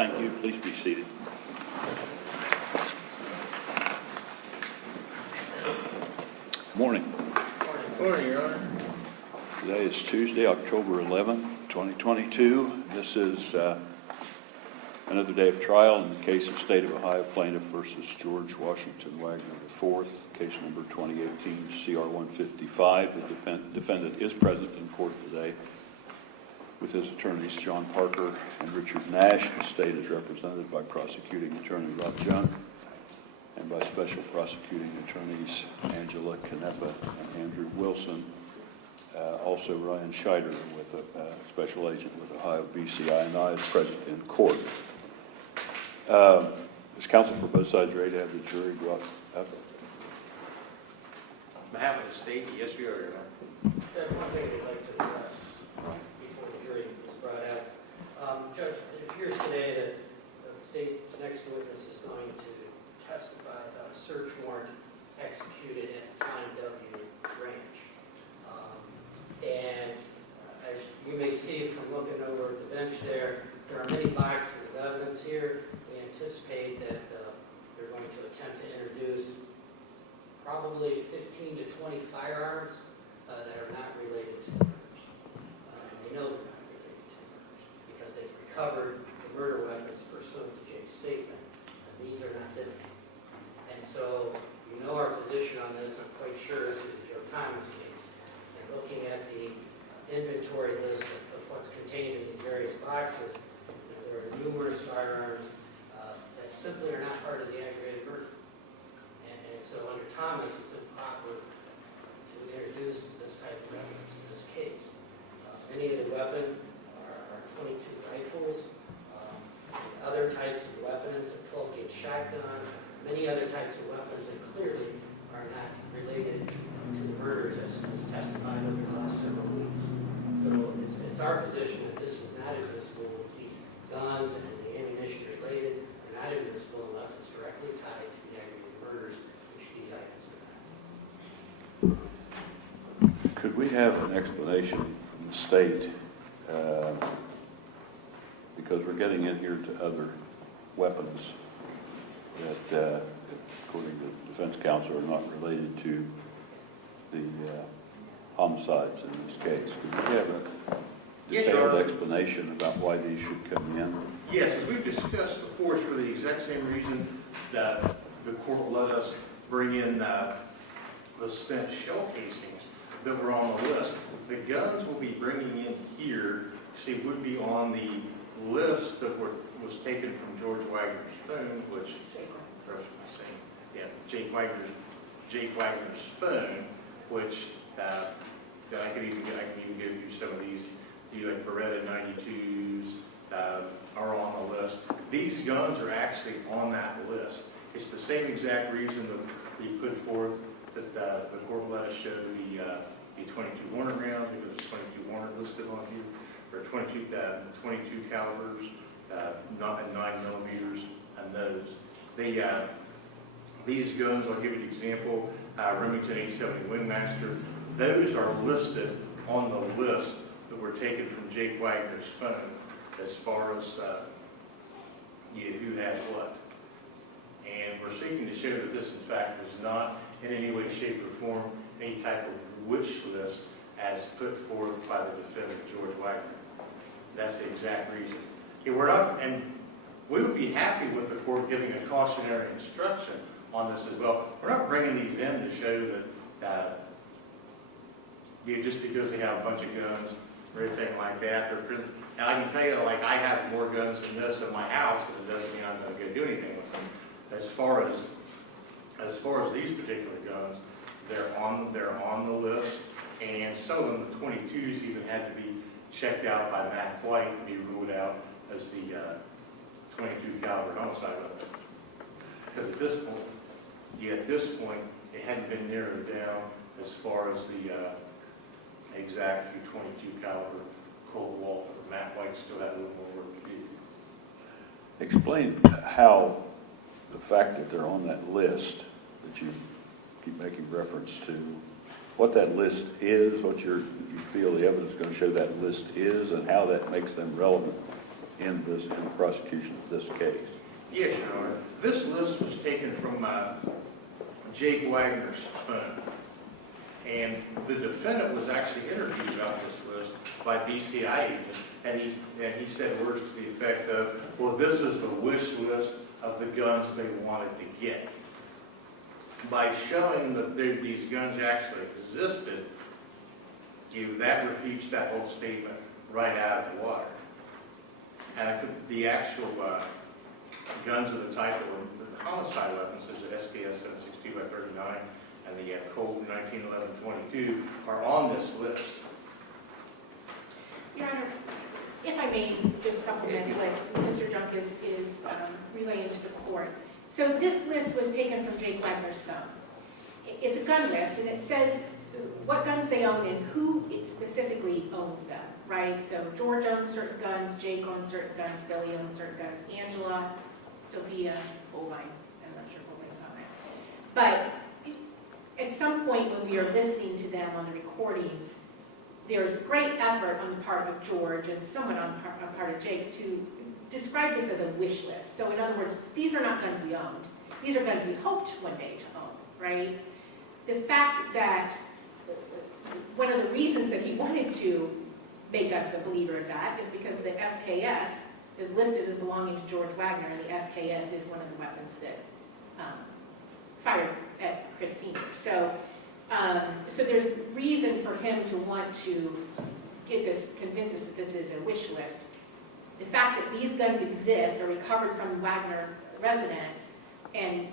Thank you. Please be seated. Morning. Morning, Your Honor. Today is Tuesday, October 11, 2022. This is another day of trial in the case of State of Ohio Plaintiff versus George Washington Wagner IV, case number 2018 CR 155. The defendant is present in court today with his attorneys John Parker and Richard Nash. The state is represented by prosecuting attorney Rob Junk and by special prosecuting attorneys Angela Canepa and Andrew Wilson. Also Ryan Scheider with a special agent with Ohio BCI, and I is present in court. Is counsel for both sides ready to have the jury brought up? On behalf of the state, yes, we are. There's one thing I'd like to address before the jury is brought out. Judge, it appears today that the state's next witness is going to testify about a search warrant executed at Pine W Ranch. And as you may see from looking over at the bench there are many boxes of evidence here. We anticipate that they're going to attempt to introduce probably 15 to 20 firearms that are not related to murders. They know they're not related to murders because they've recovered the murder weapons pursuant to Jake's statement, and these are not them. And so, you know our position on this, I'm quite sure, is the Joe Thomas case. And looking at the inventory list of what's contained in these various boxes, there are numerous firearms that simply are not part of the aggravated murder. And so under Thomas, it's improper to introduce this type of evidence in this case. Many of the weapons are 22 rifles, other types of weapons, a 12-gauge shotgun, many other types of weapons that clearly are not related to the murders as testified over the last several weeks. So it's our position that this is not admissible. These guns and the ammunition related are not admissible unless it's directly tied to the aggravated murders, which these items are not. Could we have an explanation from the state, because we're getting in here to other weapons that, according to defense counsel, are not related to the homicides in this case. Could we have a detailed explanation about why these should come in? Yes, as we've discussed before, it's for the exact same reason that the court let us bring in the spent shell casings that were on the list. The guns we'll be bringing in here, see, would be on the list that was taken from George Wagner's phone, which, Jake Wagner's phone, which I can even give you some of these. You like Beretta 92s are on the list. These guns are actually on that list. It's the same exact reason that we put forth that the court let us show the 22 Warrant rounds, because there's 22 Warrant listed on here, or 22 calibers, not in 9 millimeters, and those. These guns, I'll give you an example, Remington 870 Wingmaster, those are listed on the list that were taken from Jake Wagner's phone as far as who had what. And we're seeking to show that this, in fact, is not in any way, shape, or form any type of wish list as put forth by the defendant, George Wagner. That's the exact reason. We're not, and we would be happy with the court giving a cautionary instruction on this as well. We're not bringing these in to show that just because they have a bunch of guns or anything like that. And I can tell you, like, I have more guns than this in my house, and it doesn't mean I'm going to do anything with them. As far as these particular guns, they're on the list, and some of them, the 22s, even had to be checked out by Matt White and be ruled out as the 22 caliber homicide weapon. Because at this point, it hadn't been narrowed down as far as the exact 22 caliber Colt Walker. Matt White still had a little more work to do. Explain how the fact that they're on that list that you keep making reference to, what that list is, what you feel the evidence is going to show that list is, and how that makes them relevant in the prosecution of this case? Yes, Your Honor. This list was taken from Jake Wagner's phone. And the defendant was actually interviewed about this list by BCI agent, and he said words to the effect of, well, this is the wish list of the guns they wanted to get. By showing that these guns actually existed, that refutes that whole statement right out of the water. And the actual guns of the type that were the homicide weapons, such as SKS 762 by 39 and the Colt 1911-22, are on this list. Your Honor, if I may just supplement what Mr. Junk is relaying to the court. So this list was taken from Jake Wagner's phone. It's a gun list, and it says what guns they own and who it specifically owns them, right? So George owns certain guns, Jake owns certain guns, Billy owns certain guns, Angela, Sophia, Holbein, I'm not sure Holbein's on there. But at some point when we are listening to them on the recordings, there's great effort on the part of George and somewhat on the part of Jake to describe this as a wish list. So in other words, these are not guns we owned. These are guns we hoped one day to own, right? The fact that one of the reasons that he wanted to make us a believer of that is because the SKS is listed as belonging to George Wagner, and the SKS is one of the weapons that fired at Chris Sr. So there's reason for him to want to convince us that this is a wish list. The fact that these guns exist, are recovered from Wagner residence, and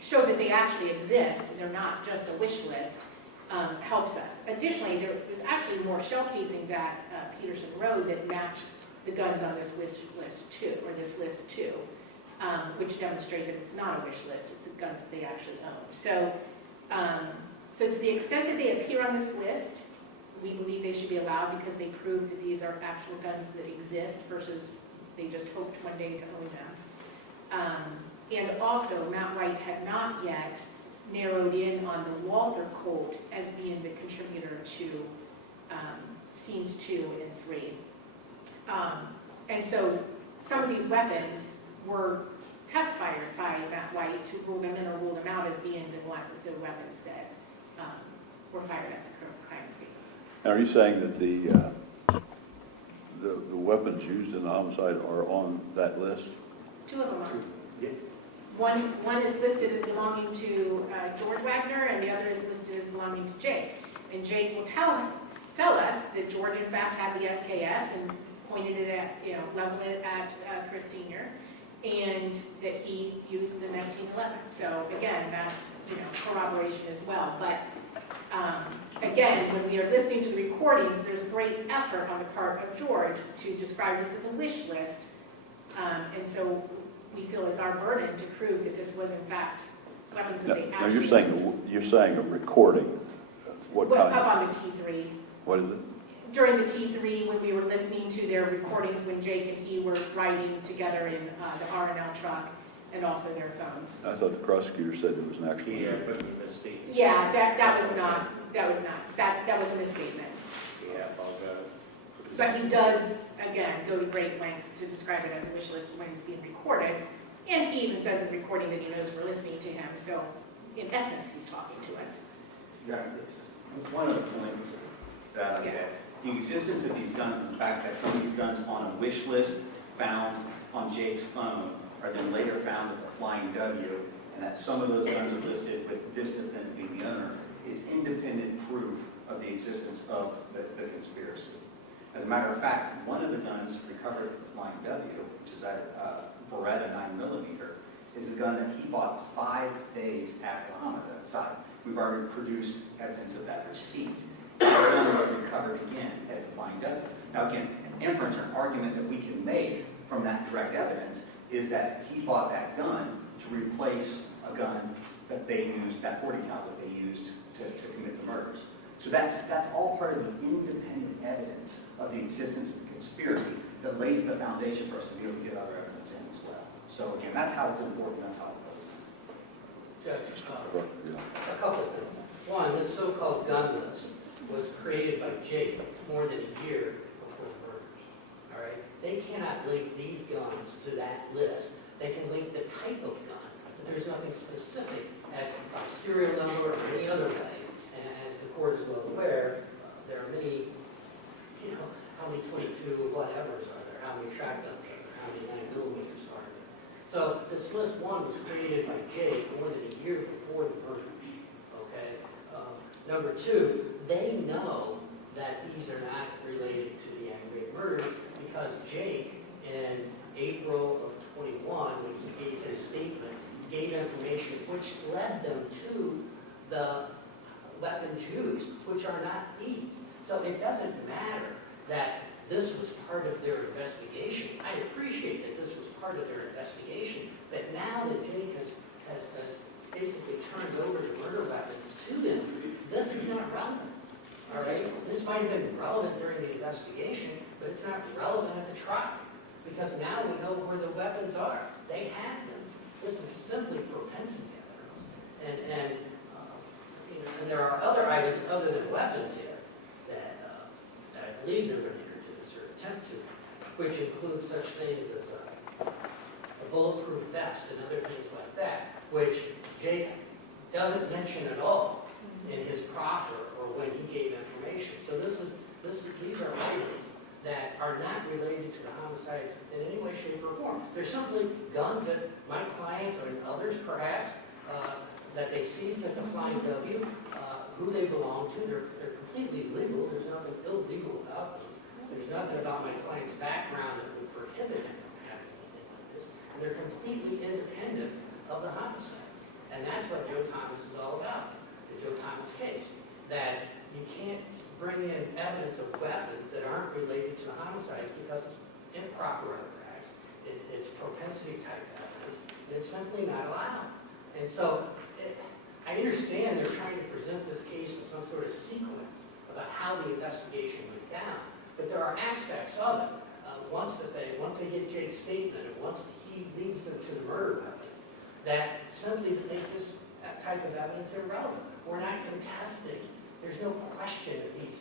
show that they actually exist, and they're not just a wish list, helps us. Additionally, there was actually more shell casings at Peterson Road that matched the guns on this wish list too, or this list too, which demonstrate that it's not a wish list, it's the guns that they actually own. So to the extent that they appear on this list, we believe they should be allowed because they prove that these are actual guns that exist versus they just hoped one day to own them. And also, Matt White had not yet narrowed in on the Walther Colt as being the contributor to scenes 2 and 3. And so some of these weapons were test fired by Matt White to rule them in or rule them out as being the weapons that were fired at the crime scenes. Are you saying that the weapons used in the homicide are on that list? 2 of them are. Yeah. One is listed as belonging to George Wagner, and the other is listed as belonging to Jake. And Jake will tell us that George, in fact, had the SKS and pointed it at, leveled it at Chris Sr., and that he used the 1911. So again, that's, corroboration as well. But again, when we are listening to the recordings, there's great effort on the part of George to describe this as a wish list. And so we feel it's our burden to prove that this was in fact weapons that they actually... Now you're saying a recording. What kind? Up on the T3. What is it? During the T3, when we were listening to their recordings when Jake and he were riding together in the R&L truck and also their phones. I thought the prosecutor said it was an actual. Yeah, but it was a mistake. Yeah, that was a misstatement. Yeah, apologize. But he does, again, go to great lengths to describe it as a wish list when it's being recorded. And he even says in the recording that he knows we're listening to him. So, in essence, he's talking to us. Yeah, one of the points that the existence of these guns, and the fact that some of these guns on a wish list found on Jake's phone are then later found at the Flying W, and that some of those guns are listed with this defendant being the owner, is independent proof of the existence of the conspiracy. As a matter of fact, one of the guns recovered at the Flying W, which is a Beretta 9mm, is a gun that he bought 5 days after the homicide. We've already produced evidence of that receipt. That gun was recovered again at the Flying W. Now again, an inference or an argument that we can make from that direct evidence is that he bought that gun to replace a gun that they used, that 40 cal that they used to commit the murders. So that's all part of the independent evidence of the existence of the conspiracy that lays the foundation for us to be able to get other evidence in as well. So again, that's how it's important, that's how it goes. Judge, Yeah. a couple of things. One, this so-called gun list was created by Jake more than a year before the murders. All all right? They cannot link these guns to that list. They can link the type of gun, but there's nothing specific as a serial number or any other way. And as the court is well aware, there are many, how many 22 whatevers are there? How many shotguns are there? How many 9mm are there? So this list one was created by Jake more than a year before the murder. Okay. Number two, they know that these are not related to the aggravated murder because Jake, in April of 21, when he gave his statement, gave information which led them to the weapons used, which are not these. So it doesn't matter that this was part of their investigation. I appreciate that this was part of their investigation, but now that Jake has basically turned over the murder weapons to them, this is not relevant. All right? This might have been relevant during the investigation, but it's not relevant at the trial because now we know where the weapons are. They have them. This is simply propensity evidence. And there are other items other than weapons here that I believe they're going to introduce or attempt to, which include such things as a bulletproof vest and other things like that, which Jake doesn't mention at all in his proffer or when he gave information. So these are items that are not related to the homicides in any way, shape, or form. They're simply guns that my client or others perhaps that they seized at the Flying W, who they belong to. They're completely legal. There's nothing illegal about them. There's nothing about my client's background that would prohibit him from having anything like this. And they're completely independent of the homicide. And that's what Joe Thomas is all about, the Joe Thomas case. That you can't bring in evidence of weapons that aren't related to the homicide because of improper other acts. It's propensity type evidence. It's simply not allowed. And so I understand they're trying to present this case in some sort of sequence about how the investigation went down, but there are aspects of it. Once they get Jake's statement and once he leads them to the murder weapons, that simply to make this type of evidence irrelevant. We're not contesting. There's no question that these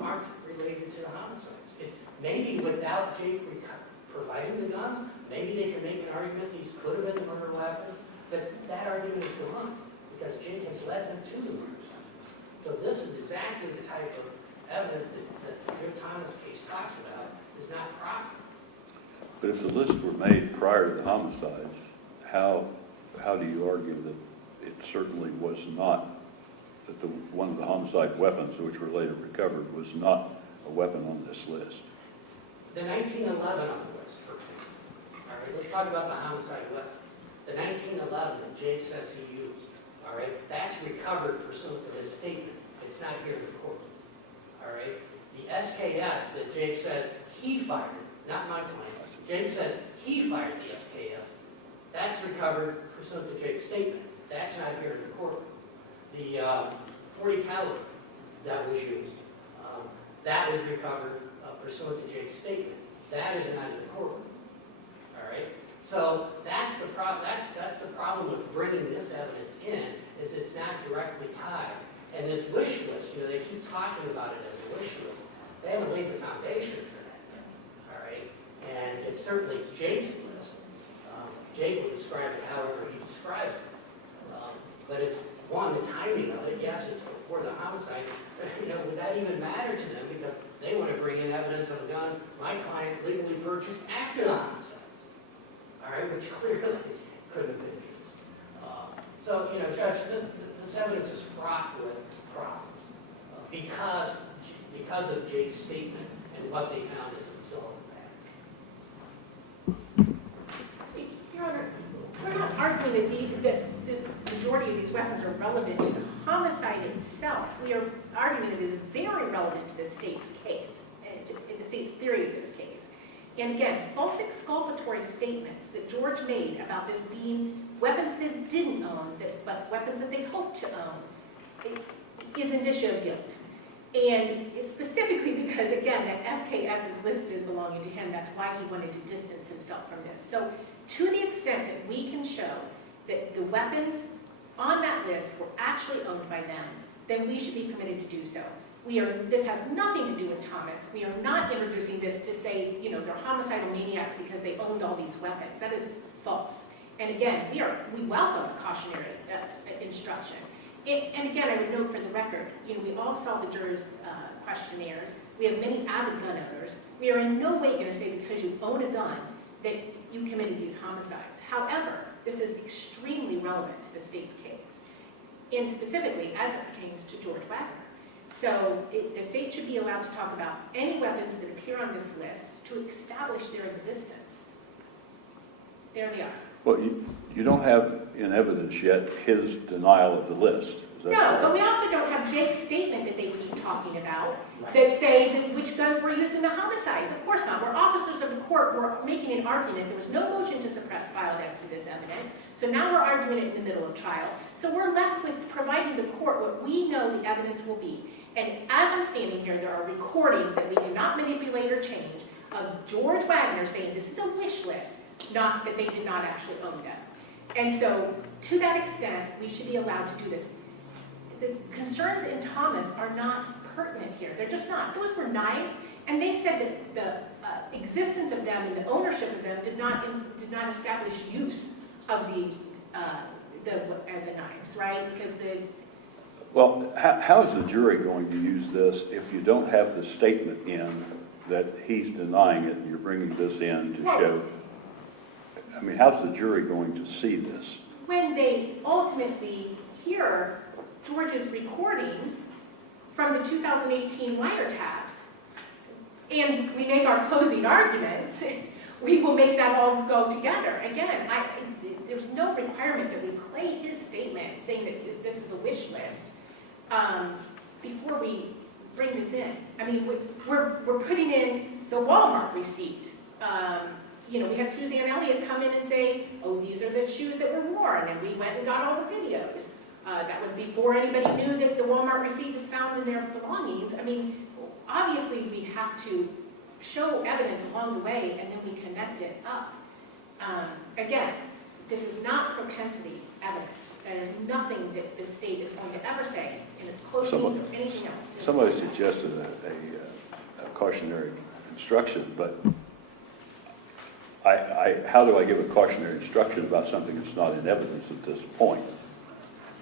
aren't related to the homicides. It's maybe without Jake providing the guns, maybe they can make an argument these could have been the murder weapons, but that argument is gone because Jake has led them to the murder weapons. So this is exactly the type of evidence that the Joe Thomas case talks about is not proper. But if the lists were made prior to the homicides, how do you argue that it certainly was not, that one of the homicide weapons, which were later recovered, was not a weapon on this list? The 1911 on the list, for example. All right, let's talk about the homicide weapons. The 1911 that Jake says he used, all right, that's recovered pursuant to his statement. It's not here in the court. All right, the SKS that Jake says he fired, not my client. Jake says he fired the SKS. That's recovered pursuant to Jake's statement. That's not here in the court. The 40 caliber that was used, that was recovered pursuant to Jake's statement. That is not in the court. All right. So that's the problem. That's the problem with bringing this evidence in, is it's not directly tied. And this wish list, they keep talking about it as a wish list. They haven't laid the foundation for that yet. All right. And it's certainly Jake's list. Jake will describe it however he describes it. But it's, one, the timing of it. Yes, it's before the homicide. But, would that even matter to them? Because they want to bring in evidence of a gun my client legally purchased after the homicides. All right, which clearly could have been used. So, Judge, this evidence is fraught with problems because of Jake's statement and what they found as a result of that. Your Honor, we're not arguing that the majority of these weapons are relevant to the homicide itself. We are arguing that it is very relevant to the state's case, and to the state's theory of this case. And again, false exculpatory statements that George made about this being weapons they didn't own, but weapons that they hoped to own, is indicia of guilt. And specifically because, again, that SKS is listed as belonging to him, that's why he wanted to distance himself from this. So to the extent that we can show that the weapons on that list were actually owned by them, then we should be permitted to do so. This has nothing to do with Thomas. We are not introducing this to say, they're homicidal maniacs because they owned all these weapons. That is false. And again, we welcome a cautionary instruction. And again, I would note for the record, we all saw the jurors' questionnaires. We have many avid gun owners. We are in no way going to say because you own a gun that you committed these homicides. However, this is extremely relevant to the state's case, and specifically as it pertains to George Wagner. So the state should be allowed to talk about any weapons that appear on this list to establish their existence. There they are. Well, you don't have in evidence yet his denial of the list. Is that No, correct? but we also don't have Jake's statement that they keep talking about that say that which guns were used in the homicides. Of course not. We're officers of the court. We're making an argument. There was no motion to suppress filed as to this evidence. So now we're arguing it in the middle of trial. So we're left with providing the court what we know the evidence will be. And as I'm standing here, there are recordings that we cannot manipulate or change of George Wagner saying this is a wish list, not that they did not actually own them. And so to that extent, we should be allowed to do this. The concerns in Thomas are not pertinent here. They're just not. Those were knives, and they said that the existence of them and the ownership of them did not establish use of the knives, right? Because there's... Well, how is the jury going to use this if you don't have the statement in that he's denying it and you're bringing this in to show? I mean, how's the jury going to see this? When they ultimately hear George's recordings from the 2018 wiretaps, and we make our closing arguments, we will make that all go together. Again, there's no requirement that we play his statement saying that this is a wish list before we bring this in. I mean, we're putting in the Walmart receipt. We had Suzanne Elliott come in and say, oh, these are the shoes that were worn, and we went and got all the videos. That was before anybody knew that the Walmart receipt was found in their belongings. I mean, obviously we have to show evidence along the way, and then we connect it up. Again, this is not propensity evidence. There is nothing that the state is going to ever say in its closings or anything else. Somebody suggested a cautionary instruction, but how do I give a cautionary instruction about something that's not in evidence at this point?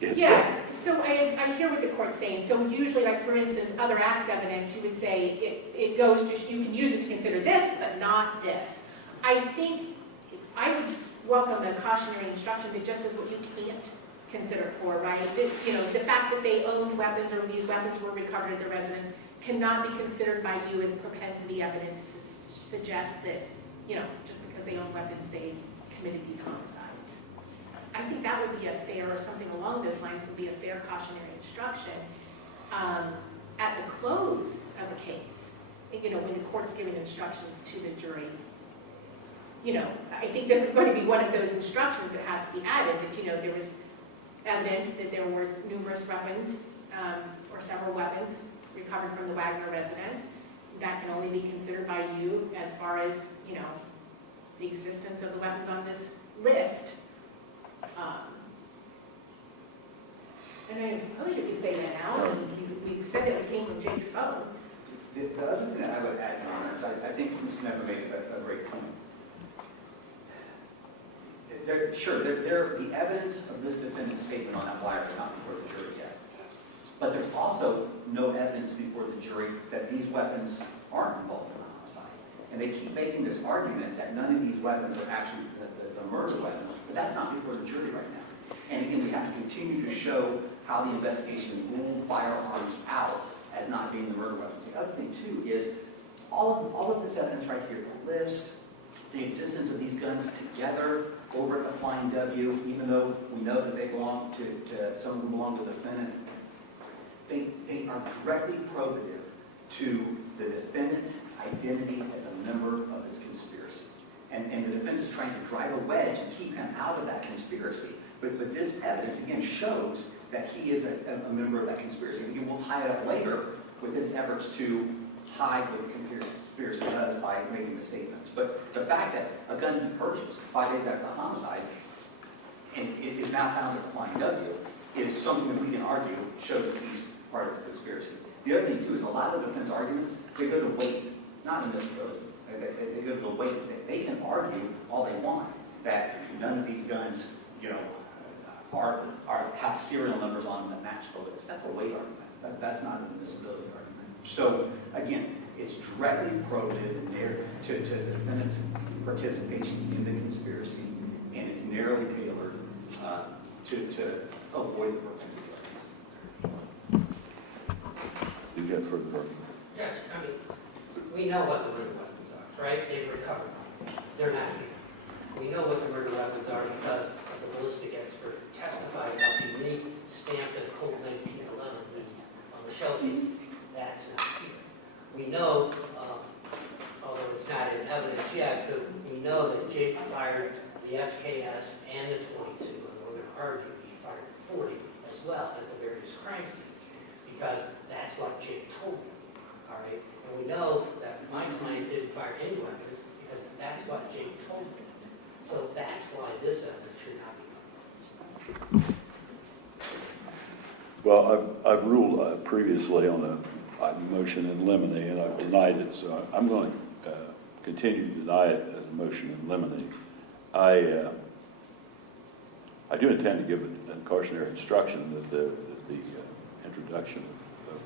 Yes, so I hear what the court's saying. So usually, like for instance, other acts evidence, you would say it goes to, you can use it to consider this, but not this. I think I would welcome a cautionary instruction that just says what you can't consider it for, right? The fact that they owned weapons or these weapons were recovered at their residence cannot be considered by you as propensity evidence to suggest that, just because they own weapons, they committed these homicides. I think that would be a fair, or something along those lines would be a fair cautionary instruction at the close of a case, when the court's giving instructions to the jury. I think this is going to be one of those instructions that has to be added, that, there was evidence that there were numerous weapons or several weapons recovered from the Wagner residence. That can only be considered by you as far as, the existence of the weapons on this list. And I suppose you could say that now, and we said that it came from Jake's phone. The other thing that I would add, Your Honor, is I think Ms. Never made a great point. The evidence of this defendant's statement on that wire is not before the jury yet. But there's also no evidence before the jury that these weapons aren't involved in a homicide. And they keep making this argument that none of these weapons are actually the murder weapons, but that's not before the jury right now. And again, we have to continue to show how the investigation ruled firearms out as not being the murder weapons. The other thing, too, is all of this evidence right here, the list, the existence of these guns together over at the Flying W, even though we know that they belong to some of them belong to the defendant, they are directly probative to the defendant's identity as a member of this conspiracy. And the defense is trying to drive a wedge and keep him out of that conspiracy. But this evidence, again, shows that he is a member of that conspiracy. And we'll tie it up later with his efforts to hide what the conspiracy does by making the statements. But the fact that a gun he purchased 5 days after the homicide, and it is now found at the Flying W, is something that we can argue shows that he's part of the conspiracy. The other thing too is a lot of the defense arguments, they go to weight, not admissibility. They go to the weight. They can argue all they want that none of these guns, have serial numbers on them that match the list. That's a weight argument. That's not an admissibility argument. So again, it's directly probative and to the defendant's participation in the conspiracy, and it's narrowly tailored to avoid the propensity argument. Do you have further argument? Judge, I mean, we know what the murder weapons are, right? They've recovered. They're not here. We know what the murder weapons are because the ballistic expert testified about the unique stamped and code 1911 on the shell cases. That's not here. We know, although it's not in evidence yet, but we know that Jake fired the SKS and the 22, and we're going to argue he fired 40 as well at the various crime scenes, because that's what Jake told me, all right? And we know that my client didn't fire any weapons because that's what Jake told me. So that's why this evidence should not be published. Well, I've ruled previously on a motion in limine, and I've denied it, so I'm going to continue to deny it as a motion in limine. I do intend to give a cautionary instruction that the introduction of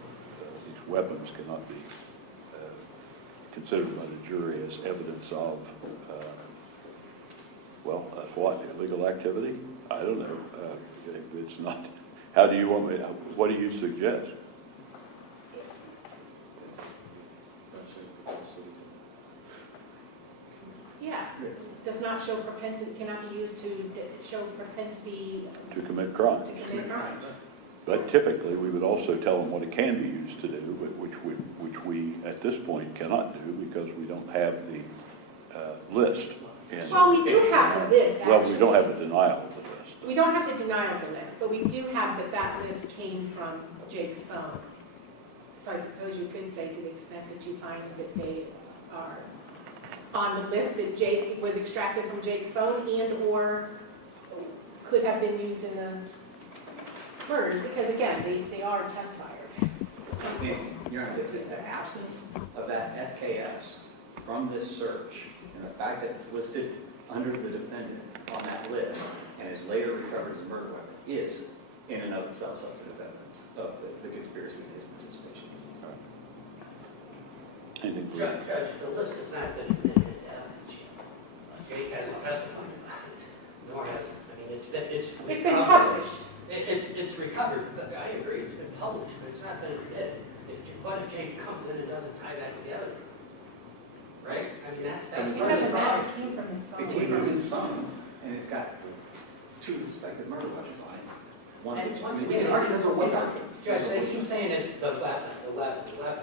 these weapons cannot be considered by the jury as evidence of, what, illegal activity? I don't know. It's not. How do you want me, what do you suggest? Yeah, does not show propensity, cannot be used to show propensity To commit crimes. to commit crimes. But typically, we would also tell them what it can be used to do, but which we, at this point, cannot do because we don't have the list. And, Well, we do have the list, actually. well, we don't have a denial of the list. We don't have the denial of the list, but we do have that list came from Jake's phone. So I suppose you could say to the extent that you find that they are on the list that Jake was extracted from Jake's phone and/or could have been used in the murder, because again, they are test-fired. The absence of that SKS from this search, and the fact that it's listed under the defendant on that list and is later recovered as a murder weapon is, in and of itself, substantive evidence of the conspiracy and his participation. Anything for Judge, the list has not been admitted to evidence yet. Jake hasn't testified about it, nor has, I mean, it's It's been published. It's recovered, but I agree, it's been published, but it's not been admitted. What if Jake comes in and doesn't tie that together? Right? I mean, that's It part of the doesn't matter, problem. it came from his It phone. came from his phone, and it's got two suspected murder weapons on it. One And which, once I mean, again, those are weight arguments. Judge, they keep saying it's the weapon.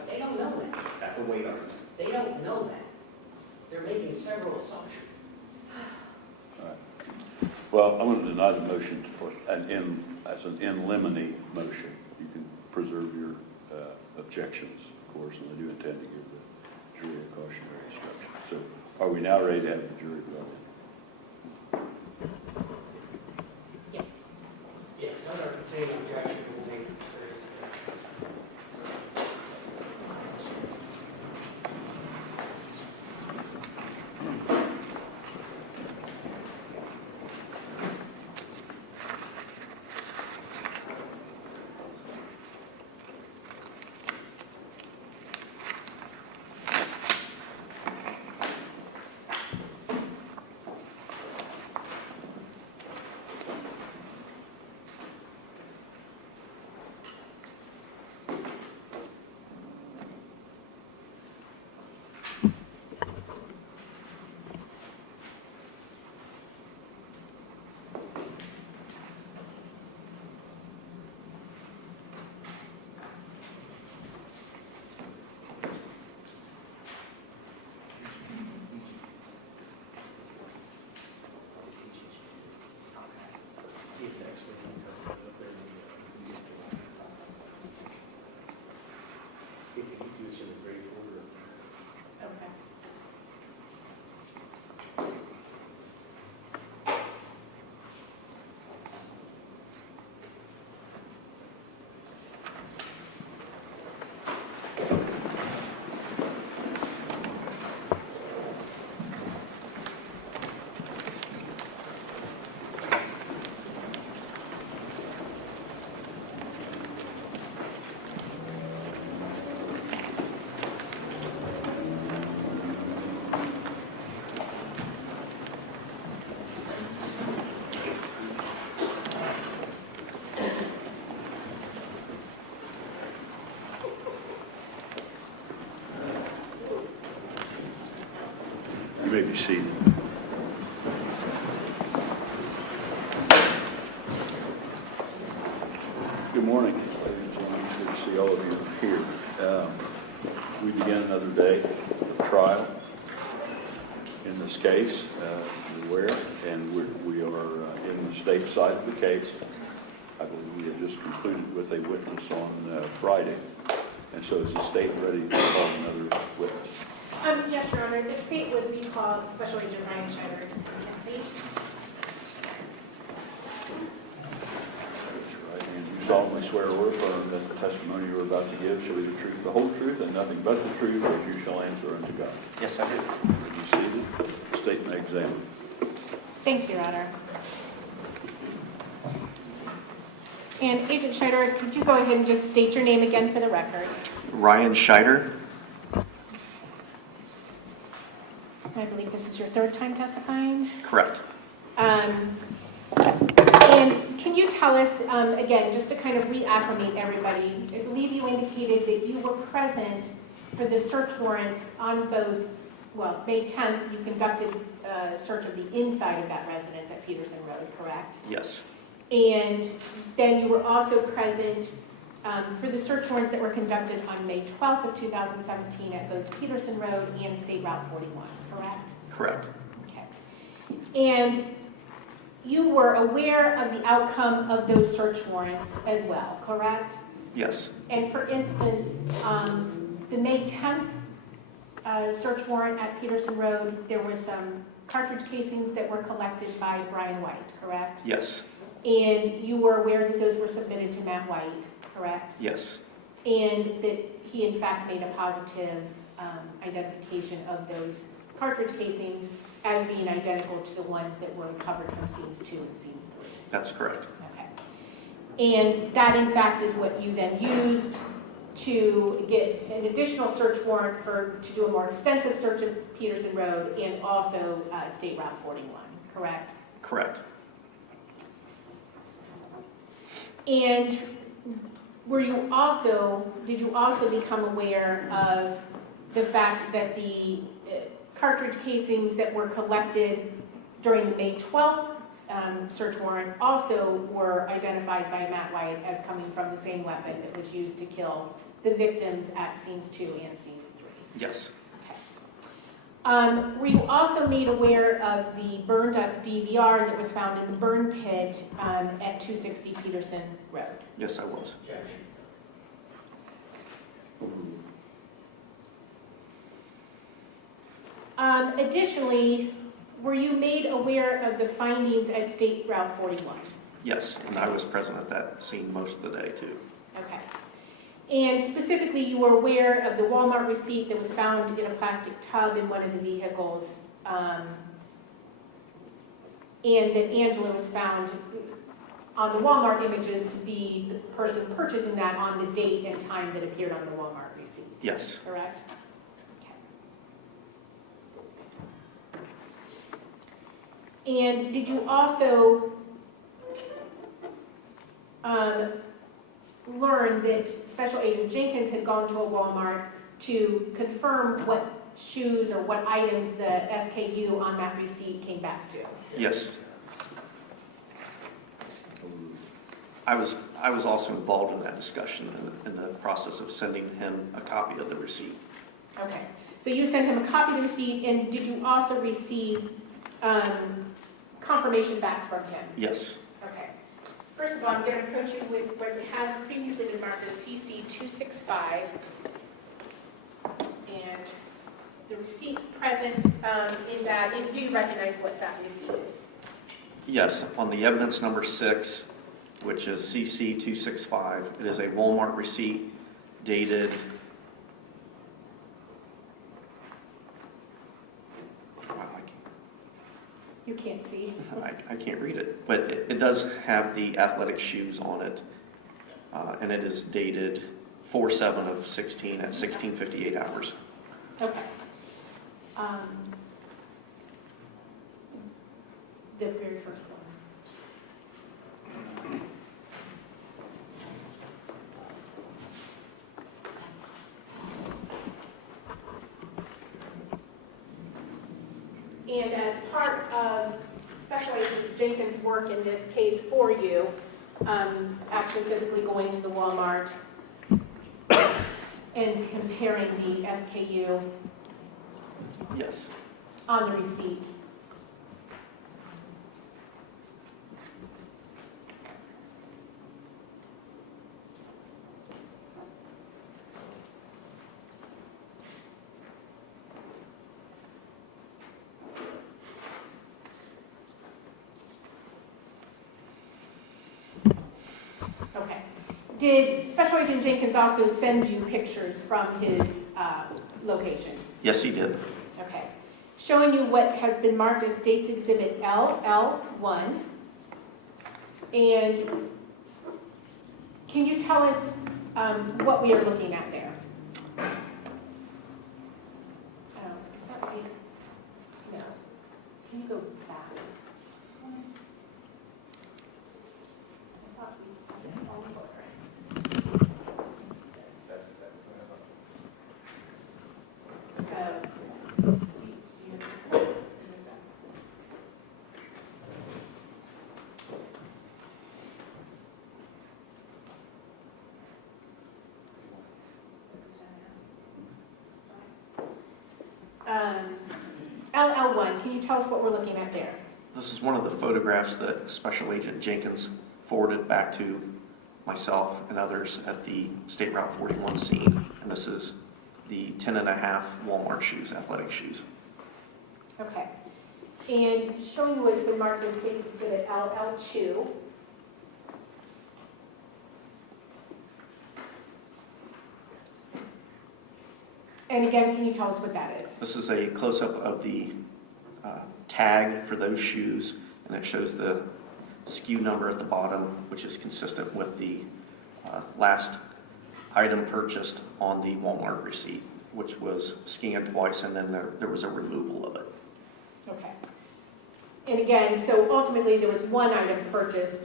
They don't know that. That's a weight argument. They don't know that. They're making several assumptions. Well, I'm going to deny the motion as an in limine motion. You can preserve your objections, of course, and I do intend to give the jury a cautionary instruction. So are we now ready to have the jury vote? Yes. Yes, another continuing objection will make Okay. You may be seated. Good morning, ladies and gentlemen. Good to see all of you here. We begin another day of trial in this case, you're aware, and we are in the state side of the case. I believe we have just concluded with a witness on Friday, and so is the state ready to call another witness? Yes, Your Honor. The state would be called Special Agent Ryan Schneider to present, please. That's right. And you solemnly swear or affirm that the testimony you are about to give shall be the truth, the whole truth, and nothing but the truth, as you shall answer unto God. Yes, I do. Be seated. The state may examine. Thank you, Your Honor. And Agent Schneider, could you go ahead and just state your name again for the record? Ryan Scheider. I believe this is your third time testifying. Correct. And can you tell us, again, just to kind of reacclimate everybody, I believe you indicated that you were present for the search warrants on both, well, May 10th, you conducted a search of the inside of that residence at Peterson Road, correct? Yes. And then you were also present for the search warrants that were conducted on May 12th of 2017 at both Peterson Road and State Route 41, correct? Correct. Okay. And you were aware of the outcome of those search warrants as well, correct? Yes. And for instance, the May 10th search warrant at Peterson Road, there were some cartridge casings that were collected by Brian White, correct? Yes. And you were aware that those were submitted to Matt White, correct? Yes. And that he in fact made a positive identification of those cartridge casings as being identical to the ones that were recovered from scenes 2 and scenes 3. That's correct. Okay. And that in fact is what you then used to get an additional search warrant to do a more extensive search of Peterson Road and also State Route 41, correct? Correct. And did you also become aware of the fact that the cartridge casings that were collected during the May 12th search warrant also were identified by Matt White as coming from the same weapon that was used to kill the victims at scenes 2 and scene 3? Yes. Okay. Were you also made aware of the burned up DVR that was found in the burn pit at 260 Peterson Road? Yes, I was. Objection. Additionally, were you made aware of the findings at State Route 41? Yes, and I was present at that scene most of the day too. Okay. And specifically, you were aware of the Walmart receipt that was found in a plastic tub in one of the vehicles, and that Angela was found on the Walmart images to be the person purchasing that on the date and time that appeared on the Walmart receipt. Yes. Correct? Okay. And did you also learn that Special Agent Jenkins had gone to a Walmart to confirm what shoes or what items the SKU on that receipt came back to? Yes. I was also involved in that discussion in the process of sending him a copy of the receipt. Okay. So you sent him a copy of the receipt, and did you also receive confirmation back from him? Yes. Okay. First of all, I'm going to approach you with what has previously been marked as CC-265, and the receipt present in that, and do you recognize what that receipt is? Yes, on the evidence number 6, which is CC-265, it is a Walmart receipt dated You can't see. I can't read it, but it does have the athletic shoes on it, and it is dated 4/7 of 16 at 16:58 hours. Okay. The very first one. And as part of Special Agent Jenkins' work in this case for you, actually physically going to the Walmart and comparing the SKU Yes. on the receipt. Okay. Did Special Agent Jenkins also send you pictures from his location? Yes, he did. Okay. Showing you what has been marked as State's Exhibit LL1. And can you tell us what we are looking at there? Is that right? No. Can you go back? I thought we had this all over. LL1, can you tell us what we're looking at there? This is one of the photographs that Special Agent Jenkins forwarded back to myself and others at the State Route 41 scene. And this is the 10.5 Walmart shoes, athletic shoes. Okay. And showing you what's been marked as State's Exhibit LL2. And again, can you tell us what that is? This is a close-up of the tag for those shoes, and it shows the SKU number at the bottom, which is consistent with the last item purchased on the Walmart receipt, which was scanned twice, and then there was a removal of it. Okay. And again, so ultimately there was one item purchased.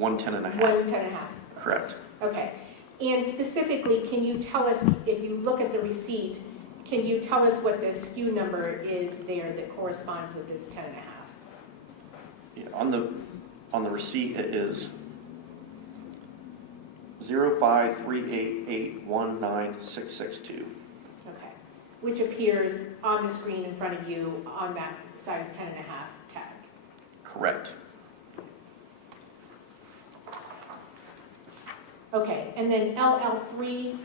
110.5. 110.5. Correct. Okay. And specifically, can you tell us, if you look at the receipt, can you tell us what the SKU number is there that corresponds with this 10.5? Yeah, on the receipt, it is 05388196662. Okay. Which appears on the screen in front of you on that size 10.5 tag. Correct. Okay, and then LL3,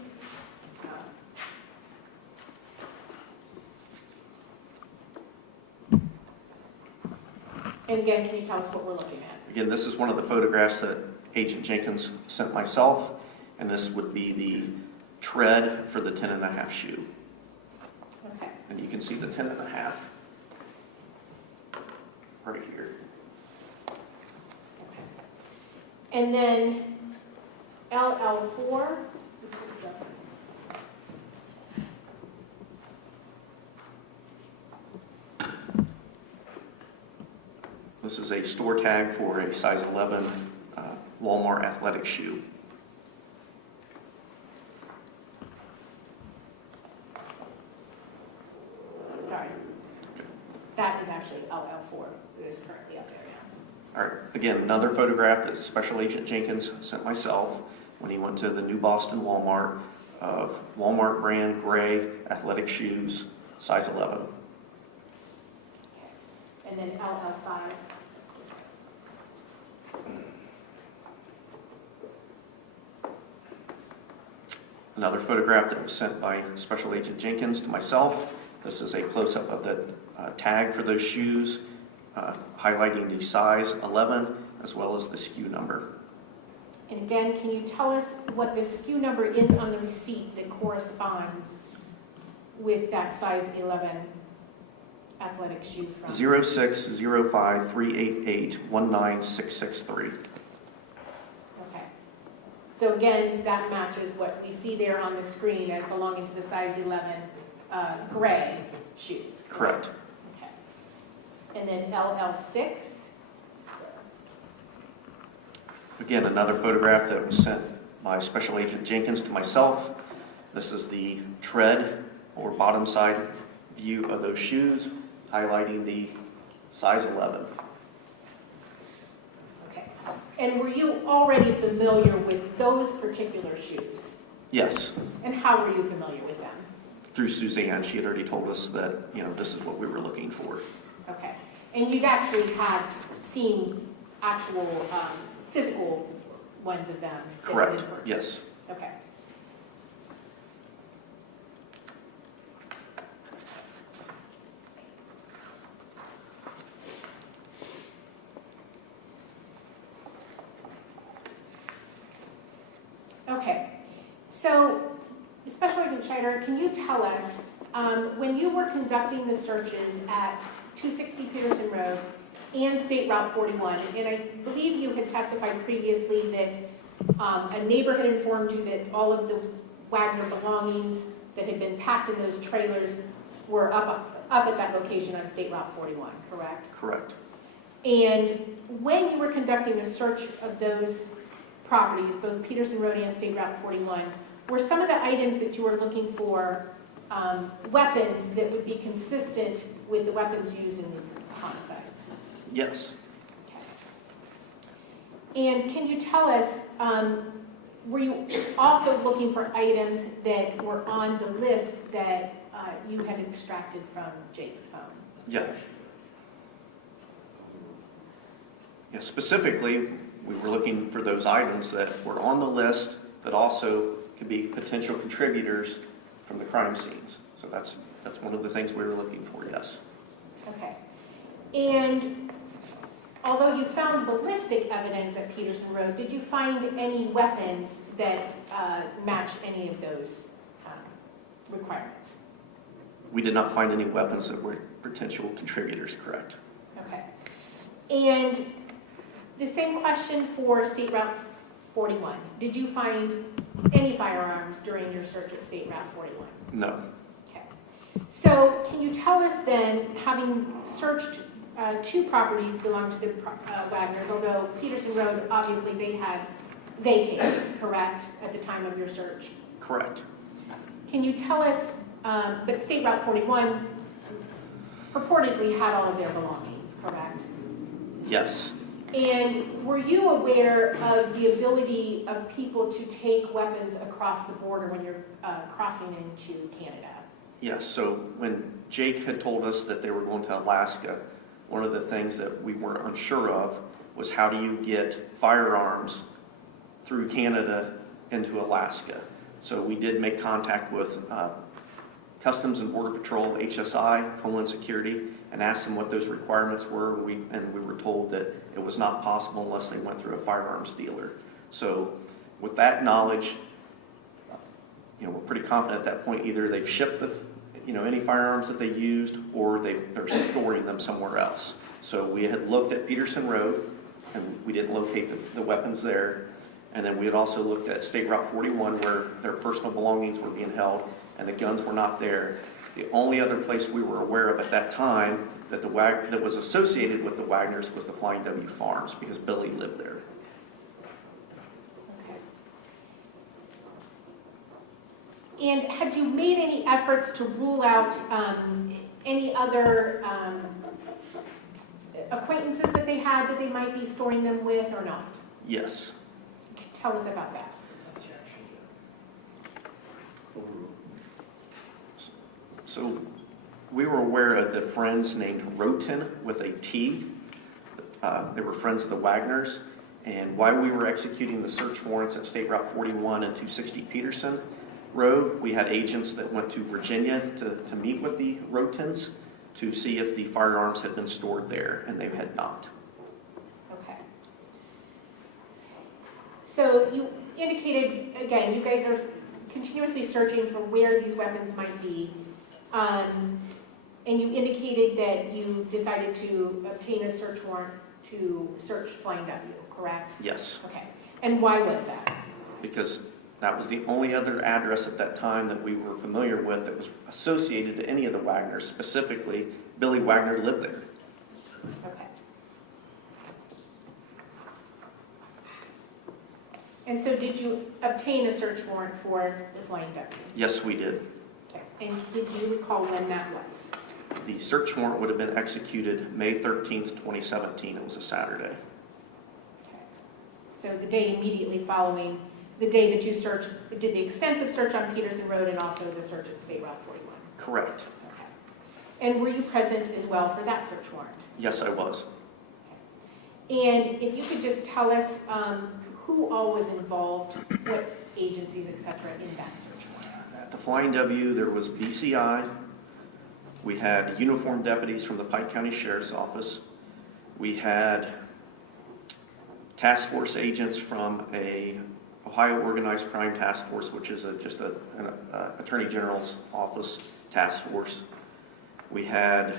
and again, can you tell us what we're looking at? Again, this is one of the photographs that Agent Jenkins sent myself, and this would be the tread for the 10.5 shoe. Okay. And you can see the 10.5 right here. Okay. And then LL4, This is a store tag for a size 11 Walmart athletic shoe. sorry. That is actually LL4 that is currently up there now. All right, again, another photograph that Special Agent Jenkins sent myself when he went to the New Boston Walmart of Walmart brand gray athletic shoes, size 11. And then LL5. Another photograph that was sent by Special Agent Jenkins to myself. This is a close-up of the tag for those shoes, highlighting the size 11 as well as the SKU number. And again, can you tell us what the SKU number is on the receipt that corresponds with that size 11 athletic shoe from? 0605388196663. Okay. So again, that matches what we see there on the screen as belonging to the size 11 gray shoes. Correct. Okay. And then LL6. Again, another photograph that was sent by Special Agent Jenkins to myself. This is the tread or bottom side view of those shoes. highlighting the size 11. Okay. And were you already familiar with those particular shoes? Yes, And how were you familiar with them? through Suzanne. She had already told us that, you know, this is what we were looking for. Okay. And you've actually had seen actual physical ones of them? that have been Correct, purchased? yes. Okay. Okay, so Special Agent Scheider, can you tell us, when you were conducting the searches at 260 Peterson Road and State Route 41, and I believe you had testified previously that a neighbor had informed you that all of the Wagner belongings that had been packed in those trailers were up at that location on State Route 41, correct? Correct. And when you were conducting a search of those properties, both Peterson Road and State Route 41, were some of the items that you were looking for weapons that would be consistent with the weapons used in these homicides? Yes. Okay. And can you tell us, were you also looking for items that were on the list that you had extracted from Jake's phone? Yeah. Yeah, specifically, we were looking for those items that were on the list that also could be potential contributors from the crime scenes. So that's one of the things we were looking for, yes. Okay. And although you found ballistic evidence at Peterson Road, did you find any weapons that matched any of those requirements? We did not find any weapons that were potential contributors, correct? Okay. And the same question for State Route 41. Did you find any firearms during your search at State Route 41? No. Okay. So can you tell us then, having searched two properties belonging to the Wagners, although Peterson Road, obviously they had vacated, correct, at the time of your search? Correct. Can you tell us, but State Route 41 purportedly had all of their belongings, correct? Yes. And were you aware of the ability of people to take weapons across the border when you're crossing into Canada? Yes. So when Jake had told us that they were going to Alaska, one of the things that we were unsure of was how do you get firearms through Canada into Alaska. So we did make contact with Customs and Border Patrol, HSI, Homeland Security, and asked them what those requirements were, and we were told that it was not possible unless they went through a firearms dealer. So with that knowledge, we're pretty confident at that point either they've shipped any firearms that they used or they're storing them somewhere else. So we had looked at Peterson Road, and we didn't locate the weapons there. And then we had also looked at State Route 41 where their personal belongings were being held and the guns were not there. The only other place we were aware of at that time that that was associated with the Wagners was the Flying W Farms because Billy lived there. Okay. And had you made any efforts to rule out any other acquaintances that they had that they might be storing them with or not? Yes. Tell us about that. So we were aware of the friends named Rhoden with a T. They were friends of the Wagners. And while we were executing the search warrants at State Route 41 and 260 Peterson Road, we had agents that went to Virginia to meet with the Rhodens to see if the firearms had been stored there, and they had not. Okay. So you indicated, again, you guys are continuously searching for where these weapons might be. And you indicated that you decided to obtain a search warrant to search Flying W, correct? Yes. Okay. And why was that? Because that was the only other address at that time that we were familiar with that was associated to any of the Wagners. Specifically, Billy Wagner lived there. Okay. And so did you obtain a search warrant for the Flying W? Yes, we did. Okay. And did you recall when that was? The search warrant would have been executed May 13th, 2017. It was a Saturday. So the day immediately following, the day that you did the extensive search on Peterson Road and also the search at State Route 41? Correct. Okay. And were you present as well for that search warrant? Yes, I was. And if you could just tell us who all was involved, what agencies, et cetera, in that search warrant? At the Flying W, there was BCI. We had uniformed deputies from the Pike County Sheriff's Office. We had task force agents from a Ohio Organized Crime Task Force, which is just an Attorney General's Office task force. We had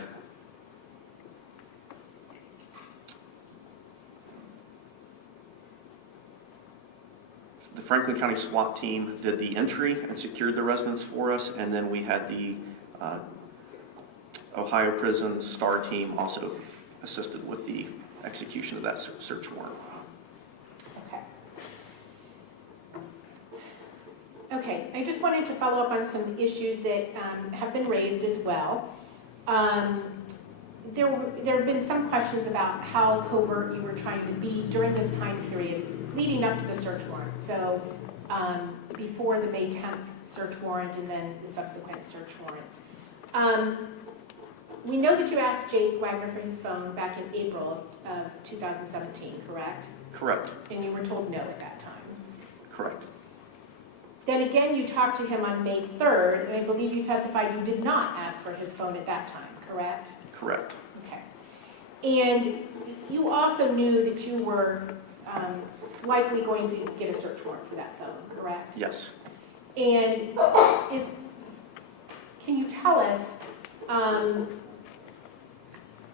the Franklin County SWAT team did the entry and secured the residence for us, and then we had the Ohio Prison STAR team also assisted with the execution of that search warrant. Okay, I just wanted to follow up on some issues that have been raised as well. There have been some questions about how covert you were trying to be during this time period leading up to the search warrant. So before the May 10th search warrant and then the subsequent search warrants. We know that you asked Jake Wagner for his phone back in April of 2017, correct? Correct. And you were told no at that time. Correct. Then again, you talked to him on May 3rd, and I believe you testified you did not ask for his phone at that time, correct? Correct. Okay. And you also knew that you were likely going to get a search warrant for that phone, correct? Yes. And can you tell us,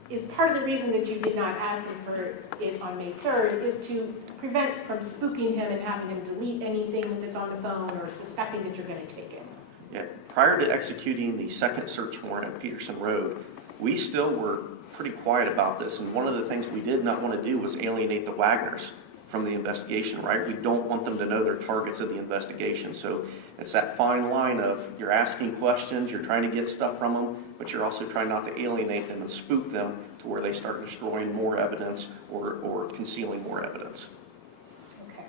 is part of the reason that you did not ask him for it on May 3rd is to prevent from spooking him and having him delete anything that's on the phone or suspecting that you're going to take it? Yeah. Prior to executing the second search warrant at Peterson Road, we still were pretty quiet about this, and one of the things we did not want to do was alienate the Wagners from the investigation, right? We don't want them to know they're targets of the investigation. So it's that fine line of you're asking questions, you're trying to get stuff from them, but you're also trying not to alienate them and spook them to where they start destroying more evidence or concealing more evidence. Okay.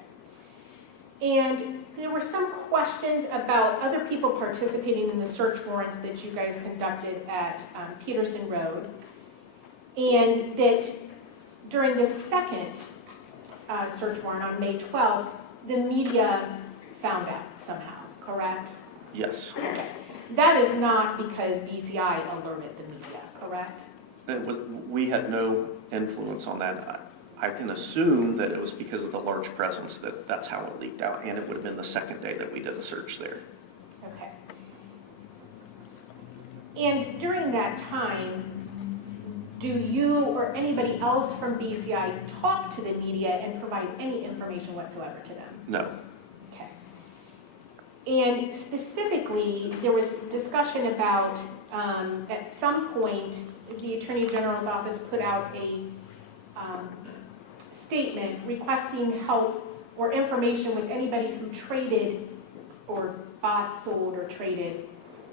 And there were some questions about other people participating in the search warrants that you guys conducted at Peterson Road, and that during the second search warrant on May 12th, the media found out somehow, correct? Yes. Okay. That is not because BCI alerted the media, correct? We had no influence on that. I can assume that it was because of the large presence that's how it leaked out, and it would have been the second day that we did the search there. Okay. And during that time, do you or anybody else from BCI talk to the media and provide any information whatsoever to them? No. Okay. And specifically, there was discussion about, at some point, the Attorney General's office put out a statement requesting help or information with anybody who traded or bought, sold, or traded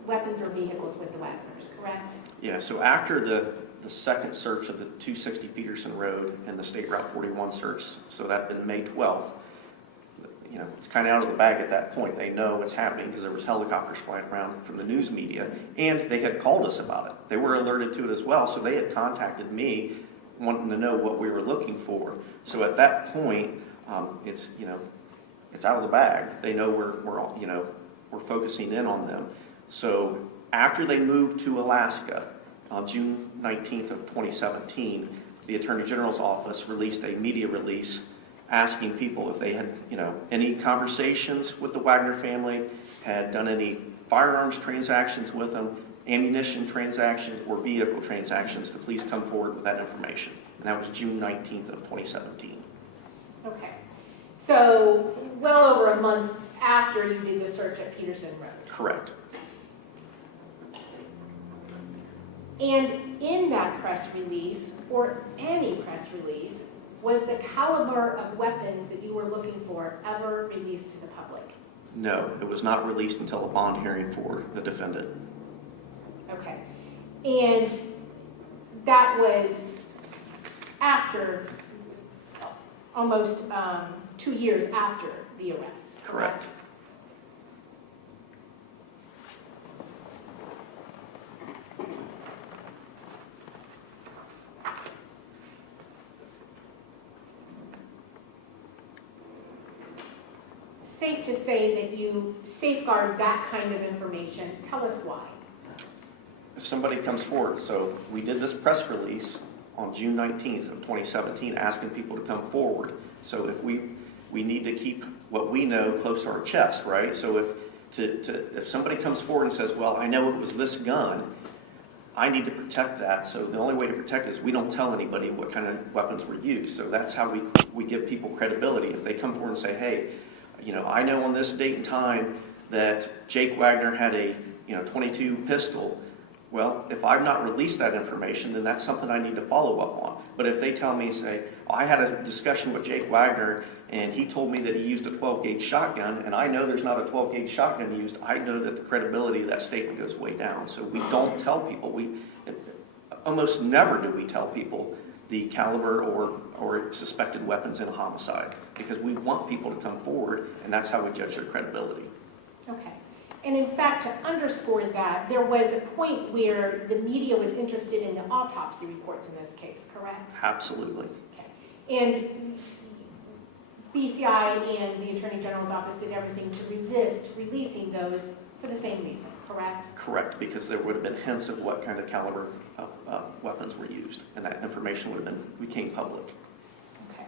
weapons or vehicles with the Wagners, correct? Yeah, so after the second search of the 260 Peterson Road and the State Route 41 search, so that had been May 12th, you know, it's kind of out of the bag at that point. They know what's happening because there was helicopters flying around from the news media, and they had called us about it. They were alerted to it as well, so they had contacted me wanting to know what we were looking for. So at that point, it's, you know, it's out of the bag. They know we're focusing in on them. So after they moved to Alaska, on June 19th of 2017, the Attorney General's office released a media release asking people if they had, you know, any conversations with the Wagner family, had done any firearms transactions with them, ammunition transactions, or vehicle transactions, to please come forward with that information. And that was June 19th of 2017. Okay. So well over a month after you did the search at Peterson Road. Correct. And in that press release, or any press release, was the caliber of weapons that you were looking for ever released to the public? No, it was not released until a bond hearing for the defendant. Okay. And that was after, almost 2 years after the arrest. Correct. Safe to say that you safeguard that kind of information. Tell us why. If somebody comes forward, so we did this press release on June 19th of 2017 asking people to come forward. So if we need to keep what we know close to our chest, right? So if somebody comes forward and says, well, I know it was this gun, I need to protect that. So the only way to protect it is we don't tell anybody what kind of weapons were used. So that's how we give people credibility. If they come forward and say, hey, I know on this date and time that Jake Wagner had a 22 pistol. Well, if I've not released that information, then that's something I need to follow up on. But if they tell me, say, I had a discussion with Jake Wagner, and he told me that he used a 12-gauge shotgun, and I know there's not a 12-gauge shotgun used, I know that the credibility of that statement goes way down. So we don't tell people. Almost never do we tell people the caliber or suspected weapons in a homicide, because we want people to come forward, and that's how we judge their credibility. Okay. And in fact, to underscore that, there was a point where the media was interested in the autopsy reports in this case, correct? Absolutely. Okay. And BCI and the Attorney General's office did everything to resist releasing those for the same reason, correct? Correct, because there would have been hints of what kind of caliber weapons were used, and that information would have became public. Okay.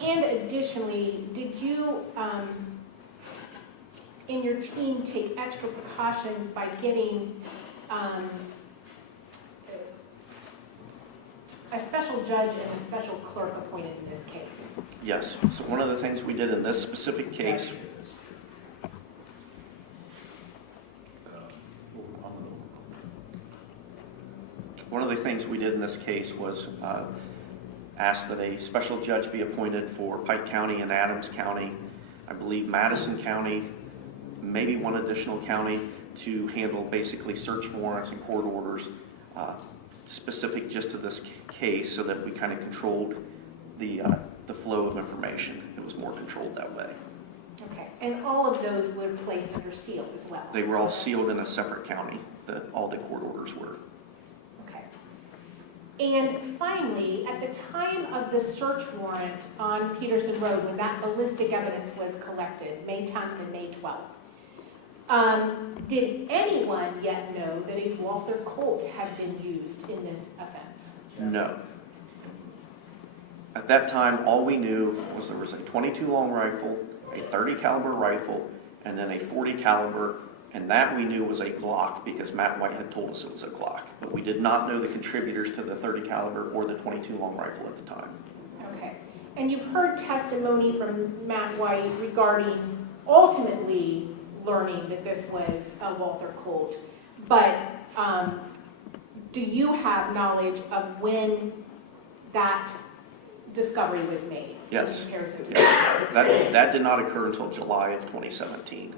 And additionally, did you, in your team, take extra precautions by getting a special judge and a special clerk appointed in this case? Yes. So one of the things we did in this specific case, was ask that a special judge be appointed for Pike County and Adams County, I believe Madison County, maybe one additional county, to handle basically search warrants and court orders specific just to this case, so that we kind of controlled the flow of information. It was more controlled that way. Okay, and all of those were placed under seal as well? They were all sealed in a separate county, all the court orders were. Okay. And finally, at the time of the search warrant on Peterson Road, when that ballistic evidence was collected, May 10th and May 12th, did anyone yet know that a Walther Colt had been used in this offense? No. At that time, all we knew was there was a 22 long rifle, a 30 caliber rifle, and then a 40 caliber, and that we knew was a Glock because Matt White had told us it was a Glock. But we did not know the contributors to the 30 caliber or the 22 long rifle at the time. Okay. And you've heard testimony from Matt White regarding ultimately learning that this was a Walther Colt, but do you have knowledge of when that discovery was made? Yes. In comparison to That did not occur until July of 2017.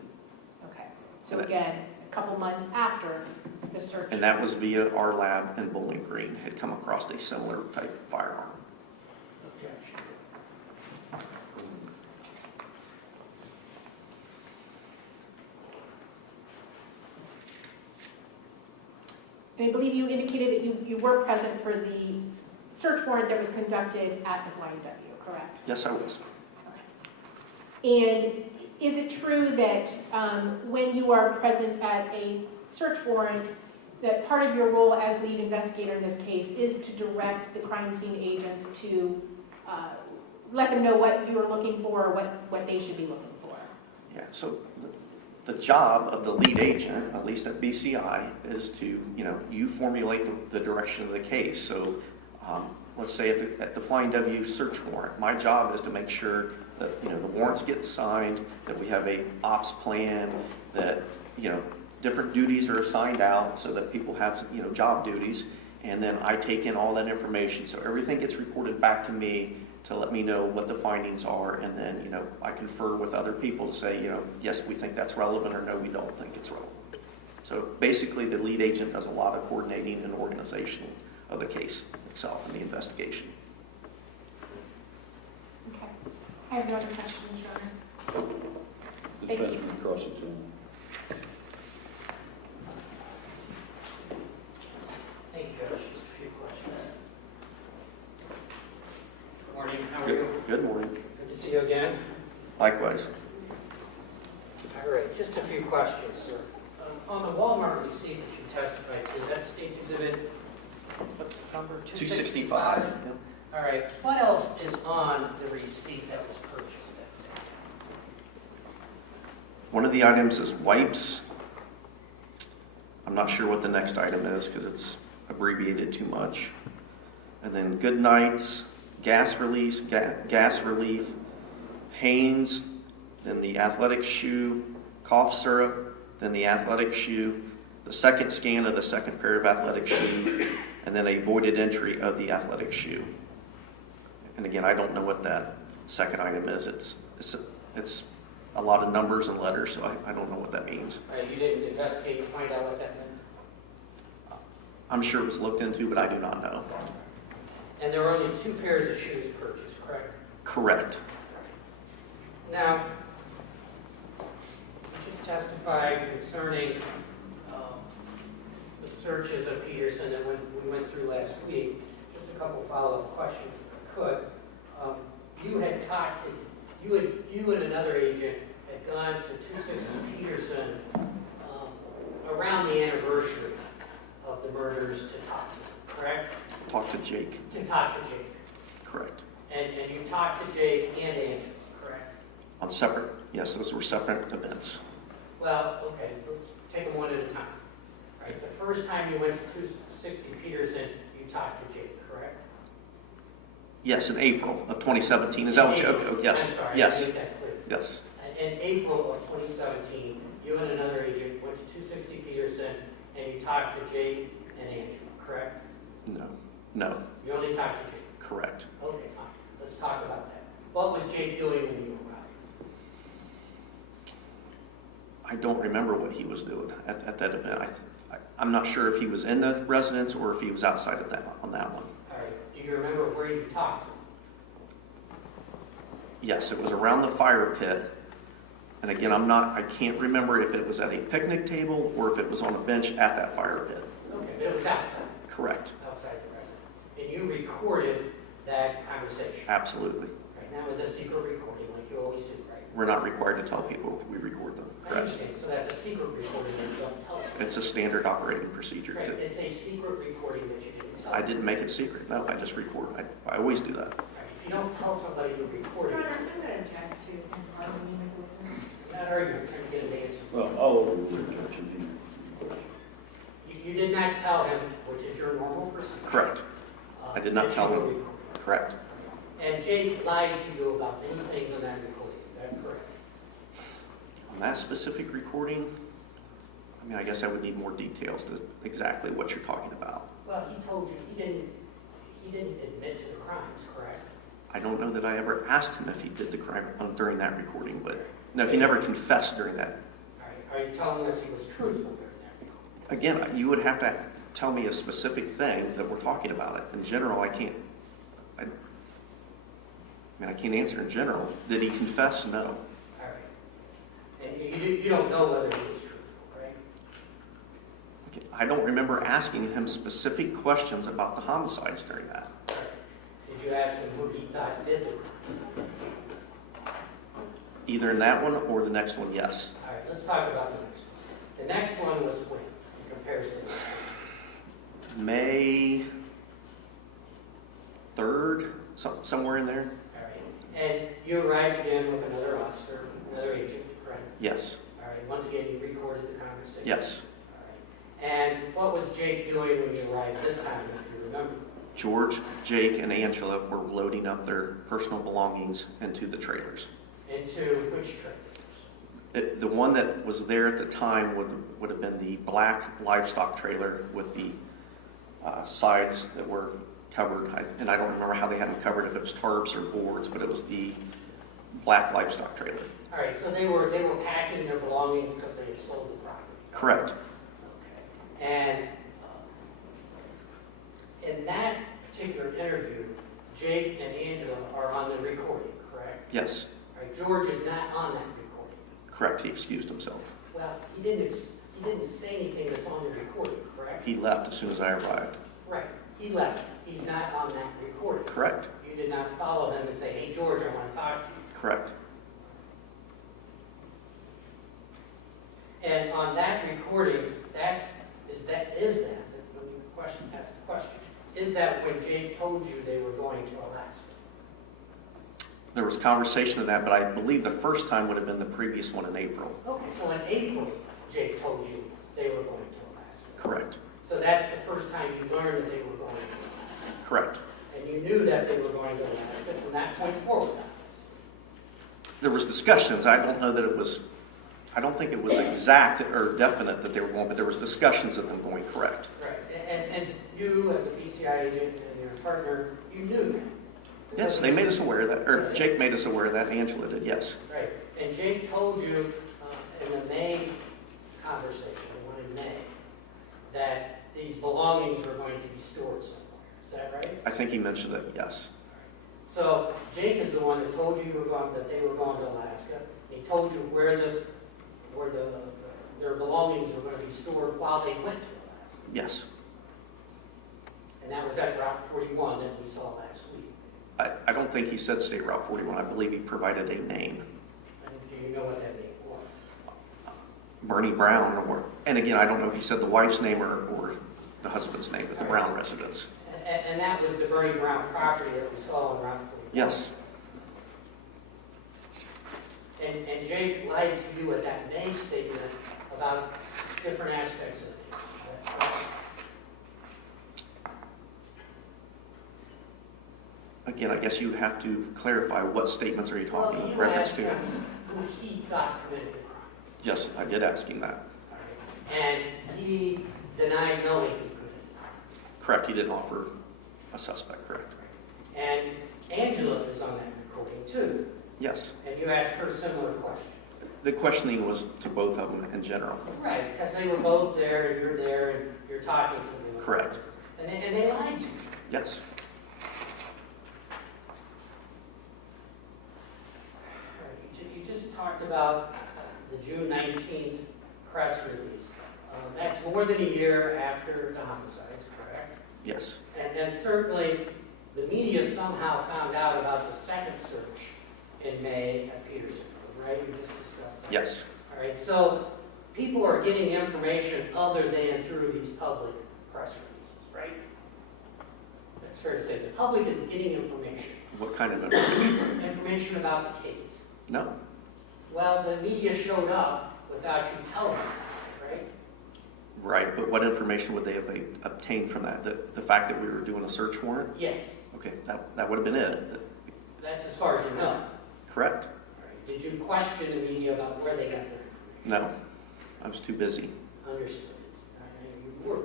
Okay. So again, a couple months after the search. And that was via our lab in Bowling Green, had come across a similar type firearm. Objection. And I believe you indicated that you were present for the search warrant that was conducted at the Flying W, correct? Yes, I was. And is it true that when you are present at a search warrant, that part of your role as lead investigator in this case is to direct the crime scene agents to let them know what you are looking for or what they should be looking for? Yeah, so the job of the lead agent, at least at BCI, is to, you formulate the direction of the case. So let's say at the Flying W search warrant, my job is to make sure that, the warrants get signed, that we have a ops plan, that, different duties are assigned out so that people have, job duties. And then I take in all that information. So everything gets reported back to me to let me know what the findings are. And then, I confer with other people to say, yes, we think that's relevant, or no, we don't think it's relevant. So basically, the lead agent does a lot of coordinating and organization of the case itself and the investigation. Okay. I have no other questions, Your Honor. Thank Defendant you. may cross-examine. Thank you, Judge. Just a few questions. Good morning, how are you? Good morning. Good to see you again. Likewise. All right, just a few questions, sir. On the Walmart receipt that you testified to, that states exhibit, what's the number? 265. Yep. All right, what else is on the receipt that was purchased that day? One of the items is wipes. I'm not sure what the next item is because it's abbreviated too much. And then good nights, gas relief, Hanes, then the athletic shoe, cough syrup, then the athletic shoe, the second scan of the second pair of athletic shoe, and then a voided entry of the athletic shoe. And again, I don't know what that second item is. It's a lot of numbers and letters, so I don't know what that means. All right, you didn't investigate to find out what that meant? I'm sure it was looked into, but I do not know. And there were only 2 pairs of shoes purchased, correct? Correct. Now, you just testified concerning the searches of Peterson that we went through last week. Just a couple follow-up questions, if I could. You had talked to, you and another agent had gone to 260 Peterson around the anniversary of the murders to talk to them, correct? Talk to Jake. To talk to Jake. Correct. And you talked to Jake and Andrew, correct? On separate, yes, those were separate events. Well, okay, let's take them one at a time. Right, the first time you went to 260 Peterson, you talked to Jake, correct? Yes, in April of 2017. Is that what you? Oh, yes. I'm sorry, I Yes. made that clear. Yes. In April of 2017, you and another agent went to 260 Peterson and you talked to Jake and Andrew, correct? No. You only talked to Jake. Correct. Okay, fine. Let's talk about that. What was Jake doing when you arrived? I don't remember what he was doing at that event. I'm not sure if he was in the residence or if he was outside of that on that one. All right, do you remember where you talked to him? Yes, it was around the fire pit. And again, I can't remember if it was at a picnic table or if it was on a bench at that fire pit. Okay, but it was outside. Correct. Outside the residence. And you recorded that conversation. Absolutely. Right, that was a secret recording like you always do, right? We're not required to tell people we record them. I Correct. understand, so that's a secret recording that you don't tell someone. It's a standard operating procedure. Right, it's a secret recording that you didn't tell. I didn't make it secret. No, I just record. I always do that. Right, if you don't tell somebody you recorded, Your Honor, I'm going to object to arguing with witness. I'm not arguing, I'm trying to get an answer. Well, I'll overrule the judge if you question. You did not tell him, which is your normal procedure. Correct. I did not that tell you him. were recording. Correct. And Jake lied to you about many things on that recording, is that correct? On that specific recording, I mean, I guess I would need more details to exactly what you're talking about. Well, he told you, he didn't admit to the crimes, correct? I don't know that I ever asked him if he did the crime during that recording, but no, he never confessed during that. All right, are you telling us he was truthful during that recording? Again, you would have to tell me a specific thing that we're talking about. In general, I can't. I mean, I can't answer in general. Did he confess? No. All right. And you don't know whether he was truthful, right? Okay, I don't remember asking him specific questions about the homicides during that. All right. Did you ask him who he thought did the crime? Either in that one or the next one, yes. All right, let's talk about the next one. The next one was when, in comparison? May 3rd, somewhere in there. All right. And you arrived again with another officer, another agent, correct? Yes. All right. Once again, you recorded the conversation. Yes. All right. And what was Jake doing when you arrived this time, if you remember? George, Jake, and Angela were loading up their personal belongings into the trailers. Into which trailers? The one that was there at the time would have been the black livestock trailer with the sides that were covered. And I don't remember how they had them covered, if it was tarps or boards, but it was the black livestock trailer. All right, so they were packing their belongings because they had sold the property. Correct. And in that particular interview, Jake and Angela are on the recording, correct? Yes, All right, George is not on that recording. correct. He excused himself. Well, he didn't say anything that's on the recording, correct? He left as soon as I arrived. Right, he left. He's not on that recording. Correct. You did not follow him and say, hey, George, I want to talk to you. Correct. And on that recording, let me ask the question, is that when Jake told you they were going to Alaska? There was conversation of that, but I believe the first time would have been the previous one in April. Okay, so in April, Jake told you they were going to Alaska. Correct. So that's the first time you learned that they were going to Alaska. Correct. And you knew that they were going to Alaska from that point forward. There was discussions. I don't know that it was, I don't think it was exact or definite that they were going, but there was discussions of them going, correct. Right, and you as a PCI agent and your partner, you knew that. Yes, they made us aware of that, or Jake made us aware of that, and Angela did, yes. Right, and Jake told you in the May conversation, the one in May, that these belongings were going to be stored somewhere. Is that right? I think he mentioned that, yes. So Jake is the one that told you that they were going to Alaska. He told you where their belongings were going to be stored while they went to Alaska. Yes. And that was at Route 41 that we saw last week. I don't think he said State Route 41. I believe he provided a name. And do you know what that name was? Bernie Brown, and again, I don't know if he said the wife's name or the husband's name, but the Brown residence. And that was the Bernie Brown property that we saw on Route 41. Yes. And Jake lied to you at that May statement about different aspects of it. Again, I guess you have to clarify what statements are you talking with reference to. Who he thought committed the crime. Yes, I did ask him that. All right. And he denied knowing he committed the crime. Correct, he didn't offer a suspect, correct. And Angela is on that recording too. Yes. And you asked her a similar question. The questioning was to both of them in general. Right, because they were both there, and you're there, and you're talking to them. Correct. And they lied to you. Yes. You just talked about the June 19th press release. That's more than a year after the homicides, correct? Yes. And then certainly the media somehow found out about the second search in May at Peterson, right? You just discussed that. Yes. All right, so people are getting information other than through these public press releases, right? That's fair to say. The public is getting information. What kind of information? Information about the case. No. Well, the media showed up without you telling them, right? Right, but what information would they have obtained from that? The fact that we were doing a search warrant? Yes, Okay, that would have been it. that's as far as you know. Correct? All right. Did you question the media about where they got their information? No. I was too busy. Understood. You were.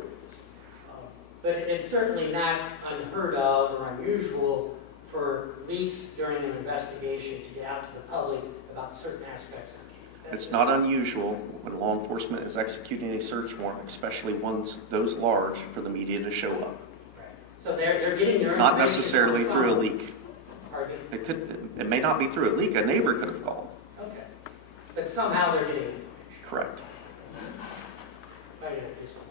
But it's certainly not unheard of or unusual for leaks during an investigation to get out to the public about certain aspects of the case. It's not unusual when law enforcement is executing a search warrant, especially ones those large, for the media to show up. Right. So they're getting their information. Not necessarily from through a some- leak. Pardon me? It may not be through a leak. A neighbor could have called. Okay. But somehow they're getting information. Correct. I didn't know this one.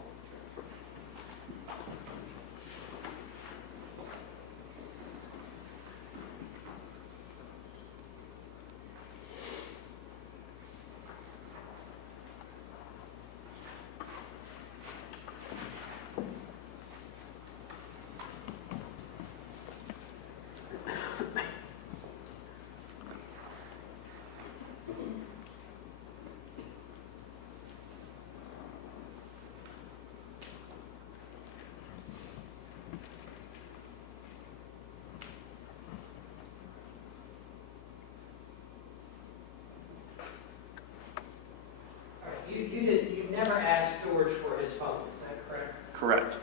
You never asked George for his phone, is that correct? Correct.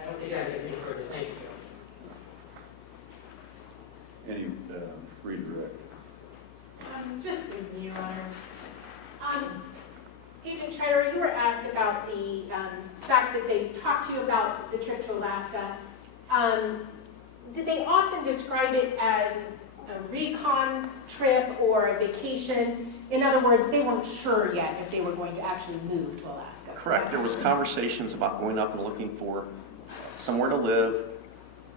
I don't think I have anything further to thank you. Any redirect? Just briefly, Your Honor. Agent Schreiber Schneider, you were asked about the fact that they talked to you about the trip to Alaska. Did they often describe it as a recon trip or a vacation? In other words, they weren't sure yet if they were going to actually move to Alaska. Correct. There was conversations about going up and looking for somewhere to live,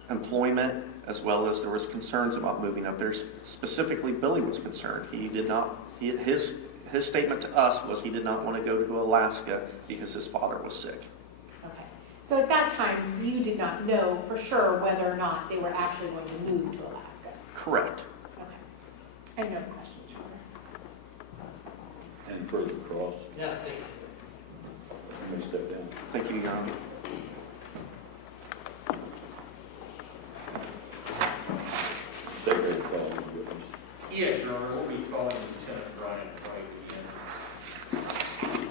employment, as well as there was concerns about moving up there. Specifically, Billy was concerned. He did not, his statement to us was he did not want to go to Alaska because his father was sick. Okay. So at that time, you did not know for sure whether or not they were actually going to move to Alaska. Correct. Okay. I have no questions, Your Honor. And further cross, Yeah, thank you. you may step down. Thank you, Your Honor. State ready to call the witness. Yes, Your Honor, we'll be calling Lieutenant Brian Pike again.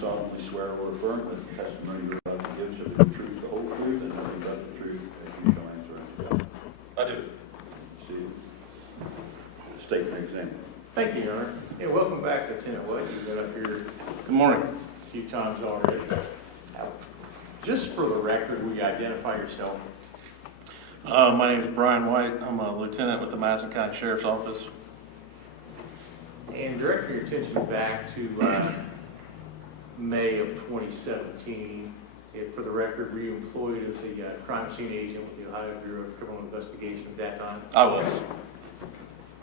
Solemnly swear or affirm that the testimony you're about to give shall be the truth, the whole truth, and nothing but the truth, as you shall answer unto God. I do. See, statement exam. Thank you, Your Honor. And welcome back, Lieutenant White. You've been up here Good morning. a few times already. Just for the record, will you identify yourself? My name is Brian White. I'm a lieutenant with the Madison County Sheriff's Office. And direct your attention back to May of 2017. And for the record, were you employed as a crime scene agent with the Ohio Bureau of Criminal Investigation at that time? I was.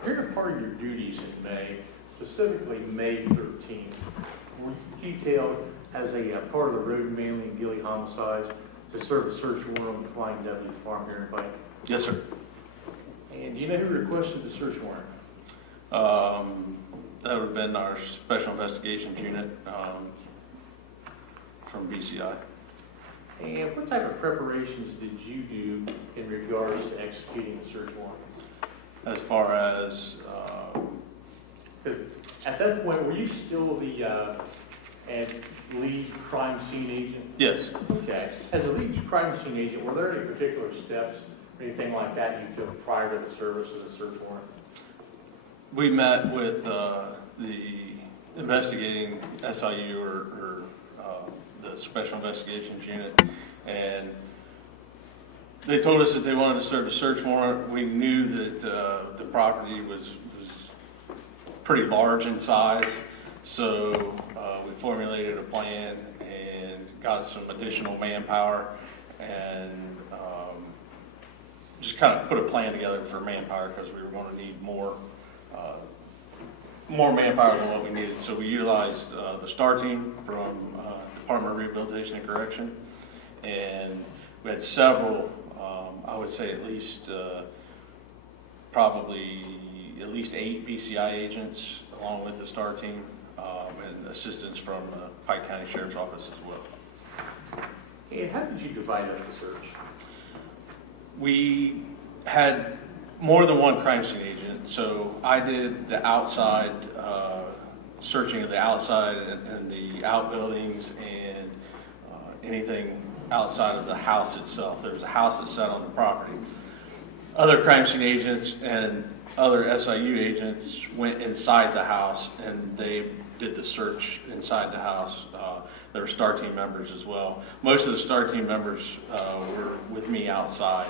During a part of your duties in May, specifically May 13th, were you detailed as a part of the Rhoden, Manley, and Gilly homicides to serve a search warrant on the Flying W farm here in Pike? Yes, sir. And do you know who requested the search warrant? That would have been our Special Investigations Unit from BCI. And what type of preparations did you do in regards to executing the search warrant? As far as, At that point, were you still the lead crime scene agent? yes, Okay. As a lead crime scene agent, were there any particular steps or anything like that you took prior to the service of the search warrant? we met with the investigating SIU or the Special Investigations Unit, and they told us that they wanted to serve a search warrant. We knew that the property was pretty large in size, so we formulated a plan and got some additional manpower and just kind of put a plan together for manpower because we were going to need more manpower than what we needed. So we utilized the STAR team from Department of Rehabilitation and Correction, and we had several, I would say at least probably at least 8 BCI agents along with the STAR team and assistance from Pike County Sheriff's Office as well. And how did you divide up the search? We had more than one crime scene agent, so I did the outside searching of the outside and the outbuildings and anything outside of the house itself. There was a house that sat on the property. Other crime scene agents and other SIU agents went inside the house and they did the search inside the house. There were STAR team members as well. Most of the STAR team members were with me outside.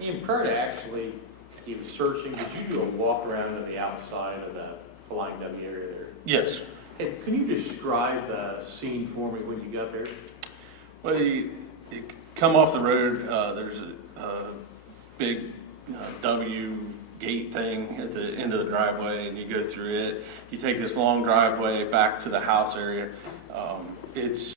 And prior to actually you searching, did you do a walk around on the outside of the Flying W area there? Yes. And can you describe the scene for me when you got there? Well, you come off the road, there's a big W gate thing at the end of the driveway, and you go through it. You take this long driveway back to the house area. It's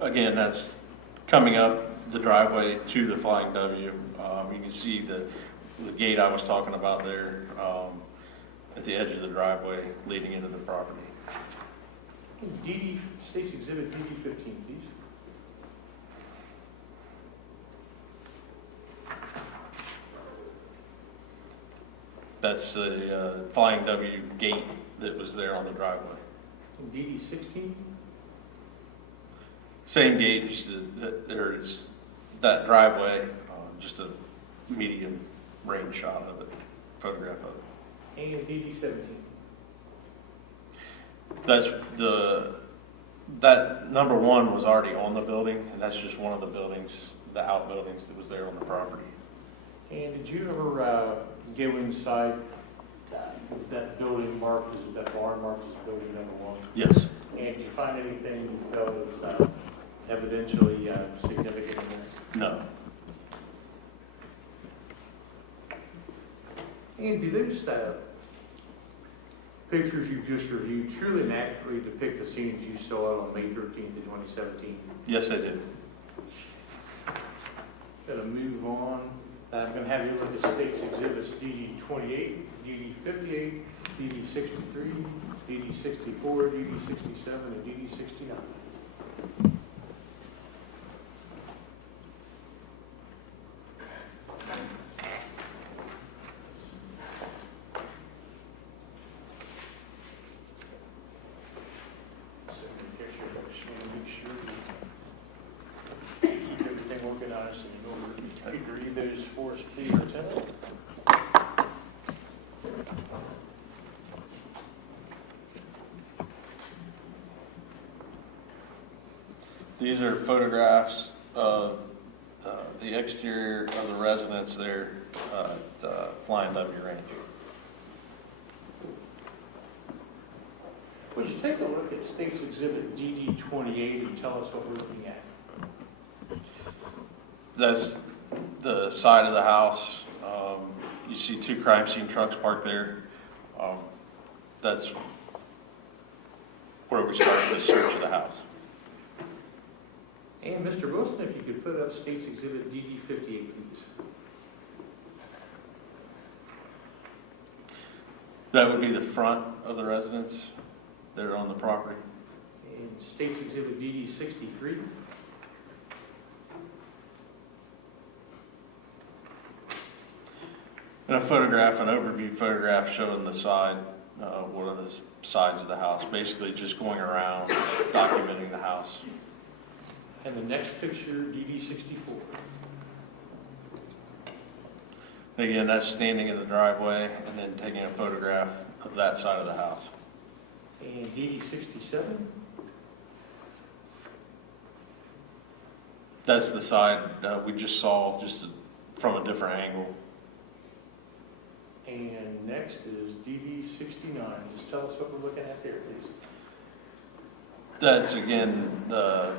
again, that's coming up the driveway to the Flying W. You can see the gate I was talking about there at the edge of the driveway leading into the property. DD, State's Exhibit DD 15, please. That's the Flying W gate that was there on the driveway. And DD 16? Same gate, just there's that driveway, just a medium range shot of it, photograph of it. And DD 17? That's that number one was already on the building, and that's just one of the buildings, the outbuildings that was there on the property. And did you ever go inside that building marked as, that barn marked as building number 1? Yes. And did you find anything you felt was evidentially significant in there? No. And do those pictures you just reviewed truly and accurately depict the scenes you saw on May 13th of 2017? Yes, I did. Going to move on. I'm going to have you look at State's Exhibits DD 28, DD 58, DD 63, DD 64, DD 67, and DD 69. Keep everything organized and in order. Could you read those for us, please, Lieutenant? These are photographs of the exterior of the residence there at Flying W Ranch. Would you take a look at State's Exhibit DD 28 and tell us what we're looking at? That's the side of the house. You see two crime scene trucks parked there. That's where we started the search of the house. And Mr. Wilson, if you could put up State's Exhibit DD 58, please. That would be the front of the residence. They're on the property. And State's Exhibit DD 63. And a photograph, an overview photograph showing the side, one of the sides of the house, basically just going around documenting the house. And the next picture, DD 64. Again, that's standing in the driveway and then taking a photograph of that side of the house. And DD 67. That's the side we just saw, just from a different angle. And next is DD 69. Just tell us what we're looking at there, please. That's again the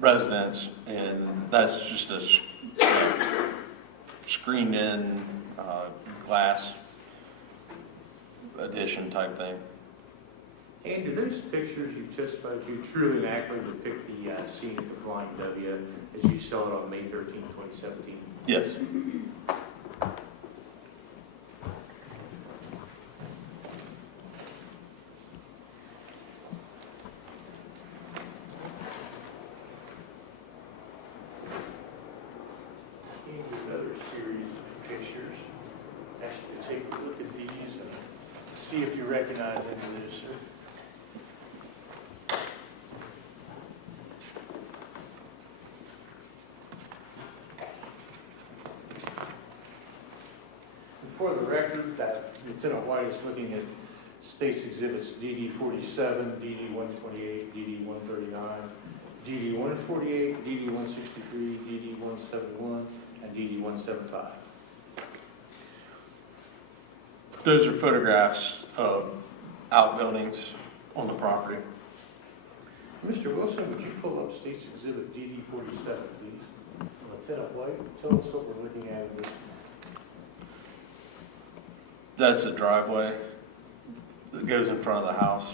residence, and that's just a screened-in glass addition type thing. And do those pictures you testified to truly and accurately depict the scene at the Flying W as you saw it on May 13, 2017? Yes. Another series of pictures. Actually, take a look at these and see if you recognize any of this, sir. And for the record, that Lieutenant White is looking at State's Exhibits DD 47, DD 128, DD 139, DD 148, DD 163, DD 171, and DD 175. Those are photographs of outbuildings on the property. Mr. Wilson, would you pull up State's Exhibit DD 47, please? Lieutenant White, tell us what we're looking at in this. That's a driveway that goes in front of the house.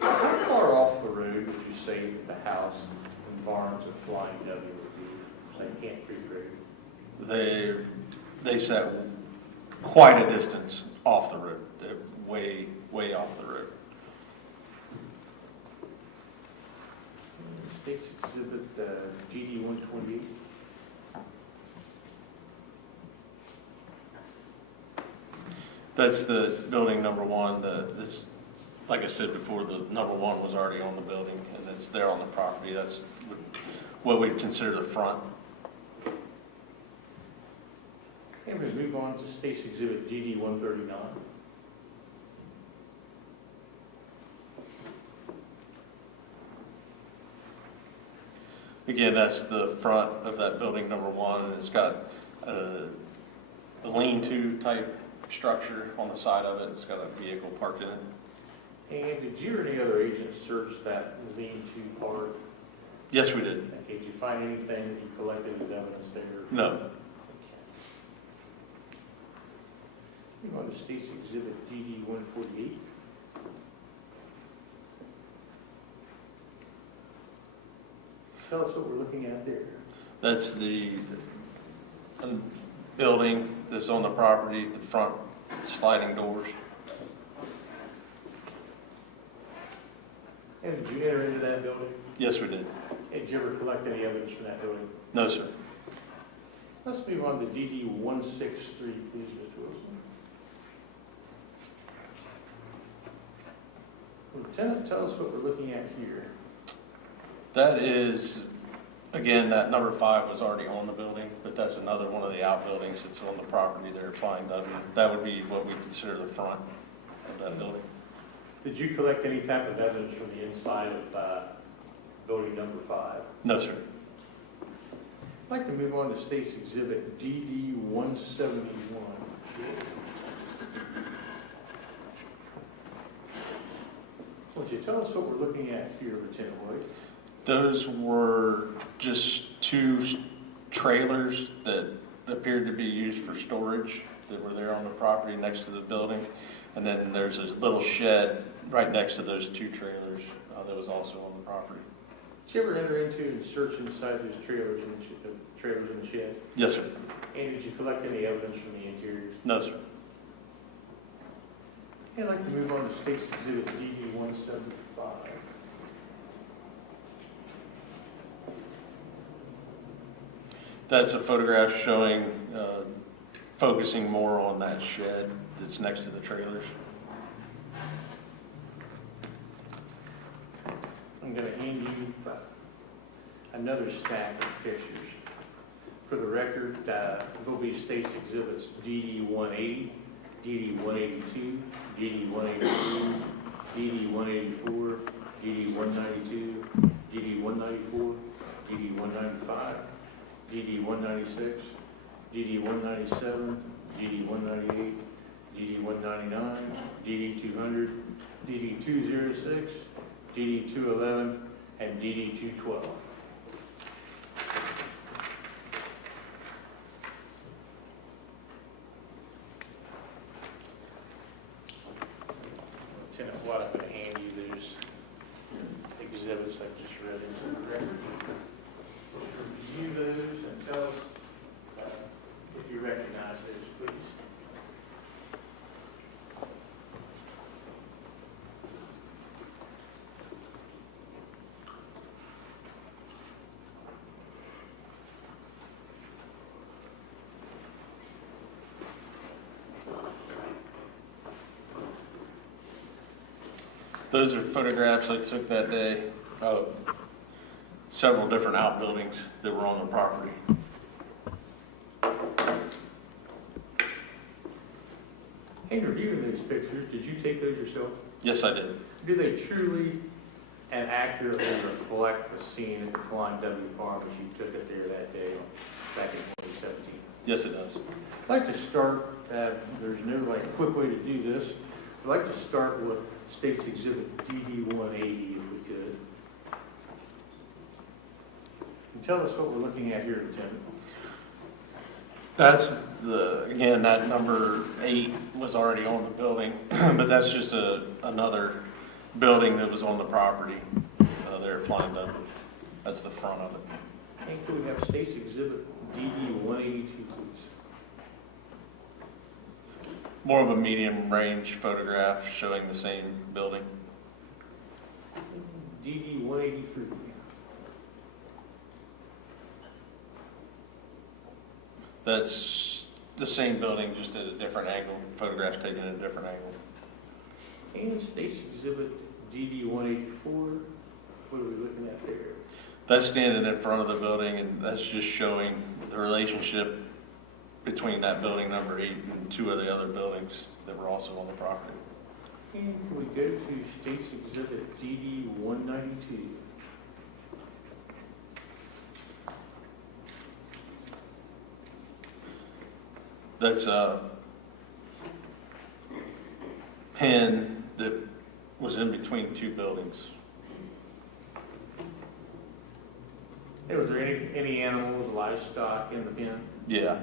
How far off the road would you say that the house and barns of Flying W would be, like Camp Creek Road? They sat quite a distance off the road. They're way off the road. State's Exhibit DD 128. That's the building number one. That's, like I said before, the number one was already on the building, and it's there on the property. That's what we consider the front. And we move on to State's Exhibit DD 139. Again, that's the front of that building number one, and it's got a lean-to type structure on the side of it. It's got a vehicle parked in it. And did you or any other agent search that lean-to part? Yes, we did. Okay, did you find anything that you collected as evidence there? No. Move on to State's Exhibit DD 148. Tell us what we're looking at there. That's the building that's on the property, the front sliding doors. And did you enter into that building? Yes, we did. And did you ever collect any evidence from that building? No, sir. Let's move on to DD 163, please, Mr. Wilson. Lieutenant, tell us what we're looking at here. That is, again, that number 5 was already on the building, but that's another one of the outbuildings that's on the property there, Flying W. That would be what we consider the front of that building. Did you collect any type of evidence from the inside of building number 5? No, sir. I'd like to move on to State's Exhibit DD 171. Would you tell us what we're looking at here, Lieutenant White? Those were just 2 trailers that appeared to be used for storage. that were there on the property next to the building. And then there's a little shed right next to those two trailers that was also on the property. Did you ever enter into and search inside those trailers and trailers in the shed? Yes, sir. And did you collect any evidence from the interiors? No, sir. I'd like to move on to State's Exhibit DD 175. That's a photograph showing, focusing more on that shed that's next to the trailers. I'm going to hand you another stack of pictures. For the record, there'll be State's Exhibits DD 180, DD 182, DD 183, DD 184, DD 192, DD 194, DD 195, DD 196, DD 197, DD 198, DD 199, DD 200, DD 206, DD 211, and DD 212. Lieutenant Watt, I'm going to hand you those exhibits I just read into the record. Review those and tell us if you recognize those, please. Those are photographs I took that day of several different outbuildings that were on the property. In reviewing those pictures, did you take those yourself? Yes, I did. Do they truly and accurately reflect the scene at the Flying W Farm as you took it there that day back in 2017? Yes, it does. I'd like to start, there's no quick way to do this. I'd like to start with State's Exhibit DD 180 if we could. And tell us what we're looking at here, Lieutenant. That's again, that number 8 was already on the building, but that's just another building that was on the property there at Flying W. That's the front of it. And could we have State's Exhibit DD 182, please? More of a medium range photograph showing the same building. DD 183. That's the same building, just at a different angle. Photographs taken at a different angle. And State's Exhibit DD 184. What are we looking at there? That's standing in front of the building, and that's just showing the relationship between that building number 8 and 2 of the other buildings that were also on the property. And can we go to State's Exhibit DD 192? That's a pen that was in between 2 buildings. Hey, was there any animals, livestock in the pen? Yeah.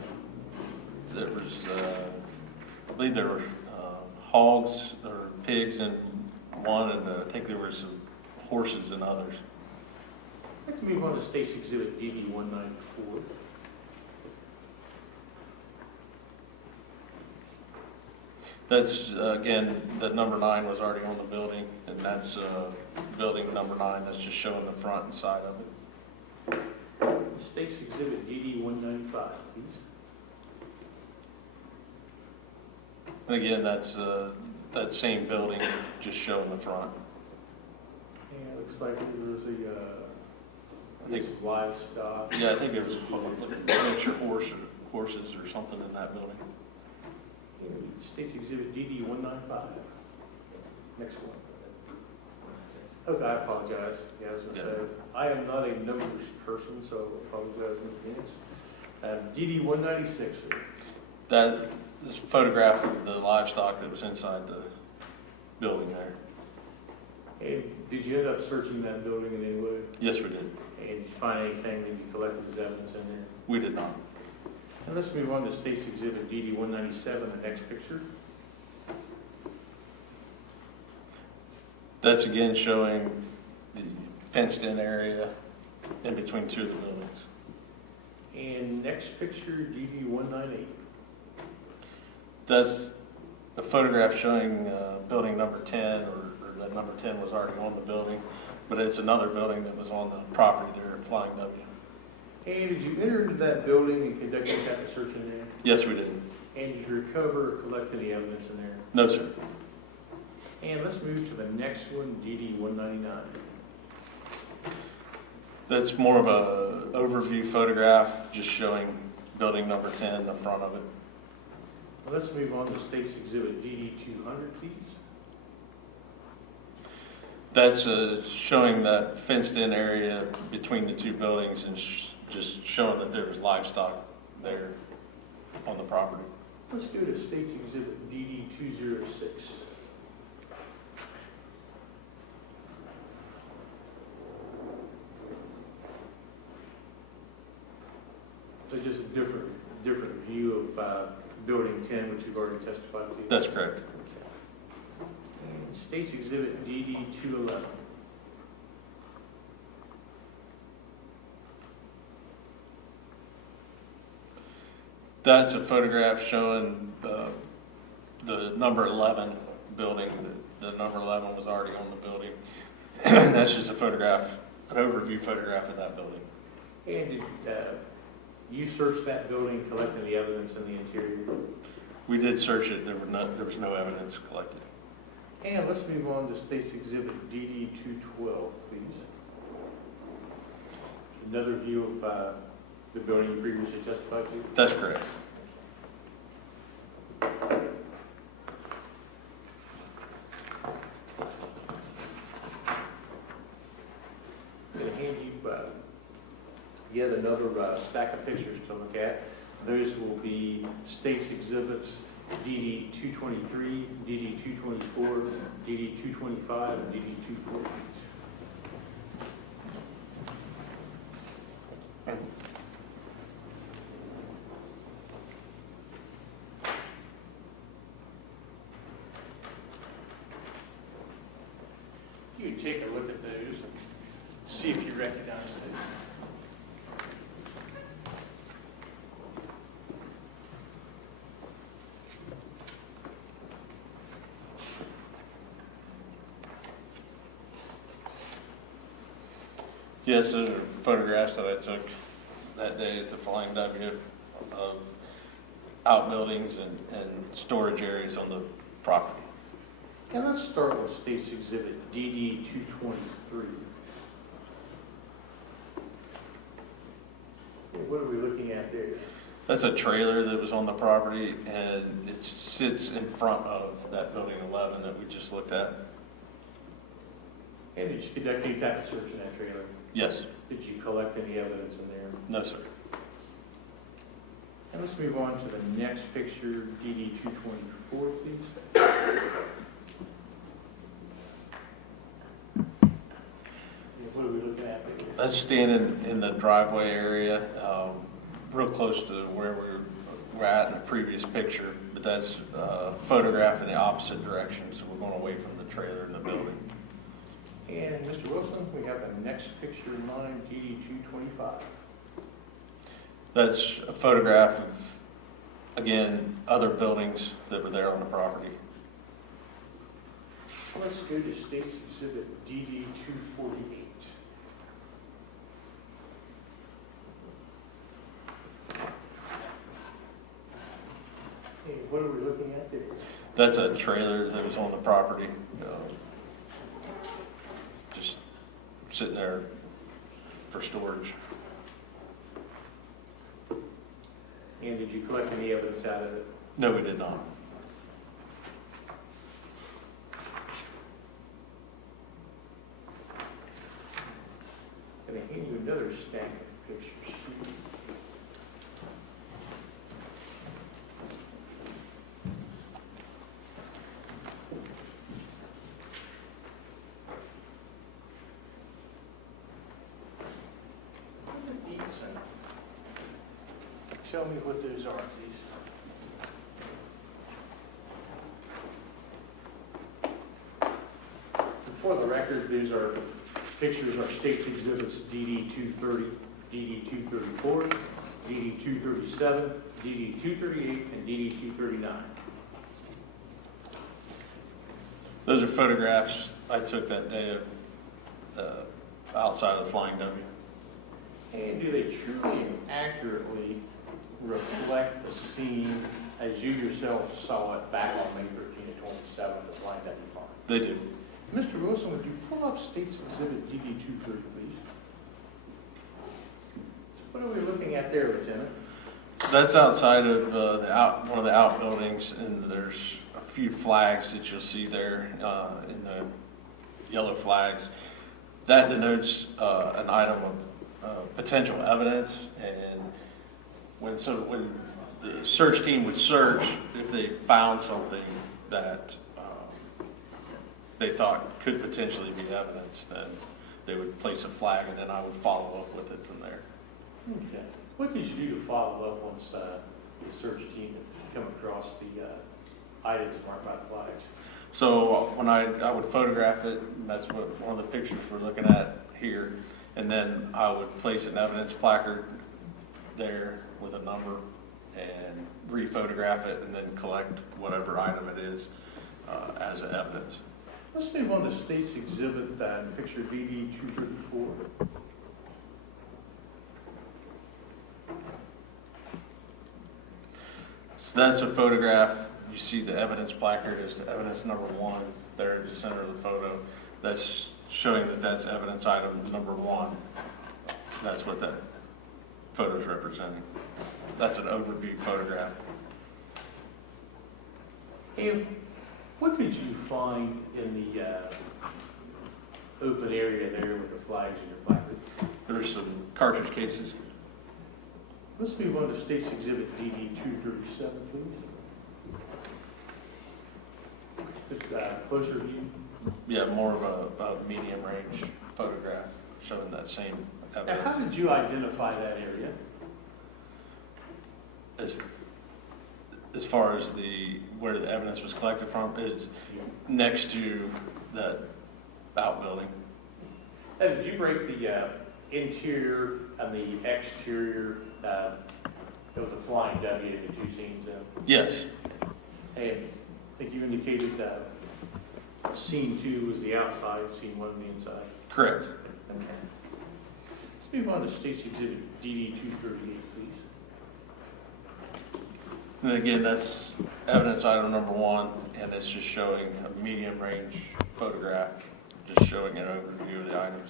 There was, I believe there were hogs or pigs in one, and I think there were some horses in others. Let's move on to State's Exhibit DD 194. That's, again, that number 9 was already on the building, and that's building number 9. That's just showing the front and side of it. State's Exhibit DD 195, please. And again, that's that same building, just showing the front. And it looks like there was I think- livestock. Yeah, I think it was miniature horses or something in that building. And State's Exhibit DD 195. Next one. Okay, I apologize. Yeah, I was going to say, I am not a numbers person, so I apologize in advance. DD 196, sir. That is a photograph of the livestock that was inside the building there. And did you end up searching that building in any way? Yes, we did. And did you find anything that you collected as evidence in there? We did not. And let's move on to State's Exhibit DD 197, the next picture. That's again showing the fenced-in area in between two of the buildings. And next picture, DD 198. That's a photograph showing building number 10, or that number 10 was already on the building, but it's another building that was on the property there at Flying W. And did you enter into that building and conduct any type of search in there? Yes, we did. And did you recover or collect any evidence in there? No, sir. And let's move to the next one, DD 199. That's more of a overview photograph, just showing building number 10, the front of it. Well, let's move on to State's Exhibit DD 200, please. That's showing that fenced-in area between the two buildings and just showing that there was livestock there on the property. Let's go to State's Exhibit DD 206. So just a different view of Building 10, which you've already testified to. That's correct. And State's Exhibit DD 211. That's a photograph showing the number 11 building. The number 11 was already on the building. That's just a photograph, an overview photograph of that building. And did you search that building, collect any evidence in the interior? We did search it. There was no evidence collected. And let's move on to State's Exhibit DD 212, please. Another view of the building you previously testified to. That's correct. I'm going to hand you yet another stack of pictures to look at. Those will be State's Exhibits DD 223, DD 224, DD 225, and DD 240. You can take a look at those and see if you recognize those. Yes, those are photographs that I took that day at the Flying W of outbuildings and storage areas on the property. And let's start with State's Exhibit DD 223. What are we looking at there? That's a trailer that was on the property, and it sits in front of that building 11 that we just looked at. And did you conduct any type of search in that trailer? Yes. Did you collect any evidence in there? No, sir. And let's move on to the next picture, DD 224, please. What are we looking at there? That's standing in the driveway area, real close to where we were at in the previous picture, but that's a photograph in the opposite direction, so we're going away from the trailer and the building. And Mr. Wilson, we have the next picture in mind, DD 225. That's a photograph of, again, other buildings that were there on the property. Let's go to State's Exhibit DD 248. Hey, what are we looking at there? That's a trailer that was on the property, just sitting there for storage. And did you collect any evidence out of it? No, we did not. I'm going to hand you another stack of pictures. tell me what those are, please? For the record, these are pictures are State's Exhibits DD 230, DD 234, DD 237, DD 238, and DD 239. Those are photographs I took that day of outside of the Flying W. And do they truly and accurately reflect the scene as you yourself saw it back on May 13 and 27 at the Flying W Farm? They do. Mr. Wilson, would you pull up State's Exhibit DD 230, please? So what are we looking at there, Lieutenant? So that's outside of one of the outbuildings, and there's a few flags that you'll see there in the yellow flags. That denotes an item of potential evidence, and when the search team would search, if they found something that they thought could potentially be evidence, then they would place a flag, and then I would follow up with it from there. Okay. What did you do to follow up once the search team had come across the items marked by the flags? So when I would photograph it, and that's what one of the pictures we're looking at here, and then I would place an evidence placard there with a number and re-photograph it, and then collect whatever item it is as evidence. Let's move on to State's Exhibit, picture DD 234. So that's a photograph. You see the evidence placard is the evidence number 1 there at the center of the photo. That's showing that that's evidence item number 1. That's what that photo is representing. That's an overview photograph. And what did you find in the open area there with the flags and your placard? There were some cartridge cases. Let's move on to State's Exhibit DD 237, please. Just closer view. Yeah, more of a medium range photograph showing that same Now, evidence. how did you identify that area? As far as where the evidence was collected from, it's next to that outbuilding. Now, did you break the interior and the exterior of the Flying W into two scenes then? Yes, And I think you indicated scene 2 was the outside, scene 1 the inside. correct. Okay. Let's move on to State's Exhibit DD 238, please. And again, that's evidence item number 1, and it's just showing a medium range photograph, just showing an overview of the items.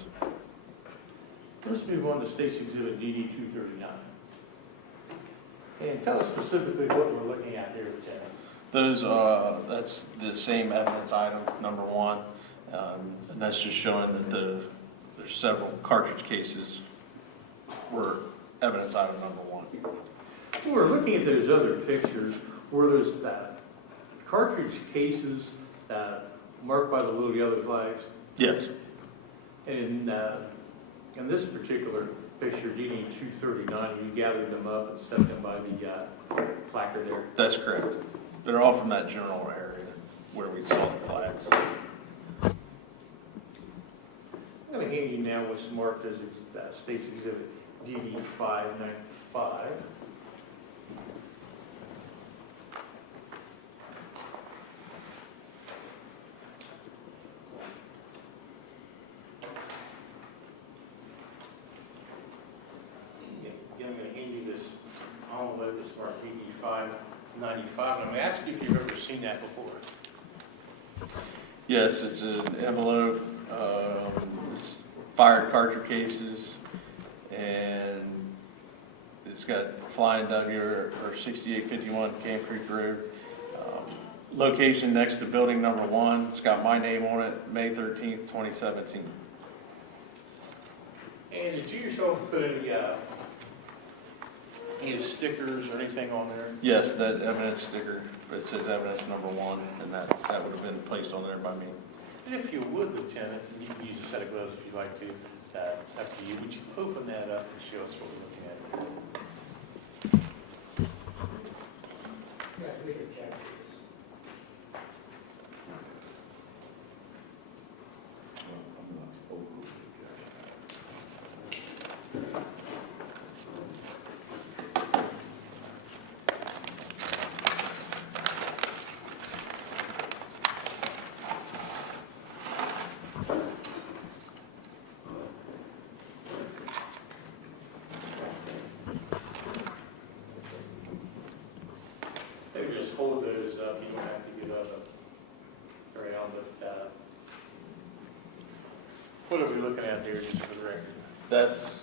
Let's move on to State's Exhibit DD 239. And tell us specifically what we're looking at here, Lieutenant. That's the same evidence item, number 1, and that's just showing that there's several cartridge cases were evidence item number 1. We're looking at those other pictures where there's cartridge cases marked by the little yellow flags. Yes, And in this particular picture, DD 239, you gathered them up and set them by the placard there. that's correct. They're all from that general area where we saw the flags. I'm going to hand you now what's marked as State's Exhibit DD 595. Again, I'm going to hand you this envelope that's marked DD 595. I'm going to ask you if you've ever seen that before. Yes, it's an envelope, it's fired cartridge cases, and it's got Flying W or 6851 Camp Creek Road. Location next to building number 1. It's got my name on it, May 13th, 2017. And did you yourself put any stickers or anything on there? Yes, that evidence sticker, it says evidence number 1, and that would have been placed on there by me. And if you would, Lieutenant, and you can use a set of gloves if you'd like to, up to you, would you open that up and show us what we're looking at? What are we looking at there, just for the record?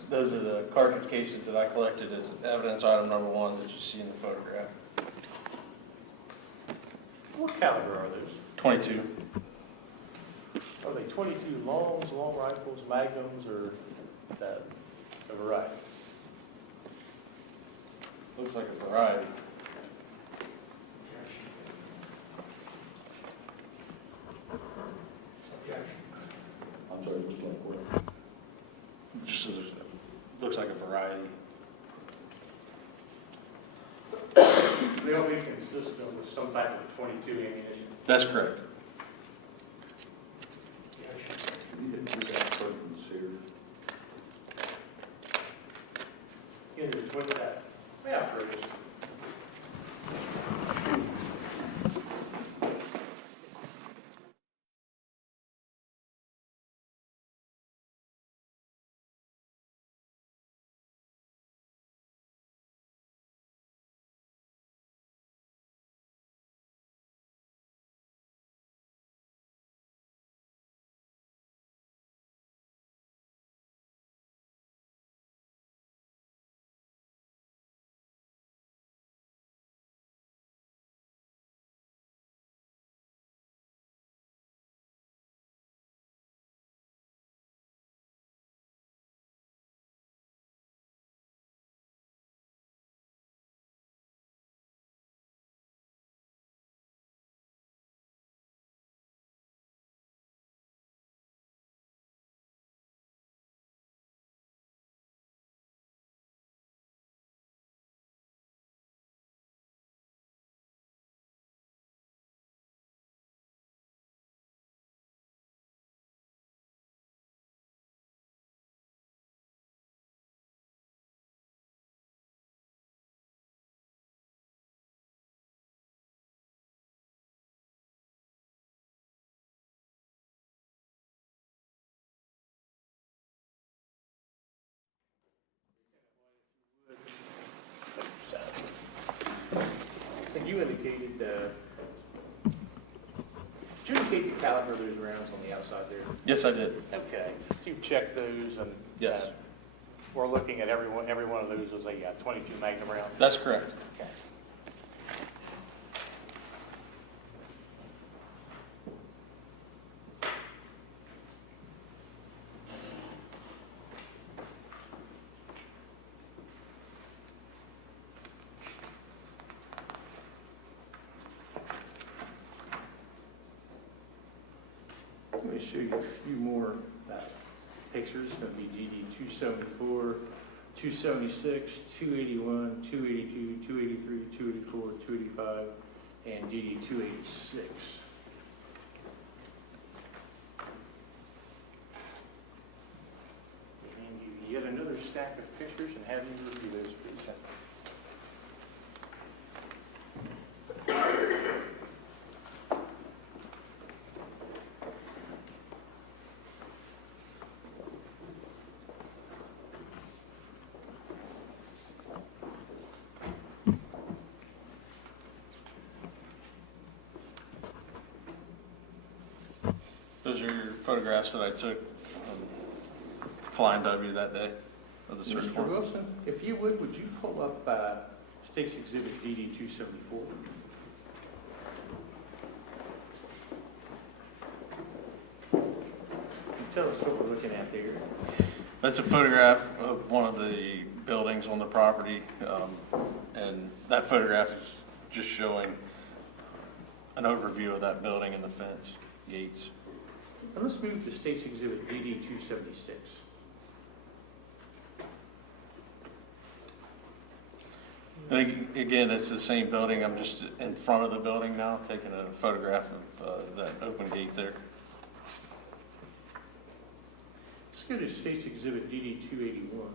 Those are the cartridge cases that I collected as evidence item number 1 that you see in the photograph. What caliber are those? 22. Are they 22 longs, long rifles, magnums, or a variety? Looks like a variety. I'm sorry, looks like what? Just looks like a variety. They'll be consistent with some type of 22 ammunition. That's correct. You didn't do that person's here. Into the 20, yeah, Bruce. And you indicated, did you indicate the caliber of those rounds on the outside there? Yes, I did. Okay, so you've checked those and? Yes. We're looking at every one of those as a 22 Magnum round? That's correct. Okay. Let me show you a few more pictures. It's going to be GD 274, 276, 281, 282, 283, 284, 285, and GD 286. And you get another stack of pictures and have you review those, please. Those are your photographs that I took Flying W that day of the search Mr. warrant. Wilson, if you would you pull up State's Exhibit DD 274? Tell us what we're looking at there. That's a photograph of one of the buildings on the property, and that photograph is just showing an overview of that building and the fence, gates. Now let's move to State's Exhibit DD 276. And again, it's the same building. I'm just in front of the building now, taking a photograph of that open gate there. Let's go to State's Exhibit DD 281.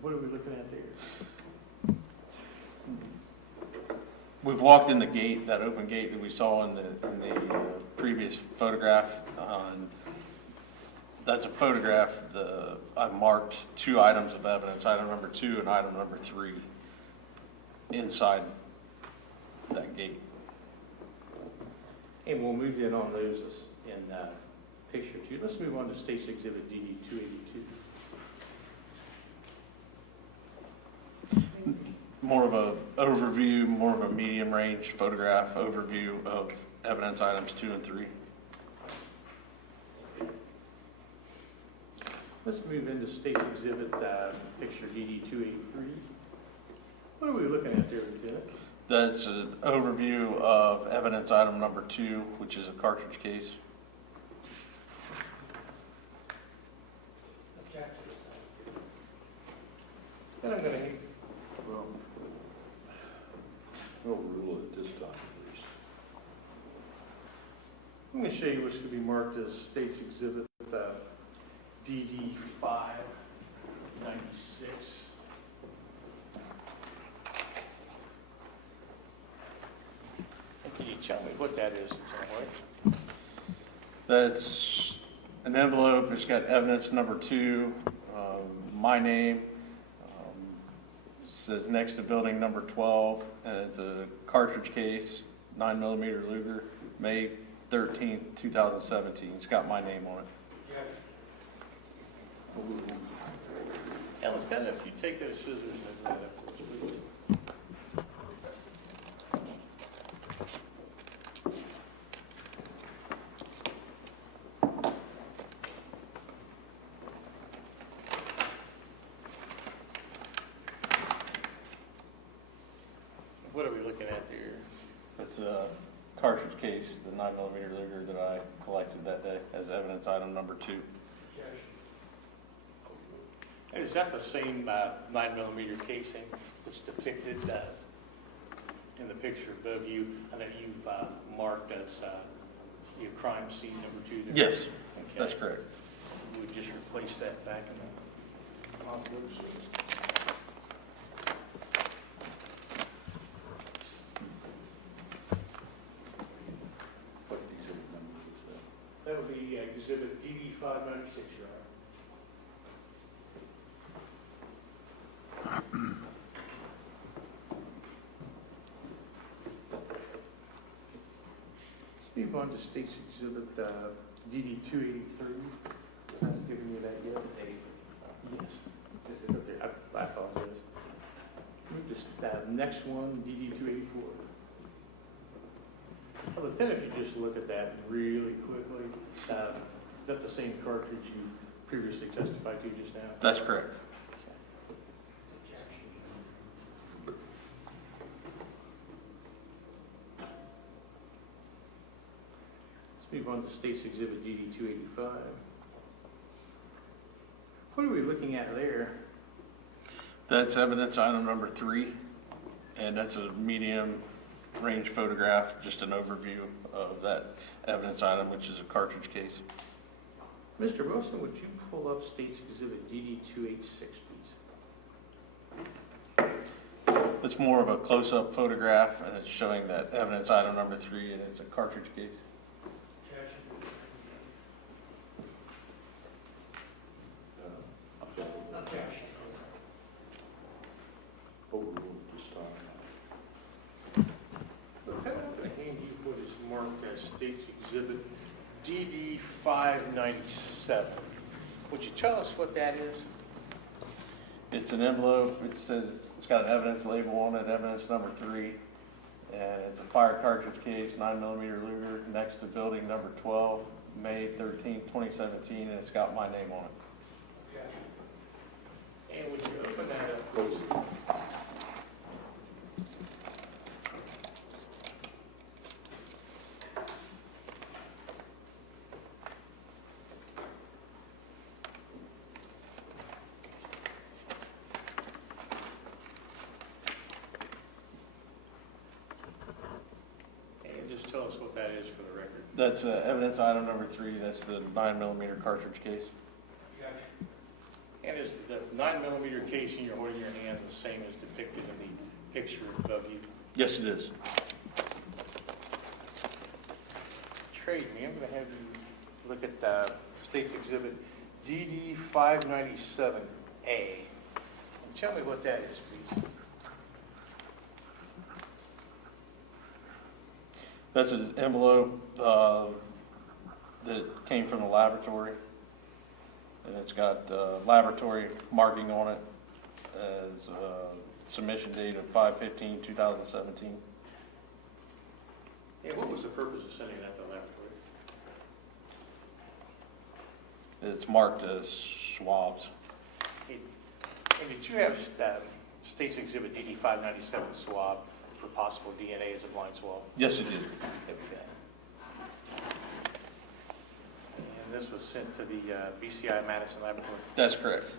What are we looking at there? We've walked in the gate, that open gate that we saw in the previous photograph. And that's a photograph. I marked 2 items of evidence, item number 2 and item number 3. inside that gate. And we'll move in on those in picture two. Let's move on to State's Exhibit DD 282. More of a overview, more of a medium range photograph overview of evidence items 2 and 3. Let's move into State's Exhibit picture DD 283. What are we looking at there, Lieutenant? That's an overview of evidence item number 2, which is a cartridge case. Objection. And I'm going to, Well, we'll rule it this time, at least. I'm going to show you what's going to be marked as State's Exhibit DD 596. Can you tell me what that is, Lieutenant? That's an envelope. It's got evidence number 2, my name. Says next to building number 12, and it's a cartridge case, 9mm Luger, May 13th, 2017. It's got my name on it. Objection. And Lieutenant, if you take those scissors and open that up for us, please. What are we looking at there? It's a cartridge case, the 9mm Luger that I collected that day as evidence item number 2. Objection. And is that the same 9mm casing that's depicted in the picture above you, and that you've marked as your crime scene number 2 there? Yes, Okay. that's correct. You would just replace that back in the envelope, so. What exhibit number is that? That would be Exhibit DD 596, Your Honor. Let's move on to State's Exhibit DD 283. That's giving you that yet? Yes. This is up there. I apologize. Move to next one, DD 284. Well, Lieutenant, if you just look at that really quickly, is that the same cartridge you previously testified to just now? That's correct. Objection. Let's move on to State's Exhibit DD 285. What are we looking at there? That's evidence item number 3, and that's a medium range photograph, just an overview of that evidence item, which is a cartridge case. Mr. Wilson, would you pull up State's Exhibit DD 286, please? It's more of a close-up photograph, and it's showing that evidence item number 3, and it's a cartridge case. Objection. Objection. Overruled this time. Lieutenant, I'm going to hand you what is marked as State's Exhibit DD 597. Would you tell us what that is? It's an envelope. It says, it's got an evidence label on it, evidence number 3, and it's a fire cartridge case, 9mm Luger, next to building number 12, May 13th, 2017, and it's got my name on it. Objection. And would you open that up, please? And just tell us what that is for the record. That's evidence item number 3. That's the 9mm cartridge case. Objection. And is the 9mm casing you're holding in your hand the same as depicted in the picture above you? Yes, it is. Trade me, I'm going to have you look at State's Exhibit DD 597A. And tell me what that is, please. That's an envelope that came from the laboratory, and it's got laboratory marking on it as submission date of 5/15/2017. And what was the purpose of sending that to the laboratory? It's marked as swabs. And did you have State's Exhibit DD 597 swab for possible DNA as a blind swab? Yes, it did. Okay. And this was sent to the BCI Madison Laboratory? That's correct.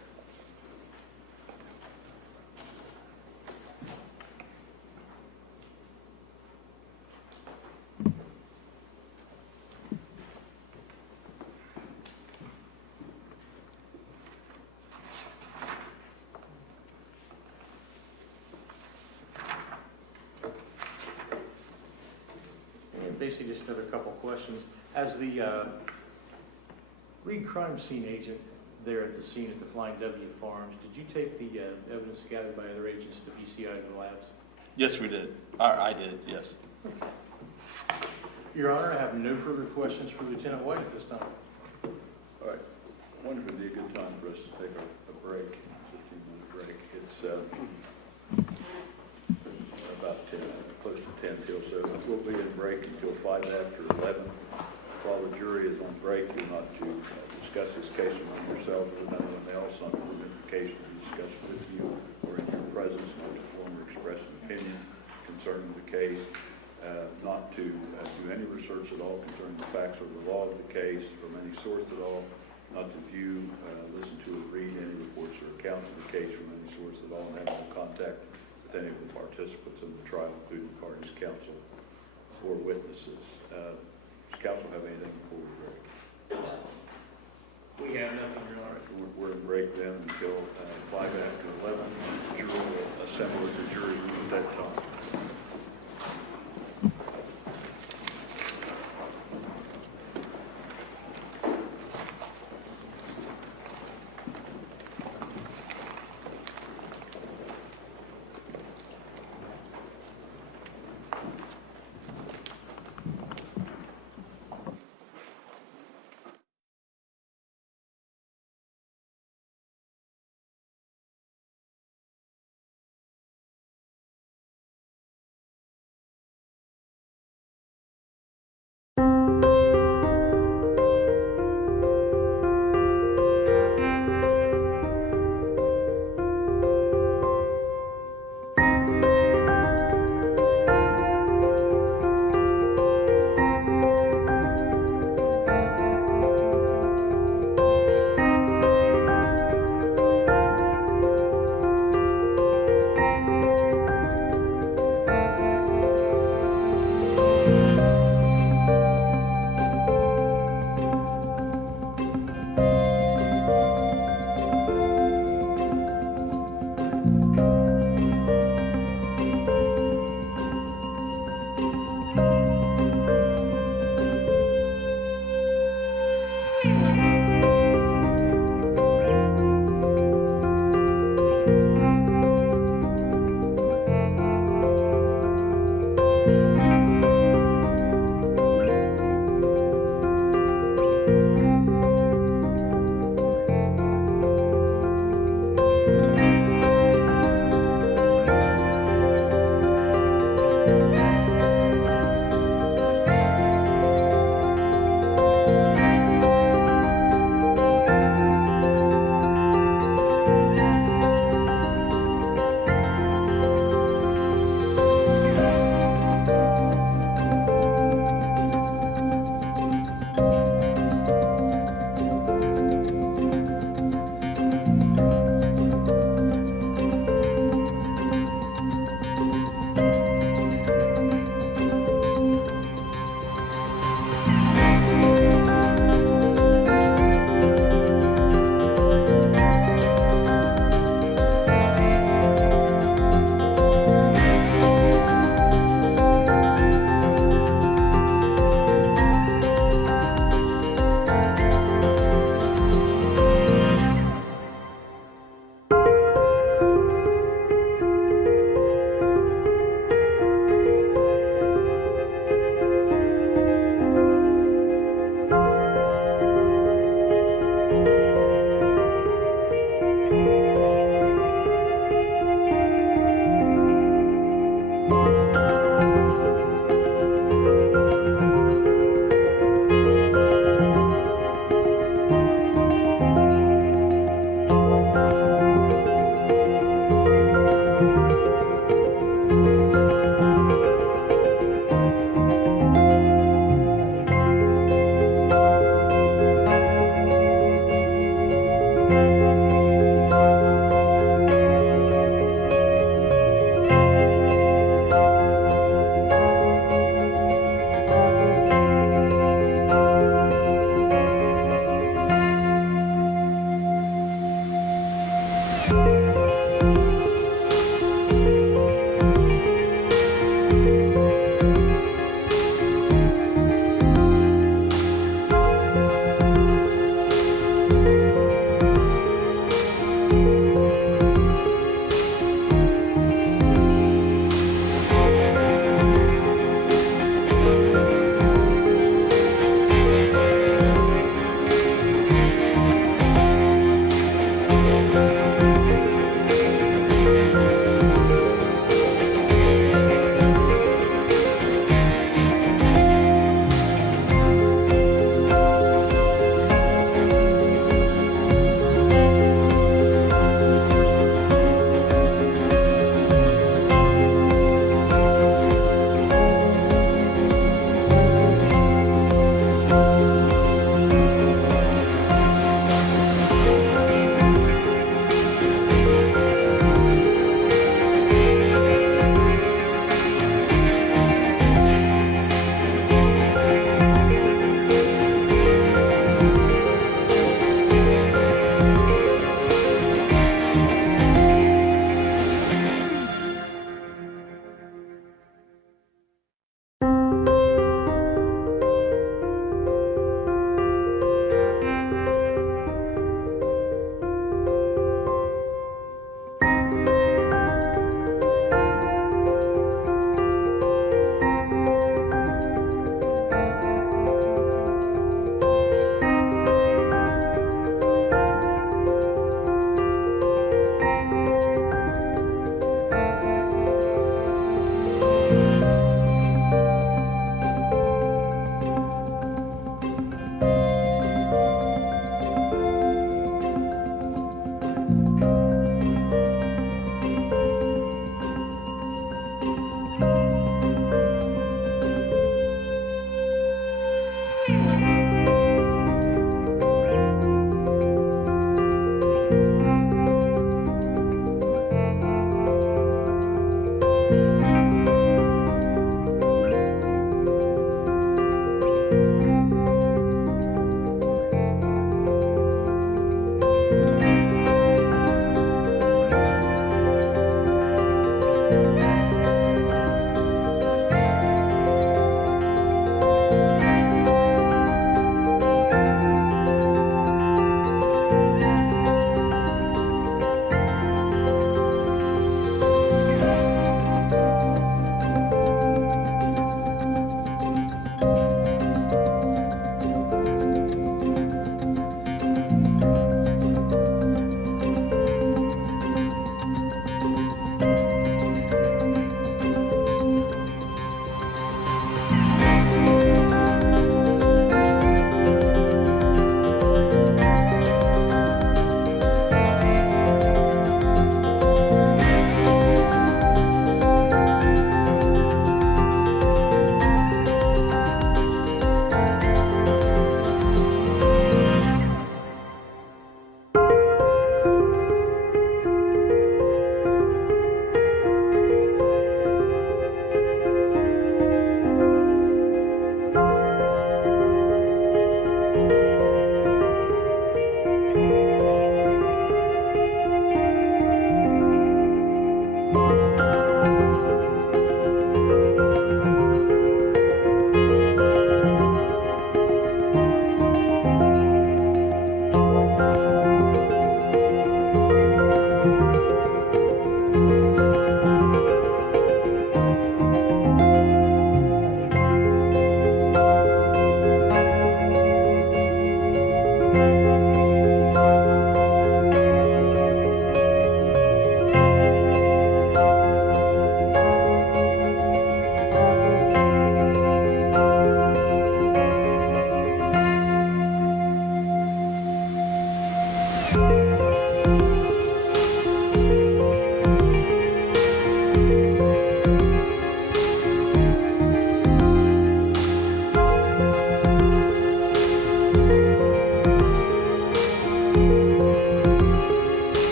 And basically just another couple of questions. As the lead crime scene agent there at the scene at the Flying W Farms, did you take the evidence gathered by other agents to BCI to the labs? Yes, we did. I did, yes. Your Honor, I have no further questions for Lieutenant White at this time. All right, I wonder if it'd be a good time for us to take a break, 15-minute break. It's about 10, close to 10 till, so we'll be in break until 5 after 11. While the jury is on break, you're not to discuss this case among yourselves with anyone else on the implication to discuss with you or in your presence, not to form or express an opinion concerning the case, not to do any research at all concerning the facts or the law of the case from any source at all, not to view, listen to, or read any reports or accounts of the case from any source at all, and have no contact with any of the participants in the trial, including parties, counsel, or witnesses. Does counsel have anything before we break? We have nothing, Your Honor. We're in break then until 5 after 11. The jury will assemble at the jury room at that time.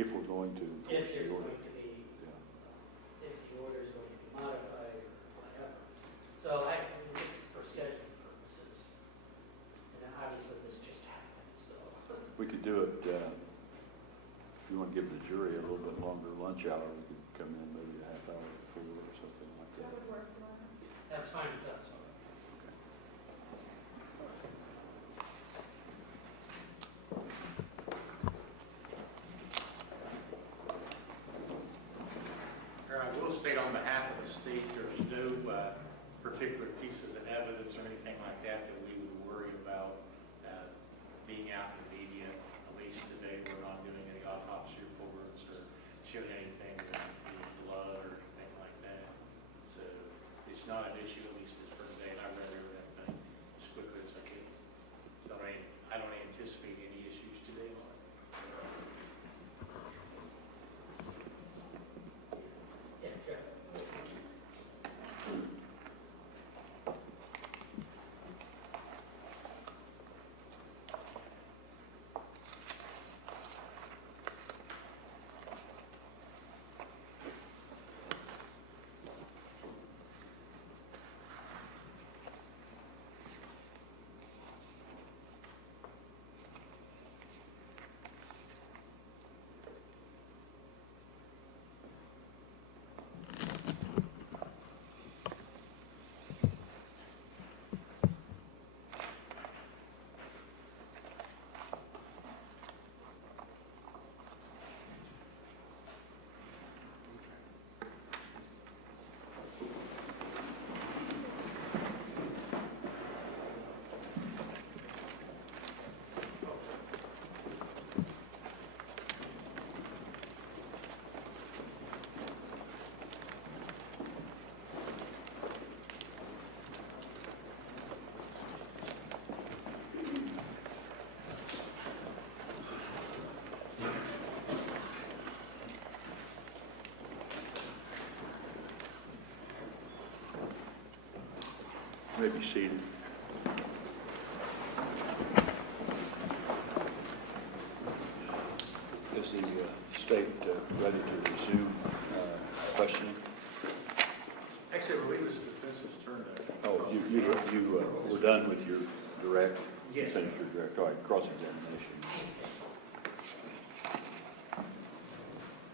If we're going to enforce If there's the order. going to be, Yeah. if the order is going to be modified or whatever. So just for scheduling purposes. And then obviously this just happened, so. We could do it, if you want to give the jury a little bit longer lunch hour, we could come in maybe a half hour before or something like that. That's fine with us. I will state on behalf of the state, there's no particular pieces of evidence or anything like that that we would worry about being out in the media. At least today, we're not doing any autopsy reports or showing anything with blood or anything like that. So it's not an issue, at least as for today, and I read over that thing as quickly as I can. So I don't anticipate any issues today on it. Yeah, sure. You may be seated. Is the state ready to resume questioning? Actually, I believe it's the defense's turn to. Oh, you were done with your direct? Yes. Finished your direct, all right, cross-examination.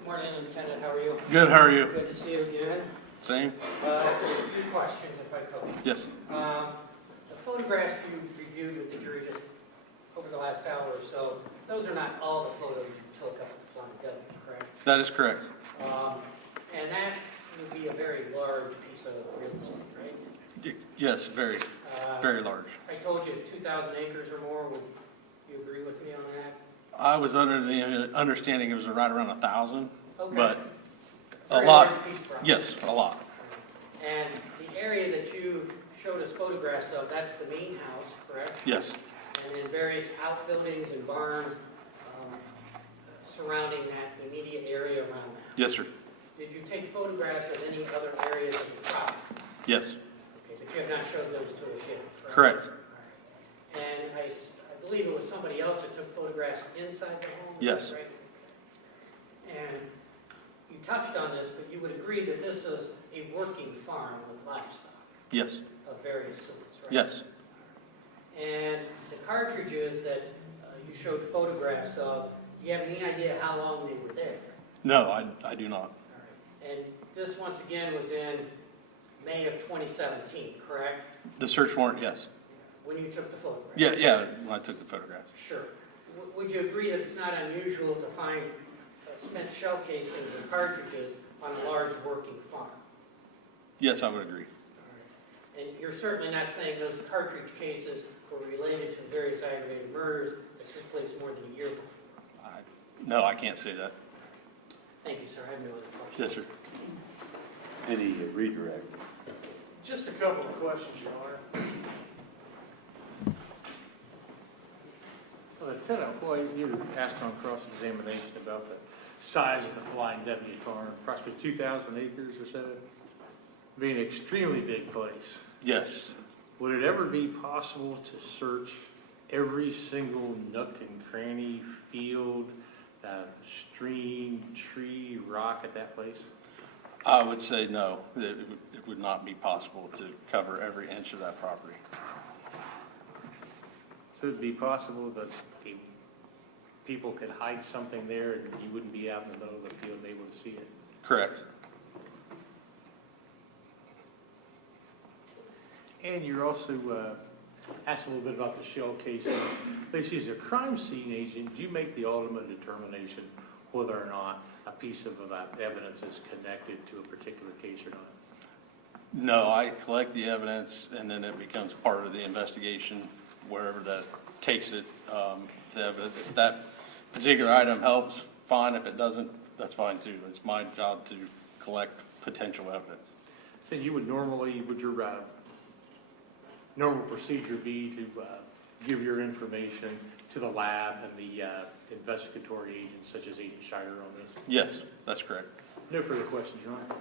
Morning, Lieutenant, how are you? Good, how are you? Good to see you again. Same? Just a few questions, if I could. Yes. The photographs you reviewed with the jury just over the last hour or so, those are not all the photos you took up at the Flying W, correct? That is correct. And that would be a very large piece of real estate, right? Yes, very, very large. I told you it's 2,000 acres or more. Would you agree with me on that? I was under the understanding it was right around 1,000, Okay. but a Very lot, large piece of property. yes, a lot. And the area that you showed us photographs of, that's the main house, correct? Yes, And then various outbuildings and barns surrounding that immediate area around that. yes, sir. Did you take photographs of any other areas of the property? Yes, Okay, but you have not showed those to us yet, correct. All right. And I believe it was somebody else that took photographs inside the home? Is Yes. that right? And you touched on this, but you would agree that this is a working farm with livestock Yes, of various sorts, right? yes. And the cartridges that you showed photographs of, do you have any idea how long they were there? No, I do not. All right. And this, once again, was in May of 2017, correct? The search warrant, yes. When you took the photograph? Yeah, when I took the photographs. Sure. Would you agree that it's not unusual to find spent shell casings and cartridges on a large working farm? Yes, I would agree. All right. And you're certainly not saying those cartridge cases were related to various aggravated murders that took place more than a year before? No, I can't say that. Thank you, sir. I have no other questions. Yes, sir. Any redirect? Just a couple of questions, Your Honor. Well, Lieutenant, boy, you asked on cross-examination about the size of the Flying W farm, approximately 2,000 acres or so. Being an extremely big place. Yes. Would it ever be possible to search every single nook and cranny, field, stream, rock at that place? I would say no, it would not be possible to cover every inch of that property. So it'd be possible that people could hide something there and you wouldn't be out in the middle of the field able to see it? Correct. And you're also asked a little bit about the shell casing. Basically, as a crime scene agent, do you make the ultimate determination whether or not a piece of evidence is connected to a particular case or not? No, I collect the evidence and then it becomes part of the investigation wherever that takes it. If that particular item helps, fine. If it doesn't, that's fine too. It's my job to collect potential evidence. So you would normally, would your normal procedure be to give your information to the lab and the investigatory agents such as Agent Shire on this? Yes, that's correct. No further questions, Your Honor.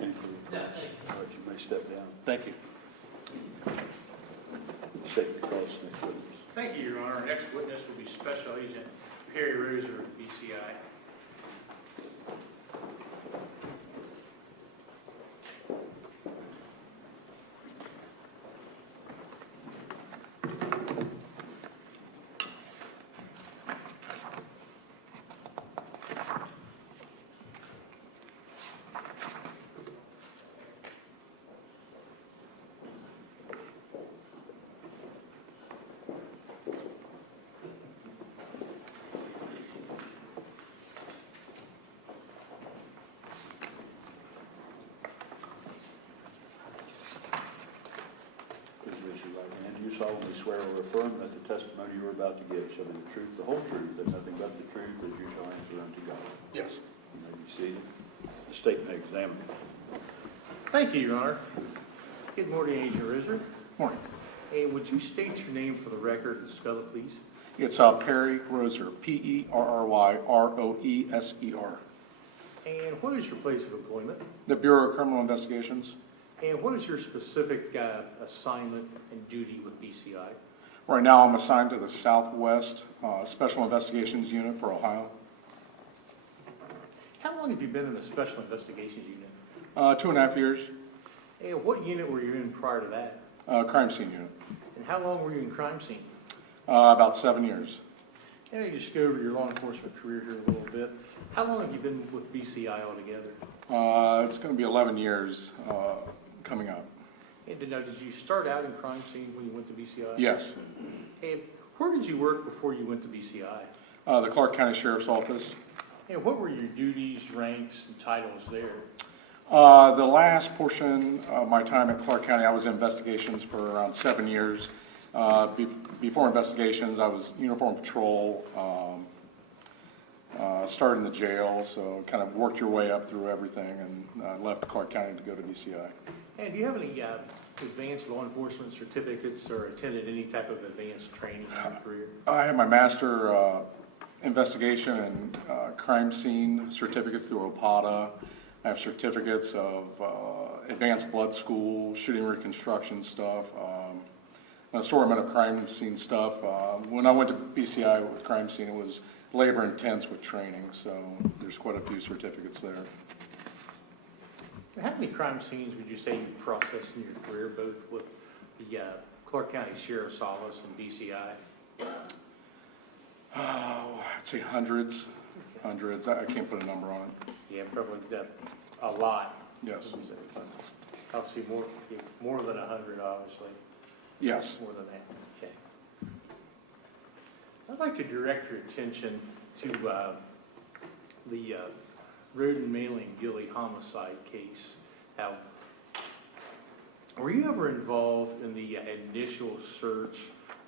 Any further questions? All right, you may step down. Thank you. State the cause, next witness. Thank you, Your Honor. Our next witness will be Special Agent Perry Roser, BCI. Please raise your right hand. Do you solemnly swear or affirm that the testimony you are about to give shall be the truth, the whole truth, and nothing but the truth as you shall answer unto God? Yes. You may be seated. The state may examine you. Thank you, Your Honor. Good morning, Agent Roser. Morning. Hey, would you state your name for the record and spell it, please? It's Perry Roser, Perryroeser. And what is your place of employment? The Bureau of Criminal Investigations. And what is your specific assignment and duty with BCI? Right now, I'm assigned to the Southwest Special Investigations Unit for Ohio. How long have you been in the Special Investigations Unit? 2.5 years. And what unit were you in prior to that? Crime Scene Unit. And how long were you in crime scene? About 7 years. Can I just go over your law enforcement career here a little bit? How long have you been with BCI altogether? It's going to be 11 years coming up. And did you start out in crime scene when you went to BCI? Yes. And where did you work before you went to BCI? The Clark County Sheriff's Office. And what were your duties, ranks, and titles there? The last portion of my time at Clark County, I was in investigations for around 7 years. Before investigations, I was uniform patrol, started in the jail, so kind of worked your way up through everything, and left Clark County to go to BCI. And do you have any advanced law enforcement certificates or attended any type of advanced training in your career? I have my master investigation and crime scene certificates through OPATA. I have certificates of advanced blood school, shooting reconstruction stuff, an assortment of crime scene stuff. When I went to BCI with crime scene, it was labor intense with training, so there's quite a few certificates there. How many crime scenes would you say you processed in your career, both with the Clark County Sheriff's Office and BCI? Oh, I'd say hundreds. I can't put a number on it. Yeah, probably a lot. Yes. Obviously more than 100, obviously. Yes. More than that. Okay. I'd like to direct your attention to the Rhoden Mailing Gilly homicide case. Now, were you ever involved in the initial search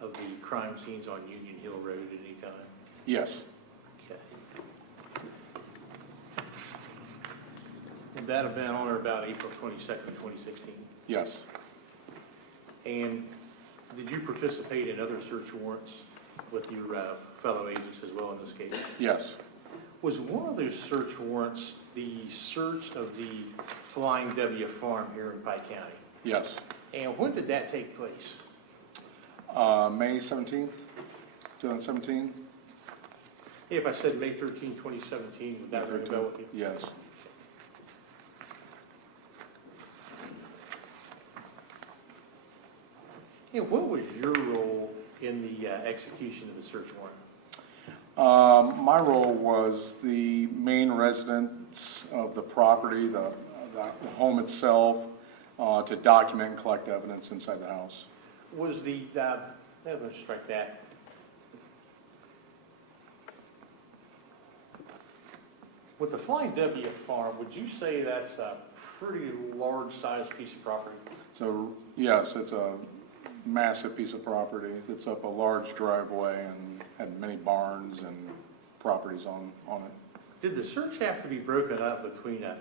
of the crime scenes on Union Hill Road at any time? Yes. Okay. Would that have been on or about April 22nd, 2016? Yes. And did you participate in other search warrants with your fellow agents as well in this case? Yes. Was one of those search warrants the search of the Flying W farm here in Pike County? Yes. And when did that take place? May 17th, 2017. If I said May 13, 2017, would that ring a bell with you? Yes. And what was your role in the execution of the search warrant? My role was the main residence of the property, the home itself, to document and collect evidence inside the house. Was let's strike that. With the Flying W farm, would you say that's a pretty large-sized piece of property? So, yes, it's a massive piece of property. It's up a large driveway and had many barns and properties on it. Did the search have to be broken up between a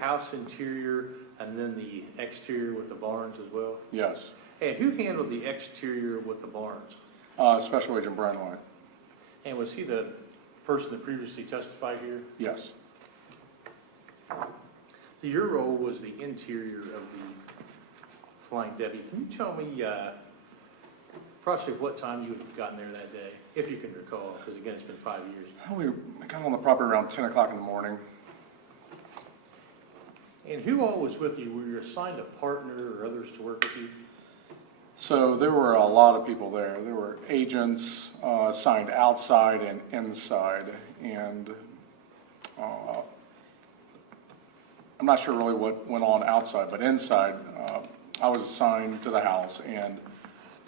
house interior and then the exterior with the barns as well? Yes. And who handled the exterior with the barns? Special Agent Brian White. And was he the person that previously testified here? Yes. Your role was the interior of the Flying W. Can you tell me approximately what time you had gotten there that day, if you can recall, because again, it's been 5 years. We got on the property around 10 o'clock in the morning. And who all was with you? Were you assigned a partner or others to work with you? So there were a lot of people there. There were agents assigned outside and inside, and I'm not sure really what went on outside, but inside, I was assigned to the house, and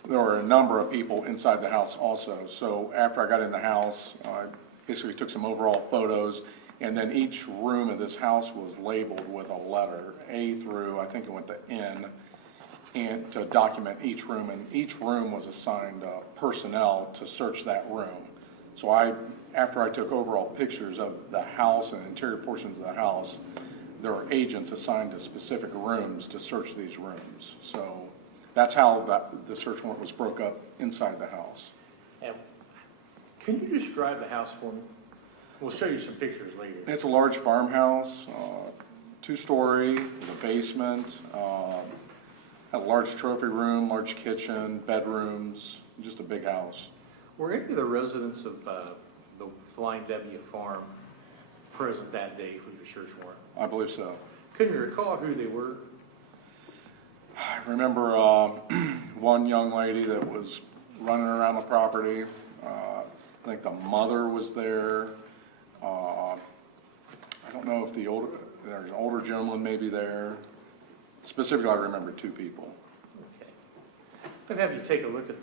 there were a number of people inside the house also. So after I got in the house, I basically took some overall photos, and then each room of this house was labeled with a letter, A through, I think it went to N, and to document each room, and each room was assigned personnel to search that room. So after I took overall pictures of the house and interior portions of the house, there were agents assigned to specific rooms to search these rooms. So that's how the search warrant was broke up inside the house. And can you describe the house for me? We'll show you some pictures later. It's a large farmhouse, 2-story, with a basement, had a large trophy room, large kitchen, bedrooms, just a big house. Were any of the residents of the Flying W farm present that day for your search warrant? I believe so. Can you recall who they were? I remember one young lady that was running around the property. I think the mother was there. I don't know if there's an older gentleman maybe there. Specifically, I remember 2 people. Okay. I'm going to have you take a look at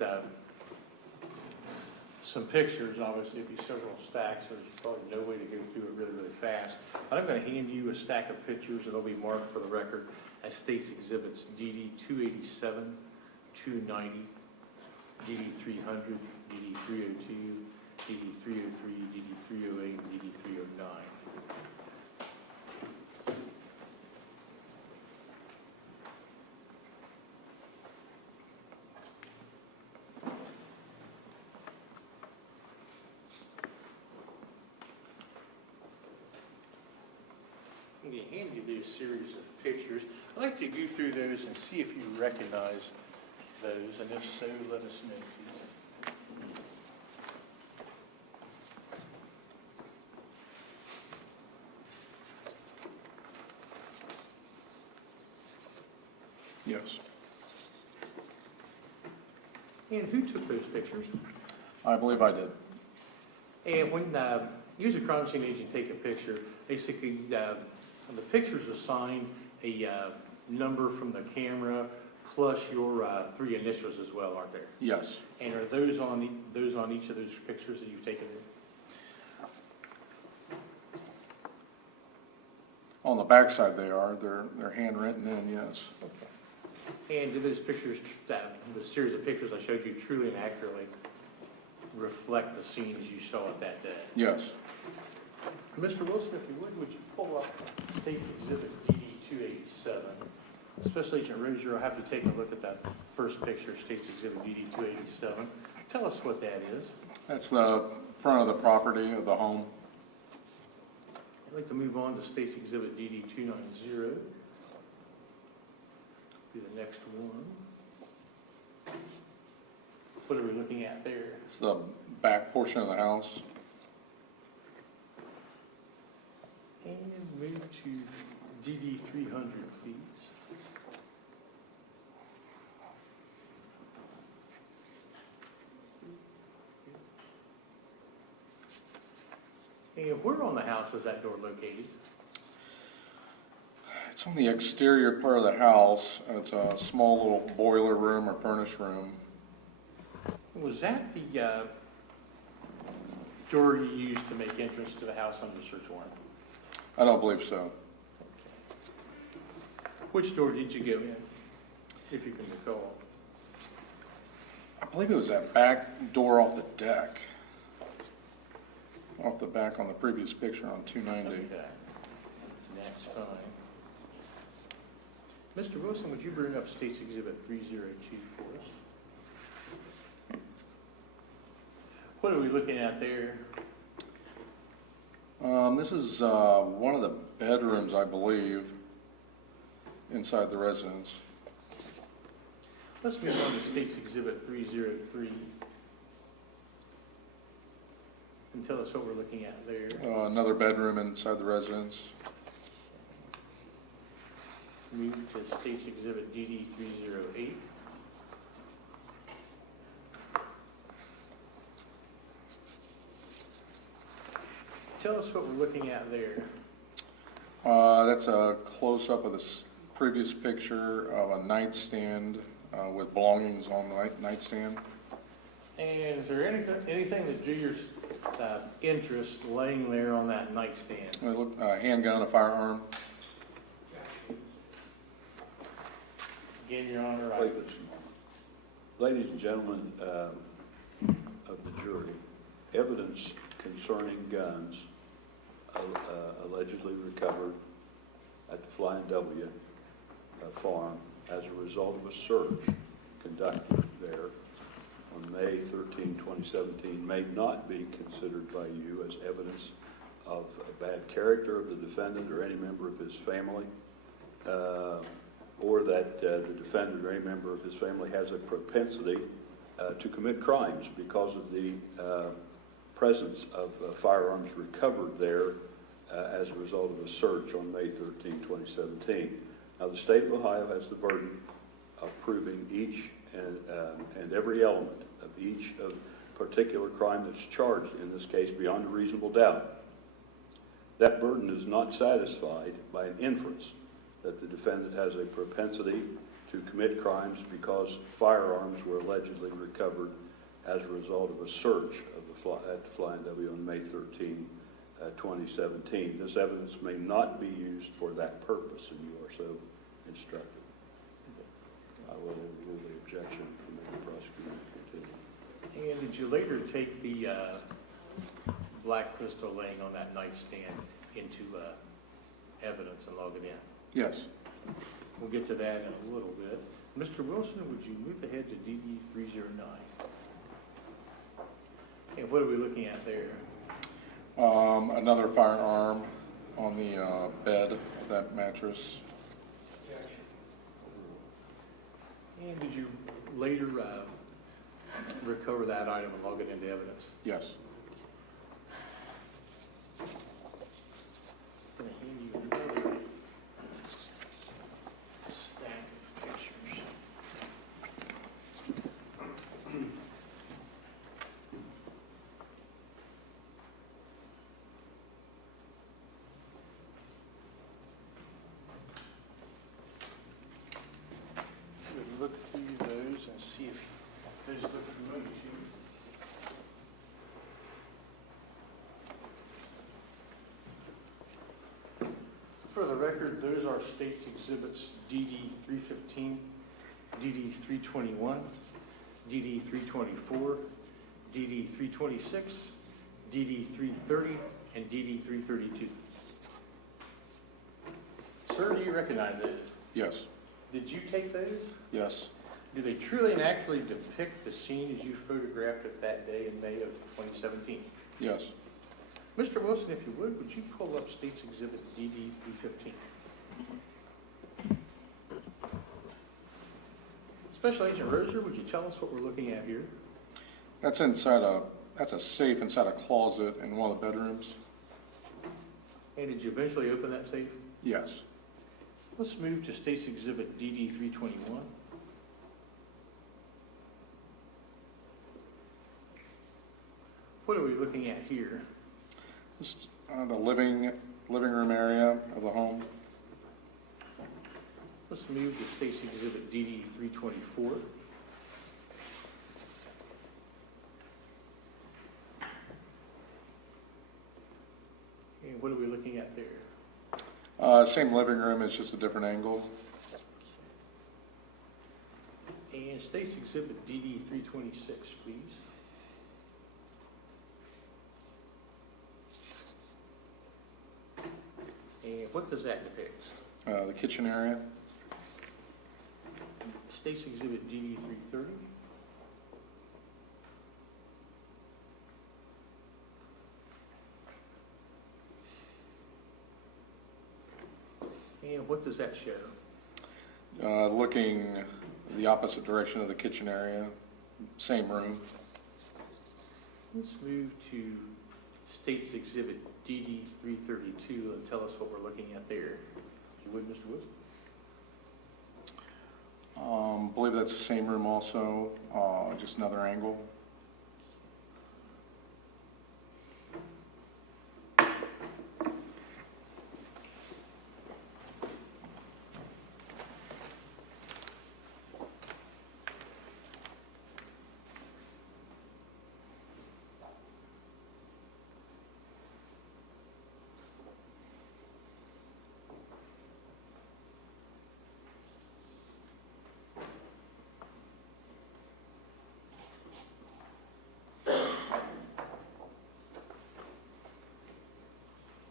some pictures. Obviously, it'll be several stacks, so there's probably no way to go through it really, really fast. But I'm going to hand you a stack of pictures, and they'll be marked for the record as State's Exhibits DD 287, 290, DD 300, DD 302, DD 303, DD 308, and DD 309. I'm going to hand you these series of pictures. I'd like to go through those and see if you recognize those, and if so, let us know, please. Yes. And who took those pictures? I believe I did. And when you as a crime scene agent take a picture, basically the pictures assign a number from the camera plus your 3 initials as well, aren't there? Yes. And are those on each of those pictures that you've taken? On the backside they are. They're handwritten in, yes. Okay. And do those pictures, the series of pictures I showed you, truly and accurately reflect the scenes you saw at that day? Yes. Mr. Wilson, if you would you pull up State's Exhibit DD 287? Special Agent Rozier, I'll have you take a look at that first picture, State's Exhibit DD 287. Tell us what that is. That's the front of the property of the home. I'd like to move on to State's Exhibit DD 290. Be the next one. What are we looking at there? It's the back portion of the house. And move to DD 300, please. And where on the house is that door located? It's on the exterior part of the house. It's a small little boiler room or furnace room. Was that the door you used to make entrance to the house under search warrant? I don't believe so. Which door did you go in, if you can recall? I believe it was that back door off the deck. Off the back on the previous picture on 290. Okay, that's fine. Mr. Wilson, would you bring up State's Exhibit 302 for us? What are we looking at there? This is one of the bedrooms, I believe, inside the residence. Let's move on to State's Exhibit 303. And tell us what we're looking at there. Another bedroom inside the residence. Move to State's Exhibit DD 308. Tell us what we're looking at there. That's a close-up of the previous picture of a nightstand with belongings on the nightstand. And is there anything that drew your interest laying there on that nightstand? A handgun, a firearm. Again, Your Honor, Wait just a moment. Ladies and gentlemen of the jury, evidence concerning guns allegedly recovered at the Flying W farm as a result of a search conducted there on May 13, 2017 may not be considered by you as evidence of a bad character of the defendant or any member of his family, or that the defendant or any member of his family has a propensity to commit crimes because of the presence of firearms recovered there as a result of a search on May 13, 2017. Now, the state of Ohio has the burden of proving each and every element of each of particular crime that's charged in this case beyond a reasonable doubt. That burden is not satisfied by an inference that the defendant has a propensity to commit crimes because firearms were allegedly recovered as a result of a search at the Flying W on May 13, 2017. This evidence may not be used for that purpose, and you are so instructed. I will rule the objection from the prosecutor to continue. and did you later take the black crystal laying on that nightstand into evidence and log it in? Yes. We'll get to that in a little bit. Mr. Wilson, would you move ahead to DD 309? And what are we looking at there? Another firearm on the bed of that mattress. And did you later recover that item and log it into evidence? Yes. I'm going to hand you another stack of pictures. Look through those and see if those look familiar to you. For the record, those are State's Exhibits DD 315, DD 321, DD 324, DD 326, DD 330, and DD 332. Sir, do you recognize those? Yes. Did you take those? Yes. Do they truly and actually depict the scene as you photographed it that day in May of 2017? Yes. Mr. Wilson, if you would you pull up State's Exhibit DD 315? Special Agent Roser, would you tell us what we're looking at here? That's a safe inside a closet in one of the bedrooms. And did you eventually open that safe? Yes. Let's move to State's Exhibit DD 321. What are we looking at here? This, the living room area of the home. Let's move to State's Exhibit DD 324. And what are we looking at there? Same living room, it's just a different angle. And State's Exhibit DD 326, please. And what does that depict? The kitchen area. State's Exhibit DD 330. And what does that show? Looking the opposite direction of the kitchen area, same room. Let's move to State's Exhibit DD 332 and tell us what we're looking at there. If you would, Mr. Wilson. Believe that's the same room also, just another angle.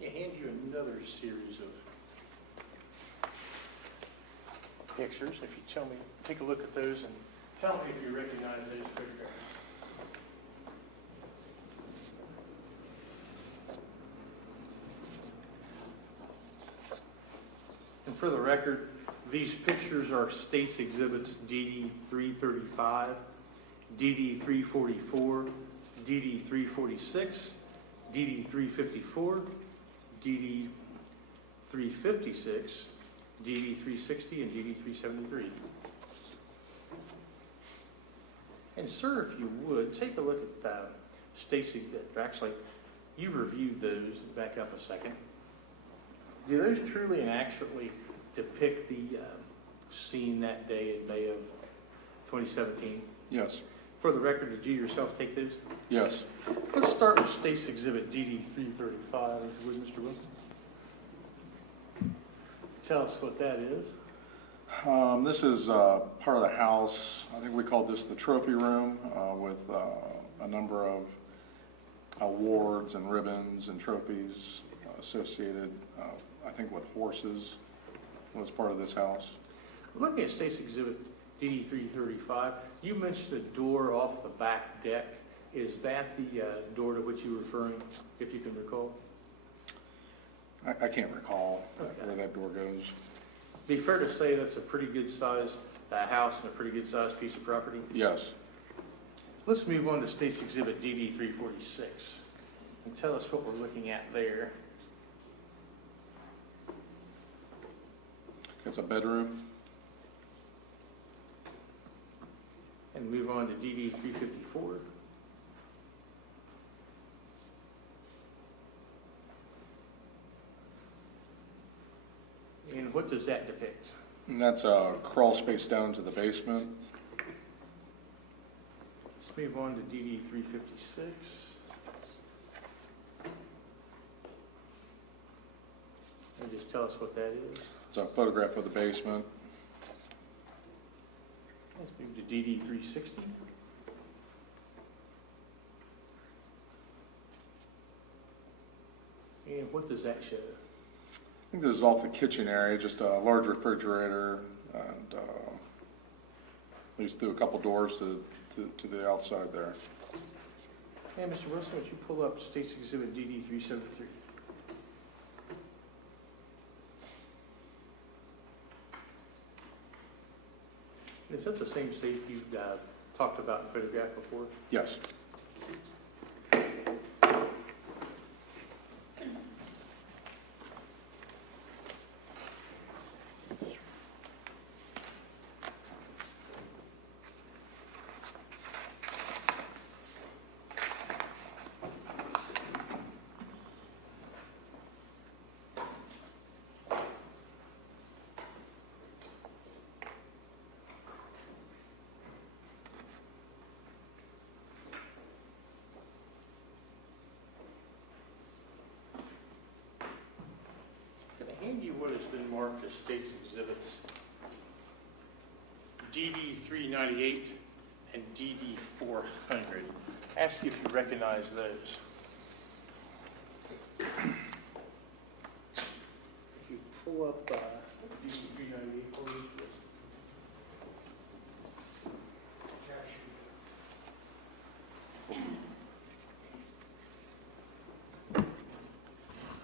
Hand you another series of pictures. If you tell me, take a look at those and tell me if you recognize those photographs. And for the record, these pictures are State's Exhibits DD 335, DD 344, DD 346, DD 354, DD 356, DD 360, and DD 373. And sir, if you would, take a look at Stacy, actually, you reviewed those, back up a second. Do those truly and actually depict the scene that day in May of 2017? Yes. For the record, did you yourself take those? Yes. Let's start with State's Exhibit DD 335, if you would, Mr. Wilson. Tell us what that is. This is part of the house. I think we called this the trophy room with a number of awards and ribbons and trophies associated, I think, with horses was part of this house. Looking at State's Exhibit DD 335, you mentioned a door off the back deck. Is that the door to which you're referring, if you can recall? I can't recall Okay. where that door goes. Be fair to say that's a pretty good sized house and a pretty good sized piece of property? Yes. Let's move on to State's Exhibit DD 346 and tell us what we're looking at there. It's a bedroom. And move on to DD 354. And what does that depict? And that's a crawl space down to the basement. Let's move on to DD 356. And just tell us what that is. It's a photograph of the basement. Let's move to DD 360. And what does that show? I think this is off the kitchen area, just a large refrigerator, and they just threw a couple doors to the outside there. And Mr. Wilson, would you pull up State's Exhibit DD 373? Is that the same safe you talked about in photograph before? Yes. marked as State's Exhibits DD 398 and DD 400. Ask you if you recognize those. If you pull up DD 398, please.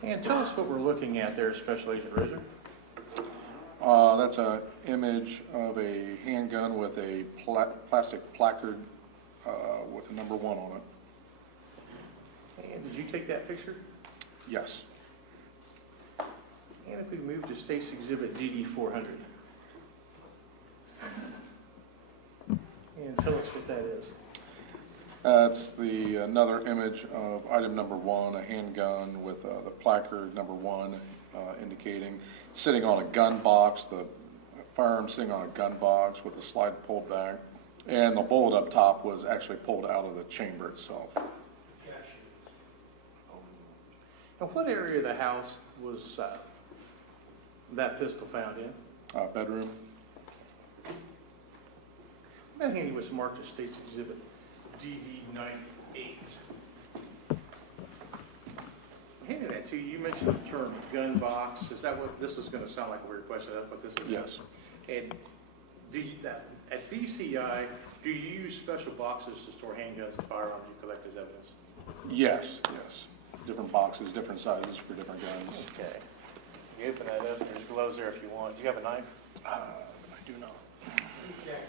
And tell us what we're looking at there, Special Agent Rizzer. That's an image of a handgun with a plastic placard with a number 1 on it. And did you take that picture? Yes. And if we move to State's Exhibit DD 400. And tell us what that is. It's another image of item number 1, a handgun with the placard number 1 indicating it's sitting on a gun box, the firearm sitting on a gun box with the slide pulled back, and the bullet up top was actually pulled out of the chamber itself. And what area of the house was that pistol found in? Bedroom. That handy was marked as State's Exhibit DD 98. Handing that to you, you mentioned the term gun box. Is that what, this is going to sound like a weird question, that's what this is? Yes. And at BCI, do you use special boxes to store handguns and firearms you collect as evidence? Yes, yes. Different boxes, different sizes for different guns. Okay. You open that up, there's gloves there if you want. Do you have a knife? I do not. Okay.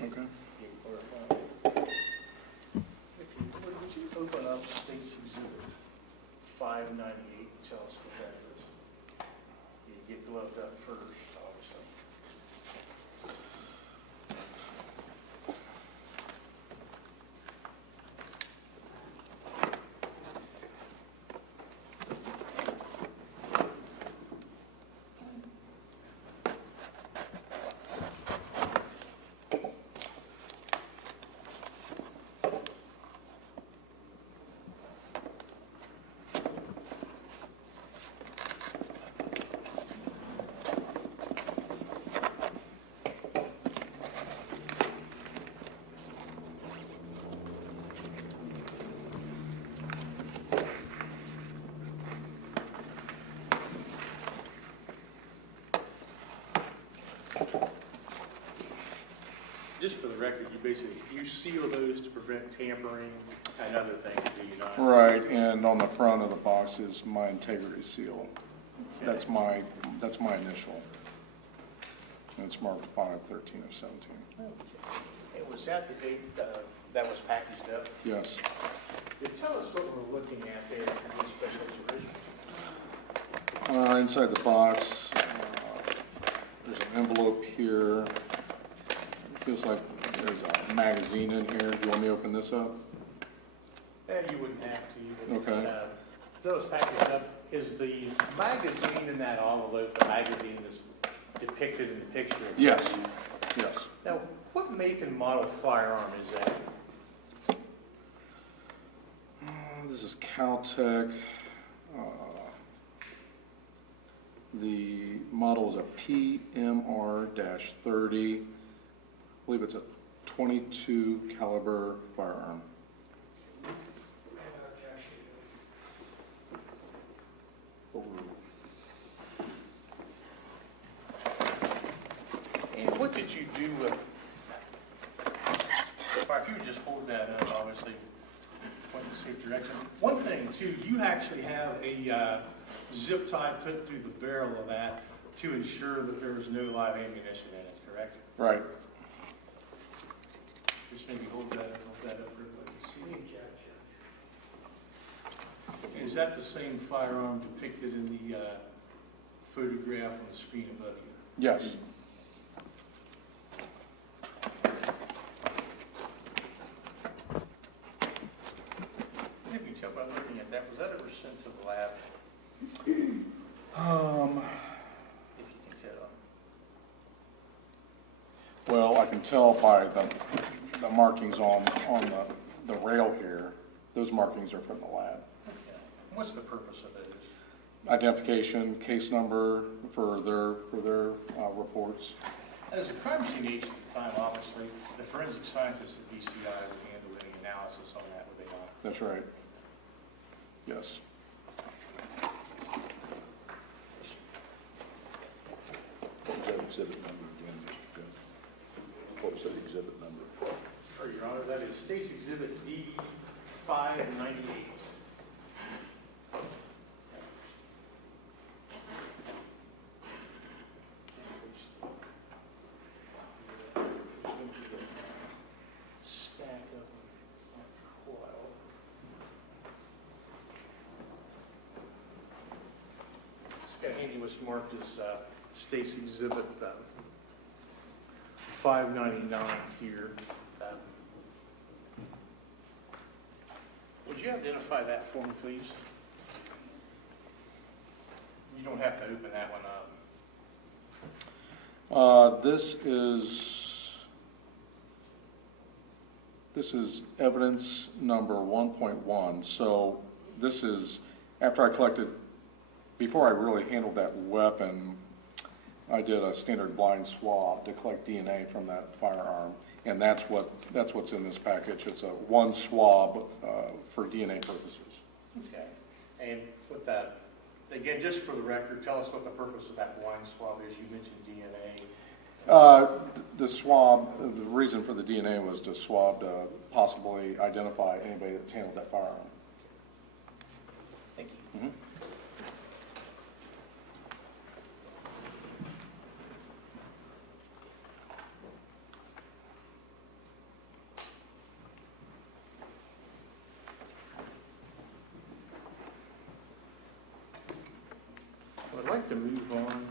Okay. Would you open up State's Exhibit 598, tell us what that is? You get gloved up first, obviously. Just for the record, you seal those to prevent tampering and other things, do you not? Right, and on the front of the box is my integrity seal. Okay. That's my initial. And it's marked 5/13/17. And was that the date that was packaged up? Yes. Tell us what we're looking at there in this special original. Inside the box, there's an envelope here. Feels like there's a magazine in here. Do you want me to open this up? You wouldn't have to. But, Okay. those packaged up, is the magazine in that envelope the magazine that's depicted in the picture? Yes. Yes. Now, what make and model firearm is that? This is Caltech. The model is a PMR-30. I believe it's a .22 caliber firearm. And what did you do with, if you would just hold that up, obviously, point in the safe direction. One thing too, you actually have a zip tie put through the barrel of that to ensure that there's no live ammunition in it, correct? Right. Just maybe hold that up for everybody to see. Is that the same firearm depicted in the photograph on the screen above you? Yes. If you tell by looking at that, was that ever sent to the lab? If you can tell. Well, I can tell by the markings on the rail here, those markings are from the lab. Okay. What's the purpose of those? Identification, case number for their reports. As a crime scene agent at the time, obviously, the forensic scientists at BCI would handle any analysis on that, would they not? That's right. Yes. What was that exhibit number again, Mr. Jones? What was that exhibit number? Sure, Your Honor, that is State's Exhibit D 598. Stack up a while. It's got handy what's marked as State's Exhibit 599 here. Would you identify that for me, please? You don't have to open that one up. This is evidence number 1.1. So this is after I collected, before I really handled that weapon, I did a standard blind swab to collect DNA from that firearm, and that's what's in this package. It's a one swab for DNA purposes. Okay. And with that, again, just for the record, tell us what the purpose of that blind swab is. You mentioned DNA. The swab, the reason for the DNA was to swab to possibly identify anybody that's handled that firearm. Thank you. Mm-hmm. I'd like to move on.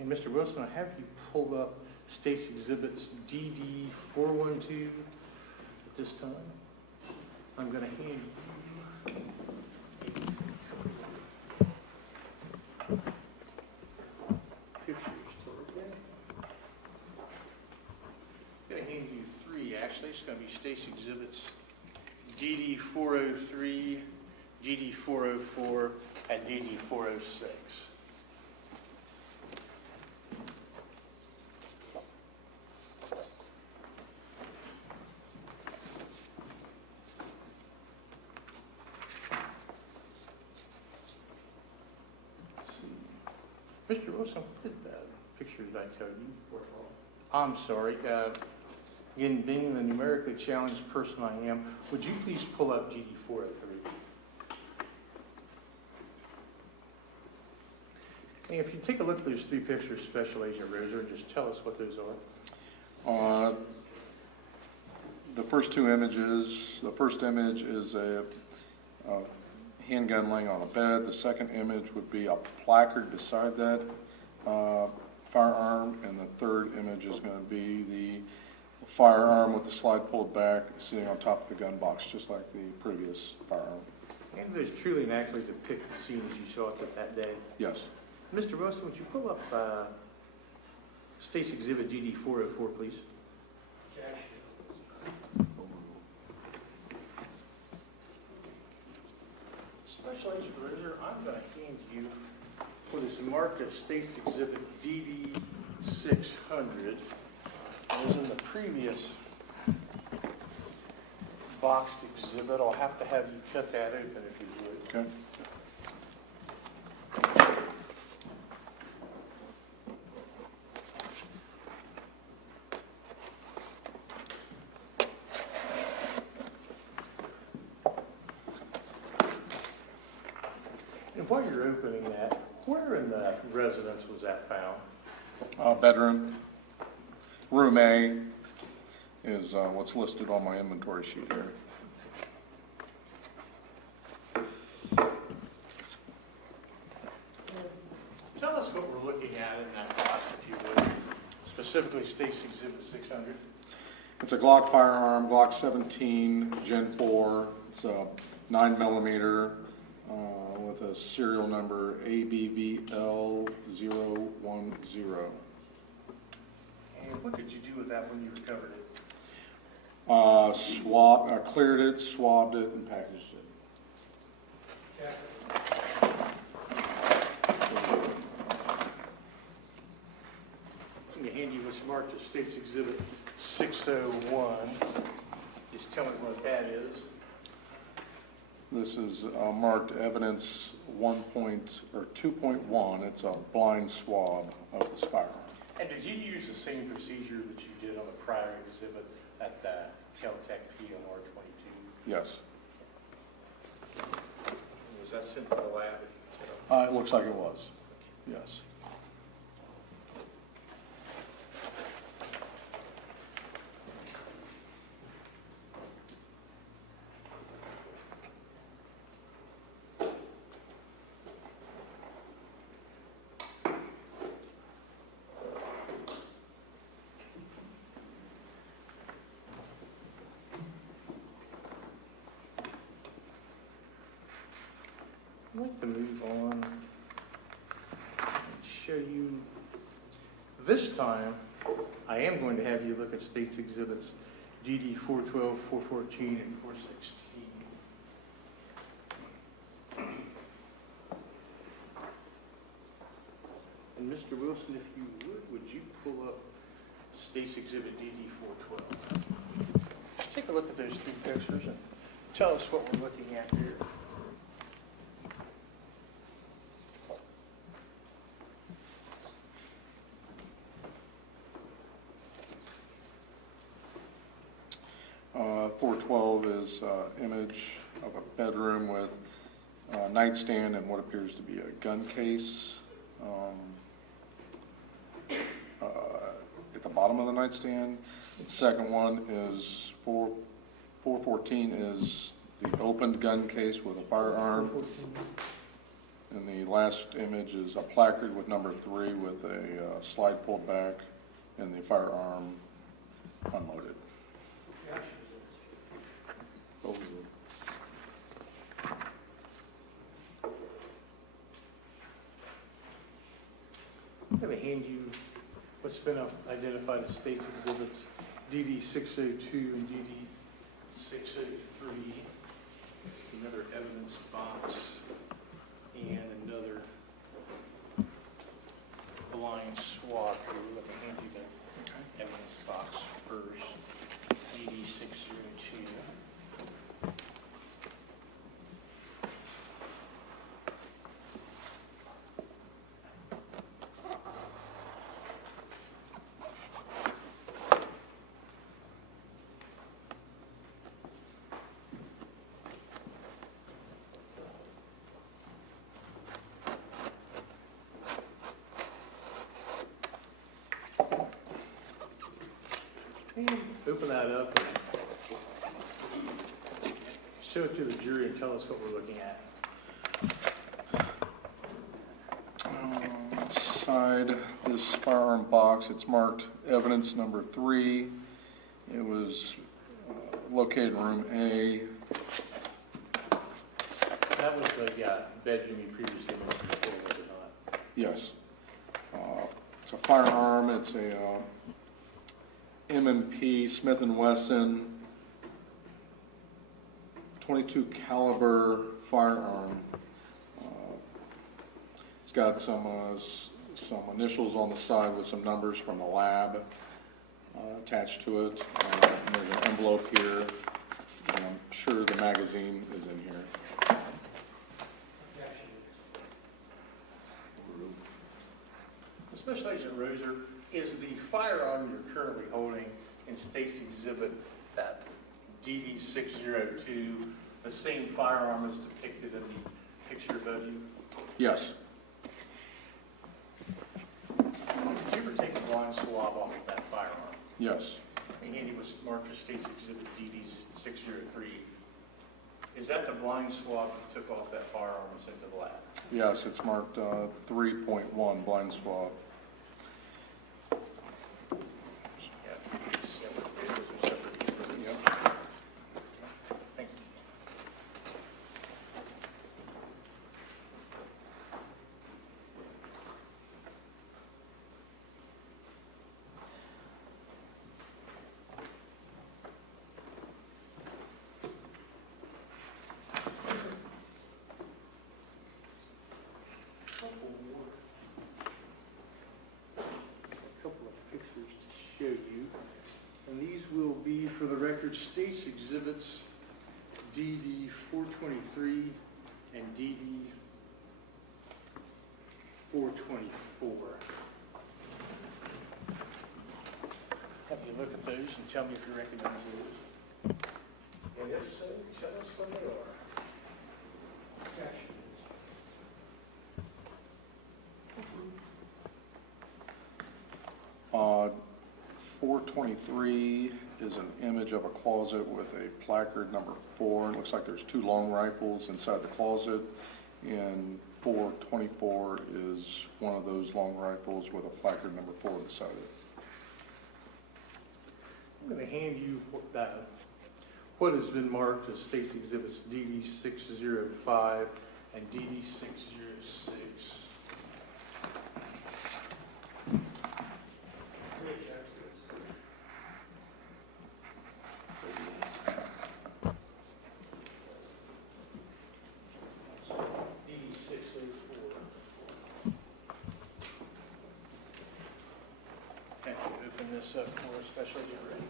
And Mr. Wilson, I have you pulled up State's Exhibits DD 412 at this time. I'm going to hand you pictures to look at. I'm going to hand you three, actually. It's going to be State's Exhibits DD 403, DD 404, and DD 406. Mr. Wilson, what did that picture did I tell you? I'm sorry. Again, being the numerically challenged person I am, would you please pull up GD 403? And if you take a look at those three pictures, Special Agent Roser, just tell us what those are. The first two images, the first image is a handgun laying on a bed. The second image would be a placard beside that firearm, and the third image is going to be the firearm with the slide pulled back, sitting on top of the gun box, just like the previous firearm. And those truly and actually depict the scene as you saw it that day. Yes. Mr. Wilson, would you pull up State's Exhibit DD 404, please? Special Agent Roser, I'm going to hand you what is marked as State's Exhibit DD 600. It was in the previous boxed exhibit. I'll have to have you cut that open if you would. Okay. And while you're opening that, where in the residence was that found? Bedroom. Room A is what's listed on my inventory sheet here. Tell us what we're looking at in that box, if you would, specifically State's Exhibit 600. It's a Glock firearm, Glock 17 Gen 4. It's a 9mm with a serial number ABVL010. And what did you do with that when you recovered it? Cleared it, swabbed it, and packaged it. I'm going to hand you what's marked as State's Exhibit 601. Just tell me what that is. This is marked evidence 2.1. It's a blind swab of this firearm. And did you use the same procedure that you did on the prior exhibit at the Caltech PMR 22? Yes. Was that sent to the lab? It looks like it was. Yes. I'd like to move on and show you, this time, I am going to have you look at State's Exhibits DD 412, 414, and 416. And Mr. Wilson, if you would you pull up State's Exhibit DD 412? Just take a look at those three pictures and tell us what we're looking at here. Uh, 412 is image of a bedroom with a nightstand and what appears to be a gun case at the bottom of the nightstand. The second one is 414 is the opened gun case with a firearm. And the last image is a placard with number 3 with a slide pulled back and the firearm unloaded. Both of them. I'm going to hand you what's been identified as State's Exhibits DD 602 and DD 603. Another evidence box and another blind swab here. Let me hand you the evidence box first. DD 602. Open that up and show it to the jury and tell us what we're looking at. Inside this firearm box, it's marked evidence number 3. It was located in room A. That was the bedroom you previously mentioned before, was it not? Yes. It's a firearm. It's a M&P Smith & Wesson 22 caliber firearm. It's got some initials on the side with some numbers from the lab attached to it. And there's an envelope here. And I'm sure the magazine is in here. Special Agent Roser, is the firearm you're currently holding in State's Exhibit, that DD 602, the same firearm as depicted in the picture above you? Yes. Did you ever take a blind swab off of that firearm? Yes. And it was marked for State's Exhibit DD 603. Is that the blind swab you took off that firearm and sent to the lab? Yes, it's marked 3.1 blind swab. Thank you. And these will be, for the record, State's Exhibits DD 423 and DD 424. Have you look at those and tell me if you recognize those. And if so, tell us what they are. 423 is an image of a closet with a placard number 4. It looks like there's 2 long rifles inside the closet. And 424 is one of those long rifles with a placard number 4 beside it. I'm going to hand you what has been marked as State's Exhibits DD 605 and DD 606. DD 604. Have you open this up for us, special get ready.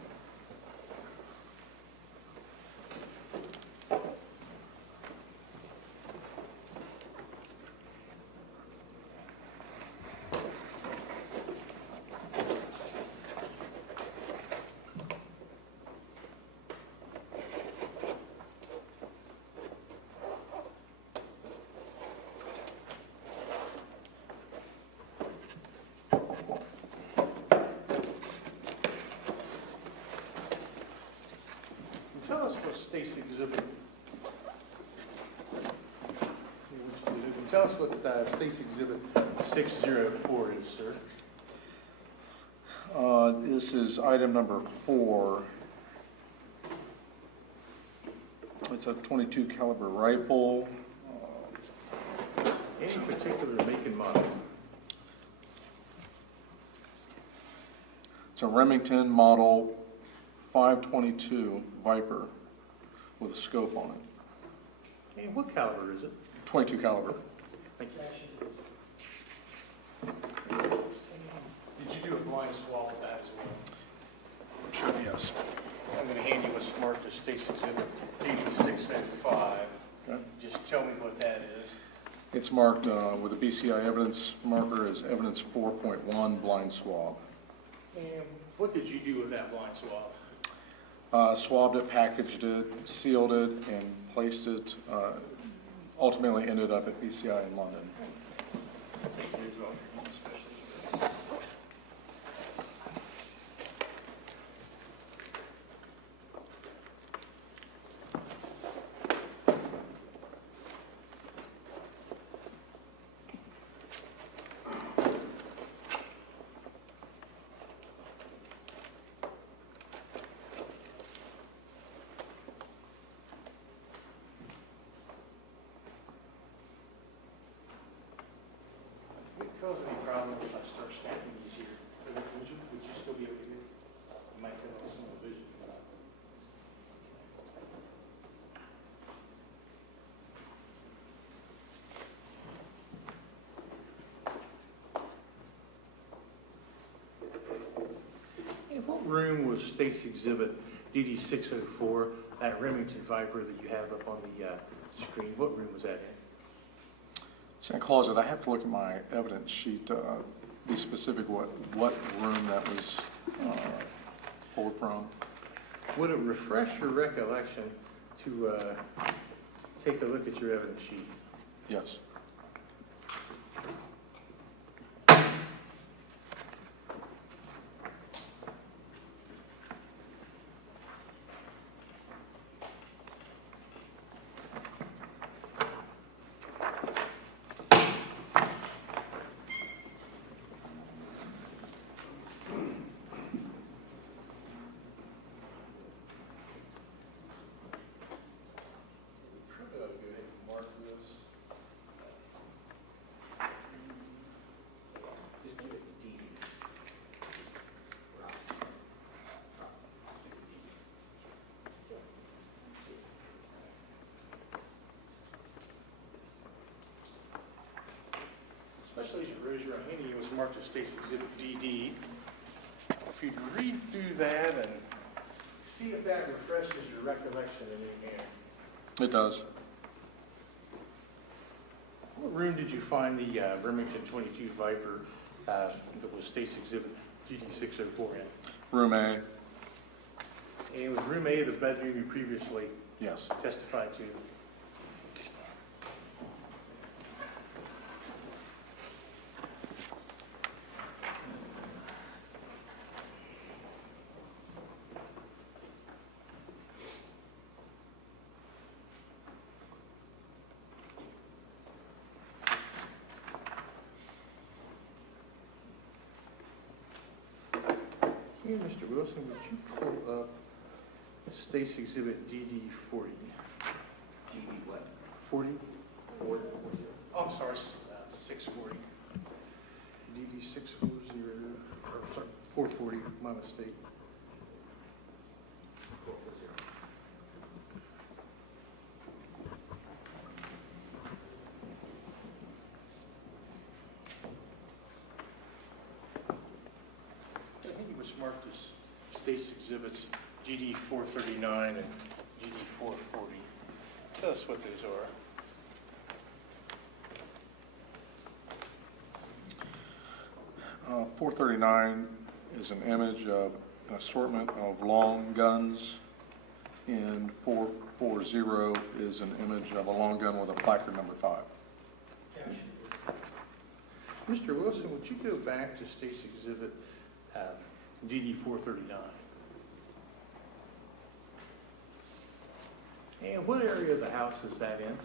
Tell us what State's Exhibit. Tell us what State's Exhibit 604 is, sir. This is item number 4. It's a .22 caliber rifle. Any particular make and model? It's a Remington model 522 Viper with a scope on it. And what caliber is it? .22 caliber. Thank you. Did you do a blind swab with that as well? Sure, yes. I'm going to hand you what's marked as State's Exhibit DD 605. Okay. Just tell me what that is. It's marked with a BCI evidence marker as evidence 4.1 blind swab. And what did you do with that blind swab? Swabbed it, packaged it, sealed it, and placed it. Ultimately ended up at BCI in London. Thank you as well for your special. Would it cause any problem if I start stacking these here? Would you still be able to hear? I might cut off some of the vision. In what room was State's Exhibit DD 604, that Remington Viper that you have up on the screen? What room was that in? It's in a closet. I have to look at my evidence sheet to be specific what room that was pulled from. Would it refresh your recollection to take a look at your evidence sheet? Yes. Probably ought to go ahead and mark this. Just give it DD. Especially as you raise your right hand, it was marked as State's Exhibit DD. If you'd read through that and See if that refreshes your recollection in any manner. It does. What room did you find the Remington 22 Viper that was State's Exhibit GD604 in? Room A, And was room A the bedroom you previously yes. testified to? Hey, Mr. Wilson, would you pull up State's Exhibit DD40? GD what? 40? Oh, I'm sorry, 640. DD640, or sorry, 440, my mistake. I think it was marked as State's Exhibits GD439 and GD440. Tell us what those are. Uh, 439 is an image of an assortment of long guns, and 440 is an image of a long gun with a placard number 5. Mr. Wilson, would you go back to State's Exhibit DD439? And what area of the house is that in?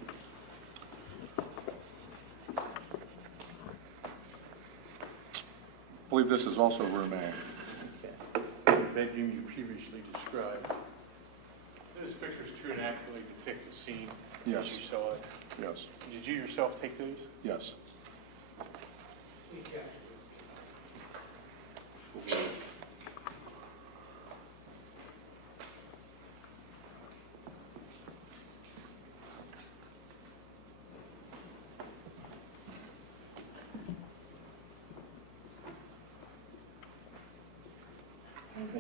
I believe this is also room A. Okay. The bedroom you previously described. Those pictures true and accurately depict the scene Yes. as you saw it. Yes, Did you yourself take those? yes. We checked.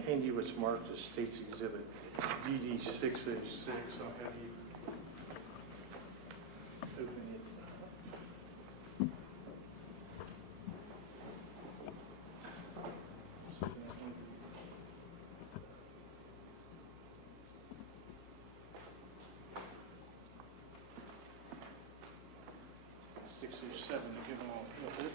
And you was marked as State's Exhibit DD606. I'll have you open it. 607 to give them all with it.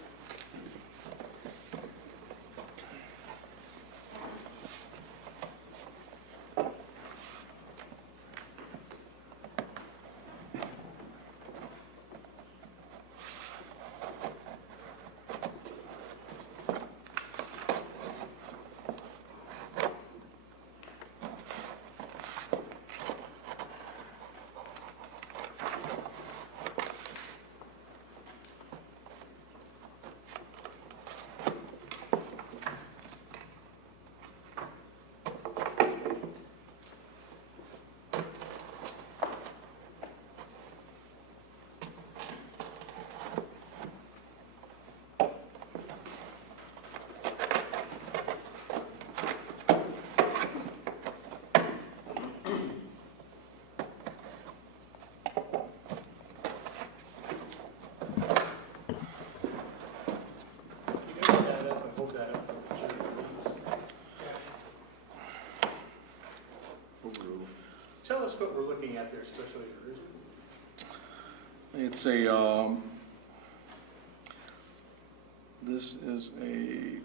Tell us what we're looking at there, especially for It's a, this is a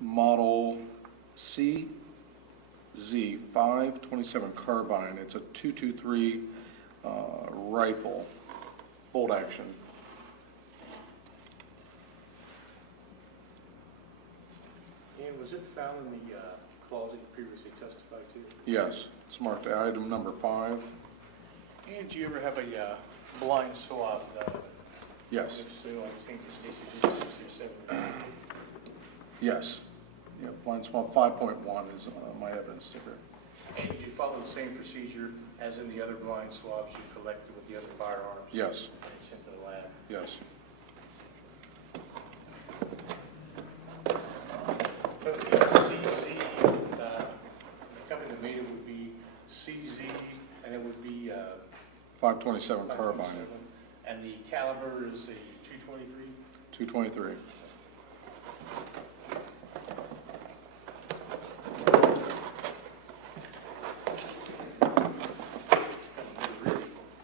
Model CZ527 carbine. It's a .223 rifle, bolt action. And was it found in the closet you previously testified to? Yes, it's marked item number 5. And do you ever have a blind swab? Yes, If so, I think the Stacy did 607. yes. Yeah, blind swab 5.1 is my evidence sticker. And did you follow the same procedure as in the other blind swabs you collected with the other firearms? Yes, And sent to the lab? yes. So the CZ, the company that made it 527 carbine, And the caliber is a 223? 223.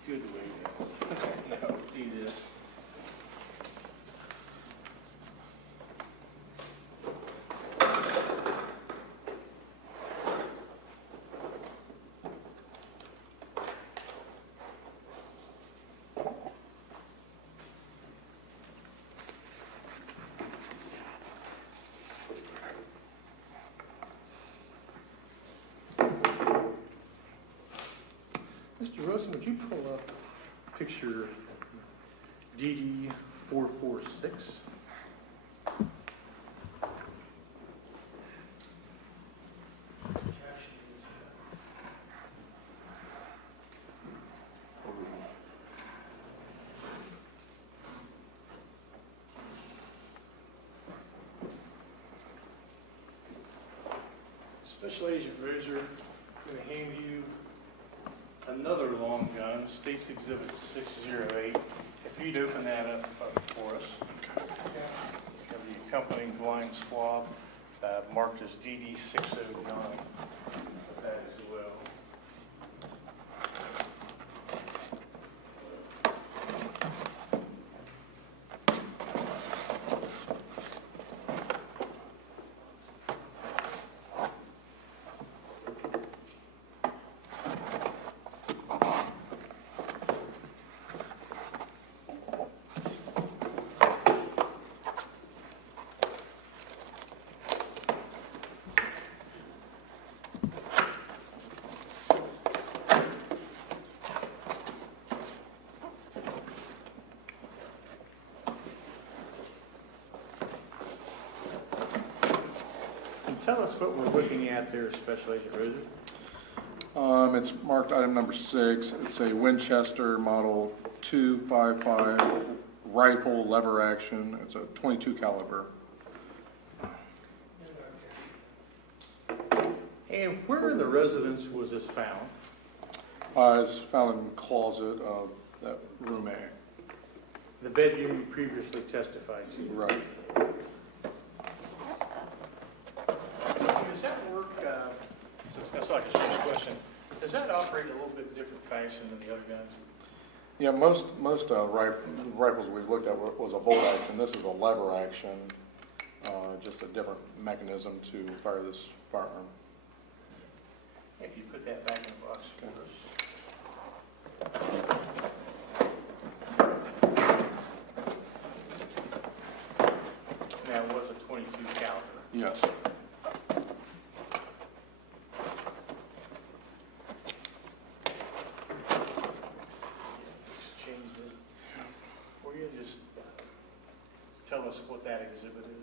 Good way to do this. Mr. Rosen, would you pull up picture DD446? Special Agent Razor, I'm going to hand you another long gun, State's Exhibit 608. If you'd open that up for us. Have the accompanying blind swab marked as DD609. That as well. Tell us what we're looking at there, Special Agent Rosen. It's marked item number 6. It's a Winchester Model 255 rifle lever action. It's a 22 caliber. And where in the residence was this found? It's found in the closet of that room A. The bedroom you previously testified to. Right. Does that work, that's like a serious question, does that operate in a little bit different fashion than the other guns? Yeah, most rifles we've looked at was a bolt action. This is a lever action, just a different mechanism to fire this firearm. If you put that back in the box for us. Now, it was a 22 caliber. Yes. Exchange it for you. Just tell us what that exhibit is.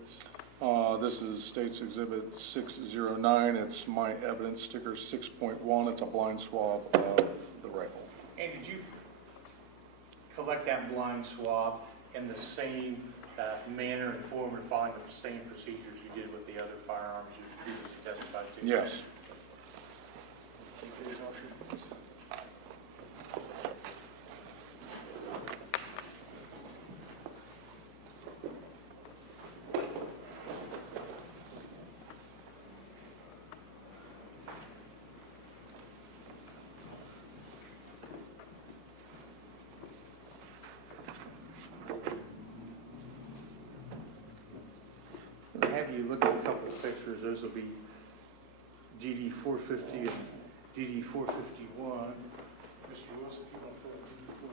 This is State's Exhibit 609. It's my evidence sticker 6.1. It's a blind swab of the rifle. And did you collect that blind swab in the same manner and form and following the same procedures you did with the other firearms you previously testified to? Yes. Take these off your boots. I'll have you look at a couple of pictures. Those will be DD450 and DD451. Mr. Wilson, if you want to put up DD450.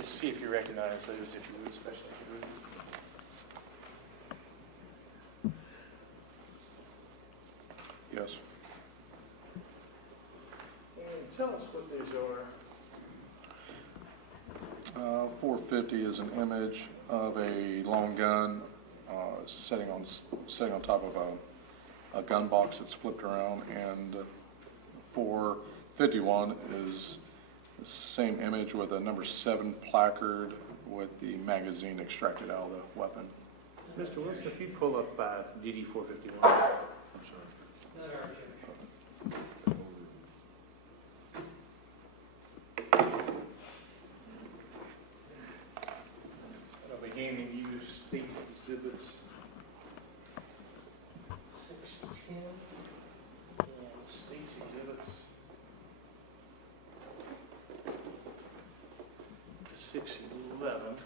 Just see if you recognize those, if you would, especially if you would. Yes. And tell us what those are. 450 is an image of a long gun sitting on top of a gun box that's flipped around, and 451 is the same image with a number 7 placard with the magazine extracted out of the weapon. Mr. Wilson, if you pull up DD 451. I'm sorry. Another objection. I'll be handing you State's Exhibits 610 and State's Exhibits 611.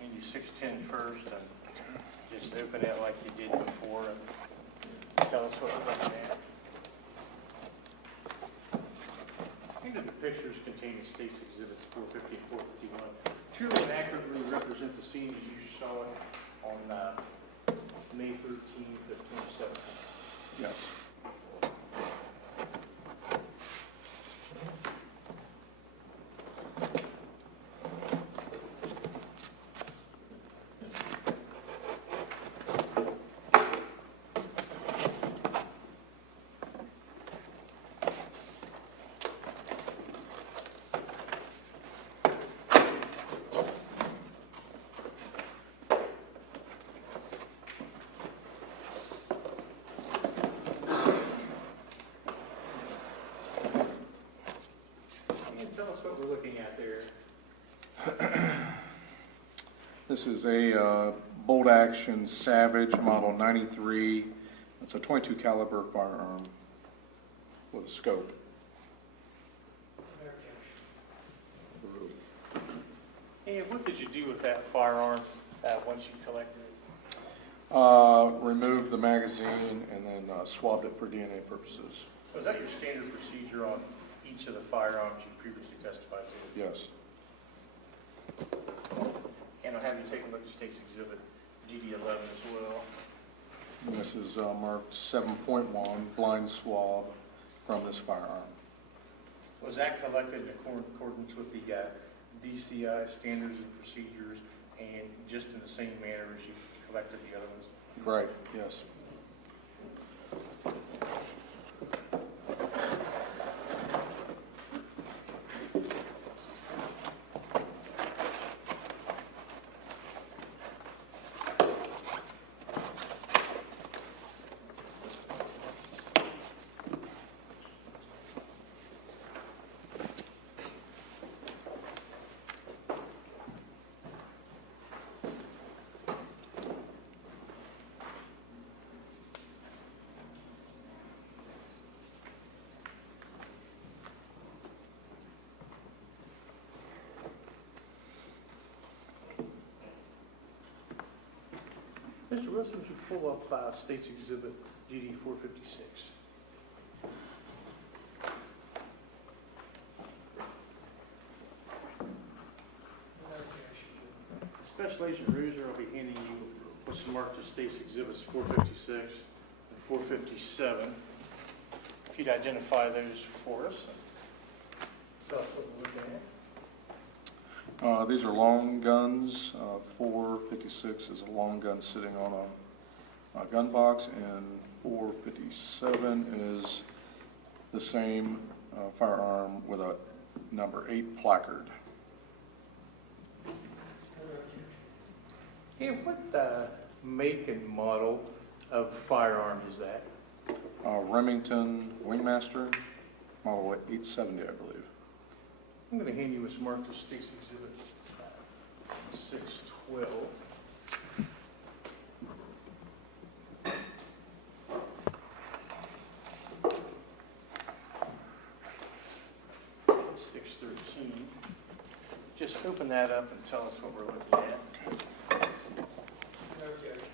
Hand you 610 first and just open it like you did before and tell us what we're looking at. These are the pictures containing State's Exhibits 450 and 451. Truly and accurately represent the scene as you saw it on May 13th of 2017. Yes. Tell us what we're looking at there. This is a bolt action Savage Model 93. It's a .22 caliber firearm with a scope. Another objection. And what did you do with that firearm once you collected it? Removed the magazine and then swabbed it for DNA purposes. Was that your standard procedure on each of the firearms you previously testified to? Yes. And I'll have you take a look at State's Exhibit DD11 as well. And this is marked 7.1 blind swab from this firearm. Was that collected in accordance with the DCI standards and procedures and just in the same manner as you collected the other ones? Right, yes. Mr. Wilson, would you pull up State's Exhibit DD 456? Another objection. Special Agent Ruser will be handing you what's marked as State's Exhibits 456 and 457. If you'd identify those for us. Tell us what we're looking at. These are long guns. 456 is a long gun sitting on a gun box, and 457 is the same firearm with a number 8 placard. Another objection. And what make and model of firearm is that? Remington Wingmaster, model 870, I believe. I'm going to hand you what's marked as State's Exhibit 612. Just open that up and tell us what we're looking at. Another objection.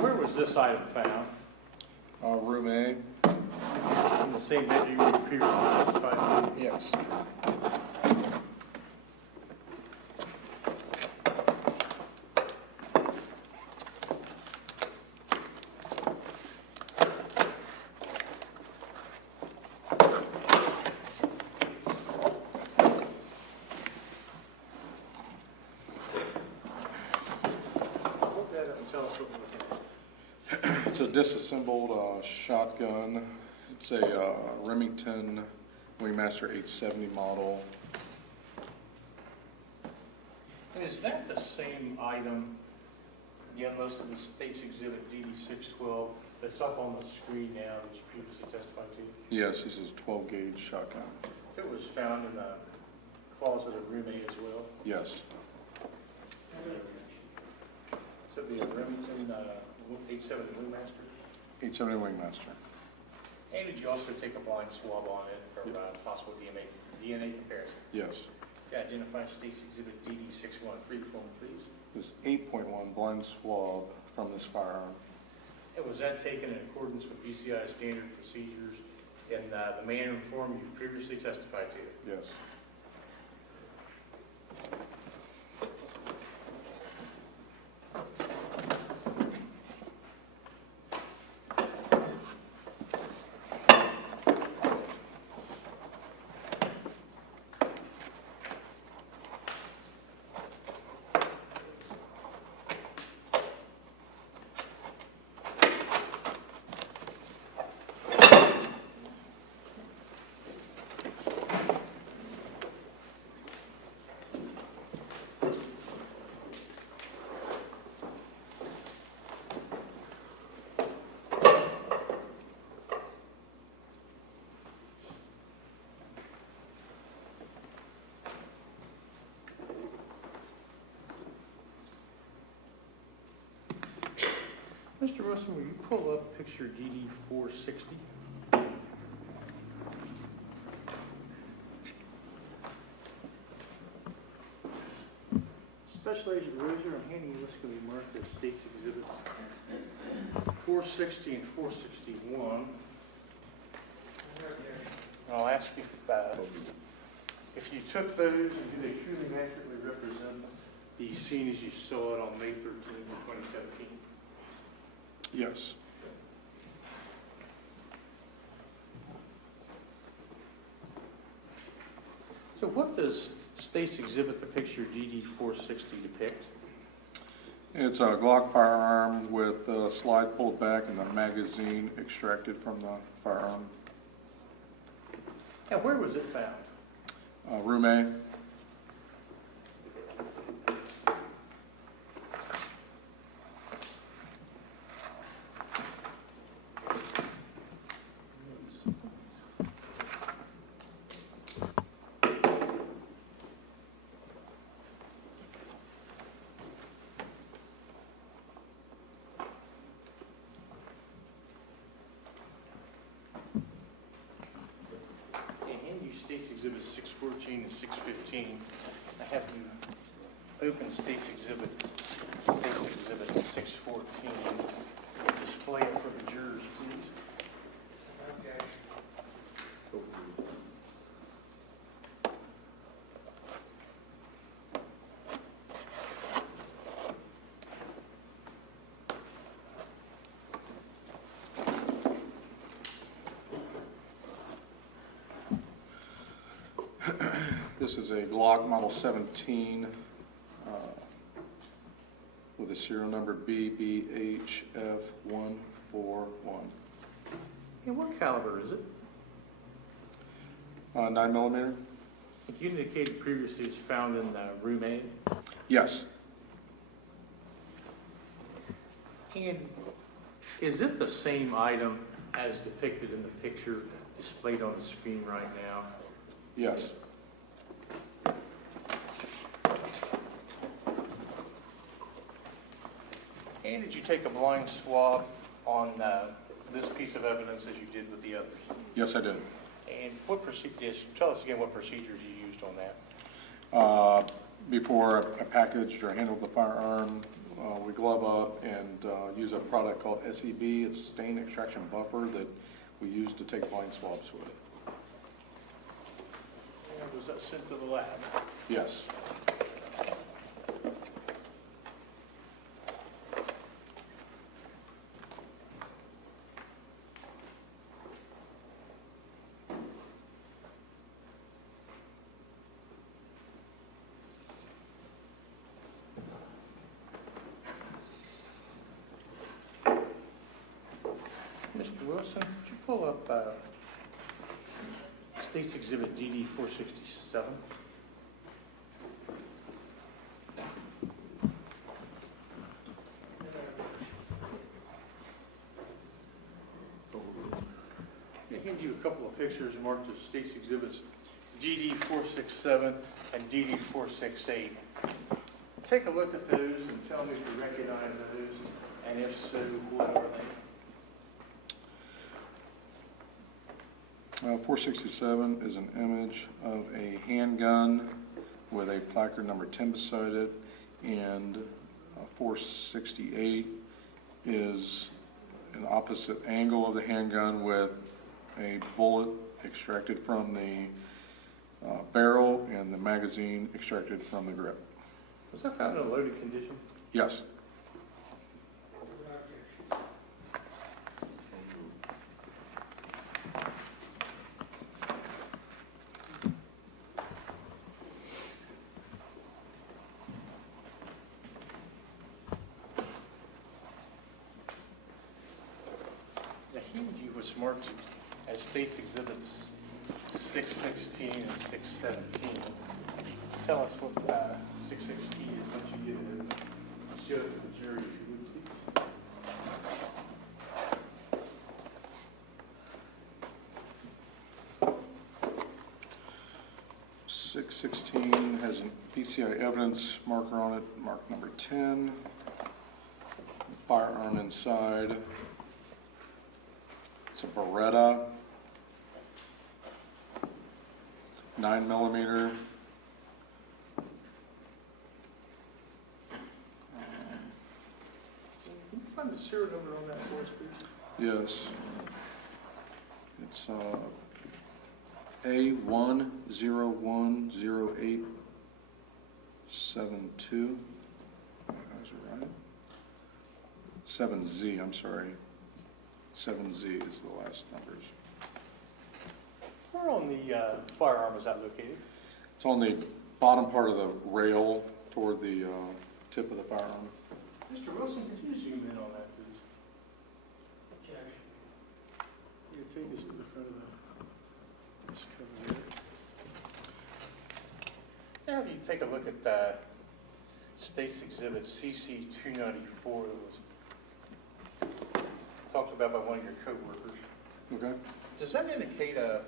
Where was this item found? Room A? In the same bedroom you previously testified to? Yes. what we're looking at. It's a disassembled shotgun. It's a Remington Wingmaster 870 model. And is that the same item, again, listed in State's Exhibit DD 612, that's up on the screen now that you previously testified to? Yes, this is 12 gauge shotgun. It was found in the closet of roommate as well. Yes. So it'd be a Remington 870 Wingmaster. 870 Wingmaster. And did you also take a blind swab on it for possible DNA comparison? Yes. Okay, identify State's Exhibit DD 613 for me, please. This 8.1 blind swab from this firearm. And was that taken in accordance with BCI standard procedures in the manner and form you've previously testified to? Yes. Mr. Wilson, will you pull up picture DD 460? Special Agent Roser, I'm handing you what's going to be marked as State's Exhibits 460 and 461. And I'll ask you if you took those and do they truly accurately represent the scene as you saw it on May 13, 2017? Yes. So what does State's Exhibit, the picture DD 460, depict? It's a Glock firearm with the slide pulled back and the magazine extracted from the firearm. And where was it found? Room A. State's Exhibit 614 and 615. I have you open State's Exhibit 614. Display it for the jurors, please. Okay. This is a Glock Model 17 with a serial number BBHF141. And what caliber is it? 9mm? You indicated previously it's found in room A. Yes. And is it the same item as depicted in the picture displayed on the screen right now? Yes. And did you take a blind swab on this piece of evidence as you did with the others? Yes, I did. And what procedures, tell us again what procedures you used on that. Before I packaged or handled the firearm, we glove up and use a product called SEB. It's a stain extraction buffer that we use to take blind swabs with. And was that sent to the lab? Yes. Wilson, could you pull up State's Exhibit DD 467? I hand you a couple of pictures marked as State's Exhibits DD 467 and DD 468. Take a look at those and tell me if you recognize those, and if so, what are they? 467 is an image of a handgun with a placard number 10 beside it, and 468 is an opposite angle of the handgun with a bullet extracted from the barrel and the magazine extracted from the grip. Was that found in a loaded condition? Yes. The hinge was marked as State's Exhibits 616 and 617. Tell us what 616 is, once you get it, show it to the jury if you would, please. .616 has an PCI evidence marker on it, mark number 10. Firearm inside. It's a Beretta, 9mm. Can you find the serial number on that for us, please? Yes. It's A1010872. Those are right. 7Z, I'm sorry. 7Z is the last numbers. Where on the firearm is that located? It's on the bottom part of the rail toward the tip of the firearm. Mr. Wilson, could you zoom in on that, please? Objection. You can take this to the front of this cover here. Now, if you take a look at State's Exhibit CC 294 that was talked about by one of your co-workers. Okay. Does that indicate a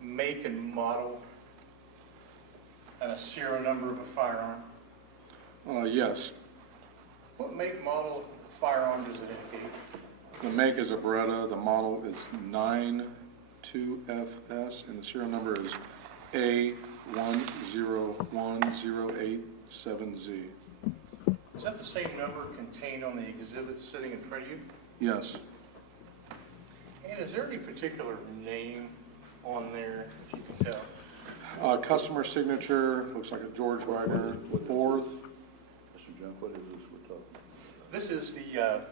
make and model and a serial number of a firearm? Yes. What make, model, firearm does it indicate? The make is a Beretta. The model is 92FS, and the serial number is A1010870Z. Is that the same number contained on the exhibit sitting in front of you? Yes. And is there any particular name on there, if you can tell? Customer signature, looks like a George Wagner IV. Mr. Junk, what is this we're talking about? This is the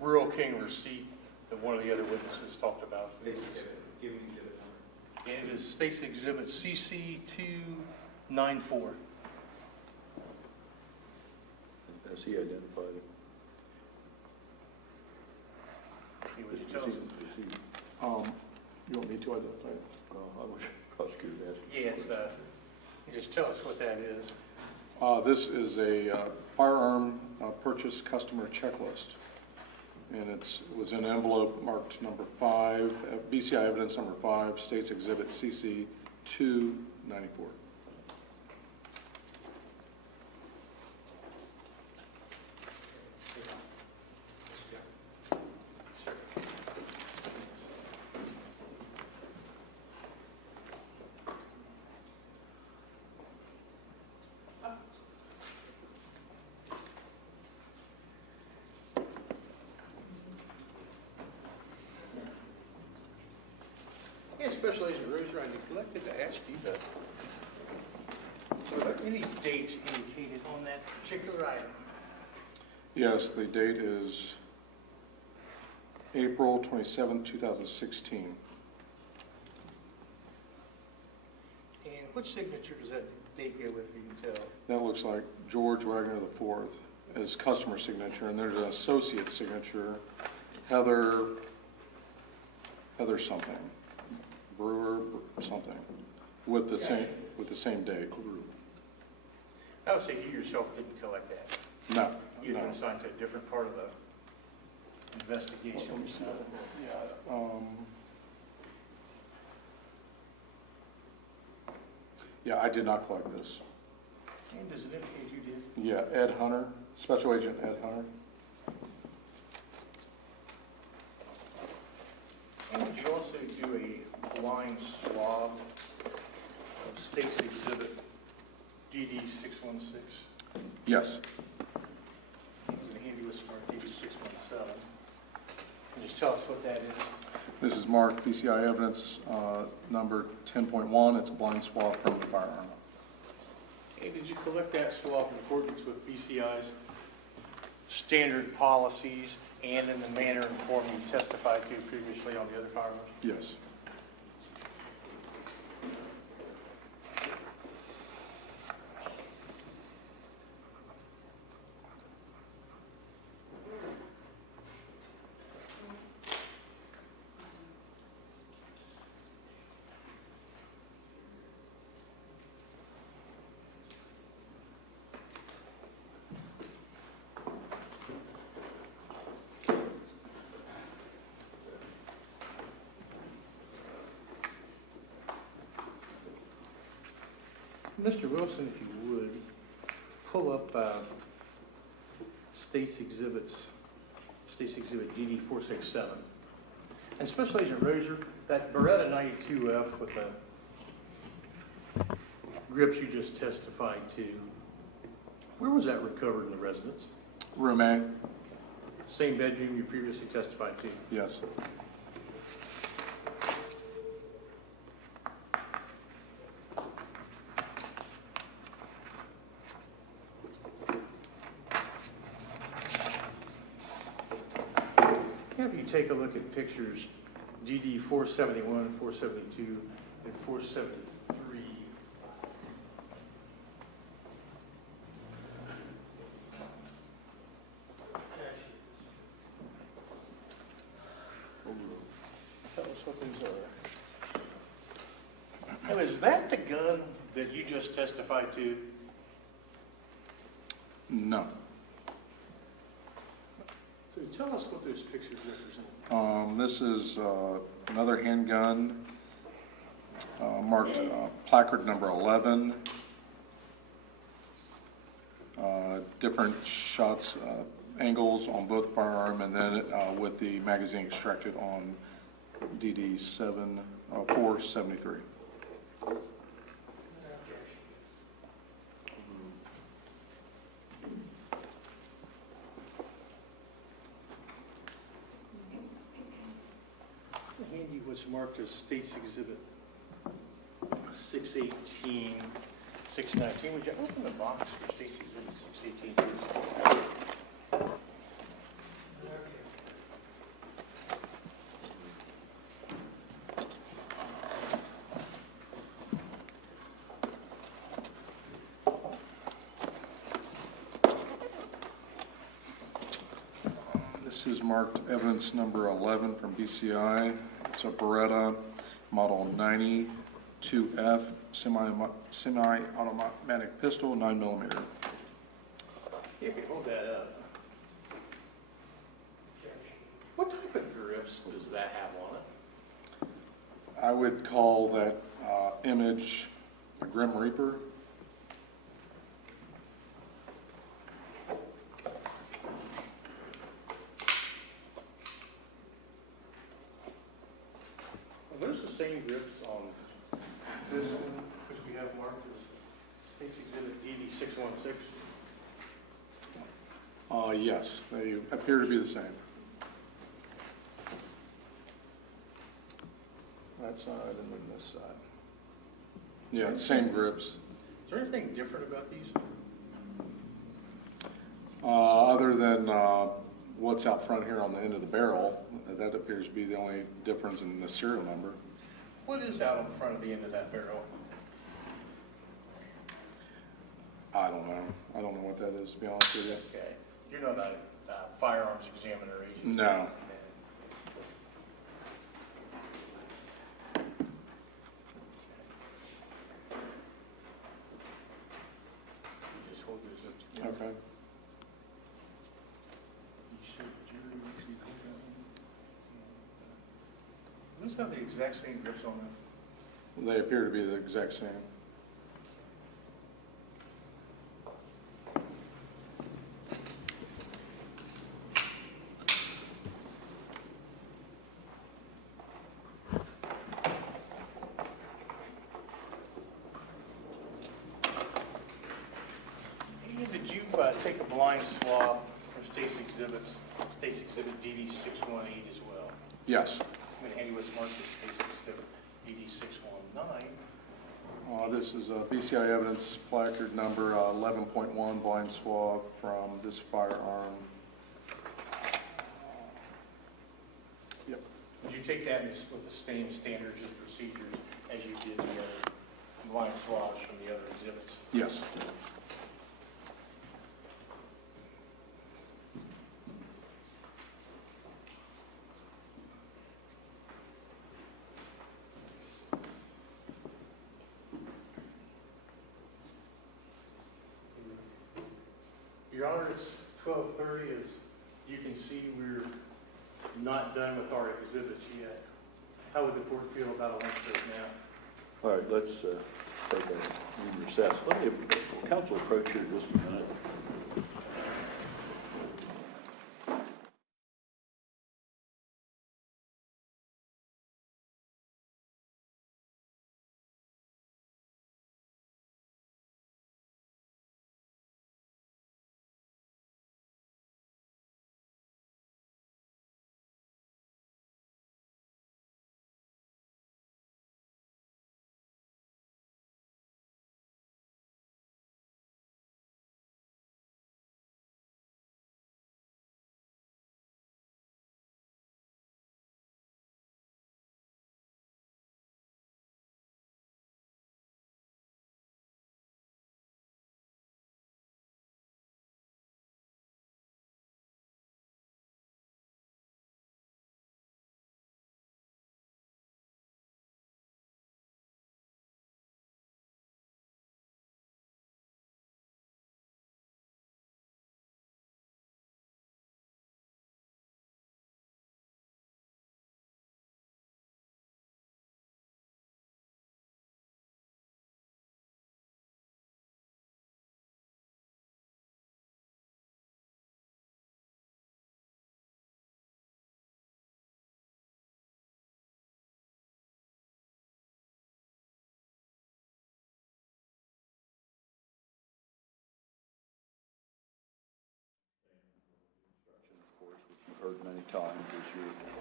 Rural King receipt that one of the other witnesses talked about. Give me the exhibit number. And it is State's Exhibit CC 294. Has he identified it? Would you tell us? You want me to identify it? I wish the prosecutor would ask. Yeah, it's you just tell us what that is. This is a firearm purchase customer checklist. And it was in an envelope marked number 5, BCI evidence number 5, State's Exhibit CC 294. And Special Agent Roser, I neglected to ask you that. Are there any dates indicated on that particular item? Yes, the date is April 27, 2016. And which signature does that date go with, if you can tell? That looks like George Wagner IV as customer signature, and there's an associate signature Heather something, Brewer something, with the same date. I would say you yourself didn't collect that. No, You've no. been assigned to a different part of the investigation. Let me see. Yeah, I did not collect this. And does it indicate you did? Yeah, Ed Hunter, Special Agent Ed Hunter. And did you also do a blind swab of State's Exhibit DD 616? Yes. It was in handy with smart DD 617. Can you just tell us what that is? This is marked PCI evidence number 10.1. It's a blind swab from the firearm. And did you collect that swab in accordance with BCI's standard policies and in the manner and form you testified to previously on the other firearms? Yes. Mr. Wilson, if you would, pull up State's Exhibit DD 467. And Special Agent Roser, that Beretta 92F with the grips you just testified to, where was that recovered in the residence? Room A? Same bedroom you previously testified to? Yes. Have you take a look at pictures DD 471, 472, and 473. Tell us what these are. Now, is that the gun that you just testified to? No. So tell us what those pictures represent. This is another handgun marked placard number 11. Different shots, angles on both firearm, and then with the magazine extracted on DD 473. Handy was marked as State's Exhibit 618, 619. Would you open the box for State's Exhibit 618, please? This is marked evidence number 11 from BCI. It's a Beretta Model 92F semi-automatic pistol, 9mm. You can hold that up. What type of grips does that have on it? I would call that image a Grim Reaper. Are those the same grips on this one, which we have marked as State's Exhibit DD 616? Yes, they appear to be the same. That side and then this side. Yeah, same grips. Is there anything different about these? Other than what's out front here on the end of the barrel, that appears to be the only difference in the serial number. What is out in front of the end of that barrel? I don't know. I don't know what that is, to be honest with you. Okay. You're not a firearms examiner agent? No. those have the exact same grips on them? They appear to be the exact same. And did you take a blind swab from State's Exhibit DD 618 as well? Yes. I'm going to hand you what's marked as State's Exhibit DD 619. This is a BCI evidence placard number 11.1 blind swab from this firearm. Yep. Did you take that with the same standards and procedures as you did the other blind swabs from the other exhibits? Yes. Your Honor, it's 12:30. As you can see, we're not done with our exhibits yet. How would the court feel about a lunch break now? All right, let's take a recess. Let me, counsel, approach here just a minute. Of course, which you've heard many times, is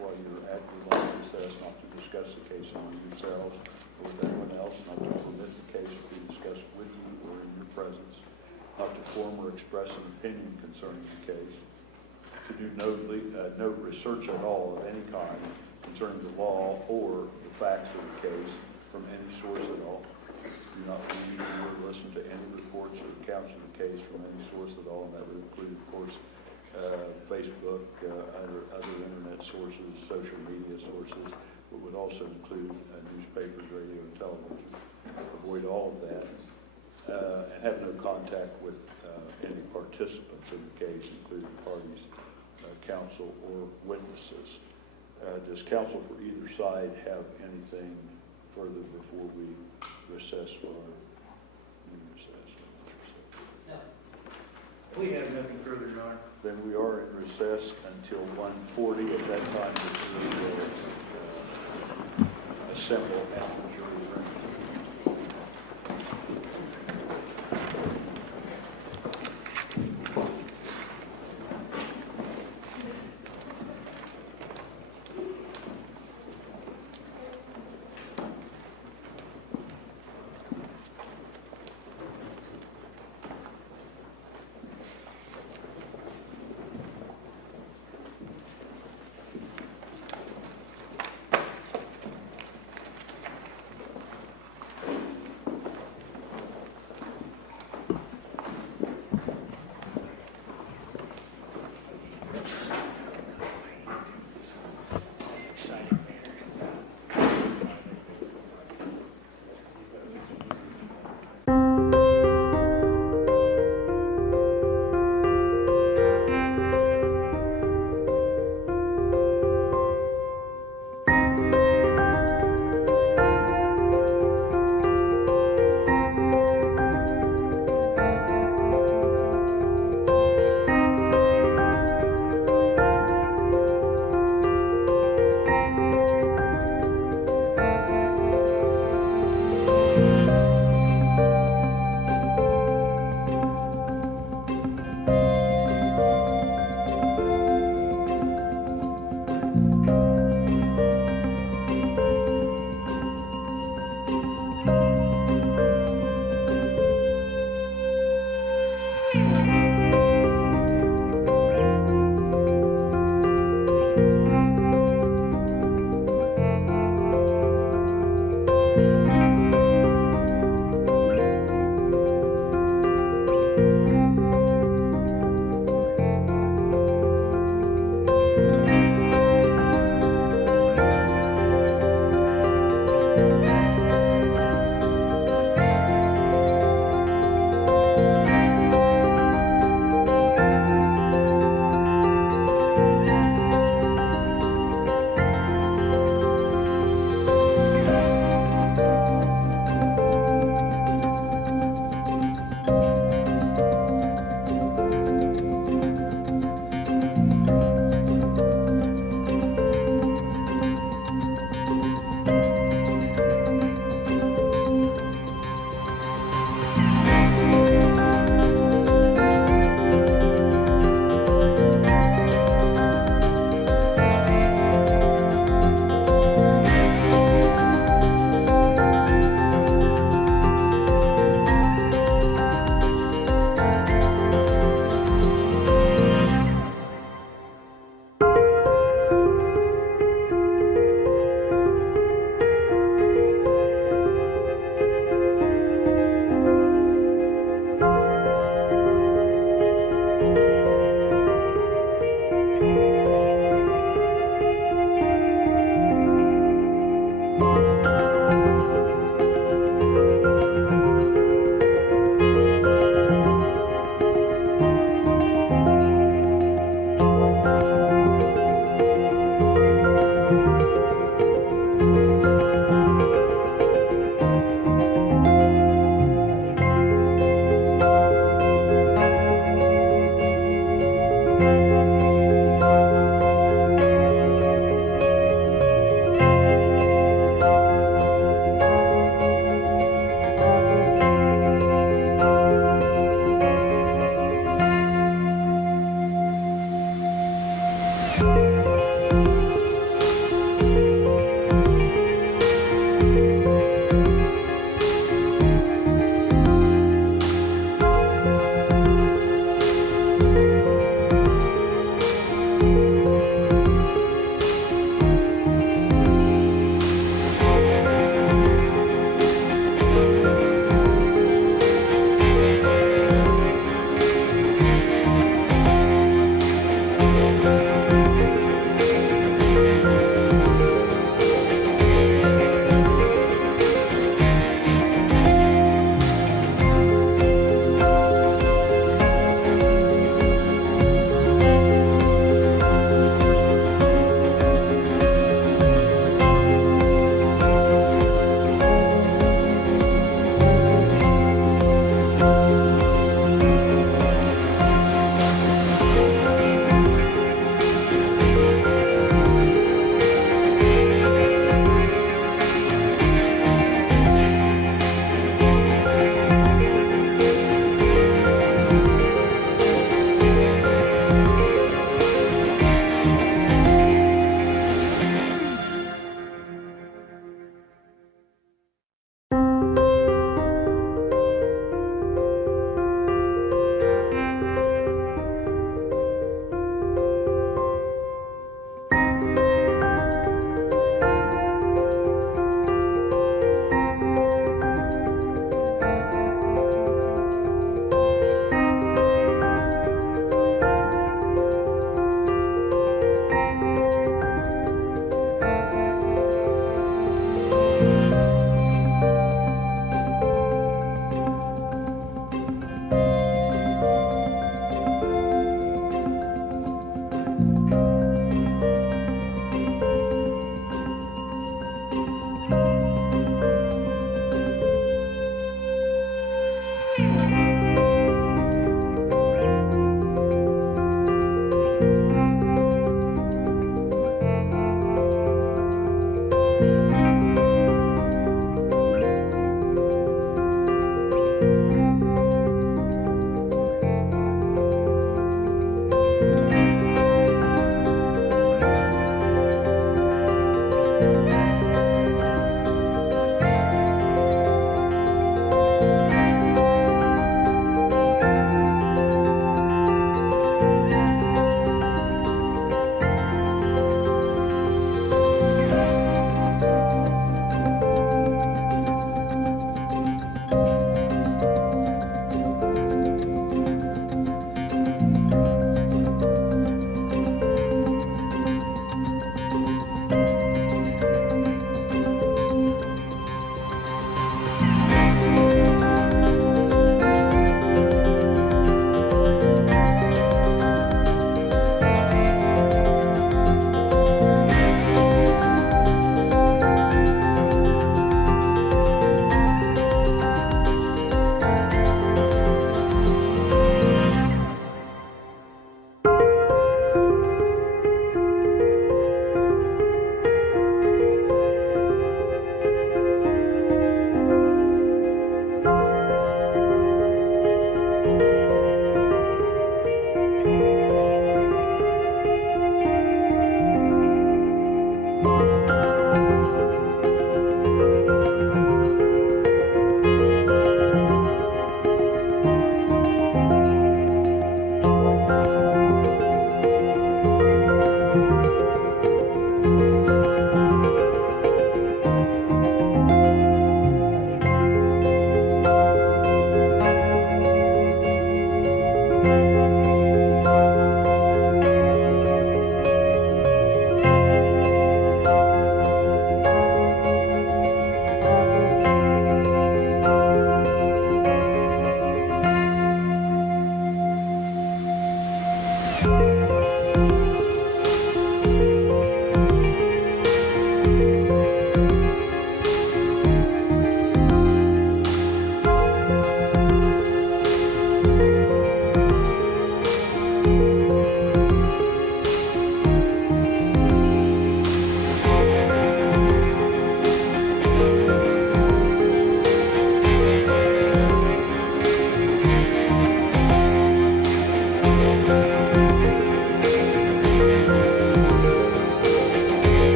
while you're at your long recess, not to discuss the case among yourselves or with anyone else, not to permit the case to be discussed with you or in your presence, not to form or express an opinion concerning the case, to do no research at all of any kind concerning the law or the facts of the case from any source at all. Do not read or listen to any reports or accounts of the case from any source at all, and that would include, of course, Facebook, other internet sources, social media sources, but would also include newspapers, radio, and television. Avoid all of that, and have no contact with any participants in the case, including parties, counsel, or witnesses. Does counsel for either side have anything further before we recess for our recess? No. We have nothing further, Your Honor. Then we are in recess until 1:40. At that time, we will assemble at the jury room.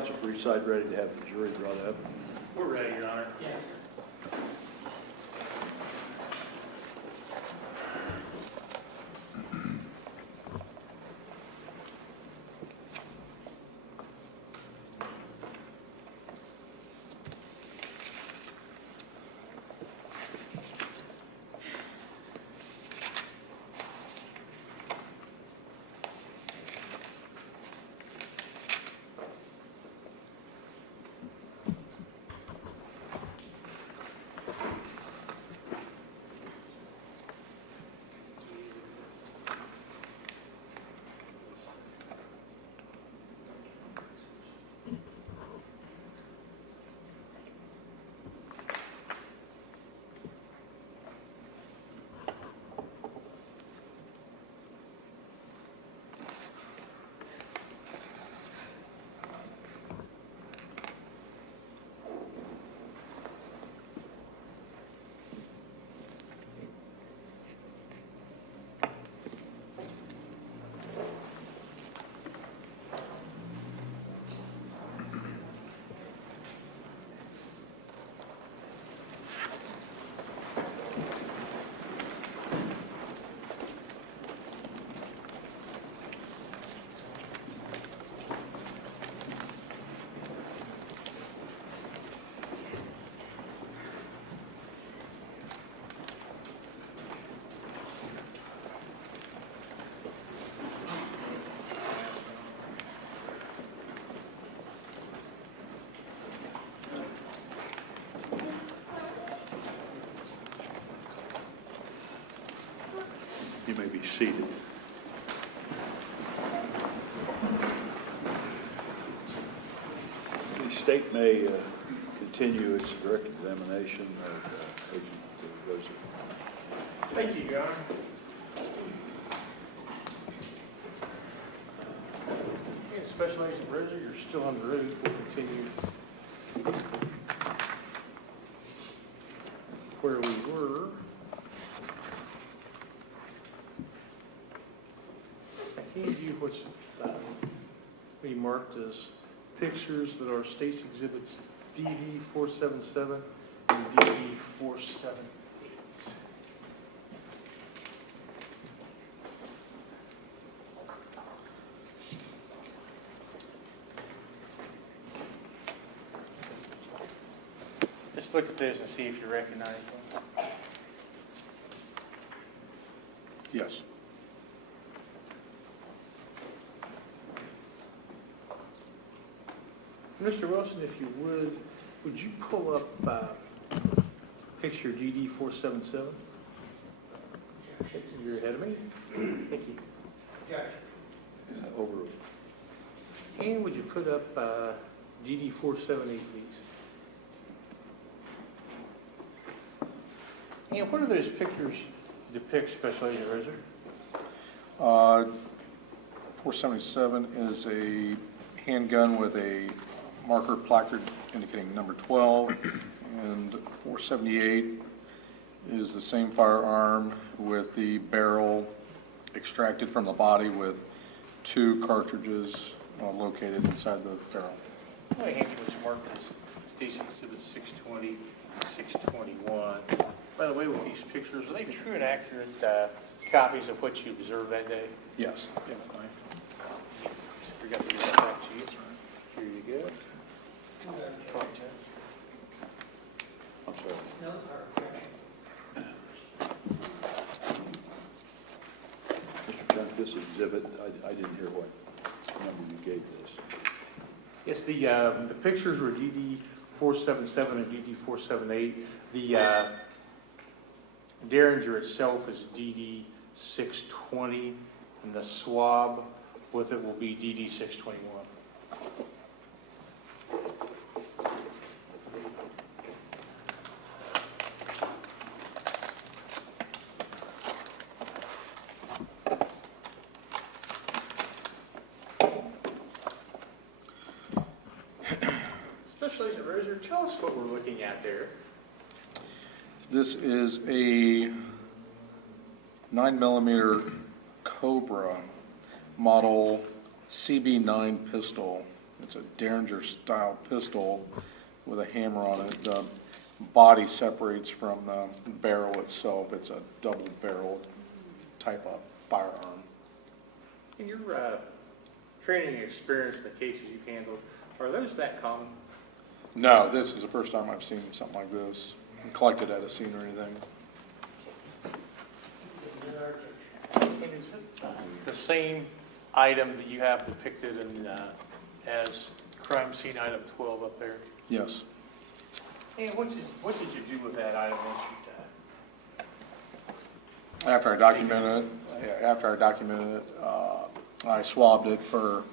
counsel for each side ready to have the jury brought up? We're ready, Your Honor. Yeah. You may be seated. The state may continue its direct examination of Agent Rhoden. Thank you, Your Honor. Okay, Special Agent Rhoden, you're still on the road. We'll continue where we were. I gave you what's marked as pictures that are State's Exhibits DD 477 and DD 478. Just look at those and see if you recognize them. Yes. Mr. Wilson, if you would you pull up picture DD 477? You're ahead of me. Thank you. Over. And would you put up DD 478, please? And what are those pictures depict, Special Agent Rhoden? 477 is a handgun with a marker placard indicating number 12, and 478 is the same firearm with the barrel extracted from the body with 2 cartridges located inside the barrel. I hand you what's marked as Station Exhibit 620 and 621. By the way, with these pictures, are they true and accurate copies of what you observed that day? Yes. Yeah, fine. Forgot to give that back to you. Here you go. I'm sorry. No, or Mr. Trent, this exhibit, I didn't hear what number you gave this. Yes, the pictures were DD 477 and DD 478. The Derringer itself is DD 620, and the Swab with it will be DD 621. Special Agent Roser, tell us what we're looking at there. This is a 9mm Cobra model CB9 pistol It's a Derringer-style pistol with a hammer on it. The body separates from the barrel itself. It's a double-barreled type of firearm. In your training experience, the cases you've handled, are those that common? No, this is the first time I've seen something like this, collected at a scene or anything. And is it the same item that you have depicted in, as crime scene item 12 up there? Yes. And what did you do with that item once you died? After I documented it, I swabbed it for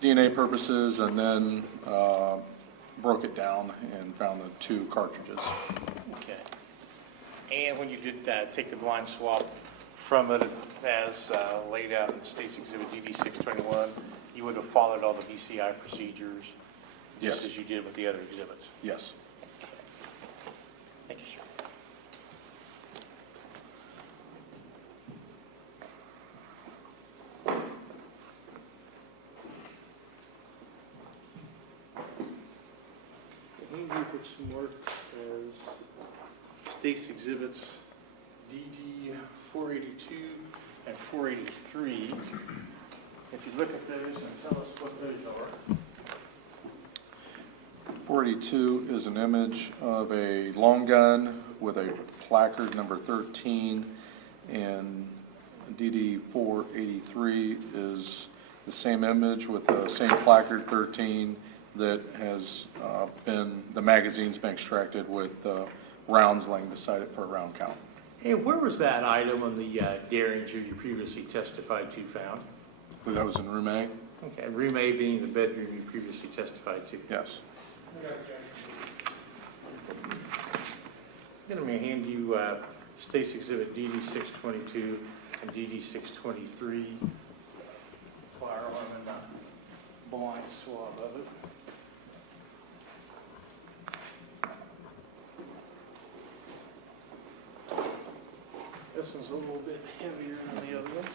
DNA purposes and then broke it down and found the 2 cartridges. Okay. And when you did take the blind swab from it as laid out in State's Exhibit DD 621, you would have followed all the BCI procedures just Yes. as you did with the other exhibits? Yes. Thank you, sir. The hand books marked as State's Exhibits DD 482 and 483. If you look at those and tell us what those are. 482 is an image of a long gun with a placard number 13, and DD 483 is the same image with the same placard 13 that has the magazine's been extracted with rounds laying beside it for a round count. Hey, where was that item on the Derringer you previously testified to found? I believe that was in room A? Okay, room A being the bedroom you previously testified to. Yes. I'm going to hand you State's Exhibit DD 622 and DD 623. Firearm and the blind swab of it. This one's a little bit heavier than the other ones.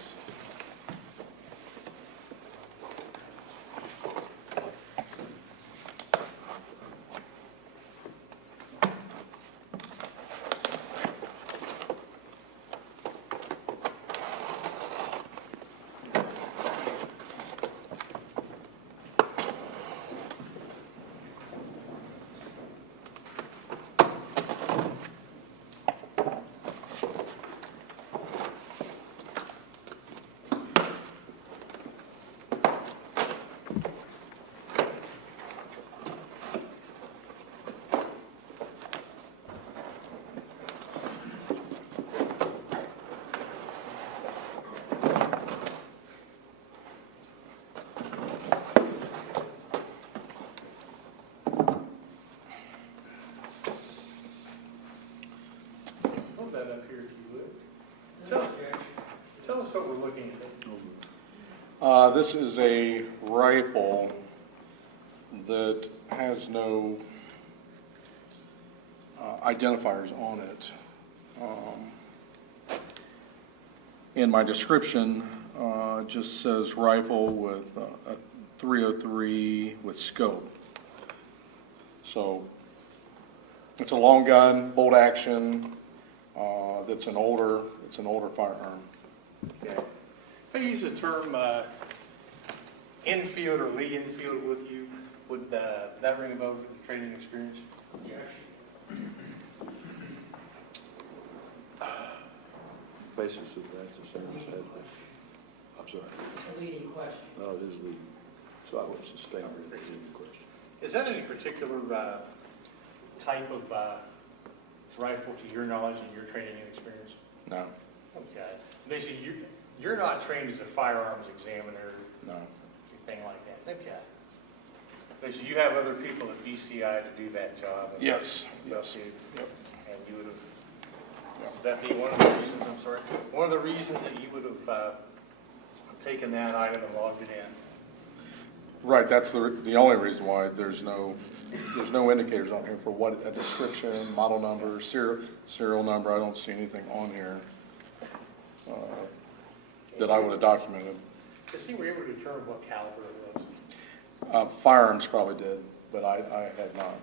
That up here if you would. Tell us what we're looking at. This is a rifle that has no identifiers on it. In my description, it just says rifle with a 303 with scope. So it's a long gun, bolt action. That's an older firearm. Okay. If I use the term infield or Lee infield with you, would that ring a bell for the training experience? Basis of that, the same as that. I'm sorry. It's a leading question. No, it is leading. So I would sustain your leading question. Is that any particular type of rifle to your knowledge and your training and experience? No, Okay. Basically, you're not trained as a firearms examiner, no. anything like that? Okay. Basically, you have other people at BCI to do that job? Yes, yes. Yep. And you would have, would that be one of the reasons, I'm sorry, one of the reasons that you would have taken that item and logged it in? Right, that's the only reason why there's no indicators on here for what a description, model number, serial number. I don't see anything on here that I would have documented. Is he able to determine what caliber it Firearms probably did, but I had not.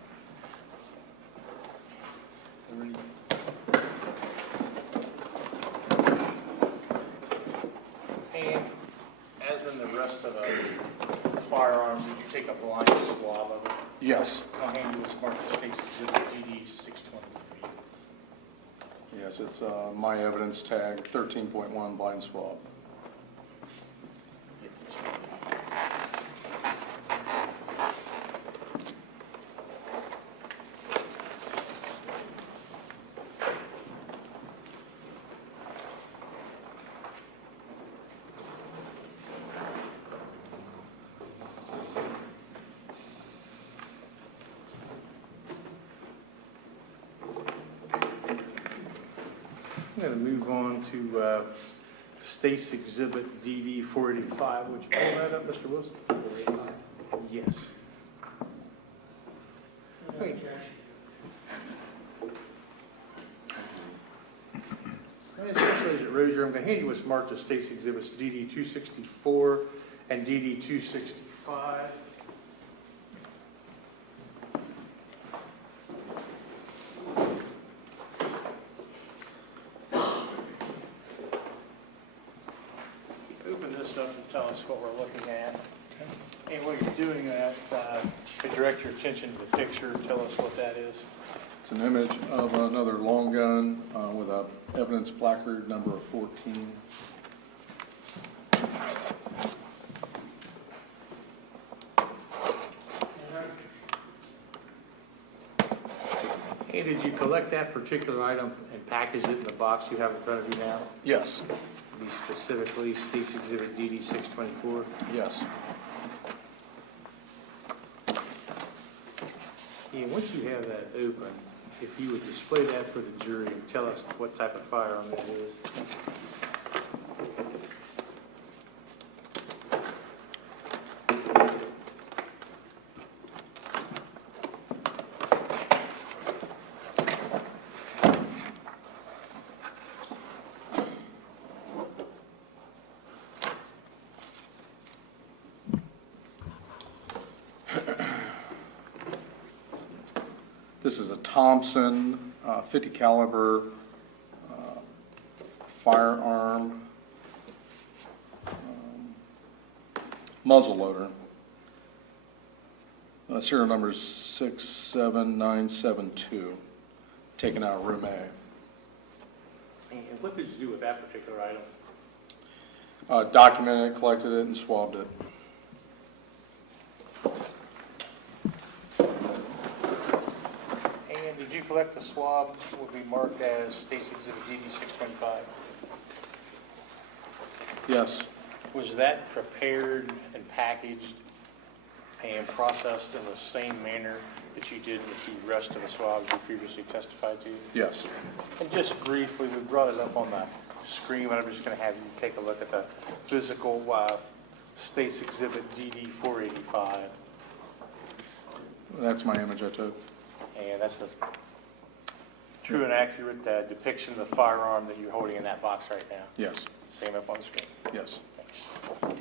And as in the rest of the firearms, did you take up the line of Swab of it? Yes, I'll hand you this marked State's Exhibit GD 623. yes, it's my evidence tag 13.1 blind swab. I'm going to move on to State's Exhibit DD 485. Would you pull that up, Mr. Wilson? Yes. Wait. Especially at Rozier, I'm going to hand you what's marked as State's Exhibits DD 264 and DD 265. Open this up and tell us what we're looking at. And while you're doing that, direct your attention to the picture. Tell us what that is. It's an image of another long gun with a evidence placard number of 14. Hey, did you collect that particular item and package it in the box you have in front of you now? Yes, Be specifically State's Exhibit DD 624. yes. And once you have that open, if you would display that for the jury and tell us what type of firearm that is. This is a Thompson 50 caliber firearm muzzle loader. Serial number is 67972, taken out of room A. And what did you do with that particular item? Documented it, collected it, and swabbed it. And did you collect the swab will be marked as State's Exhibit DD 625? Yes, Was that prepared and packaged and processed in the same manner that you did with the rest of the swabs you previously testified to? yes. And just briefly, we brought it up on the screen, but I'm just going to have you take a look at the physical State's Exhibit DD 485. That's my image I took. And that's a true and accurate depiction of the firearm that you're holding in that box right now. Yes, Same up on the screen. yes. Thanks.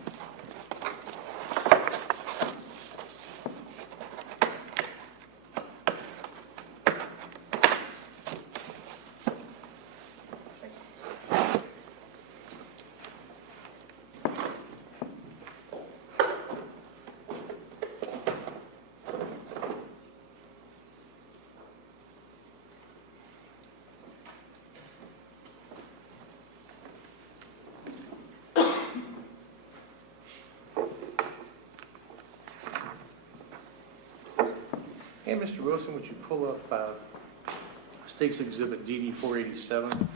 Hey, Mr. Wilson, would you pull up State's Exhibit DD 487?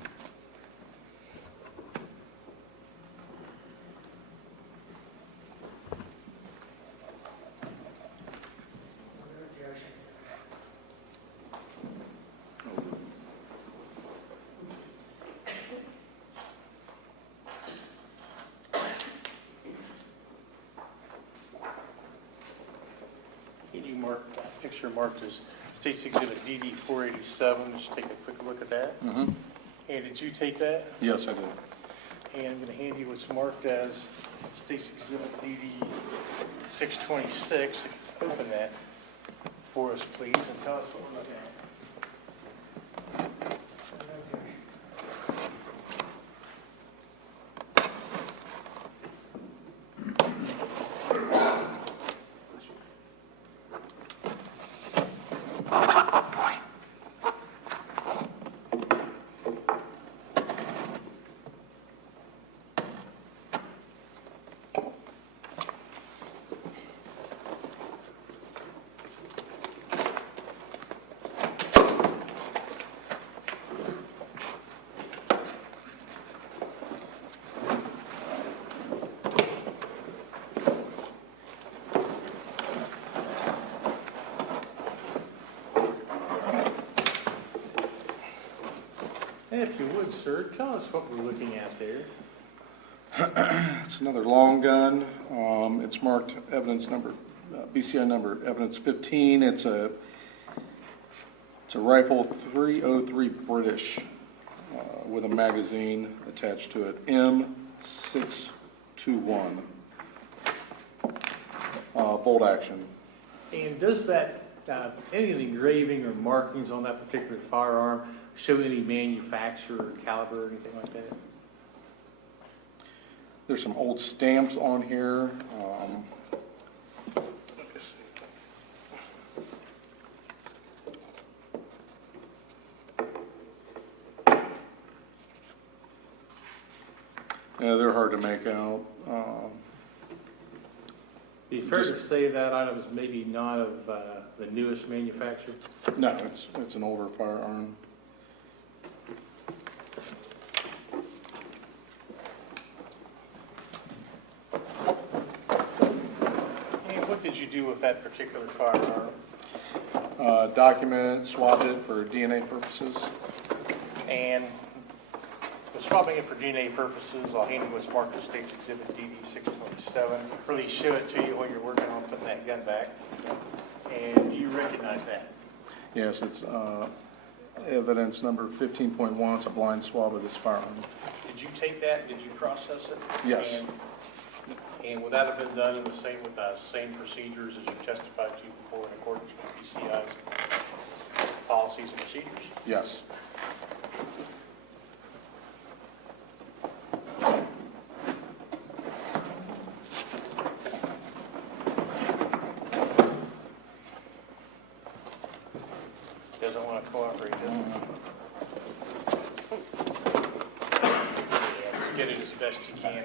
Picture marked as State's Exhibit DD 487. Just take a quick look at that. Mm-hmm. And did you take that? Yes, I did. And I'm going to hand you what's marked as State's Exhibit DD 626. If you open that for us, please, and tell us what we're looking at. If you would, sir, tell us what we're looking at there. It's another long gun. It's marked evidence number, BCI number, evidence 15. It's a rifle 303 British with a magazine attached to it, M621, bolt action. And does that, any of the engraving or markings on that particular firearm show any manufacturer or caliber or anything like that? There's some old stamps on here. Yeah, they're hard to make out. Be fair to say that item is maybe not of the newest manufacturer? No, it's an older firearm. And what did you do with that particular firearm? Documented, swabbed it for DNA purposes. And the swabbing it for DNA purposes, I'll hand you what's marked as State's Exhibit DD 627. Really show it to you while you're working on putting that gun back. And do you recognize that? Yes, it's evidence number 15.1. It's a blind swab of this firearm. Did you take that, did you process it? Yes. And would that have been done in the same, with the same procedures as you testified to before in accordance with BCI's policies and procedures? Yes. Doesn't want to cooperate, does it? Yeah, get it as best you can.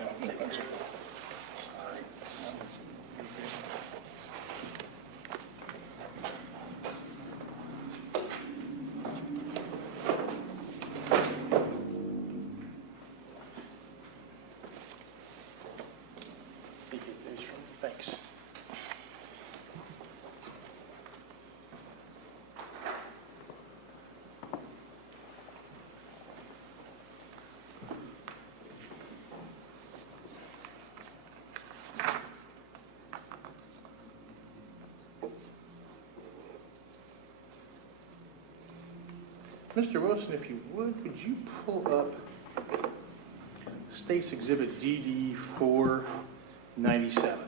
Thanks. Mr. Wilson, if you would, could you pull up State's Exhibit DD 497?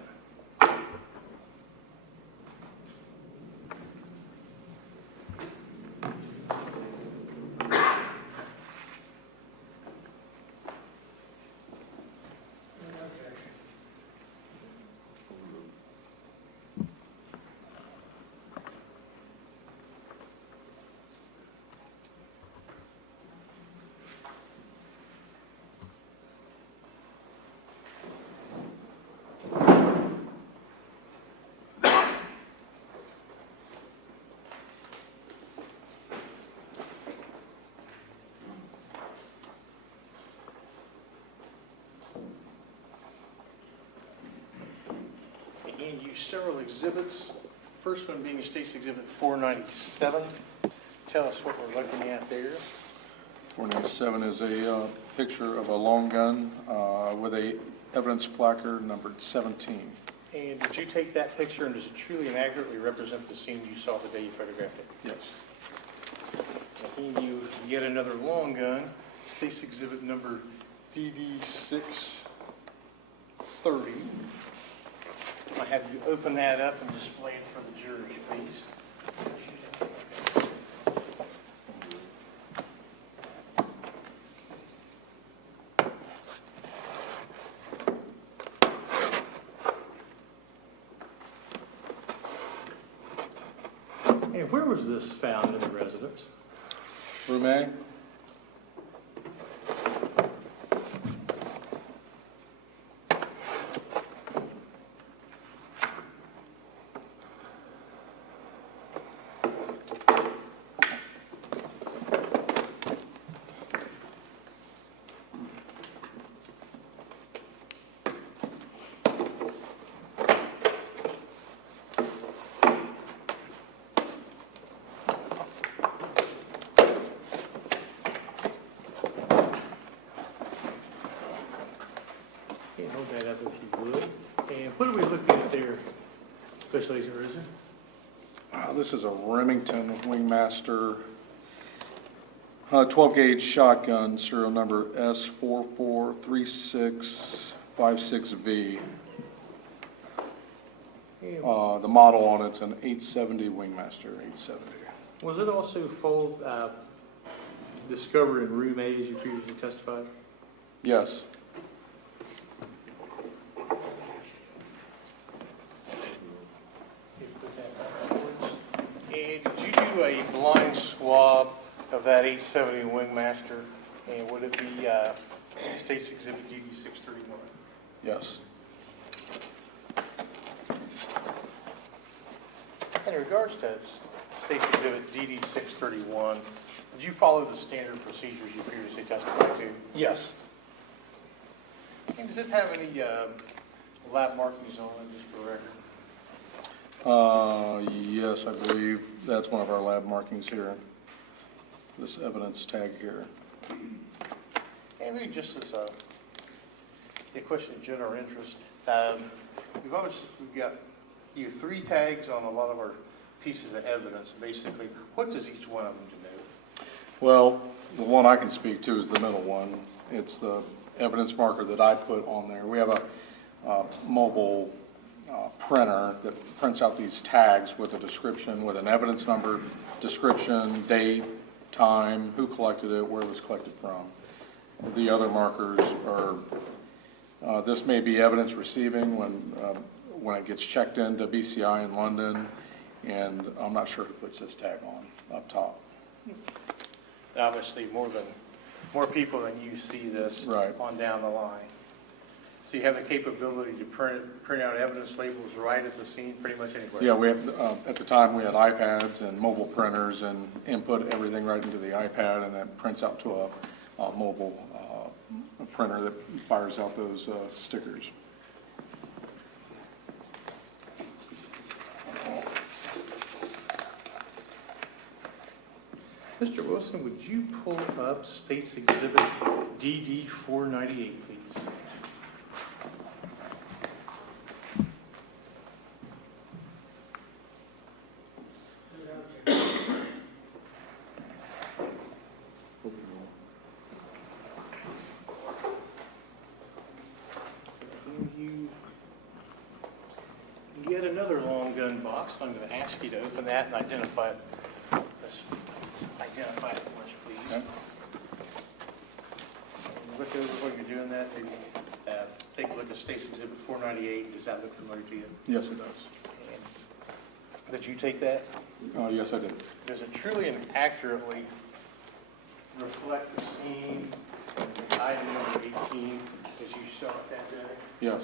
And use several exhibits. First one being State's Exhibit 497. Tell us what we're looking at there. 497 is a picture of a long gun with a evidence placard numbered 17. And did you take that picture, and does it truly and accurately represent the scene you saw the day you photographed it? Yes. And you yet another long gun, State's Exhibit number DD 630. I have you open that up and display it for the jurors, please. And where was this found in the residence? Room A? Can't hold that up if you would. And what are we looking at there, Special Agent Rhoden? This is a Remington Wingmaster 12-gauge shotgun, serial number S443656V. The model on it's an 870 Wingmaster 870. Was it also discovered in room A as you previously testified? Yes. And did you do a blind swab of that 870 Wingmaster? And would it be State's Exhibit DD 631? Yes. In regards to State's Exhibit DD 631, did you follow the standard procedures you previously testified to? Yes. And does it have any lab markings on it, just for record? Yes, I believe that's one of our lab markings here. This evidence tag here. And maybe just as a question of general interest, we've got you 3 tags on a lot of our pieces of evidence. Basically, what does each one of them denote? Well, the one I can speak to is the middle one. It's the evidence marker that I put on there. We have a mobile printer that prints out these tags with a description, with an evidence number, description, date, time, who collected it, where it was collected from. The other markers are, this may be evidence receiving when it gets checked into BCI in London, and I'm not sure who puts this tag on up top. Obviously, more people than you see this Right. on down the line. So you have the capability to print out evidence labels right at the scene, pretty much anywhere. Yeah, we have, at the time we had iPads and mobile printers and input everything right into the iPad, and that prints out to a mobile printer that fires out those stickers. Mr. Wilson, would you pull up State's Exhibit DD 498, please? You get another long gun box. I'm going to ask you to open that and identify it. Identify it for us, please. Okay. Look over while you're doing that. Maybe take a look at State's Exhibit 498. Does that look familiar to you? Yes, it does. And did you take that? Yes, I did. Does it truly and accurately reflect the scene, item number 18, as you saw it that day? Yes.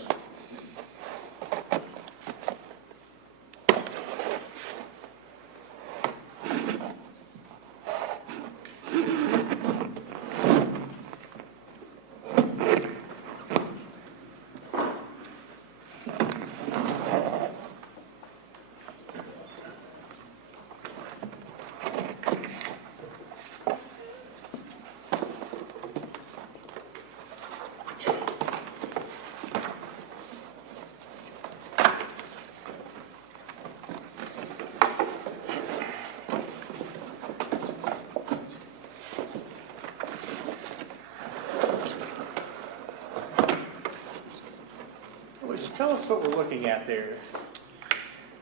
Tell us what we're looking at there.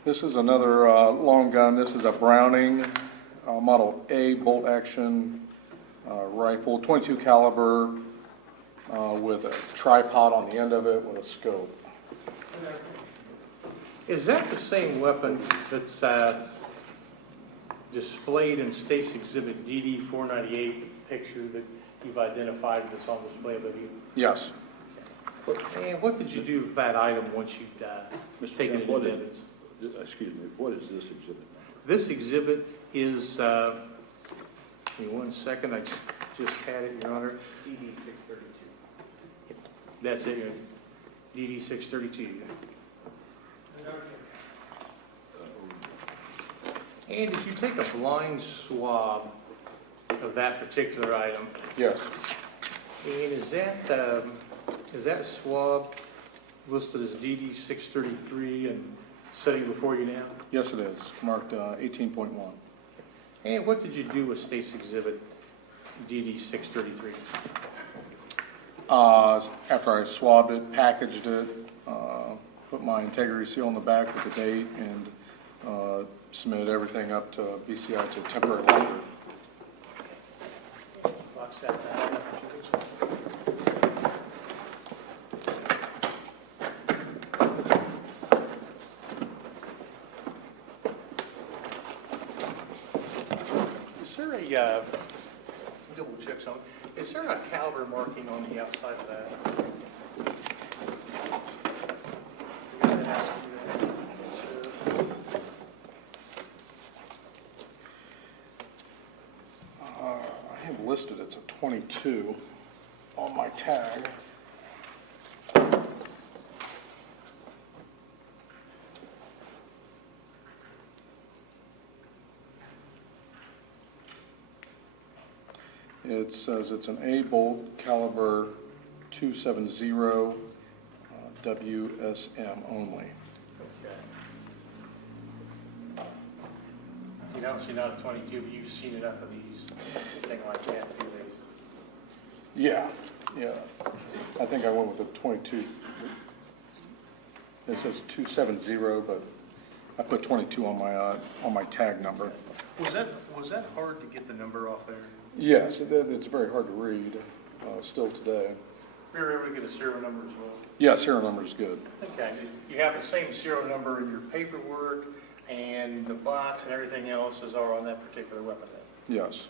This is another long gun. This is a Browning Model A bolt action rifle, 22 caliber, with a tripod on the end of it with a scope. Is that the same weapon that's displayed in State's Exhibit DD 498, the picture that you've identified that's on display of you? Yes. And what did you do with that item once you'd Mr. taken it Kemp, what to is- evidence? Excuse me, what is this exhibit? This exhibit is, give me 1 second, I just had it, Your Honor. DD 632. That's it, DD 632. And did you take a blind swab of that particular item? Yes. And is that swab listed as DD 633 and sitting before you now? Yes, it is. Marked 18.1. And what did you do with State's Exhibit DD 633? After I swabbed it, packaged it, put my integrity seal on the back with the date, and submitted everything up to BCI to temporary locker. Box that down. Is there a, double check something, is there a caliber marking on the outside of that? I have listed it's a 22 on my tag. It says it's an A bolt caliber 270 WSM only. Okay. You don't see not a 22, but you've seen enough of these, thing like that too. Yeah. I think I went with the 22. It says 270, but I put 22 on my tag number. Was that hard to get the number off there? Yes, it's very hard to read still today. Were you able to get a serial number as well? Yeah, serial number is good. Okay, you have the same serial number in your paperwork and the box and everything else as are on that particular weapon then? Yes.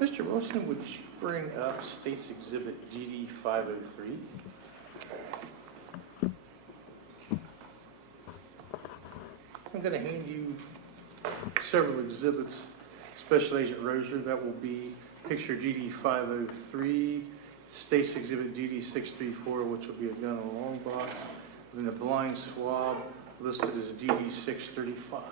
Mr. Wilson, would you bring up State's Exhibit DD 503? I'm going to hand you several exhibits. Special Agent Rozier, that will be picture DD 503, State's Exhibit DD 634, which will be a gun in a long box, and then the blind swab listed as DD 635.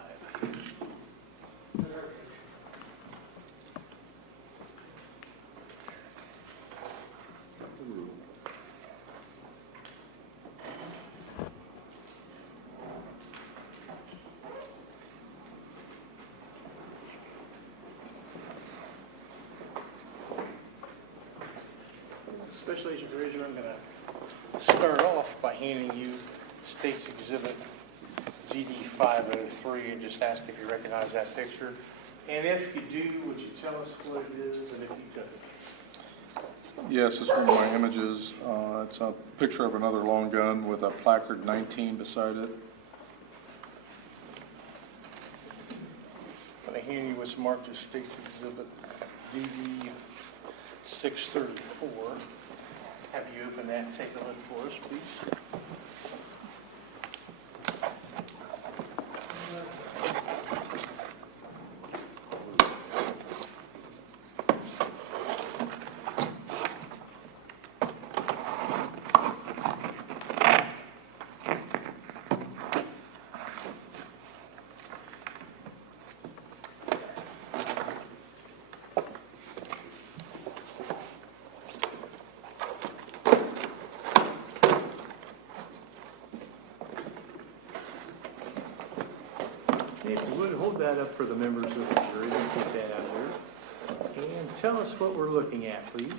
Special Agent Rozier, I'm going to start off by handing you State's Exhibit DD 503 and just ask if you recognize that picture. And if you do, would you tell us what it is and if you could? Yes, it's one of my images. It's a picture of another long gun with a placard 19 beside it. I'm going to hand you what's marked as State's Exhibit DD 634. Have you open that and take a look for us, please? If you would, hold that up for the members of the jury, and put that out there. And tell us what we're looking at, please.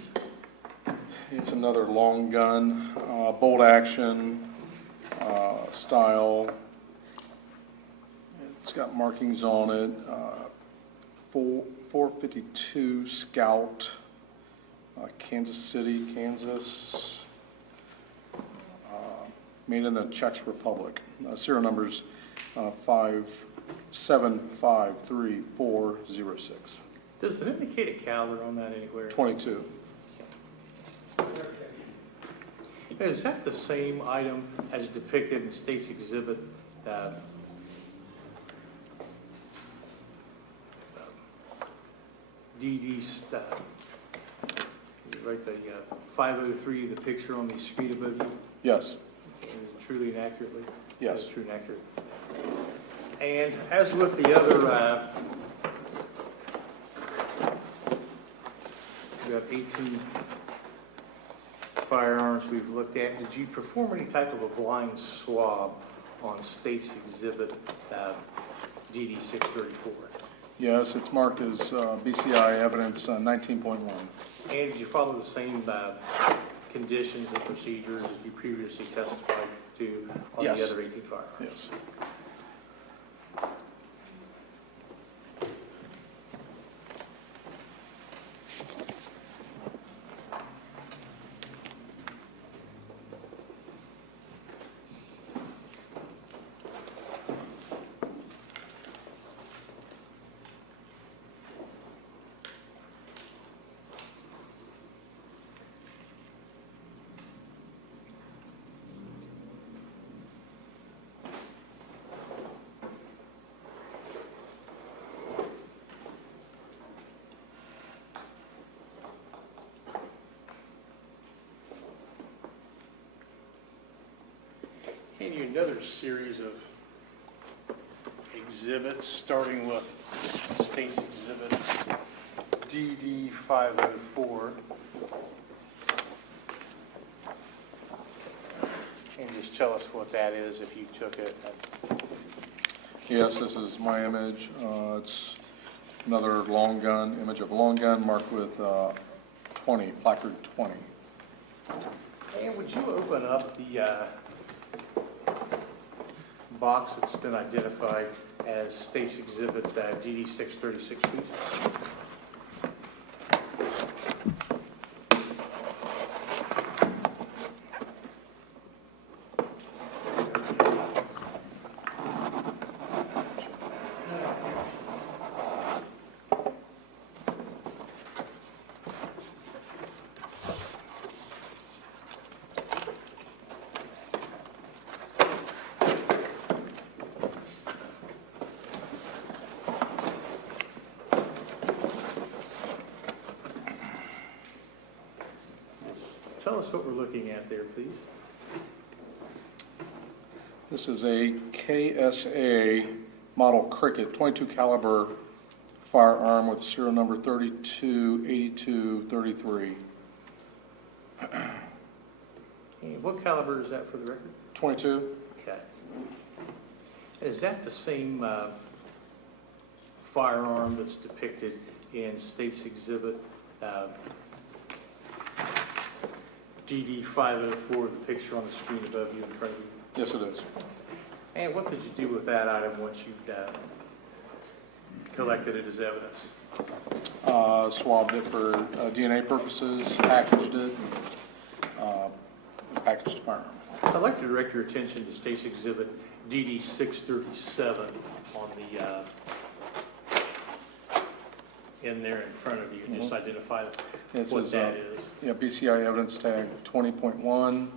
It's another long gun, bolt action style. It's got markings on it. 452 Scout, Kansas City, Kansas. Made in the Czech Republic. Serial numbers 5753406. Does it indicate a caliber on that anywhere? 22. Is that the same item as depicted in State's Exhibit DD stuff? Right, the 503, the picture on the screen above you? Yes. Is it truly and accurately? Yes. True and accurate. And as with the other, we have 18 firearms we've looked at. Did you perform any type of a blind swab on State's Exhibit DD 634? Yes, it's marked as BCI evidence 19.1. And did you follow the same conditions and procedures as you previously testified to on Yes. the other 18 firearms? Yes. And you another series of exhibits, starting with State's Exhibit DD 504. And just tell us what that is if you took it. Yes, this is my image. It's another long gun, image of a long gun marked with 20, placard 20. And would you open up the box that's been identified as State's Exhibit DD 636, please? Tell us what we're looking at there, please. This is a KSA model Cricket 22 caliber firearm with serial number 328233. And what caliber is that for the record? 22? Okay. Is that the same firearm that's depicted in State's Exhibit DD 504, the picture on the screen above you in front of you? Yes, it is. And what did you do with that item once you collected it as evidence? Swabbed it for DNA purposes, packaged it, and packaged the firearm. I'd like to direct your attention to State's Exhibit DD 637 on the in there in front of you. Just identify It what says, that is. yeah, BCI evidence tag 20.1.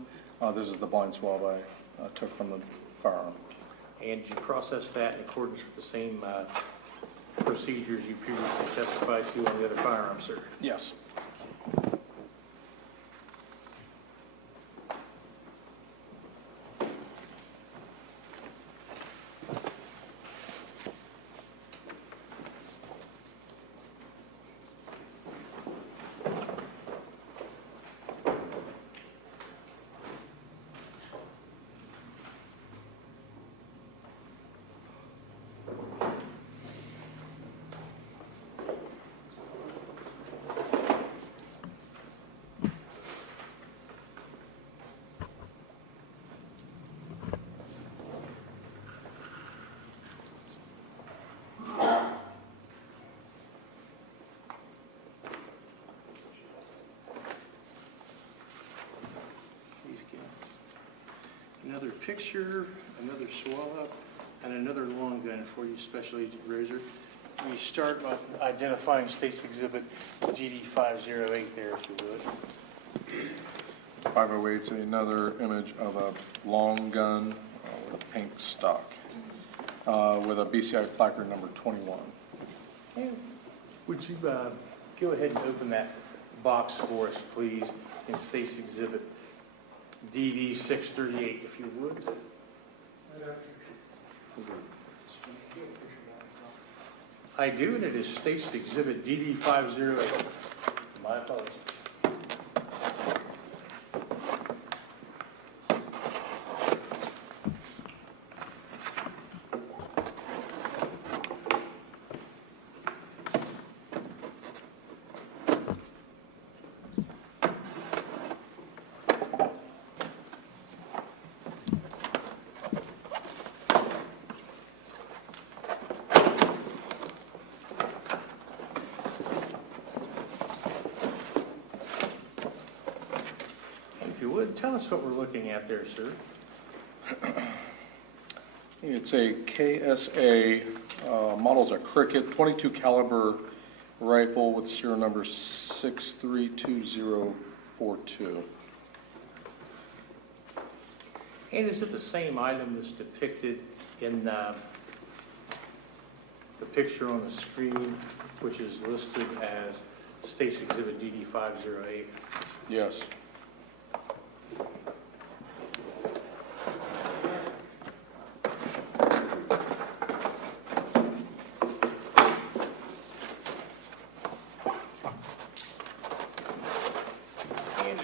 This is the blind swab I took from the firearm. And did you process that in accordance with the same procedures you previously testified to on the other firearm, sir? Yes. Another picture, another swab, and another long gun for you, Special Agent Razor. We start by identifying State's Exhibit GD508 there, if you would. 508 is another image of a long gun with a pink stock with a BCI placard number 21. And would you go ahead and open that box for us, please, in State's Exhibit DD638, if you would. I do, and it is State's Exhibit DD508. My apologies. Tell us what we're looking at there, sir. It's a KSA, model's a Cricket 22 caliber rifle with serial number 632042. And is it the same item that's depicted in the picture on the screen, which is listed as State's Exhibit DD508? Yes.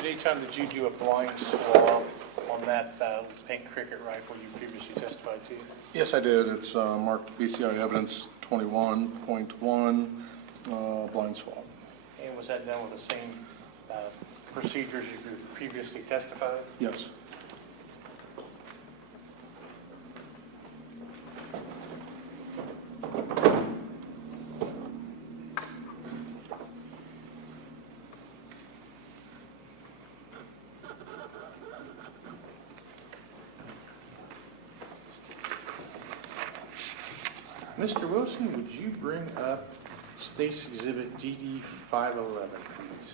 Anytime did you do a blind swab on that pink Cricket rifle you previously testified to? Yes, I did. It's marked BCI evidence 21.1 blind swab. And was that done with the same procedures you previously testified? Yes. Mr. Wilson, would you bring up State's Exhibit DD511, please?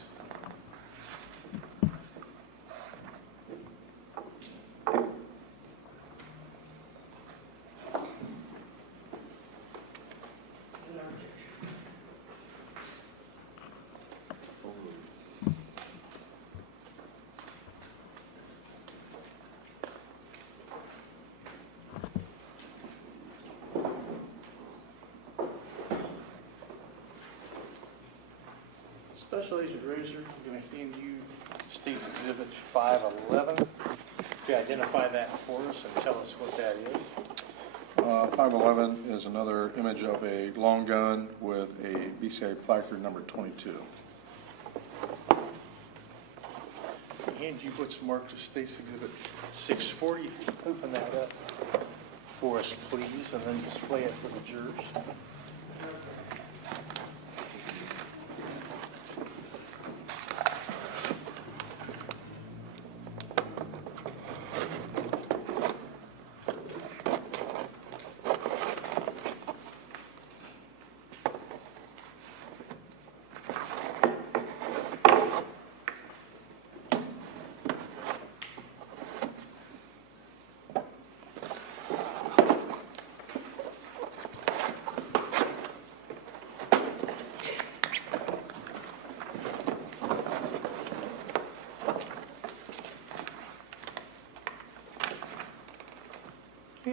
Special Agent Razor, I'm going to hand you State's Exhibit 511 to identify that for us and tell us what that is. 511 is another image of a long gun with a BCI placard number 22. Hand you what's marked as State's Exhibit 640. If you open that up for us, please, and then display it for the jurors.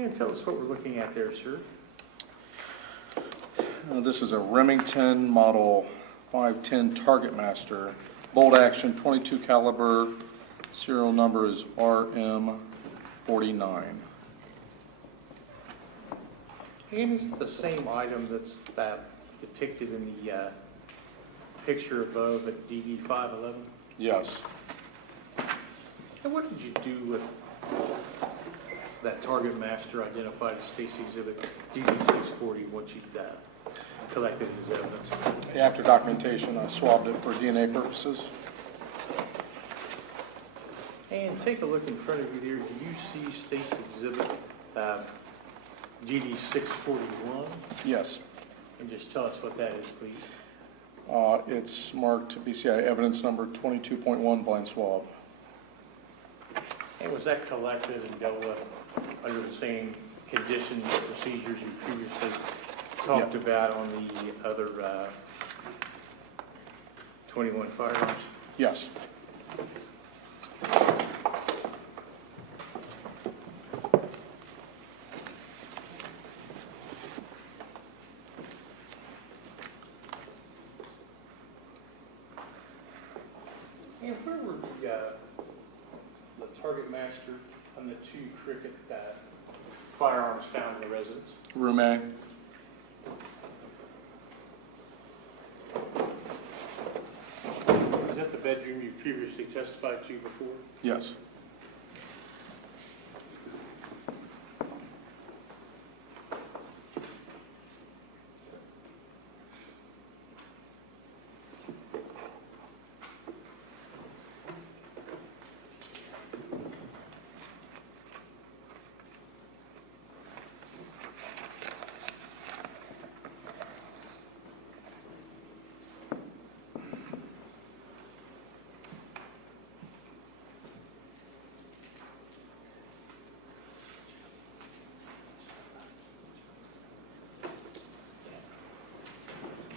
And tell us what we're looking at there, sir. This is a Remington Model 510 Target Master, bolt action, 22 caliber, serial number is RM49. And is it the same item that's depicted in the picture above at DD 511? Yes. And what did you do with that Target Master identified as Stacy Exhibit DD 640 once you'd collected it as evidence? After documentation, I swabbed it for DNA purposes. And take a look in front of you there. Do you see Stacy Exhibit DD 641? Yes. And just tell us what that is, please. It's marked BCI evidence number 22.1 blind swab. And was that collected and dealt with under the same conditions, procedures you previously talked about on the other 21 firearms? Yes. And where were the Target Master and the two Cricket firearms found in the residence? Room A. Is that the bedroom you previously testified to before? Yes.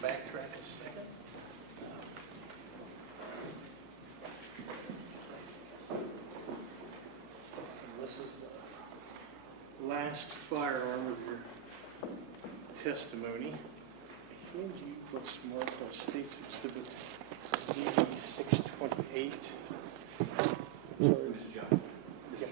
Backtrack a second. And this is the last firearm of your testimony. I hand you what's marked on State's Exhibit DD 628. Sorry, Mr. John. Yeah.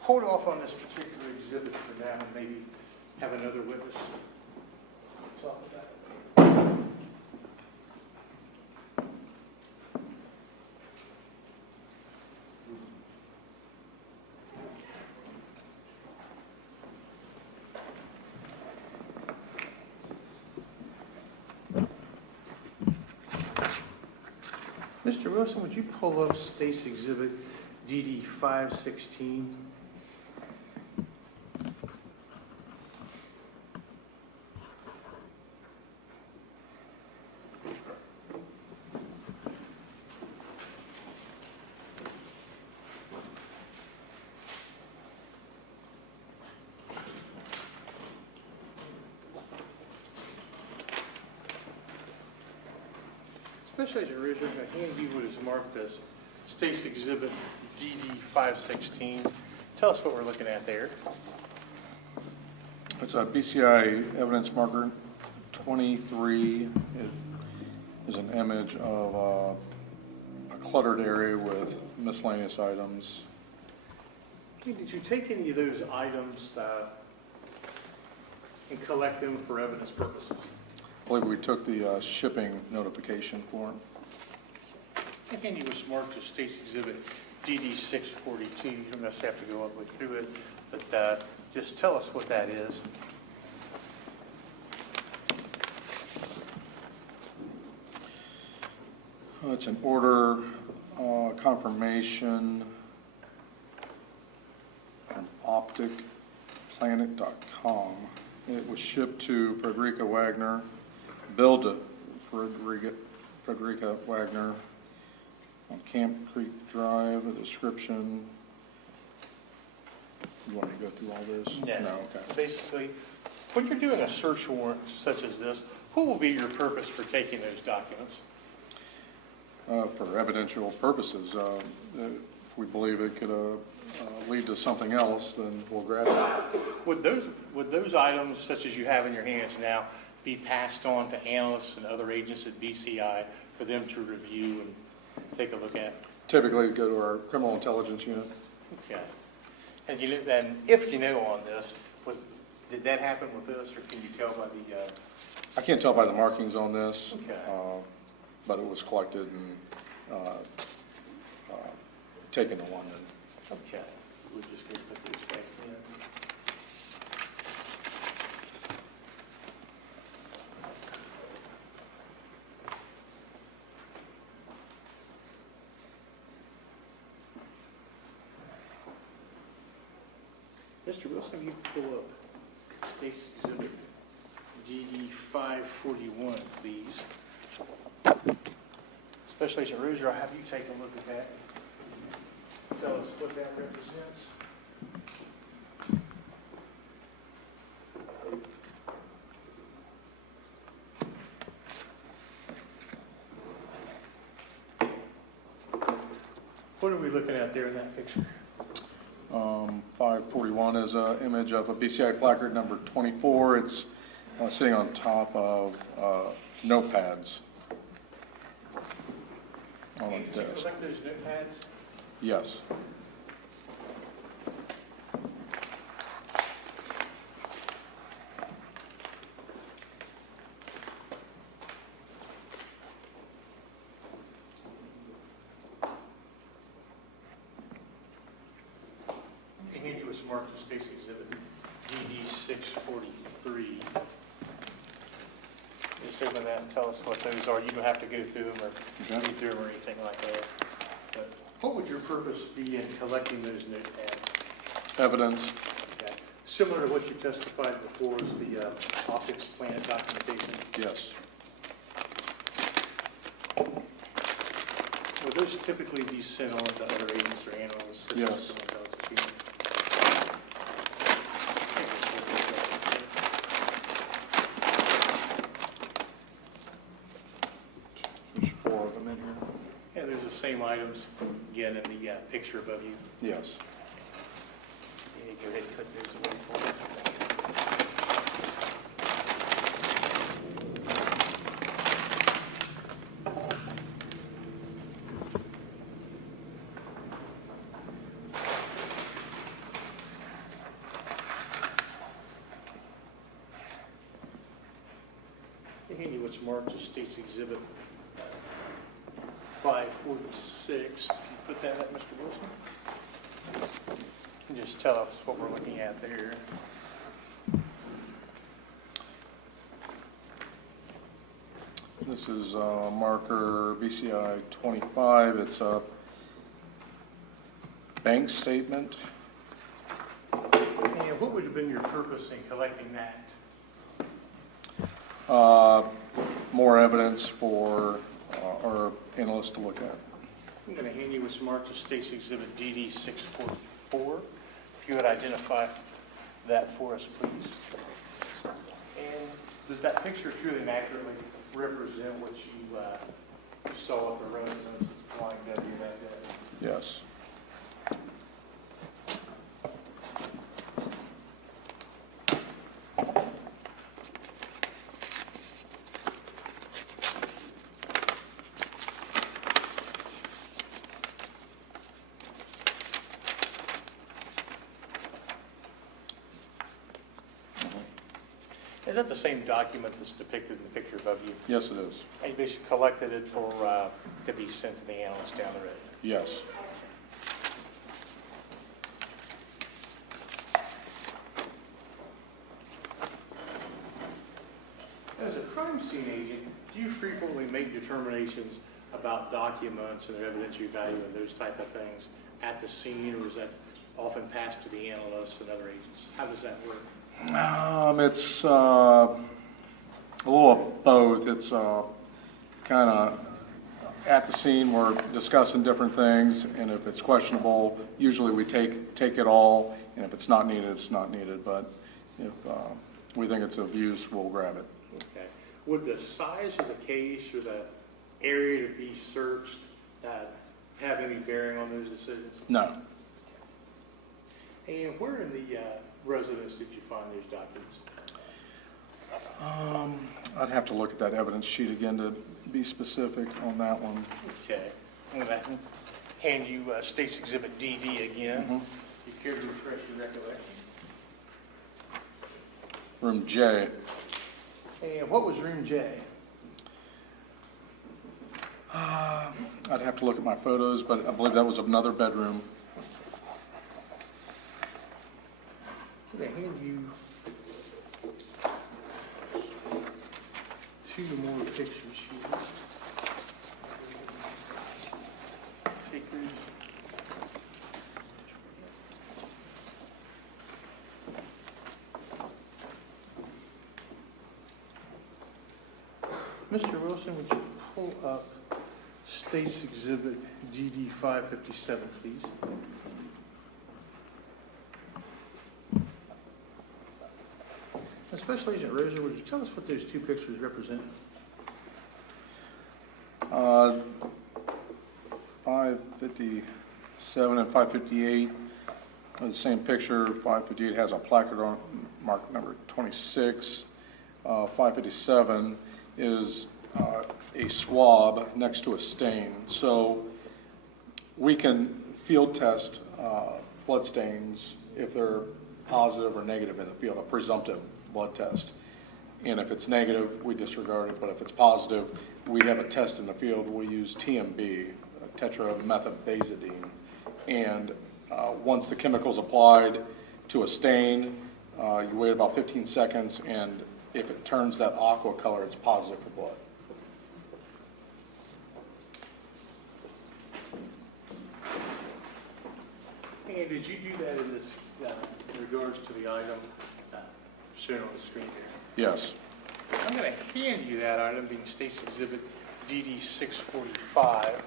Hold off on this particular exhibit for now and maybe have another witness talk about it. Mr. Wilson, would you pull up State's Exhibit DD 516? Special Agent Richard, I hand you what is marked as State's Exhibit DD 516. Tell us what we're looking at there. It's a BCI evidence marker 23. It is an image of a cluttered area with miscellaneous items. Hey, did you take any of those items and collect them for evidence purposes? I believe we took the shipping notification form. I hand you what's marked as State's Exhibit DD 642. You don't necessarily have to go all the way through it, but just tell us what that is. It's an order confirmation from opticplanet.com. It was shipped to Frederica Wagner, billed Frederica Wagner on Camp Creek Drive, a description. You want me to go through all this? No. Okay. Basically, when you're doing a search warrant such as this, what will be your purpose for taking those documents? For evidential purposes, if we believe it could lead to something else, then we'll grab it. Would those items, such as you have in your hands now, be passed on to analysts and other agents at BCI for them to review and take a look at? Typically, go to our criminal intelligence unit. Okay. And then, if you know on this, did that happen with this, or can you tell by the? I can't tell by the markings on this, Okay. but it was collected and taken to London. Okay. We're just going to put these back in. Mr. Wilson, you pull up State's Exhibit DD 541, please. Special Agent Ruger, I'll have you take a look at that. Tell us what that represents. What are we looking at there in that picture? 541 is an image of a BCI placard number 24. It's sitting on top of notepads on a Did you desk. collect those notepads? Yes. Hand you was marked as State's Exhibit DD 643. Just open that and tell us what those are. You don't have to go through them or Okay. read through them or anything like that. But what would your purpose be in collecting those notepads? Evidence. Okay. Similar to what you testified before is the optics plan documentation. Yes. Would those typically be sent on to other agents or analysts? Such as Yes. someone else at the end? There's 4 of them in here. Yeah, there's the same items, again, in the picture above you. Yes. Yeah, go ahead and put those away for us. Handy what's marked as State's Exhibit 546. Can you put that up, Mr. Wilson? And just tell us what we're looking at there. This is marker BCI 25. It's a bank statement. And what would have been your purpose in collecting that? More evidence for our analysts to look at. I'm going to hand you what's marked as State's Exhibit DD 644. If you would identify that for us, please. And does that picture truly and accurately represent what you saw at the residence at Flying W that day? Yes. Is that the same document that's depicted in the picture above you? Yes, it is. And you basically collected it for, to be sent to the analyst down the road? Yes. As a crime scene agent, do you frequently make determinations about documents and their evidentiary value and those type of things at the scene, or is that often passed to the analysts and other agents? How does that work? It's a little of both. It's kind of at the scene, we're discussing different things, and if it's questionable, usually we take it all, and if it's not needed, it's not needed, but if we think it's of use, we'll grab it. Okay. Would the size of the case or the area to be searched have any bearing on those decisions? No. And where in the residence did you find those documents? I'd have to look at that evidence sheet again to be specific on that one. Okay. I'm going to hand you State's Exhibit DD again. You care to refresh your recollection? Room J. And what was room J? I'd have to look at my photos, but I believe that was another bedroom. I'm going to hand you two more pictures here. Take these. Mr. Wilson, would you pull up State's Exhibit DD 557, please? Special Agent Roser, would you tell us what those two pictures represent? 557 and 558, the same picture. 558 has a placard on marked number 26. 557 is a swab next to a stain. So we can field test blood stains if they're positive or negative in the field, a presumptive blood test. And if it's negative, we disregard it, but if it's positive, we have a test in the field. We use TMB, tetramethylbenzidine, and once the chemical's applied to a stain, you wait about 15 seconds, and if it turns that aqua color, it's positive for blood. And did you do that in this, in regards to the item shown on the screen here? Yes. I'm going to hand you that item, being State's Exhibit DD 645.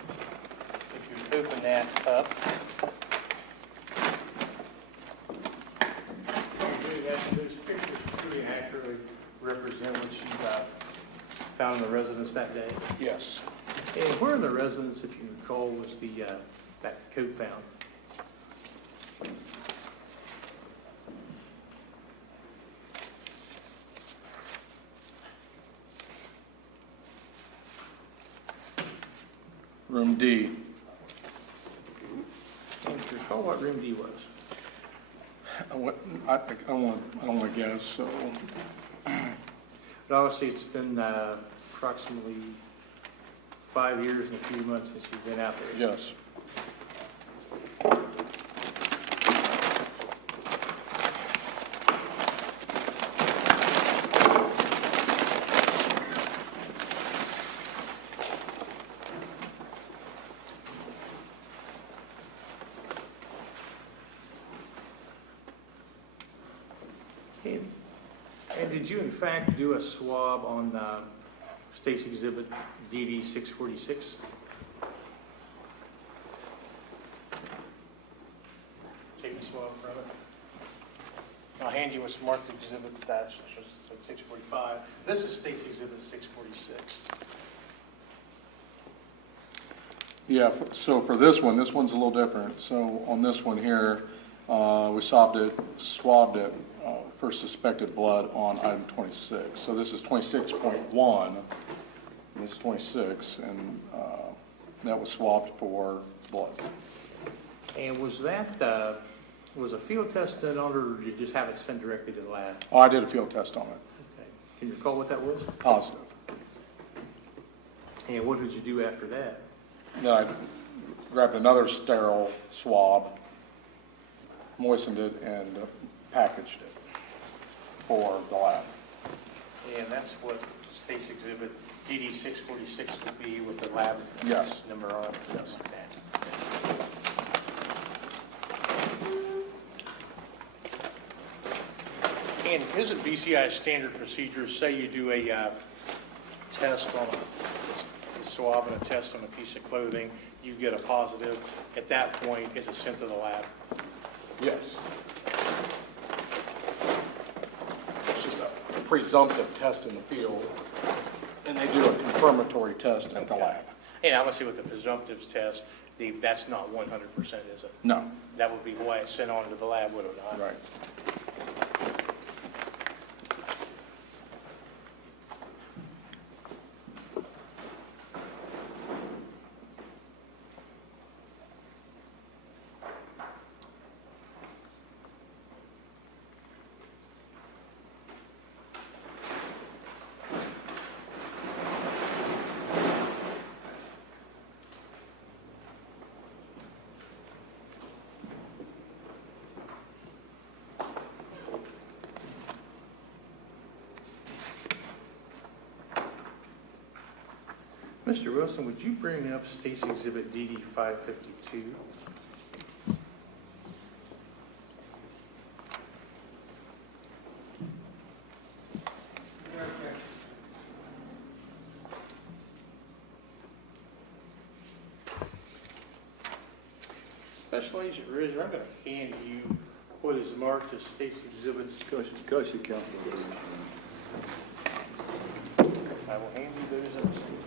If you open that up. Those pictures pretty accurately represent what you found in the residence that day. Yes. And where in the residence, if you recall, was the that coat found? Room D. And if you recall what room D was? I don't want to guess, so But obviously, it's been approximately 5 years and a few months since you've been out there. yes. And did you in fact do a swab on State's Exhibit DD 646? Take the swab from it. I'll hand you what's marked exhibit that's 645. This is State's Exhibit 646. Yeah, so for this one's a little different. So on this one here, we swabbed it for suspected blood on item 26. So this is 26.1, and this is 26, and that was swabbed for blood. And was that, was a field test done on it, or did you just have it sent directly to the lab? Oh, I did a field test on it. Okay. Can you recall what that was? Positive. And what did you do after that? Then I grabbed another sterile swab, moistened it, and packaged it for the lab. And that's what State's Exhibit DD 646 would be with the lab Yes. number on it. Yes. Like that. And isn't BCI standard procedure, say you do a test on swab and a test on a piece of clothing, you get a positive. At that point, is it sent to the lab? Yes. It's just a presumptive test in the field, and they do a confirmatory test at the lab. And obviously with the presumptives test, that's not 100%, is it? No, That would be why it's sent on to the lab, would it not? right. Mr. Wilson, would you bring up State's Exhibit DD 552? Special Agent Rizzer, I'm going to hand you what is marked as State's Exhibits. Discussion, council. I will hand you those up.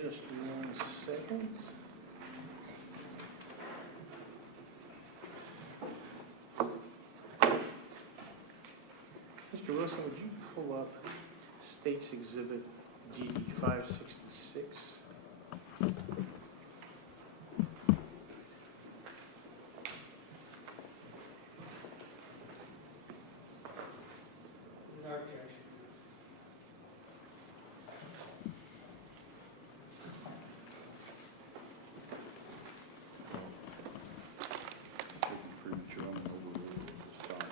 Just 1 second. Mr. Wilson, would you pull up State's Exhibit DD 566? No objection. Pretty much running over this time.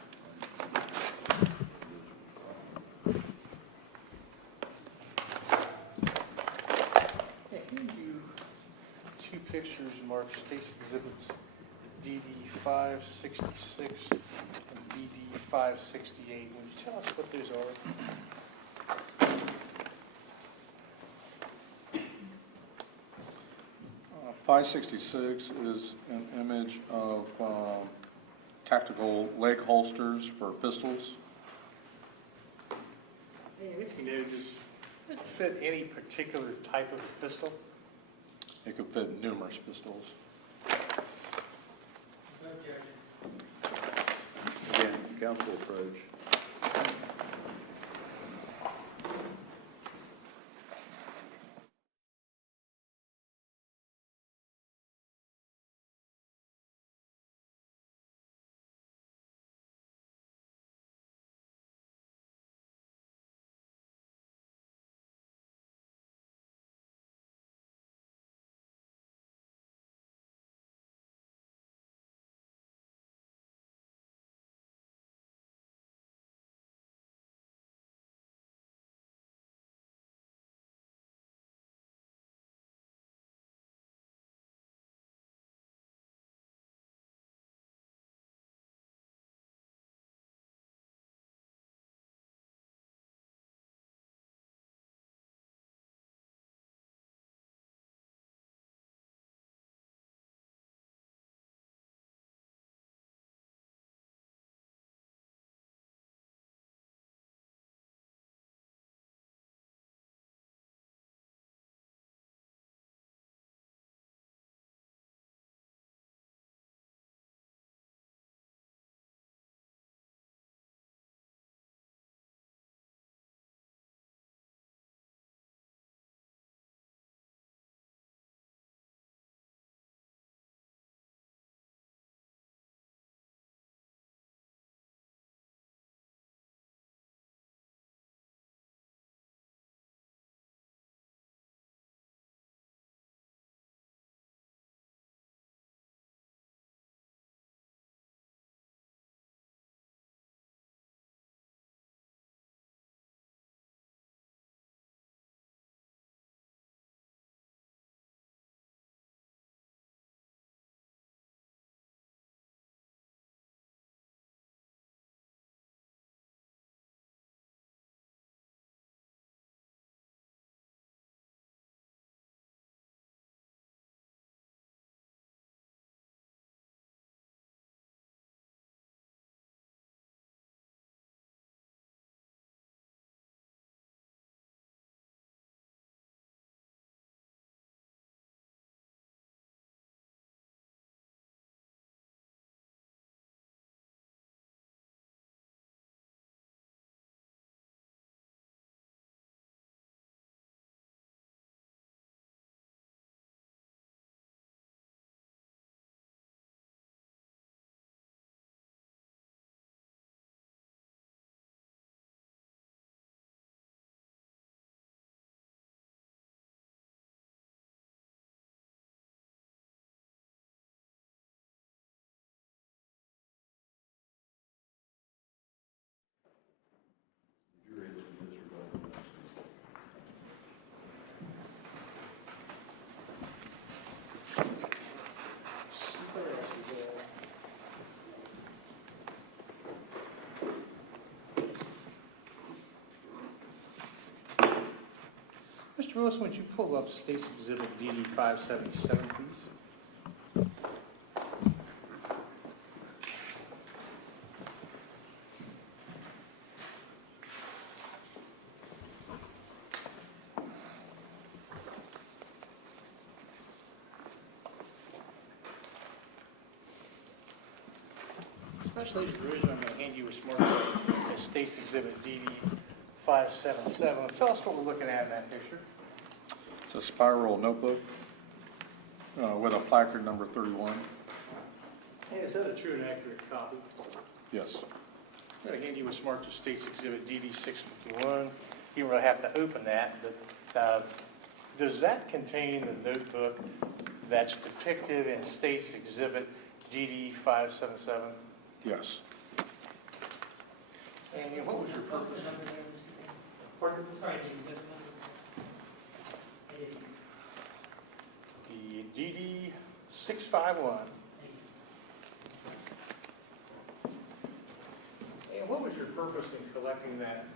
Yeah, here you two pictures marked State's Exhibits DD 566 and DD 568. Would you tell us what those are? 566 is an image of tactical leg holsters for pistols. And if you know, does it fit any particular type of pistol? It could fit numerous pistols. No objection. Again, council approach. Mr. Wilson, would you pull up State's Exhibit DD 577, please? Special Agent Rhoden, I'm going to hand you a smart card that State's Exhibit DD 577. Tell us what we're looking at in that picture. It's a spiral notebook with a placard number 31. Hey, is that a true and accurate copy? Yes. I'm going to hand you a smart to State's Exhibit DD 651. You will have to open that, but does that contain the notebook that's depicted in State's Exhibit DD 577? Yes. And what was your What's purpose? the number there, Mr. Mayor? Pardon? Sorry, the exhibit number. The DD 651. And what was your purpose in collecting that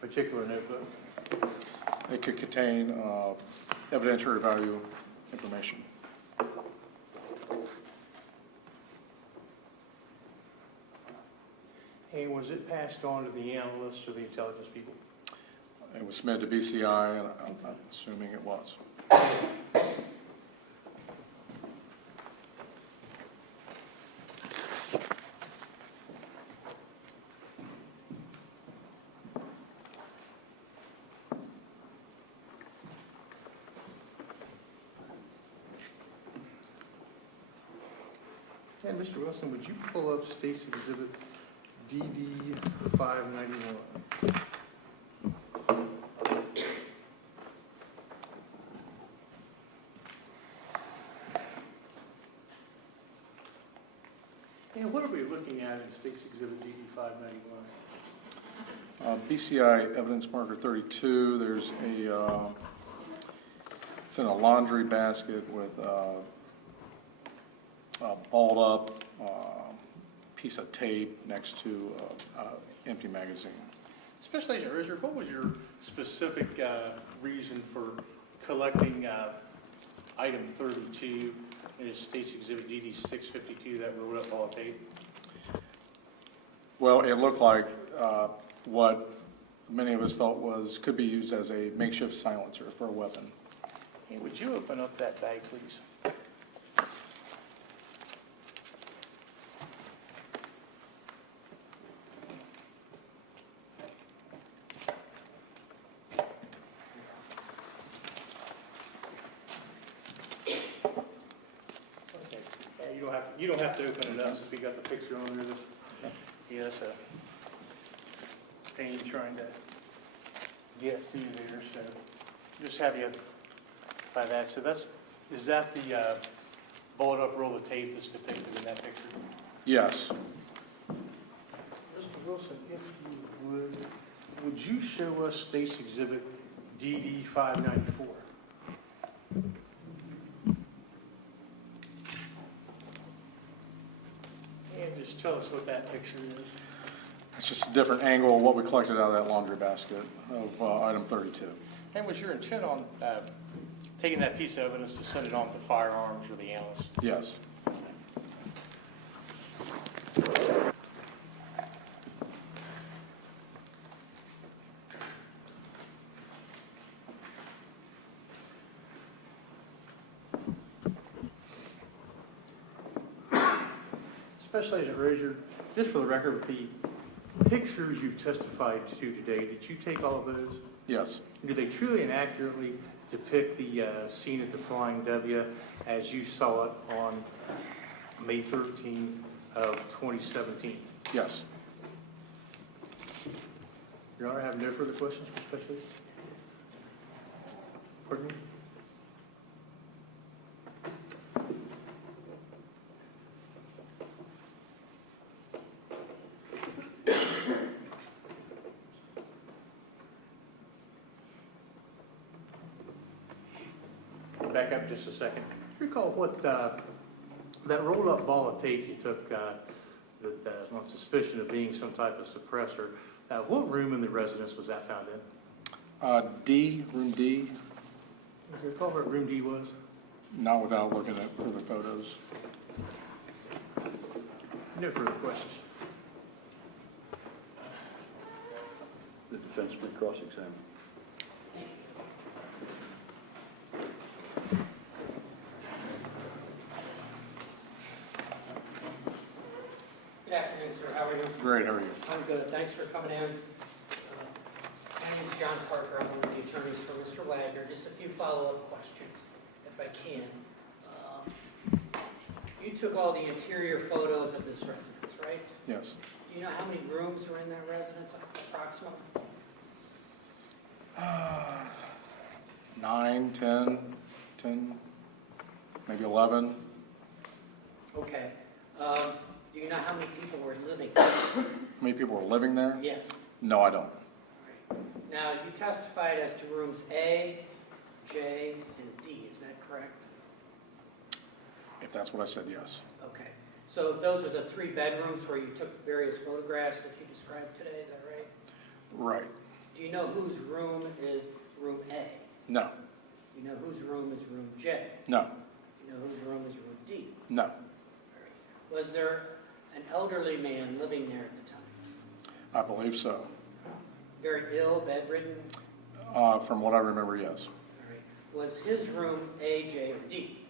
particular notebook? It could contain evidentiary value information. And was it passed on to the analysts or the intelligence people? It was submitted to BCI, and I'm assuming it was. And Mr. Wilson, would you pull up State's Exhibit DD 591? And what are we looking at in State's Exhibit DD 591? BCI evidence marker 32, there's it's in a laundry basket with a balled up piece of tape next to an empty magazine. Special Agent Richard, what was your specific reason for collecting item 32 in State's Exhibit DD 652, that rolled up ball of tape? Well, it looked like what many of us thought could be used as a makeshift silencer for a weapon. Hey, would you open up that bag, please? Okay. Yeah, you don't have to open it up since we got the picture on there. Yeah, that's a pain trying to get through there, so just have you by that. So is that the bullet up roll of tape that's depicted in that picture? Yes. Mr. Wilson, if you would you show us State's Exhibit DD 594? And just tell us what that picture is. It's just a different angle of what we collected out of that laundry basket of item 32. And was your intent on taking that piece of evidence to send it on to Firearms or the analyst? Yes. Special Agent Razier, just for the record, the pictures you've testified to today, did you take all of those? Yes. Do they truly and accurately depict the scene at the Flying W as you saw it on May 13th of 2017? Yes. Your Honor, I have no further questions for Special Agent? Pardon me? Back up just a second. Recall what that rolled-up ball of tape you took on suspicion of being some type of suppressor. What room in the residence was that found in? D, room D, Do you recall what room D was? not without looking at further photos. No further questions. The defense may cross-examine. are you? Great, how are you? I'm good. Thanks for coming in. My name is John Parker. I'm one of the attorneys for Mr. Wagner. Just a few follow-up questions, if I can. You took all the interior photos of this residence, right? Yes. Do you know how many rooms were in that residence approximately? 9, 10, maybe 11. Okay. Do you know how many people were living there? How many people were living there? Yes. No, I don't. Now, you testified as to rooms A, J, and D. Is that correct? If that's what I said, yes. Okay. So those are the 3 bedrooms where you took various photographs that you described today, is that right? Right. Do you know whose room is room A? No. You know whose room is room J? No. You know whose room is room D? No. Was there an elderly man living there at the time? I believe so. Very ill, bedridden? From what I remember, yes. All right. Was his room A, J, or D?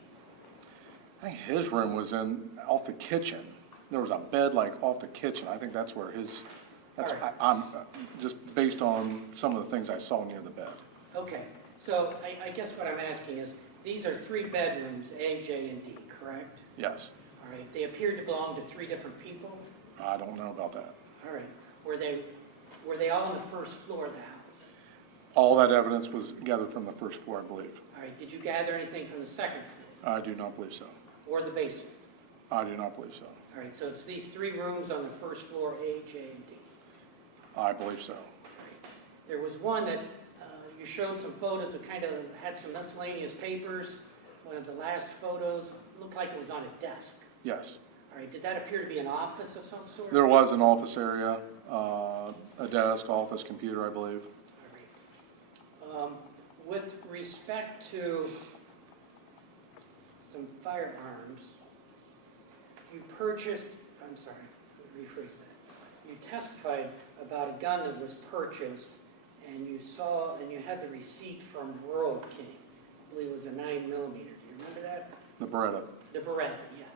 I think his room was off the kitchen. There was a bed like off the kitchen. I think that's where his, that's, All right. I'm just based on some of the things I saw near the bed. Okay. So I guess what I'm asking is, these are 3 bedrooms, A, J, and D, correct? Yes. All right. They appear to belong to 3 different people? I don't know about that. All right. Were they all on the first floor of the house? All that evidence was gathered from the first floor, I believe. All right. Did you gather anything from the second floor I do not believe so. or the basement? I do not believe so. All right. So it's these 3 rooms on the first floor, A, J, and D. I believe so. There was one that you showed some photos that kind of had some miscellaneous papers. One of the last photos looked like it was on a desk. Yes. All right. Did that appear to be an office of some sort? There was an office area, a desk, office, computer, I believe. All right. With respect to some firearms, you purchased, I'm sorry, let me rephrase that. You testified about a gun that was purchased, and you saw, and you had the receipt from Rhoden. I believe it was a 9mm. Do you remember that? The Beretta. The Beretta, yes.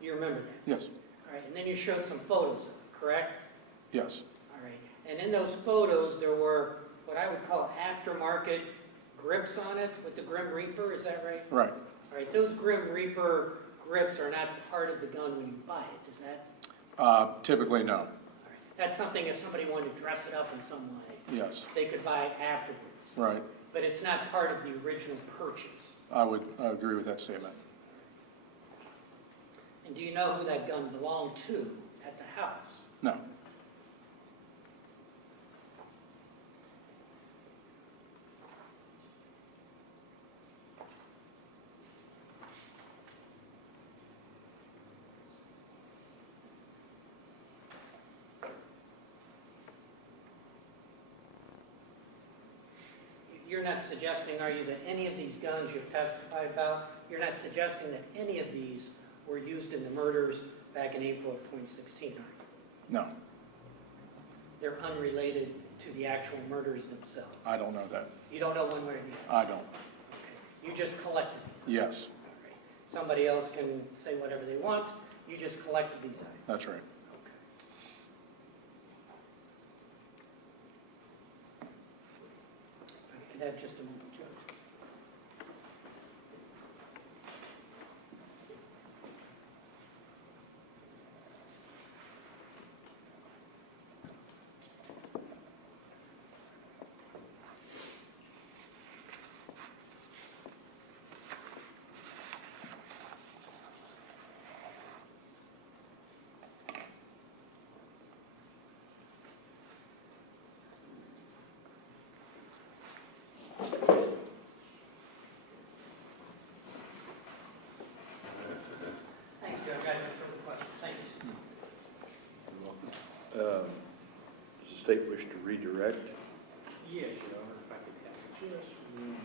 You remember that? Yes. All right, and then you showed some photos of it, correct? Yes. All right, and in those photos, there were what I would call aftermarket grips on it with the Grim Reaper, is that right? Right. All right, those Grim Reaper grips are not part of the gun when you buy it, is that? Typically, no. All right. That's something if somebody wanted to dress it up in some way, Yes. they could buy it afterwards. Right. But it's not part of the original purchase. I would agree with that statement. And do you know who that gun belonged to at the house? No. You're not suggesting, are you, that any of these guns you've testified about, you're not suggesting that any of these were used in the murders back in April of 2016, are you? No. They're unrelated to the actual murders themselves. I don't know that. You don't know one way or the other? I don't. Okay. You just collected these? Yes. All right. Somebody else can say whatever they want. You just collected these items? That's right. Okay. If I could have just a moment, Judge. Thank you, Judge. I have no further questions. Thank you. You're welcome. Does the state wish to redirect? Yes, Your Honor, if I could have just one moment.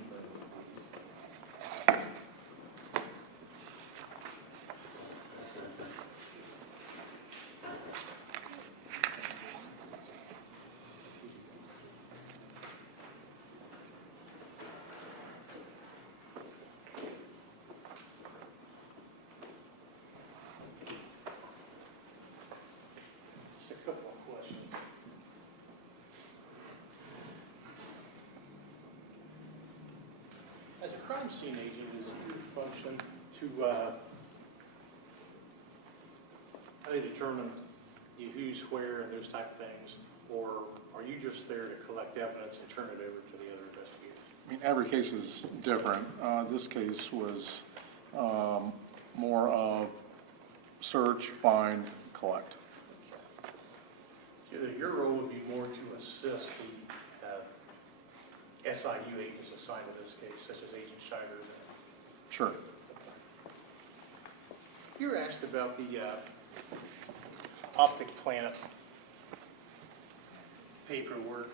Couple of questions. As a crime scene agent, is it your function to, how they determine who's where and those type of things? Or are you just there to collect evidence and turn it over to the other investigators? I mean, every case is different. This case was more of search, find, collect. So your role would be more to assist the SIU agents assigned to this case, such as Agent Scheider. Sure. You were asked about the optic planet paperwork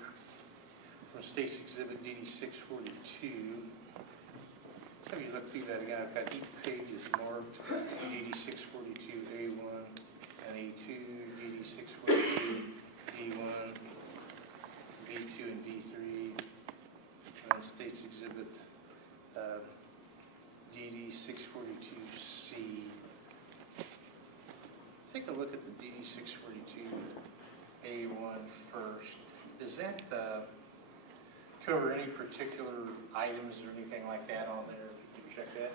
from State's Exhibit DD 642. Have you look through that again? I've got each page is marked DD 642 A1 and A2, DD 642 D1, B2 and B3, and then State's Exhibit DD 642C. Take a look at the DD 642 A1 first. Does that cover any particular items or anything like that on there? Did you check that?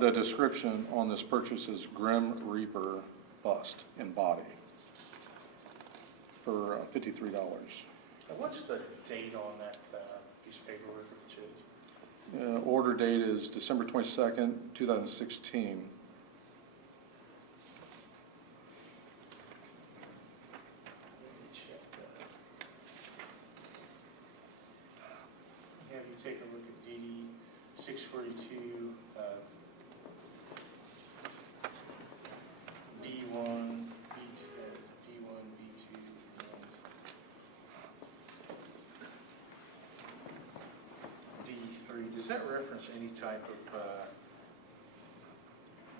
The description on this purchase is Grim Reaper bust and body for $53. And what's the date on that piece of paperwork that it shows? Order date is December 22nd, 2016. Have you take a look at DD 642 B1, B2, D1, B2, D3. Does that reference any type of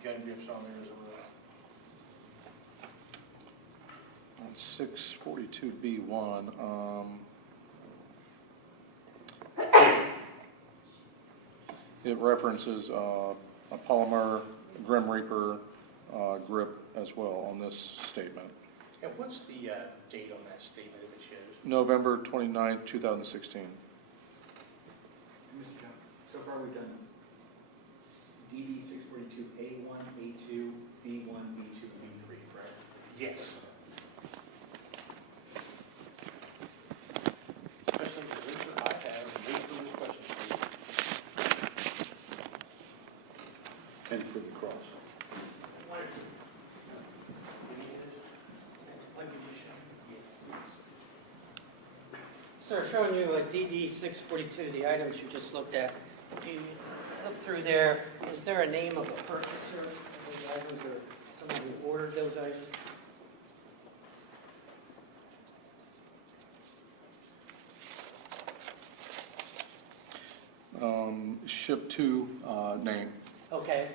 gun grips on there as well? On 642B1, it references a polymer Grim Reaper grip as well on this statement. And what's the date on that statement if it shows? November 29th, 2016. Mr. Jones, so far we've done DD 642 A1, A2, B1, B2, B3, correct? Yes. Especially the ones that I have, and these are the questions for you. And for the cross. Sir, showing you DD 642, the items you just looked at. Do you look through there, is there a name of a purchaser of those items or someone who ordered those items? Ship to name, Okay,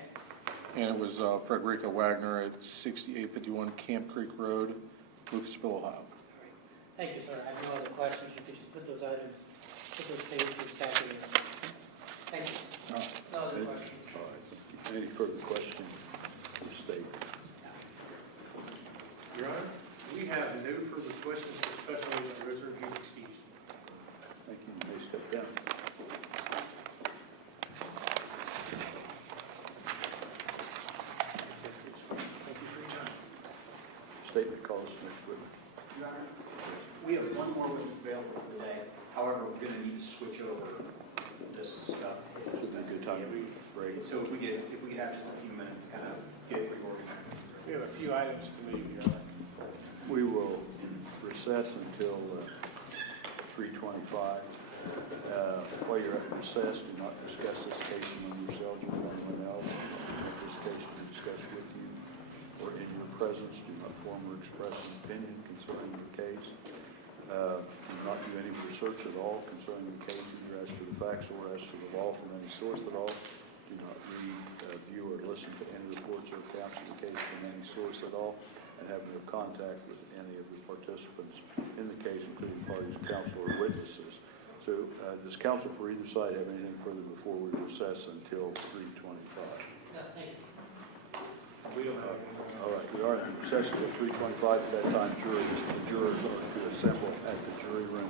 and it was Frederica Wagner at 6851 Camp Creek Road, Lucasville, Ohio. thank you, sir. I have no other questions. You could just put those items, put those pages back in. Thank you. All right. No other Any- questions. all right. Any further questions for the state? Your Honor, we have no further questions for Special Agent Rhoden. You excused. Thank you. You may step down. Thank you for your time. Statement calls for next witness. Your Honor, we have one more witness available for the day. However, we're going to need to switch over this stuff. This would be a good time to break. So if we get just a few minutes to kind of get reorganized. We have a few items to move, Your Honor. We will recess until 3:25. While you're at recess, do not discuss this case among yourselves or anyone else. If this case will be discussed with you or in your presence, do not form or express an opinion concerning the case. Do not do any research at all concerning the case, either as to the facts or as to the law from any source at all. Do not read, view, or listen to any reports or accounts of the case from any source at all, and have no contact with any of the participants in the case, including parties, counsel, or witnesses. So, does counsel for either side have anything further before we recess until 3:25? No, thank you. We don't have anything. All right, we are in session at 3:25 at that time. The jurors are to assemble at the jury room.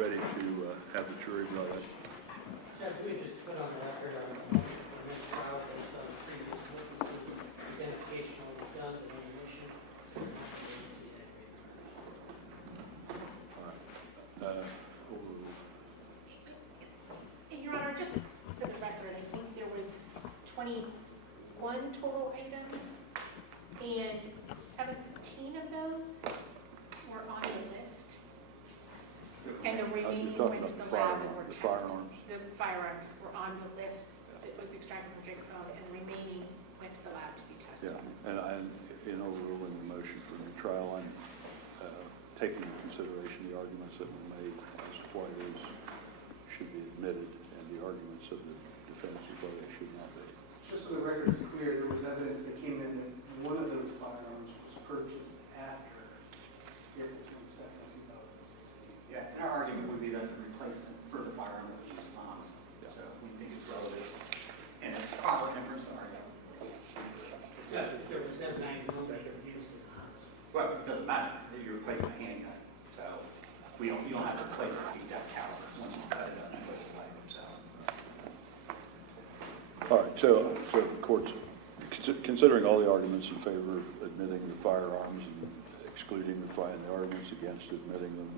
ready to have the jury know that. Judge, we just put on the record a motion for mistrial based on previous witnesses' identification of these guns and ammunition. All right. Your Honor, just for the record, I think there was 21 total items, and 17 of those were on the list. And the remaining You're talking went to about the lab and were the tested. firearms. The firearms were on the list that was extracted from Jake's phone, and the remaining went to the lab to be tested. Yeah, and in overruling the motion for new trial, I'm taking into consideration the arguments that were made as to why those should be admitted and the arguments of the defense as why they should not be. Just so the record is clear, there was evidence that came in that one of those firearms was purchased after April 22nd, 2016. Yeah, and our argument would be that's a replacement for the firearm that was used on us. So we think it's relative and a proper inference to argue. Yeah, there was never any number that were used in the house. Well, it doesn't matter if you're replacing a handgun. So you don't have to replace the exact caliber when you cut it up and put it away. So. All right, so the court's considering all the arguments in favor of admitting the firearms and excluding the arguments against admitting them,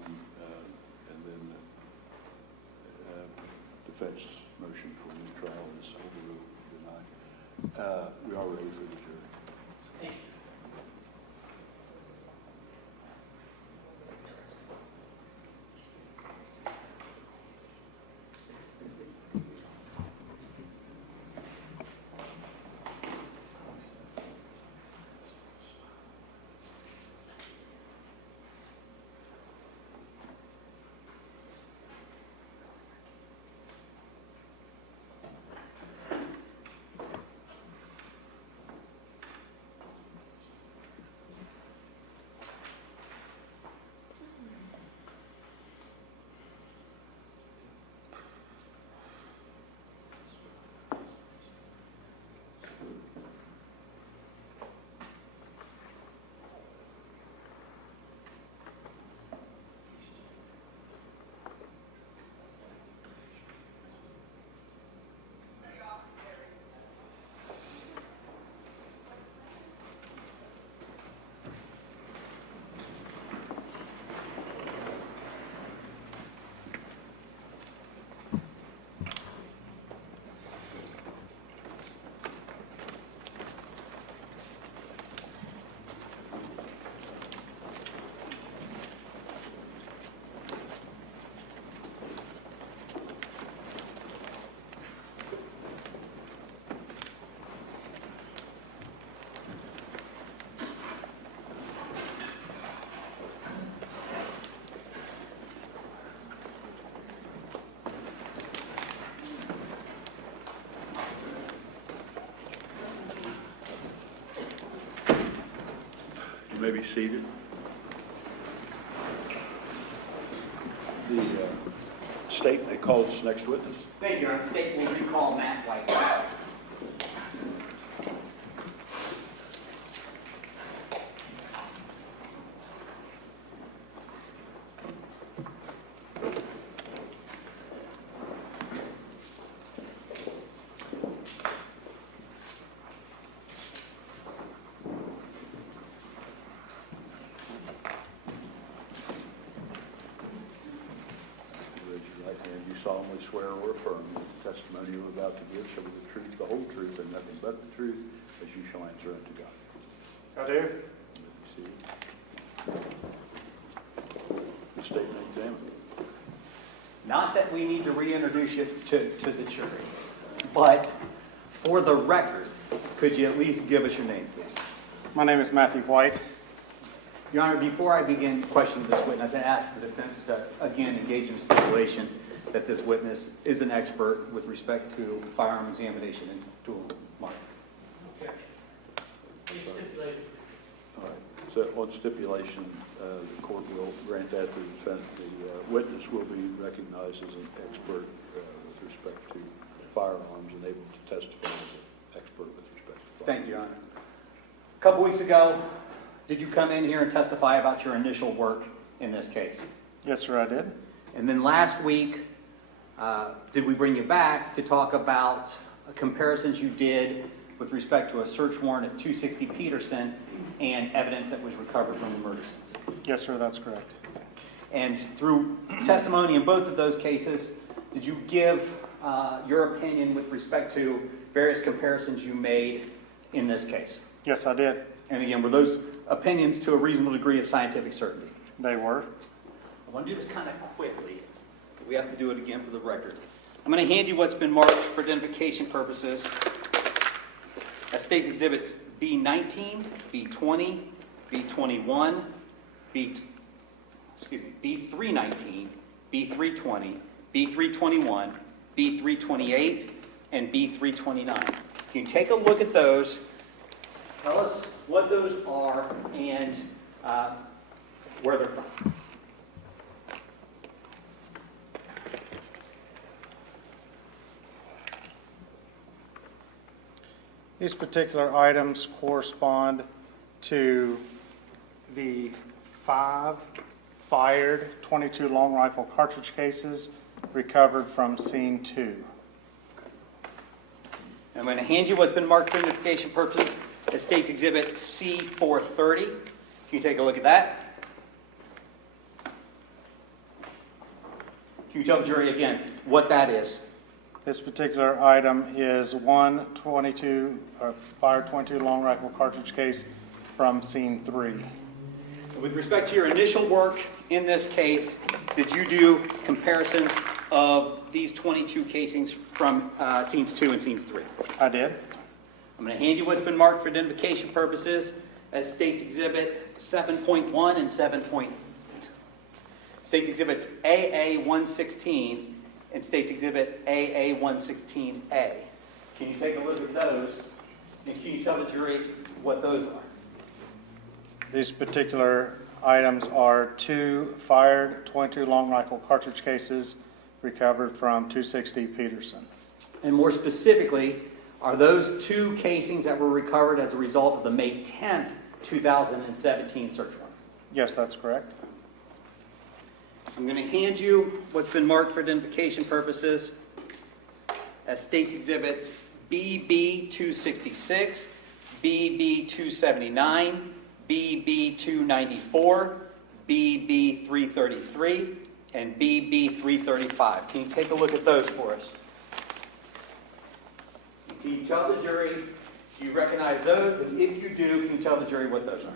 and then the defense motion for new trial is overruled, denied. We are ready for the jury. Thank you. You may be seated. The state may call its next witness. Thank you, Your Honor. The state will recall Matt White. Raise your right hand. You solemnly swear or affirm that the testimony you are about to give shall be the truth, the whole truth, and nothing but the truth, as you shall answer unto God. I do. You may be seated. The state may examine. Not that we need to reintroduce you to the jury, but for the record, could you at least give us your name, please? My name is Matthew White. Your Honor, before I begin questioning this witness, I ask the defense to again engage in stipulation that this witness is an expert with respect to firearm examination and tool mark. Objection. Please stipulate. All right. So on stipulation, the court will grant that to the defense. The witness will be recognized as an expert with respect to firearms and able to testify as an expert with respect to firearms. Thank you, Your Honor. A couple weeks ago, did you come in here and testify about your initial work in this case? Yes, sir, I did. And then last week, did we bring you back to talk about comparisons you did with respect to a search warrant at 260 Peterson and evidence that was recovered from the murder scene? Yes, sir, that's correct. And through testimony in both of those cases, did you give your opinion with respect to various comparisons you made in this case? Yes, I did. And again, were those opinions to a reasonable degree of scientific certainty? They were. I want to do this kind of quickly. We have to do it again for the record. I'm going to hand you what's been marked for identification purposes as State's Exhibits B19, B20, B21, B319, B320, B321, B328, and B329. Can you take a look at those? Tell us what those are and where they're from. These particular items correspond to the 5 fired .22 long rifle cartridge cases recovered from scene 2. I'm going to hand you what's been marked for identification purposes as State's Exhibit C430. Can you take a look at that? Can you tell the jury again what that is? This particular item is one fired .22 long rifle cartridge case from scene 3. With respect to your initial work in this case, did you do comparisons of these 22 casings from scenes 2 and scenes 3? I did. I'm going to hand you what's been marked for identification purposes as State's Exhibit 7.1 and 7.8. State's Exhibits AA116 and State's Exhibit AA116A. Can you take a look at those, and can you tell the jury what those are? These particular items are 2 fired .22 long rifle cartridge cases recovered from 260 Peterson. And more specifically, are those 2 casings that were recovered as a result of the May 10th, 2017 search warrant? Yes, that's correct. I'm going to hand you what's been marked for identification purposes as State's Exhibits BB266, BB279, BB294, BB333, and BB335. Can you take a look at those for us? Can you tell the jury, do you recognize those? And if you do, can you tell the jury what those are?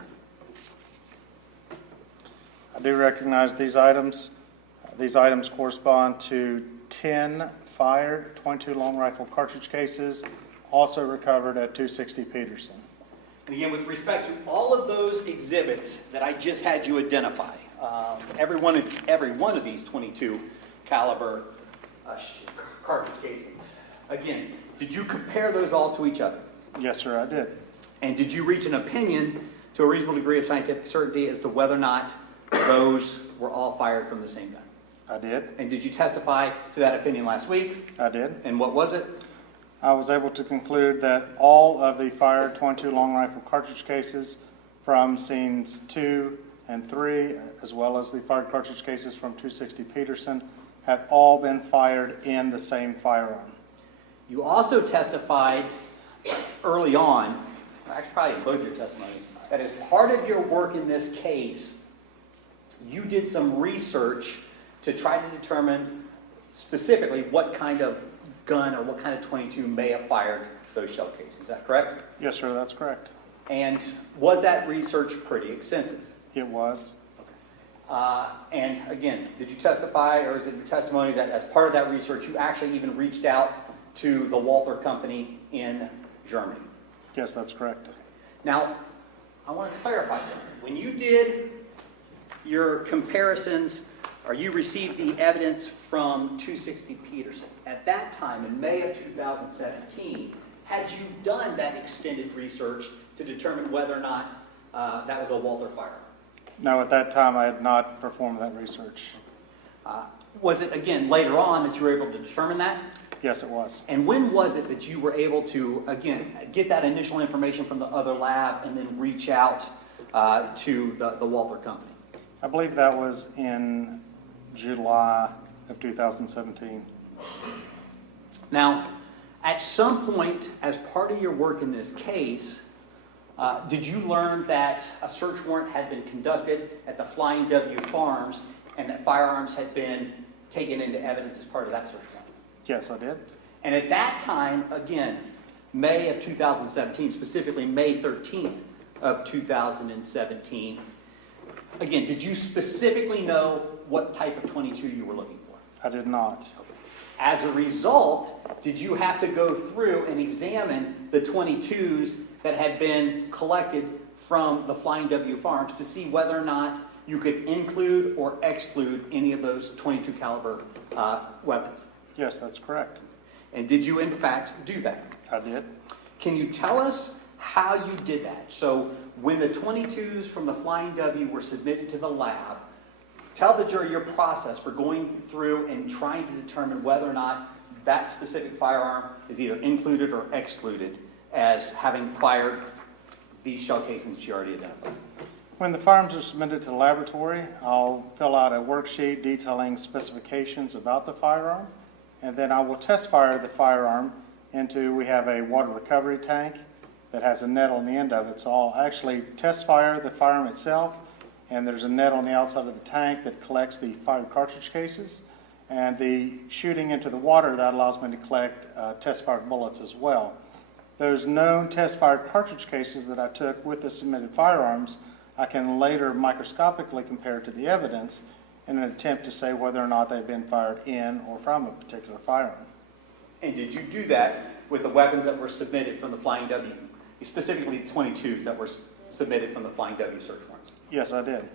I do recognize these items. These items correspond to 10 fired .22 long rifle cartridge cases, also recovered at 260 Peterson. And again, with respect to all of those exhibits that I just had you identify, every one of these 22 caliber cartridge casings, again, did you compare those all to each other? Yes, sir, I did. And did you reach an opinion to a reasonable degree of scientific certainty as to whether or not those were all fired from the same gun? I did. And did you testify to that opinion last week? I did. And what was it? I was able to conclude that all of the fired .22 long rifle cartridge cases from scenes 2 and 3, as well as the fired cartridge cases from 260 Peterson, had all been fired in the same firearm. You also testified early on, actually probably in both your testimony, that as part of your work in this case, you did some research to try to determine specifically what kind of gun or what kind of .22 may have fired those shell cases. Is that correct? Yes, sir, that's correct. And was that research pretty extensive? It was. And again, did you testify, or is it your testimony that as part of that research, you actually even reached out to the Walther Company in Germany? Yes, that's correct. Now, I want to clarify something. When you did your comparisons, or you received the evidence from 260 Peterson, at that time, in May of 2017, had you done that extended research to determine whether or not that was a Walther firearm? No, at that time I had not performed that research. Was it, again, later on that you were able to determine that? Yes, it was. And when was it that you were able to, again, get that initial information from the other lab and then reach out to the Walther Company? I believe that was in July of 2017. Now, at some point, as part of your work in this case, did you learn that a search warrant had been conducted at the Flying W Farms and that firearms had been taken into evidence as part of that search warrant? Yes, I did. And at that time, again, May of 2017, specifically May 13th of 2017, again, did you specifically know what type of 22 you were looking for? I did not. As a result, did you have to go through and examine the 22s that had been collected from the Flying W Farms to see whether or not you could include or exclude any of those 22 caliber weapons? Yes, that's correct. And did you in fact do that? I did. Can you tell us how you did that? So when the 22s from the Flying W were submitted to the lab, tell the jury your process for going through and trying to determine whether or not that specific firearm is either included or excluded as having fired these shell casings that you already identified. When the firearms are submitted to the laboratory, I'll fill out a worksheet detailing specifications about the firearm, and then I will test fire the firearm into, we have a water recovery tank that has a net on the end of it, so I'll actually test fire the firearm itself, and there's a net on the outside of the tank that collects the fired cartridge cases, and the shooting into the water, that allows me to collect test-fired bullets as well. Those known test-fired cartridge cases that I took with the submitted firearms, I can later microscopically compare to the evidence in an attempt to say whether or not they've been fired in or from a particular firearm. And did you do that with the weapons that were submitted from the Flying W, specifically the 22s that were submitted from the Flying W search warrants? Yes, I did.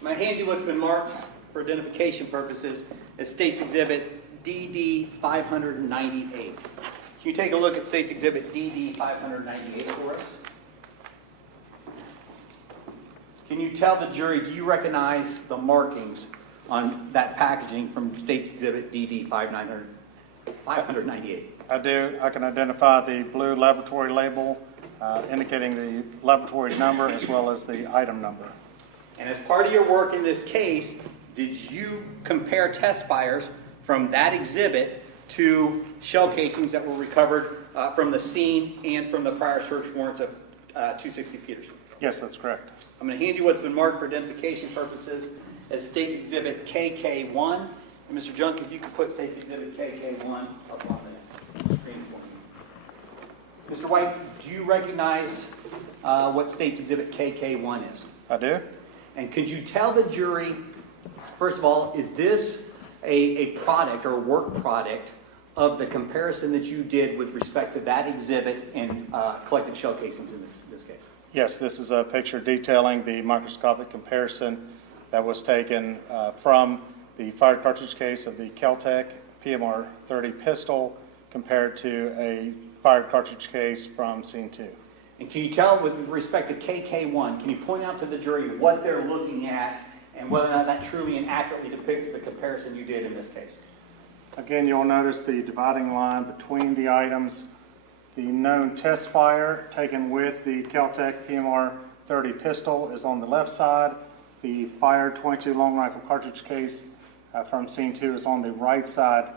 I'm going to hand you what's been marked for identification purposes as State's Exhibit DD 598. Can you take a look at State's Exhibit DD 598 for us? Can you tell the jury, do you recognize the markings on that packaging from State's Exhibit DD 598? I do. I can identify the blue laboratory label indicating the laboratory number as well as the item number. And as part of your work in this case, did you compare test fires from that exhibit to shell casings that were recovered from the scene and from the prior search warrants of 260 Peterson? Yes, that's correct. I'm going to hand you what's been marked for identification purposes as State's Exhibit KK1. And Mr. Junk, if you could put State's Exhibit KK1 up on the screen for me. Mr. White, do you recognize what State's Exhibit KK1 is? I do. And could you tell the jury, first of all, is this a product or a work product of the comparison that you did with respect to that exhibit and collected shell casings in this case? Yes, this is a picture detailing the microscopic comparison that was taken from the fired cartridge case of the Kel-Tec PMR 30 pistol compared to a fired cartridge case from scene 2. And can you tell, with respect to KK1, can you point out to the jury what they're looking at and whether or not that truly and accurately depicts the comparison you did in this case? Again, you'll notice the dividing line between the items. The known test fire taken with the Kel-Tec PMR 30 pistol is on the left side. The fired .22 long rifle cartridge case from scene 2 is on the right side.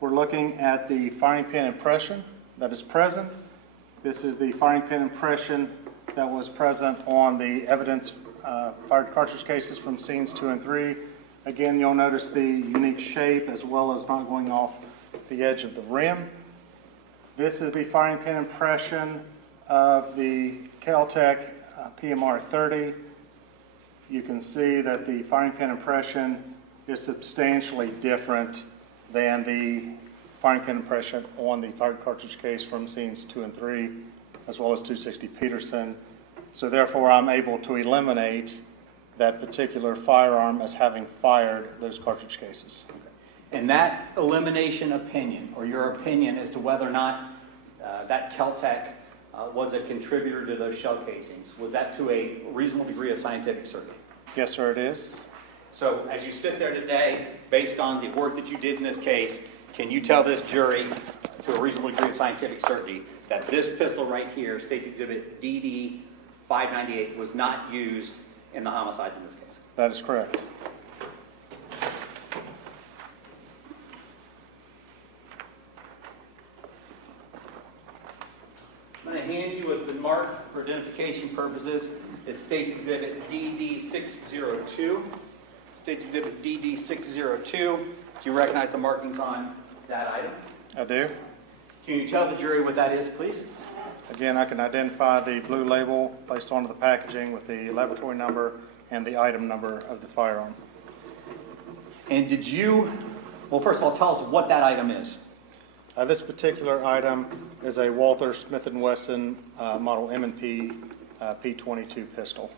We're looking at the firing pin impression that is present. This is the firing pin impression that was present on the evidence fired cartridge cases from scenes 2 and 3. Again, you'll notice the unique shape as well as not going off the edge of the rim. This is the firing pin impression of the Kel-Tec PMR 30. You can see that the firing pin impression is substantially different than the firing pin impression on the fired cartridge case from scenes 2 and 3, as well as 260 Peterson. So therefore, I'm able to eliminate that particular firearm as having fired those cartridge cases. And that elimination opinion, or your opinion as to whether or not that Kel-Tec was a contributor to those shell casings, was that to a reasonable degree of scientific certainty? Yes, sir, it is. So as you sit there today, based on the work that you did in this case, can you tell this jury to a reasonable degree of scientific certainty that this pistol right here, State's Exhibit DD 598, was not used in the homicides in this case? That is correct. marked for identification purposes. It's State's Exhibit DD602. State's Exhibit DD602. Do you recognize the markings on that item? I do. Can you tell the jury what that is, please? Again, I can identify the blue label placed onto the packaging with the laboratory number and the item number of the firearm. And did you, well, first of all, tell us what that item is. This particular item is a Walther Smith & Wesson Model M&P P22 pistol.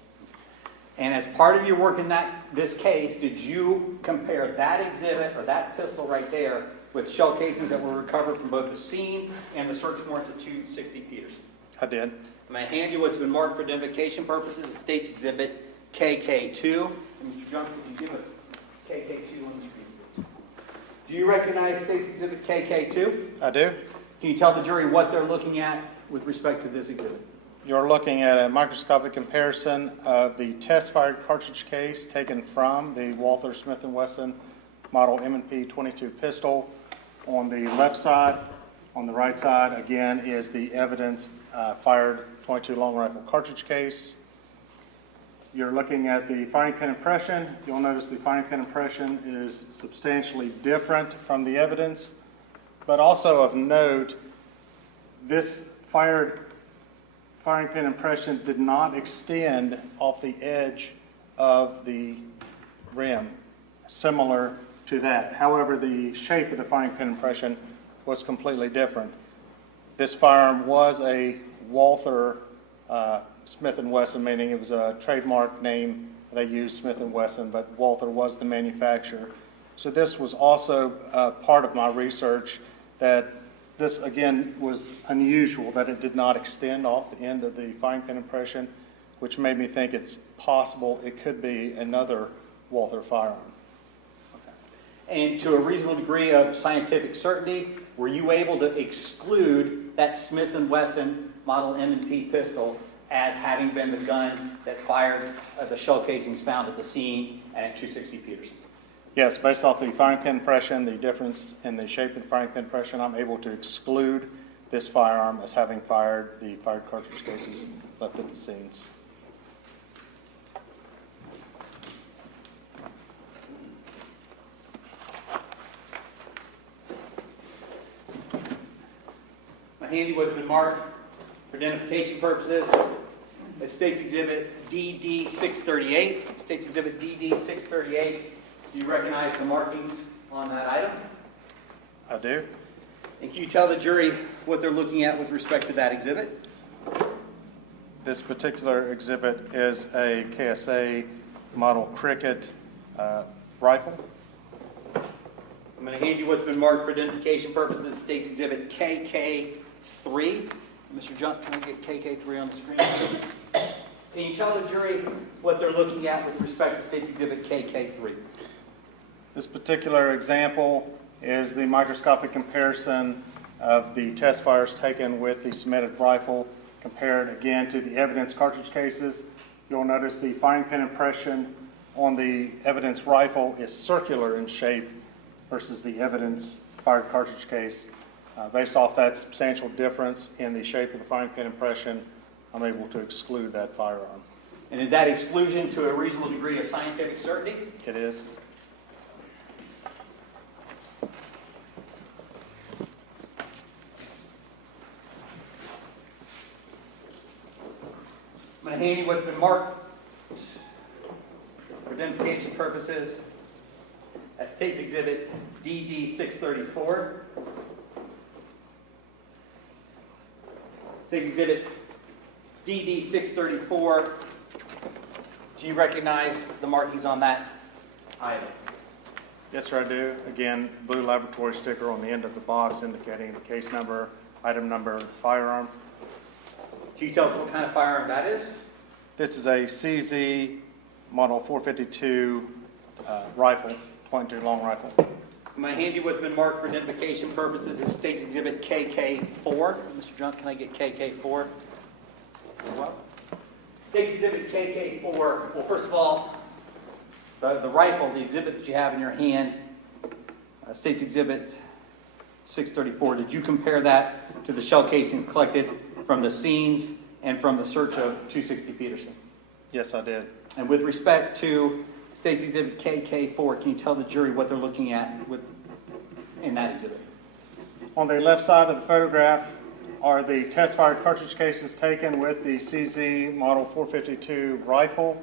And as part of your work in this case, did you compare that exhibit or that pistol right there with shell casings that were recovered from both the scene and the search warrants at 260 Peterson? I did. I'm going to hand you what's been marked for identification purposes, State's Exhibit KK2. And Mr. Junk, could you give us KK2 on the screen, please? Do you recognize State's Exhibit KK2? I do. Can you tell the jury what they're looking at with respect to this exhibit? You're looking at a microscopic comparison of the test-fired cartridge case taken from the Walther Smith & Wesson Model M&P 22 pistol. On the left side, on the right side, again, is the evidence fired 22 long rifle cartridge case. You're looking at the firing pin impression. You'll notice the firing pin impression is substantially different from the evidence, but also of note, this firing pin impression did not extend off the edge of the rim, similar to that. However, the shape of the firing pin impression was completely different. This firearm was a Walther Smith & Wesson, meaning it was a trademark name. They used Smith & Wesson, but Walther was the manufacturer. So this was also part of my research, that this, again, was unusual, that it did not extend off the end of the firing pin impression, which made me think it's possible it could be another Walther firearm. And to a reasonable degree of scientific certainty, were you able to exclude that Smith & Wesson Model M&P pistol as having been the gun that fired the shell casings found at the scene and at 260 Peterson? Yes, based off the firing pin impression, the difference in the shape of the firing pin impression, I'm able to exclude this firearm as having fired the fired cartridge cases left at the scenes. My handy what's been marked for identification purposes. It's State's Exhibit DD638. State's Exhibit DD638. Do you recognize the markings on that item? I do. And can you tell the jury what they're looking at with respect to that exhibit? This particular exhibit is a KSA Model Cricket rifle. I'm going to hand you what's been marked for identification purposes. State's Exhibit KK3. Mr. Junk, can I get KK3 on the screen, please? Can you tell the jury what they're looking at with respect to State's Exhibit KK3? This particular example is the microscopic comparison of the test fires taken with the submitted rifle compared again to the evidence cartridge cases. You'll notice the firing pin impression on the evidence rifle is circular in shape versus the evidence fired cartridge case. Based off that substantial difference in the shape of the firing pin impression, I'm able to exclude that firearm. And is that exclusion to a reasonable degree of scientific certainty? It is. I'm going to hand you what's been marked for identification purposes as State's Exhibit DD634. State's Exhibit DD634. Do you recognize the markings on that item? Yes, sir, I do. Again, blue laboratory sticker on the end of the box indicating the case number, item number, firearm. Can you tell us what kind of firearm that is? This is a CZ Model 452 rifle, 22 long rifle. I'm going to hand you what's been marked for identification purposes as State's Exhibit KK4. Mr. Junk, can I get KK4 as well? State's Exhibit KK4. Well, first of all, the rifle, the exhibit that you have in your hand, State's Exhibit 634. Did you compare that to the shell casings collected from the scenes and from the search of 260 Peterson? Yes, I did. And with respect to State's Exhibit KK4, can you tell the jury what they're looking at in that exhibit? On the left side of the photograph are the test-fired cartridge cases taken with the CZ Model 452 rifle.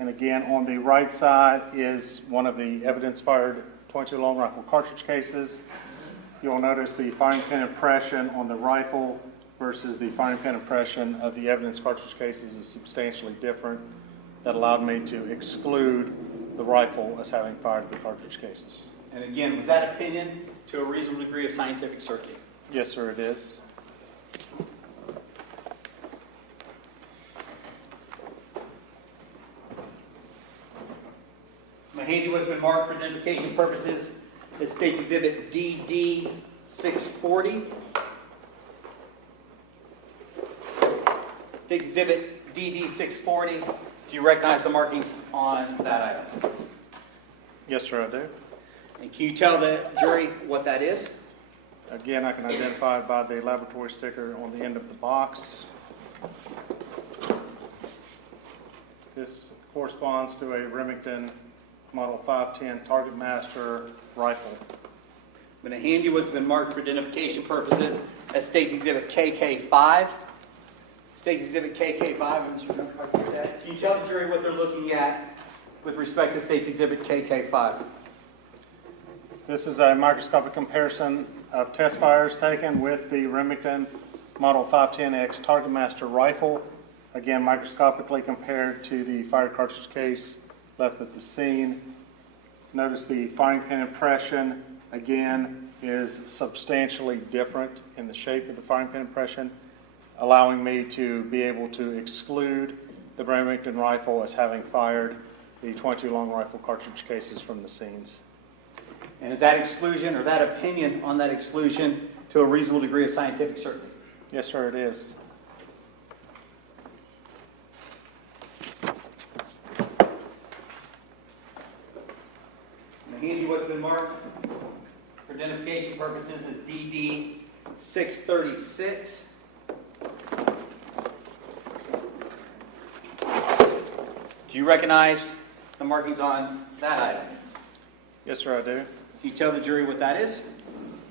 And again, on the right side is one of the evidence-fired .22 long rifle cartridge cases. You'll notice the firing pin impression on the rifle versus the firing pin impression of the evidence cartridge cases is substantially different. That allowed me to exclude the rifle as having fired the cartridge cases. And again, was that opinion to a reasonable degree of scientific certainty? Yes, sir, it is. My handy was been marked for identification purposes as State's Exhibit DD 640. State's Exhibit DD 640. Do you recognize the markings on that item? Yes, sir, I do. And can you tell the jury what that is? Again, I can identify it by the laboratory sticker on the end of the box. This corresponds to a Remington Model 510 Target Master rifle. I'm going to hand you what's been marked for identification purposes as State's Exhibit KK5. State's Exhibit KK5, Mr. Junker, if I can get that. Can you tell the jury what they're looking at with respect to State's Exhibit KK5? This is a microscopic comparison of test fires taken with the Remington Model 510X Target Master rifle. Again, microscopically compared to the fired cartridge case left at the scene. Notice the firing pin impression, again, is substantially different in the shape of the firing pin impression, allowing me to be able to exclude the Remington rifle as having fired the .22 long rifle cartridge cases from the scenes. And is that exclusion or that opinion on that exclusion to a reasonable degree of scientific certainty? Yes, sir, it is. I'm going to hand you what's been marked for identification purposes as DD 636. Do you recognize the markings on that item? Yes, sir, I do. Can you tell the jury what that is?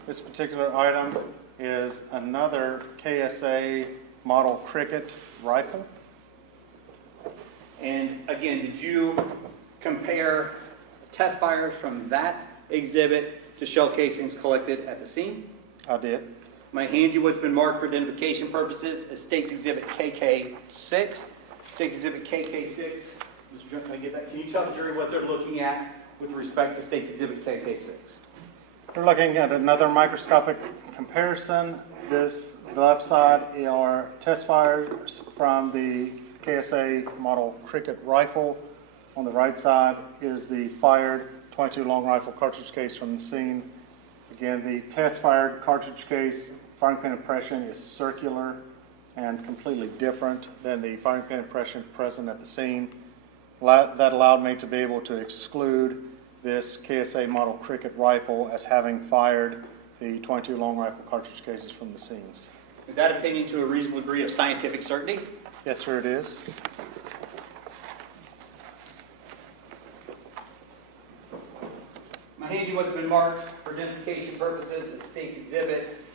This particular item is another KSA model Cricket rifle. And again, did you compare test fires from that exhibit to shell casings collected at the scene? I did. I'm going to hand you what's been marked for identification purposes as State's Exhibit KK6. State's Exhibit KK6. Mr. Jones, can I get that? Can you tell the jury what they're looking at with respect to State's Exhibit KK6? We're looking at another microscopic comparison. The left side are test fires from the KSA model Cricket rifle. On the right side is the fired .22 long rifle cartridge case from the scene. Again, the test fired cartridge case firing pin impression is circular and completely different than the firing pin impression present at the scene. That allowed me to be able to exclude this KSA model Cricket rifle as having fired the .22 long rifle cartridge cases from the scenes. Is that opinion to a reasonable degree of scientific certainty? Yes, sir, it is. I'm going to hand you what's been marked for identification purposes as State's Exhibit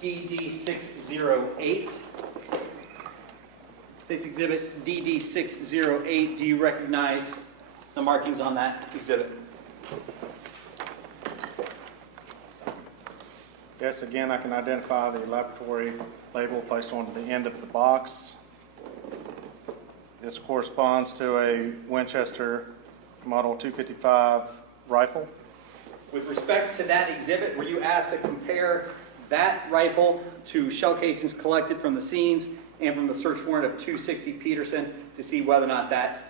DD608. State's Exhibit DD608. Do you recognize the markings on that exhibit? Yes, again, I can identify the laboratory label placed on the end of the box. This corresponds to a Winchester Model 255 rifle. With respect to that exhibit, were you asked to compare that rifle to shell casings collected from the scenes and from the search warrant of 260 Peterson to see whether or not that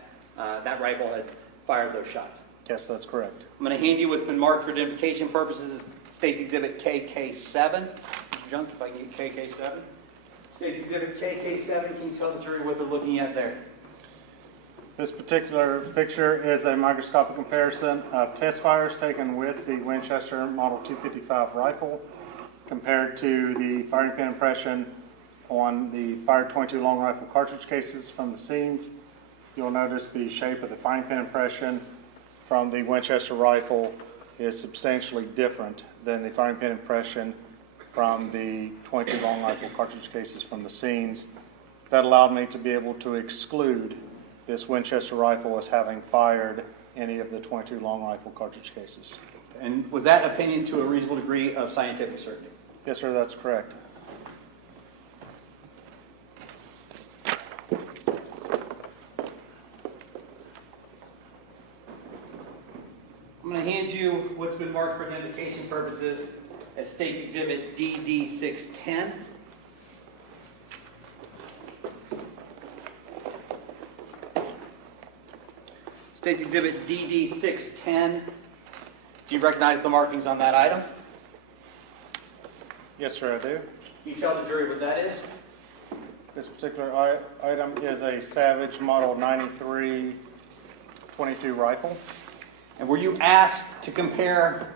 rifle had fired those shots? Yes, that's correct. I'm going to hand you what's been marked for identification purposes as State's Exhibit KK7. Mr. Junk, if I can get KK7. State's Exhibit KK7, can you tell the jury what they're looking at there? This particular picture is a microscopic comparison of test fires taken with the Winchester Model 255 rifle compared to the firing pin impression on the Fire 22 long rifle cartridge cases from the scenes. You'll notice the shape of the fine pin impression from the Winchester rifle is substantially different than the fine pin impression from the 22 long rifle cartridge cases from the scenes. That allowed me to be able to exclude this Winchester rifle as having fired any of the 22 long rifle cartridge cases. And was that opinion to a reasonable degree of scientific certainty? Yes, sir, that's correct. I'm going to hand you what's been marked for identification purposes as State's Exhibit DD610. State's Exhibit DD610. Do you recognize the markings on that item? Yes, sir, I do. Can you tell the jury what that is? This particular item is a Savage Model 93 22 rifle. And were you asked to compare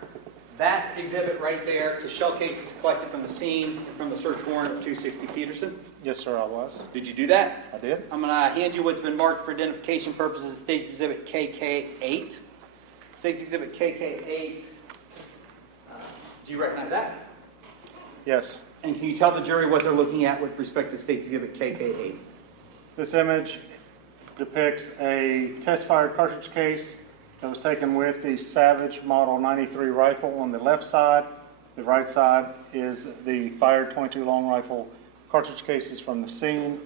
that exhibit right there to shell cases collected from the scene from the search warrant of 260 Peterson? Yes, sir, I was. Did you do that? I did. I'm going to hand you what's been marked for identification purposes, State's Exhibit KK8. State's Exhibit KK8. Do you recognize that? Yes. And can you tell the jury what they're looking at with respect to State's Exhibit KK8? This image depicts a test-fired cartridge case that was taken with the Savage Model 93 rifle on the left side. The right side is the fired 22 long rifle cartridge cases from the scene.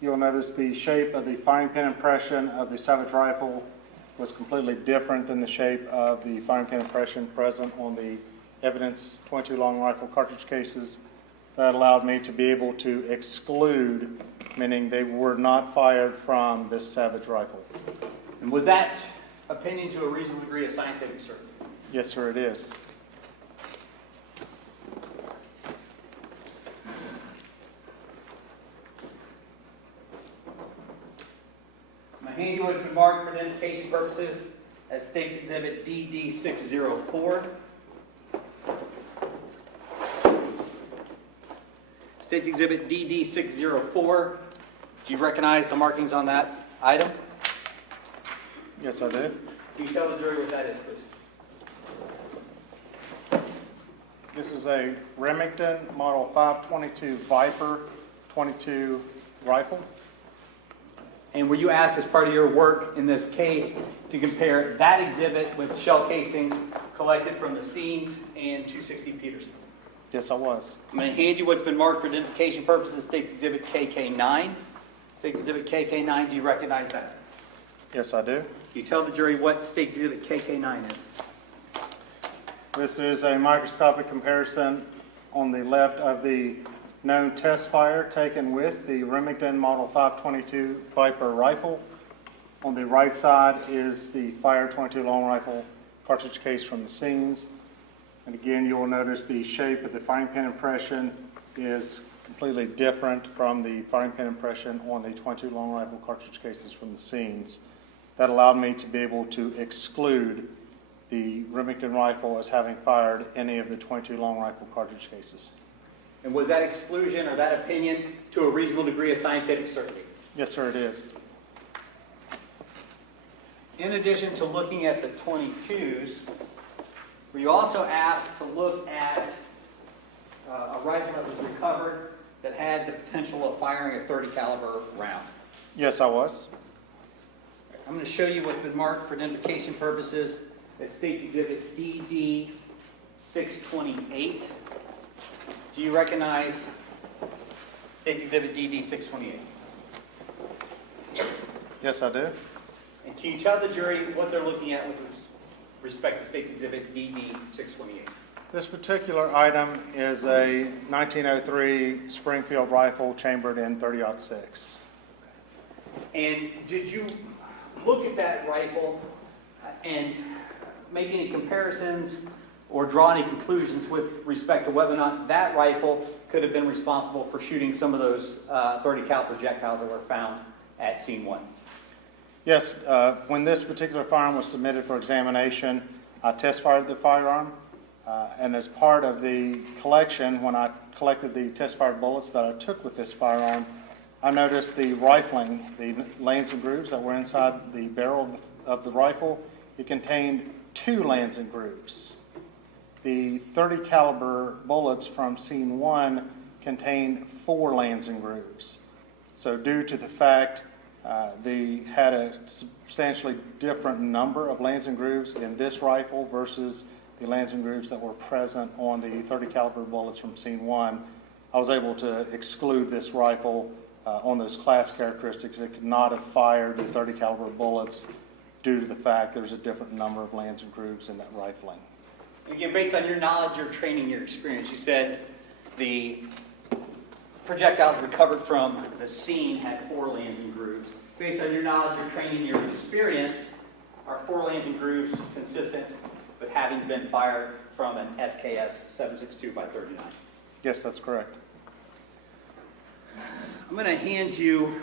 You'll notice the shape of the fine pin impression of the Savage rifle was completely different than the shape of the fine pin impression present on the evidence 22 long rifle cartridge cases. That allowed me to be able to exclude, meaning they were not fired from this Savage rifle. And was that opinion to a reasonable degree of scientific certainty? Yes, sir, it is. I'm going to hand you what's been marked for identification purposes as State's Exhibit DD604. State's Exhibit DD604. Do you recognize the markings on that item? Yes, I did. Can you tell the jury what that is, please? This is a Remington Model 522 Viper 22 rifle. And were you asked as part of your work in this case to compare that exhibit with shell casings collected from the scenes and 260 Peterson? Yes, I was. I'm going to hand you what's been marked for identification purposes, State's Exhibit KK9. State's Exhibit KK9, do you recognize that? Yes, I do. Can you tell the jury what State's Exhibit KK9 is? This is a microscopic comparison on the left of the known test fire taken with the Remington Model 522 Viper rifle. On the right side is the Fire 22 long rifle cartridge case from the scenes. And again, you will notice the shape of the fine pin impression is completely different from the fine pin impression on the 22 long rifle cartridge cases from the scenes. That allowed me to be able to exclude the Remington rifle as having fired any of the 22 long rifle cartridge cases. And was that exclusion or that opinion to a reasonable degree of scientific certainty? Yes, sir, it is. In addition to looking at the 22s, were you also asked to look at a rifle that was recovered that had the potential of firing a 30 caliber round? Yes, I was. I'm going to show you what's been marked for identification purposes at State's Exhibit DD628. Do you recognize State's Exhibit DD628? Yes, I do. And can you tell the jury what they're looking at with respect to State's Exhibit DD628? This particular item is a 1903 Springfield rifle chambered in .30-06. And did you look at that rifle and make any comparisons or draw any conclusions with respect to whether or not that rifle could have been responsible for shooting some of those 30 cal projectiles that were found at scene 1? Yes, when this particular firearm was submitted for examination, I test fired the firearm, And as part of the collection, when I collected the test-fired bullets that I took with this firearm, I noticed the rifling, the lands and grooves that were inside the barrel of the rifle. It contained 2 lands and grooves. The .30 caliber bullets from scene 1 contained 4 lands and grooves. So due to the fact they had a substantially different number of lands and grooves in this rifle versus the lands and grooves that were present on the .30 caliber bullets from scene 1, I was able to exclude this rifle on those class characteristics. It could not have fired the .30 caliber bullets due to the fact there's a different number of lands and grooves in that rifling. Again, based on your knowledge, your training, your experience, you said the projectiles recovered from the scene had 4 lands and grooves. Based on your knowledge, your training, your experience, are 4 lands and grooves consistent with having been fired from an SKS 7.62 by 39? Yes, that's correct. I'm going to hand you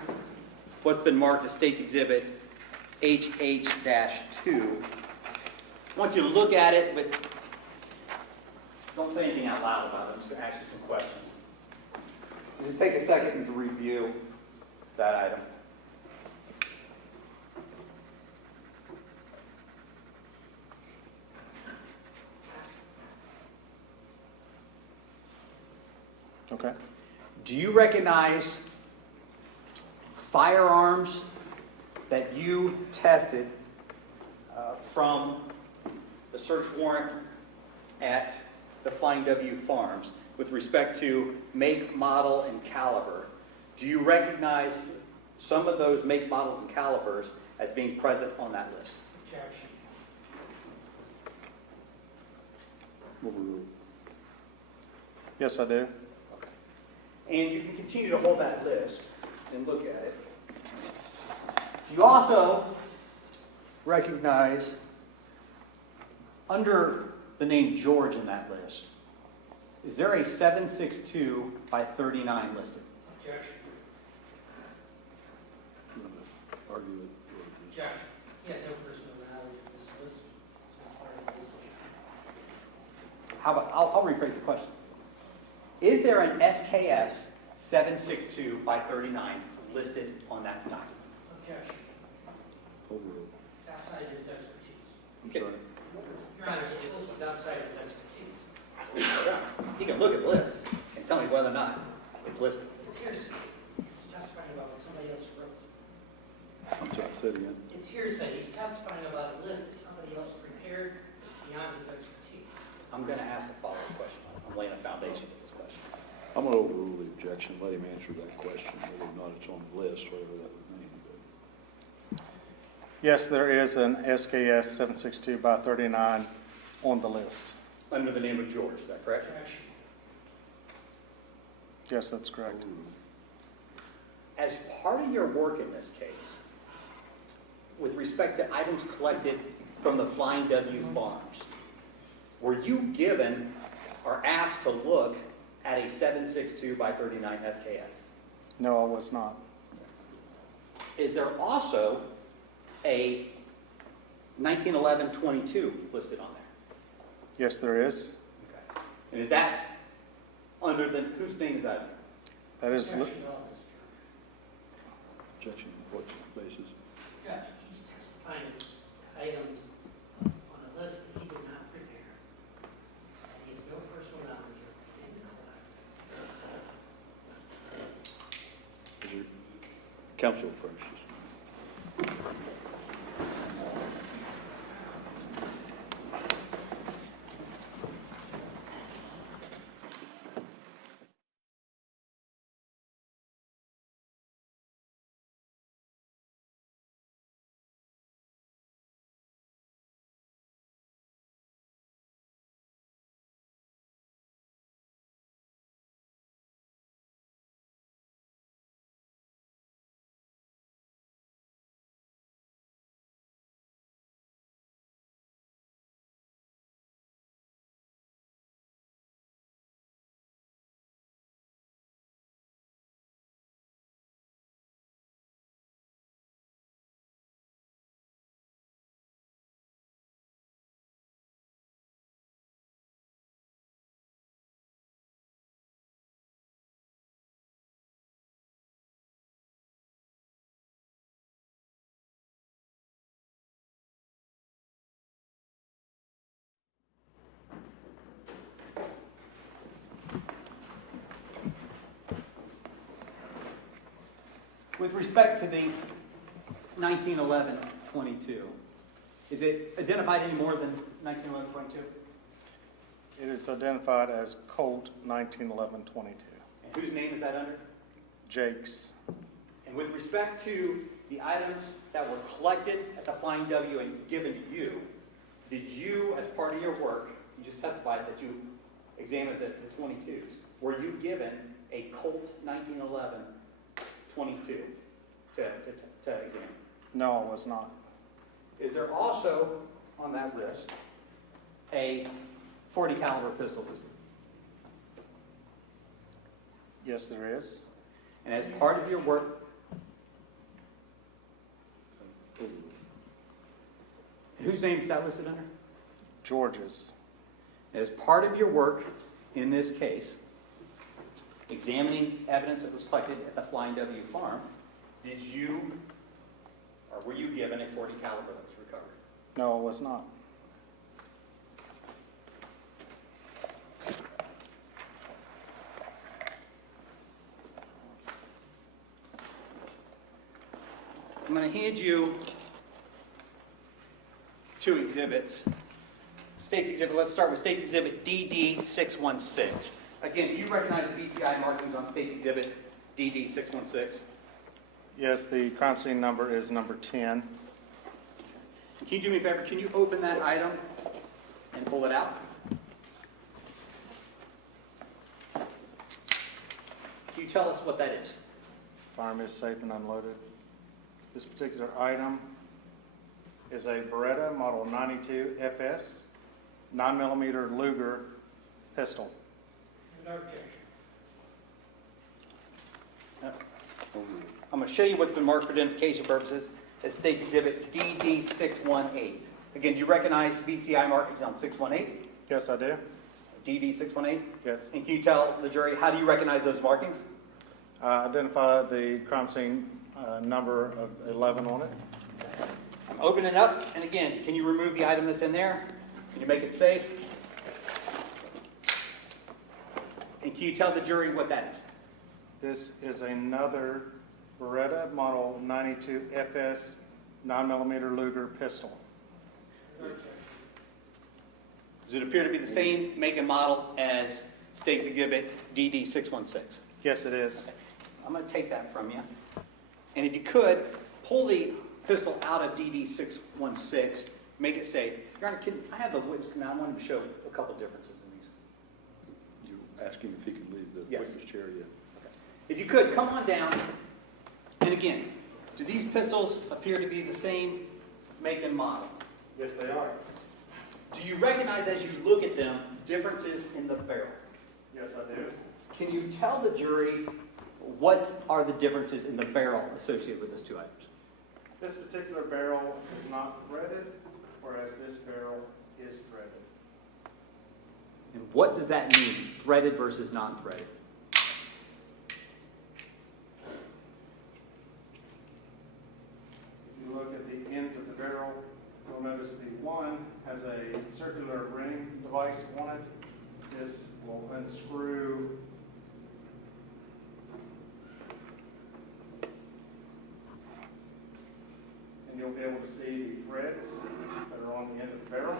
what's been marked as State's Exhibit HH-2. I want you to look at it, but don't say anything out loud about it. I'm just going to ask you some questions. Just take a second to review that item. Okay. Do you recognize firearms that you tested from the search warrant at the Flying W Farms with respect to make, model, and caliber? Do you recognize some of those make, models, and calibers as being present on that list? Objection. Overruled. Yes, I do. And you can continue to hold that list and look at it. You also recognize under the name George in that list, is there a 7.62 by 39 listed? Objection. Argue it. Objection. He has no personal knowledge of this list. It's not part of this list. How about, I'll rephrase the question. Is there an SKS 7.62 by 39 listed on that document? Objection. Overruled. Outside his expertise. Okay. Your Honor, this list was outside his expertise. You can look at the list and tell me whether or not it's listed. It's hearsay. He's testifying about what somebody else wrote. I'm sorry, say it again. It's hearsay. He's testifying about a list that somebody else prepared. It's beyond his expertise. I'm going to ask a follow-up question. I'm laying a foundation for this question. I'm going to overrule the objection, let him answer that question, whether or not it's on the list, whatever that would mean. Yes, there is an SKS 762 by 39 on the list. Under the name of George, is that correct? Objection. Yes, that's correct. As part of your work in this case, with respect to items collected from the Flying W Farms, were you given or asked to look at a 7.62 by 39 SKS? No, I was not. Is there also a 1911-22 listed on there? Yes, there is. Okay. And is that under the, whose name is that? That is, Objection to all this, Your Objection, on what basis? Honor. Judge, he's testifying to items on a list that he did not prepare. And he has no personal knowledge of in the collect. Is there counsel approaches? With respect to the 1911-22, is it identified any more than 1911-22? It is identified as Colt 1911-22. And whose name is that under? Jake's. And with respect to the items that were collected at the Flying W and given to you, did you, as part of your work, you just testified that you examined the 22s, were you given a Colt 1911-22 to examine? No, it was not. Is there also on that wrist a .40 caliber pistol? Yes, there is. And as part of your work, whose name is that listed under? George's. As part of your work in this case, examining evidence that was collected at the Flying W farm, did you, or were you given a .40 caliber that was recovered? No, it was not. I'm going to hand you two exhibits. State's exhibit, let's start with State's Exhibit DD616. Again, do you recognize the BCI markings on State's Exhibit DD616? Yes, the crime scene number is number 10. Can you do me a favor? Can you open that item and pull it out? Can you tell us what that is? Firearm is safe and unloaded. This particular item is a Beretta Model 92 FS 9mm Luger pistol. I'm going to show you what's been marked for identification purposes as State's Exhibit DD618. Again, do you recognize BCI markings on 618? Yes, I do. DD618? Yes. And can you tell the jury, how do you recognize those markings? Identify the crime scene number of 11 on it. Open it up, and again, can you remove the item that's in there? Can you make it safe? And can you tell the jury what that is? This is another Beretta Model 92 FS 9mm Luger pistol. Does it appear to be the same make and model as State's Exhibit DD616? Yes, it is. I'm going to take that from you. And if you could, pull the pistol out of DD616, make it safe. Your Honor, can I have the witness come out? I wanted to show a couple differences in these. You ask him if he can leave the Yes. witness chair yet. If you could, come on down. And again, do these pistols appear to be the same make and model? Yes, they are. Do you recognize as you look at them differences in the barrel? Yes, I do. Can you tell the jury what are the differences in the barrel associated with those two items? This particular barrel is not threaded, whereas this barrel is threaded. And what does that mean, threaded versus non-threaded? If you look at the ends of the barrel, you'll notice the one has a circular ring device on it. This will unscrew and you'll be able to see the threads that are on the end of the barrel,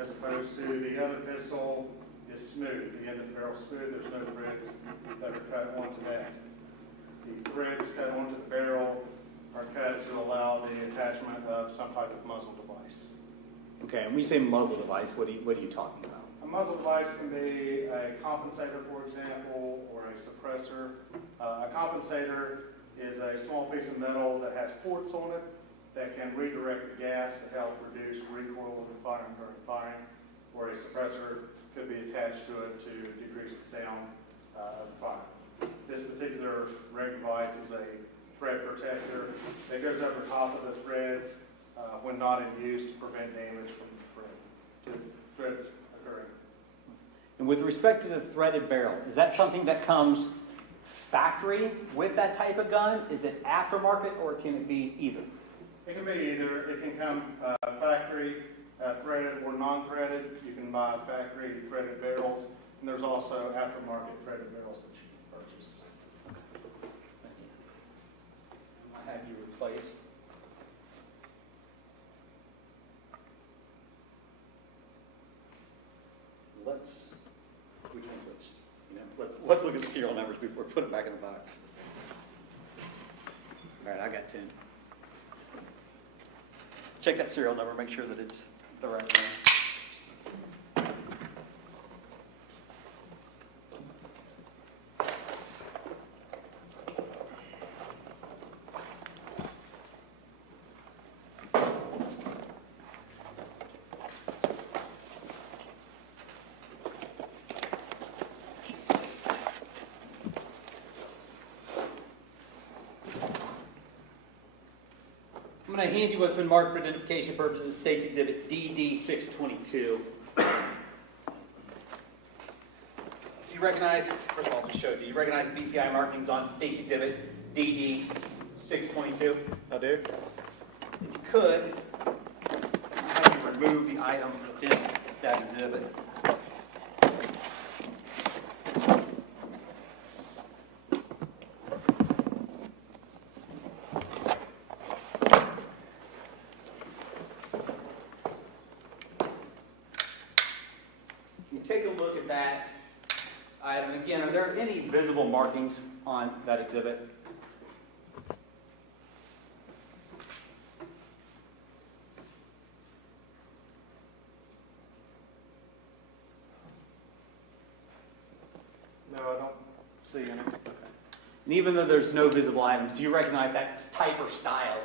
as opposed to the other pistol is smooth. The end of the barrel is smooth. There's no threads that are cut onto that. The threads cut onto the barrel are cut to allow the attachment of some type of muzzle device. Okay, and when you say muzzle device, what are you talking about? A muzzle device can be a compensator, for example, or a suppressor. A compensator is a small piece of metal that has ports on it that can redirect the gas to help reduce recoil of the firearm during firing, or a suppressor could be attached to it to decrease the sound of the fire. This particular rig device is a thread protector that goes over top of the threads when not in use to prevent damage from the threads occurring. And with respect to the threaded barrel, is that something that comes factory with that type of gun? Is it aftermarket, or can it be either? It can be either. It can come factory threaded or non-threaded. You can buy factory threaded barrels, and there's also aftermarket threaded barrels that you can purchase. have you replace. Which one which? You know, let's look at the serial numbers before we put it back in the box. All right, I got 10. Check that serial number, make sure that it's the right one. I'm going to hand you what's been marked for identification purposes, State's Exhibit DD 622. Do you recognize, first of all, just show, do you recognize the BCI markings on State's Exhibit DD 622? I do. If you could, have you remove the item that's in that exhibit. Take a look at that item. Again, are there any visible markings on that exhibit? No, I don't see any. And even though there's no visible items, do you recognize that type or style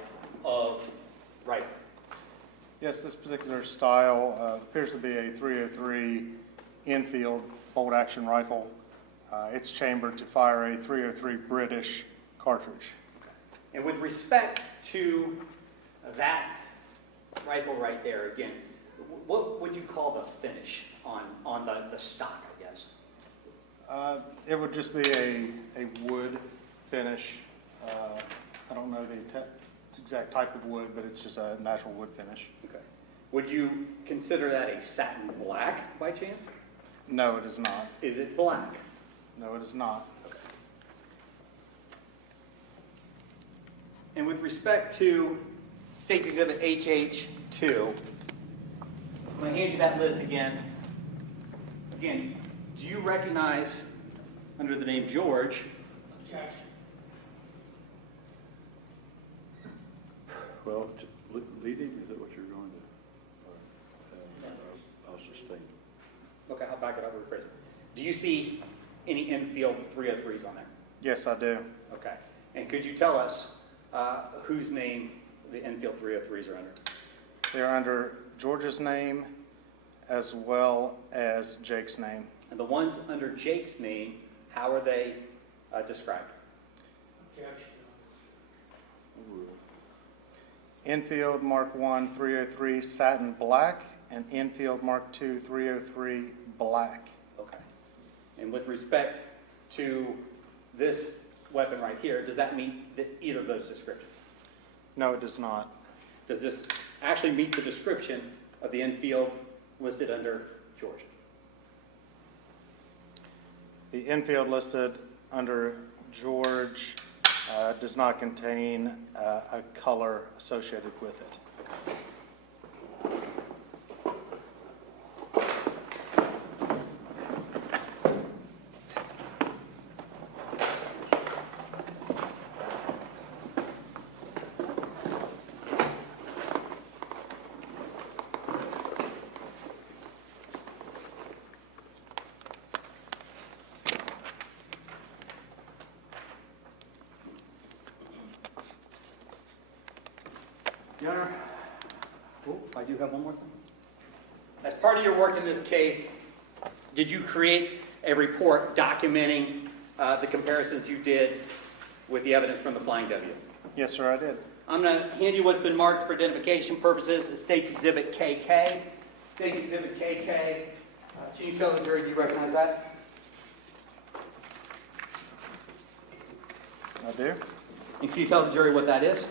of rifle? Yes, this particular style appears to be a 303 Enfield bolt-action rifle. It's chambered to fire a 303 British cartridge. And with respect to that rifle right there, again, what would you call the finish on the stock, I guess? It would just be a wood finish. I don't know the exact type of wood, but it's just a natural wood finish. Okay. Would you consider that a satin black by chance? No, it is not. Is it black? No, it is not. Okay. And with respect to State's Exhibit HH2, I'm going to hand you that list again. Again, do you recognize, under the name George, Objection. Well, leading, is that what you're going to? I'll sustain. okay, I'll back it up and rephrase it. Do you see any Enfield 303s on there? Yes, I do. Okay. And could you tell us whose name the Enfield 303s are under? They're under George's name as well as Jake's name. And the ones under Jake's name, how are they described? Objection. Enfield Mark I 303 satin black and Enfield Mark II 303 black. Okay. And with respect to this weapon right here, does that meet either of those descriptions? No, it does not. Does this actually meet the description of the Enfield listed under George? The Enfield listed under George does not contain a color associated with it. Your Honor, I do have one more thing. As part of your work in this case, did you create a report documenting the comparisons you did with the evidence from the Flying W? Yes, sir, I did. I'm going to hand you what's been marked for identification purposes, State's Exhibit KK. State's Exhibit KK. Can you tell the jury, do you recognize that? I do. And can you tell the jury what that is?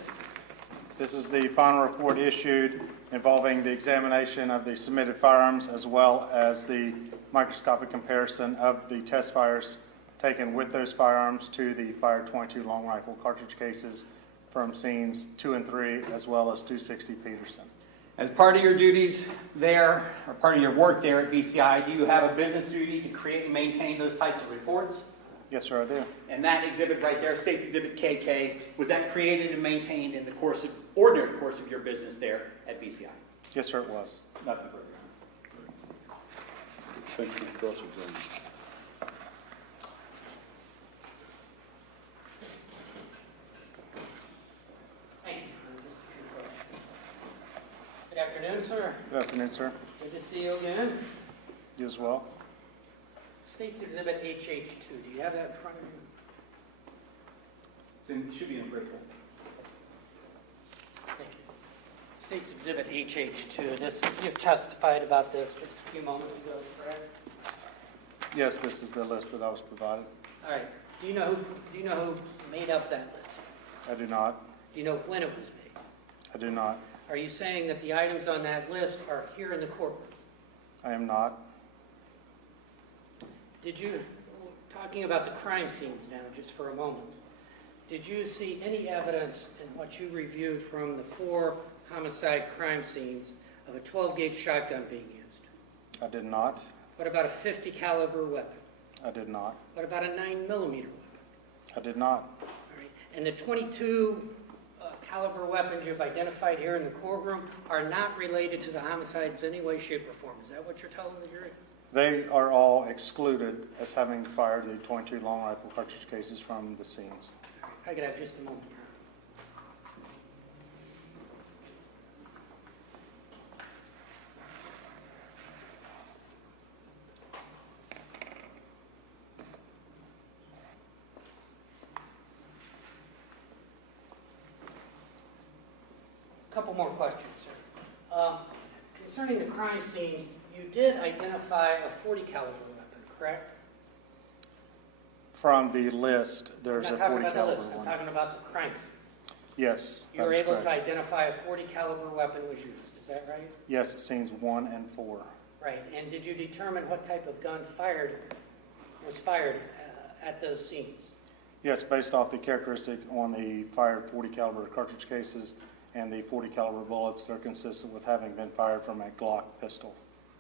This is the final report issued involving the examination of the submitted firearms as well as the microscopic comparison of the test fires taken with those firearms to the Fire 22 long rifle cartridge cases from scenes 2 and 3, as well as 260 Peterson. As part of your duties there, or part of your work there at BCI, do you have a business duty to create and maintain those types of reports? Yes, sir, I do. And that exhibit right there, State's Exhibit KK, was that created and maintained in the ordinary course of your business there at BCI? Yes, sir, it was. Nothing further. Thank you, cross-examination. Thank you. Just a few questions. Good afternoon, sir. Good afternoon, sir. Good to see you again. You as well. State's Exhibit HH2, do you have that in front of you? It should be in the break room. Thank you. State's Exhibit HH2, this, you've testified about this just a few moments ago, correct? Yes, this is the list that I was provided. All right. Do you know who made up that list? I do not. Do you know when it was made? I do not. Are you saying that the items on that list are here in the courtroom? I am not. Did you, talking about the crime scenes now, just for a moment, did you see any evidence in what you reviewed from the 4 homicide crime scenes of a 12-gauge shotgun being used? I did not. What about a 50 caliber weapon? I did not. What about a 9mm weapon? I did not. All right. And the 22 caliber weapons you've identified here in the courtroom are not related to the homicides in any way, shape, or form. Is that what you're telling the jury? They are all excluded as having fired the 22 long rifle cartridge cases from the scenes. I could have just a moment here. A couple more questions, sir. Concerning the crime scenes, you did identify a 40 caliber weapon, correct? From the list, there's I'm a not talking 40 about the caliber list, I'm one. talking about the crime scenes. Yes, You were that is able to correct. identify a 40 caliber weapon was used, is that right? Yes, scenes 1 and 4. Right, and did you determine what type of gun was fired at those scenes? Yes, based off the characteristic on the fired 40 caliber cartridge cases and the 40 caliber bullets, they're consistent with having been fired from a Glock pistol.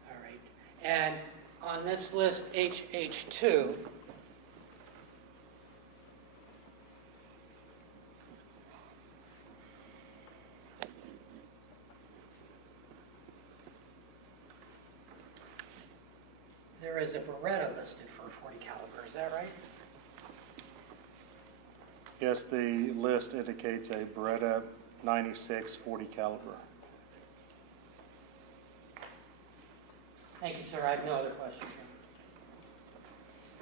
All right, and on this list, HH2, there is a Beretta listed for a 40 caliber, is that right? Yes, the list indicates a Beretta 96 40 caliber. Thank you, sir, I have no other questions.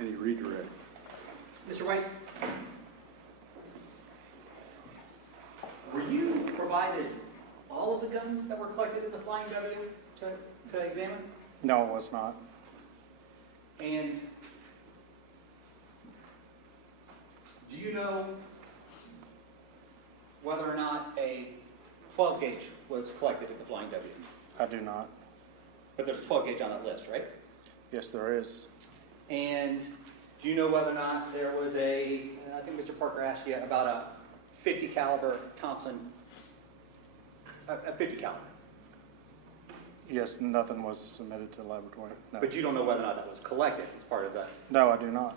Any redirect? Mr. White? Were you provided all of the guns that were collected in the Flying W to examine? No, it was not. And do you know whether or not a 12 gauge was collected at the Flying W? I do not. But there's a 12 gauge on that list, right? Yes, there is. And do you know whether or not there was I think Mr. Parker asked you about a 50 caliber Thompson, a 50 caliber. Yes, nothing was submitted to the laboratory. No. But you don't know whether or not that was collected as part of that. No, I do not.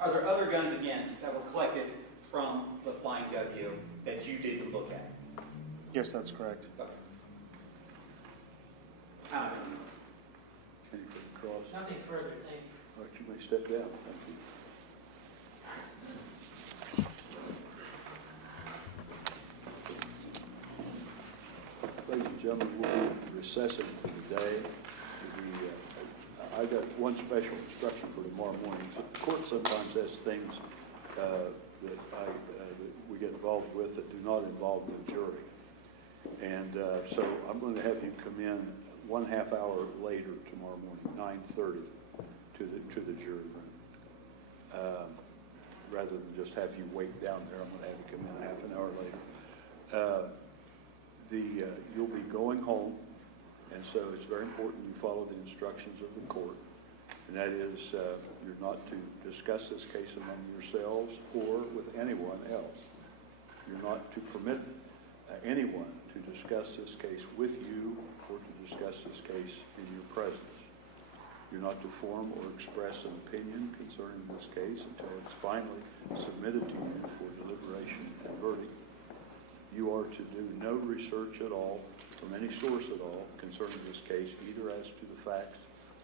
Are there other guns, again, that were collected from the Flying W that you didn't look at? Yes, that's correct. Okay. Any further cross? Nothing further, thank you. All right, you may step down. Thank you. Ladies and gentlemen, we'll be recessing for the day. I got one special instruction for tomorrow morning. So the court sometimes has things that we get involved with that do not involve the jury. And so I'm going to have you come in 1/2 hour later tomorrow morning, 9:30, to the jury room. Rather than just have you wait down there, I'm going to have you come in 1/2 hour later. You'll be going home, and so it's very important you follow the instructions of the court. And that is, you're not to discuss this case among yourselves or with anyone else. You're not to permit anyone to discuss this case with you or to discuss this case in your presence. You're not to form or express an opinion concerning this case until it's finally submitted to you for deliberation and verdict. You are to do no research at all from any source at all concerning this case, either as to the facts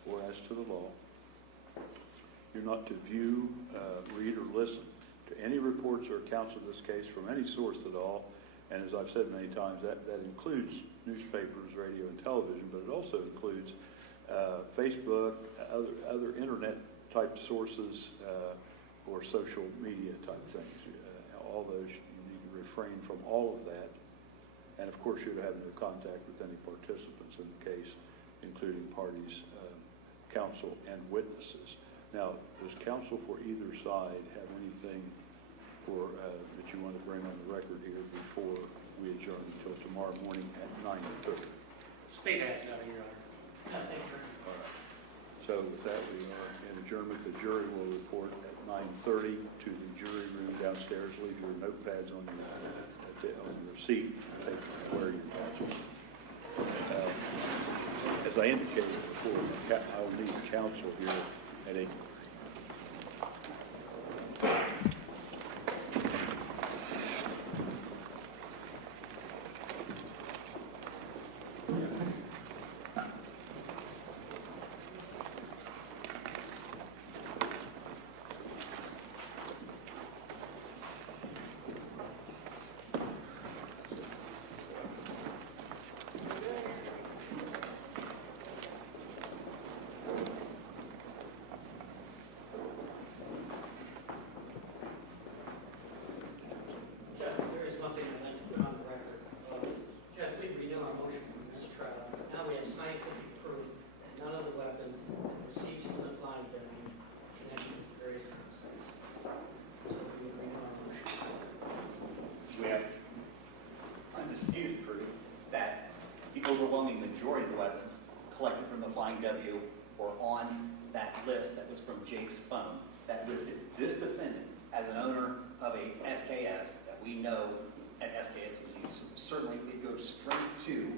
or as to the law. You're not to view, read, or listen to any reports or accounts of this case from any source at all. And as I've said many times, that includes newspapers, radio, and television, but it also includes Facebook, other internet type sources, or social media type things. All those, you need to refrain from all of that. And of course, you're to have no contact with any participants in the case, including parties, counsel, and witnesses. Now, does counsel for either side have anything that you want to bring on the record here before we adjourn until tomorrow morning at 9:30? State has nothing, Your Honor. Nothing. All right. So with that, we are in adjournment. The jury will report at 9:30 to the jury room downstairs. Leave your notepads on your seat. Take where your badges. As I indicated before, I will need counsel here at 8. Judge, there is one thing I'd like to put on the record. Judge, we renew our motion for mistrial. Now we have scientific proof that none of the weapons and receipts from the flying building connected with various homicides. So we renew our motion. We have undisputed proof that the overwhelming majority of the weapons collected from the Flying W were on that list that was from Jake's phone that listed this defendant as an owner of a SKS that we know at SKS was used. Certainly, it goes straight to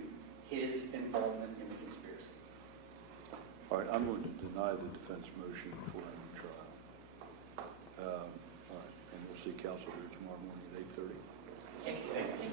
his involvement in the conspiracy. All right, I'm going to deny the defense motion before I am trial. All right, and we'll see counsel here tomorrow morning at 8:30. Thank you.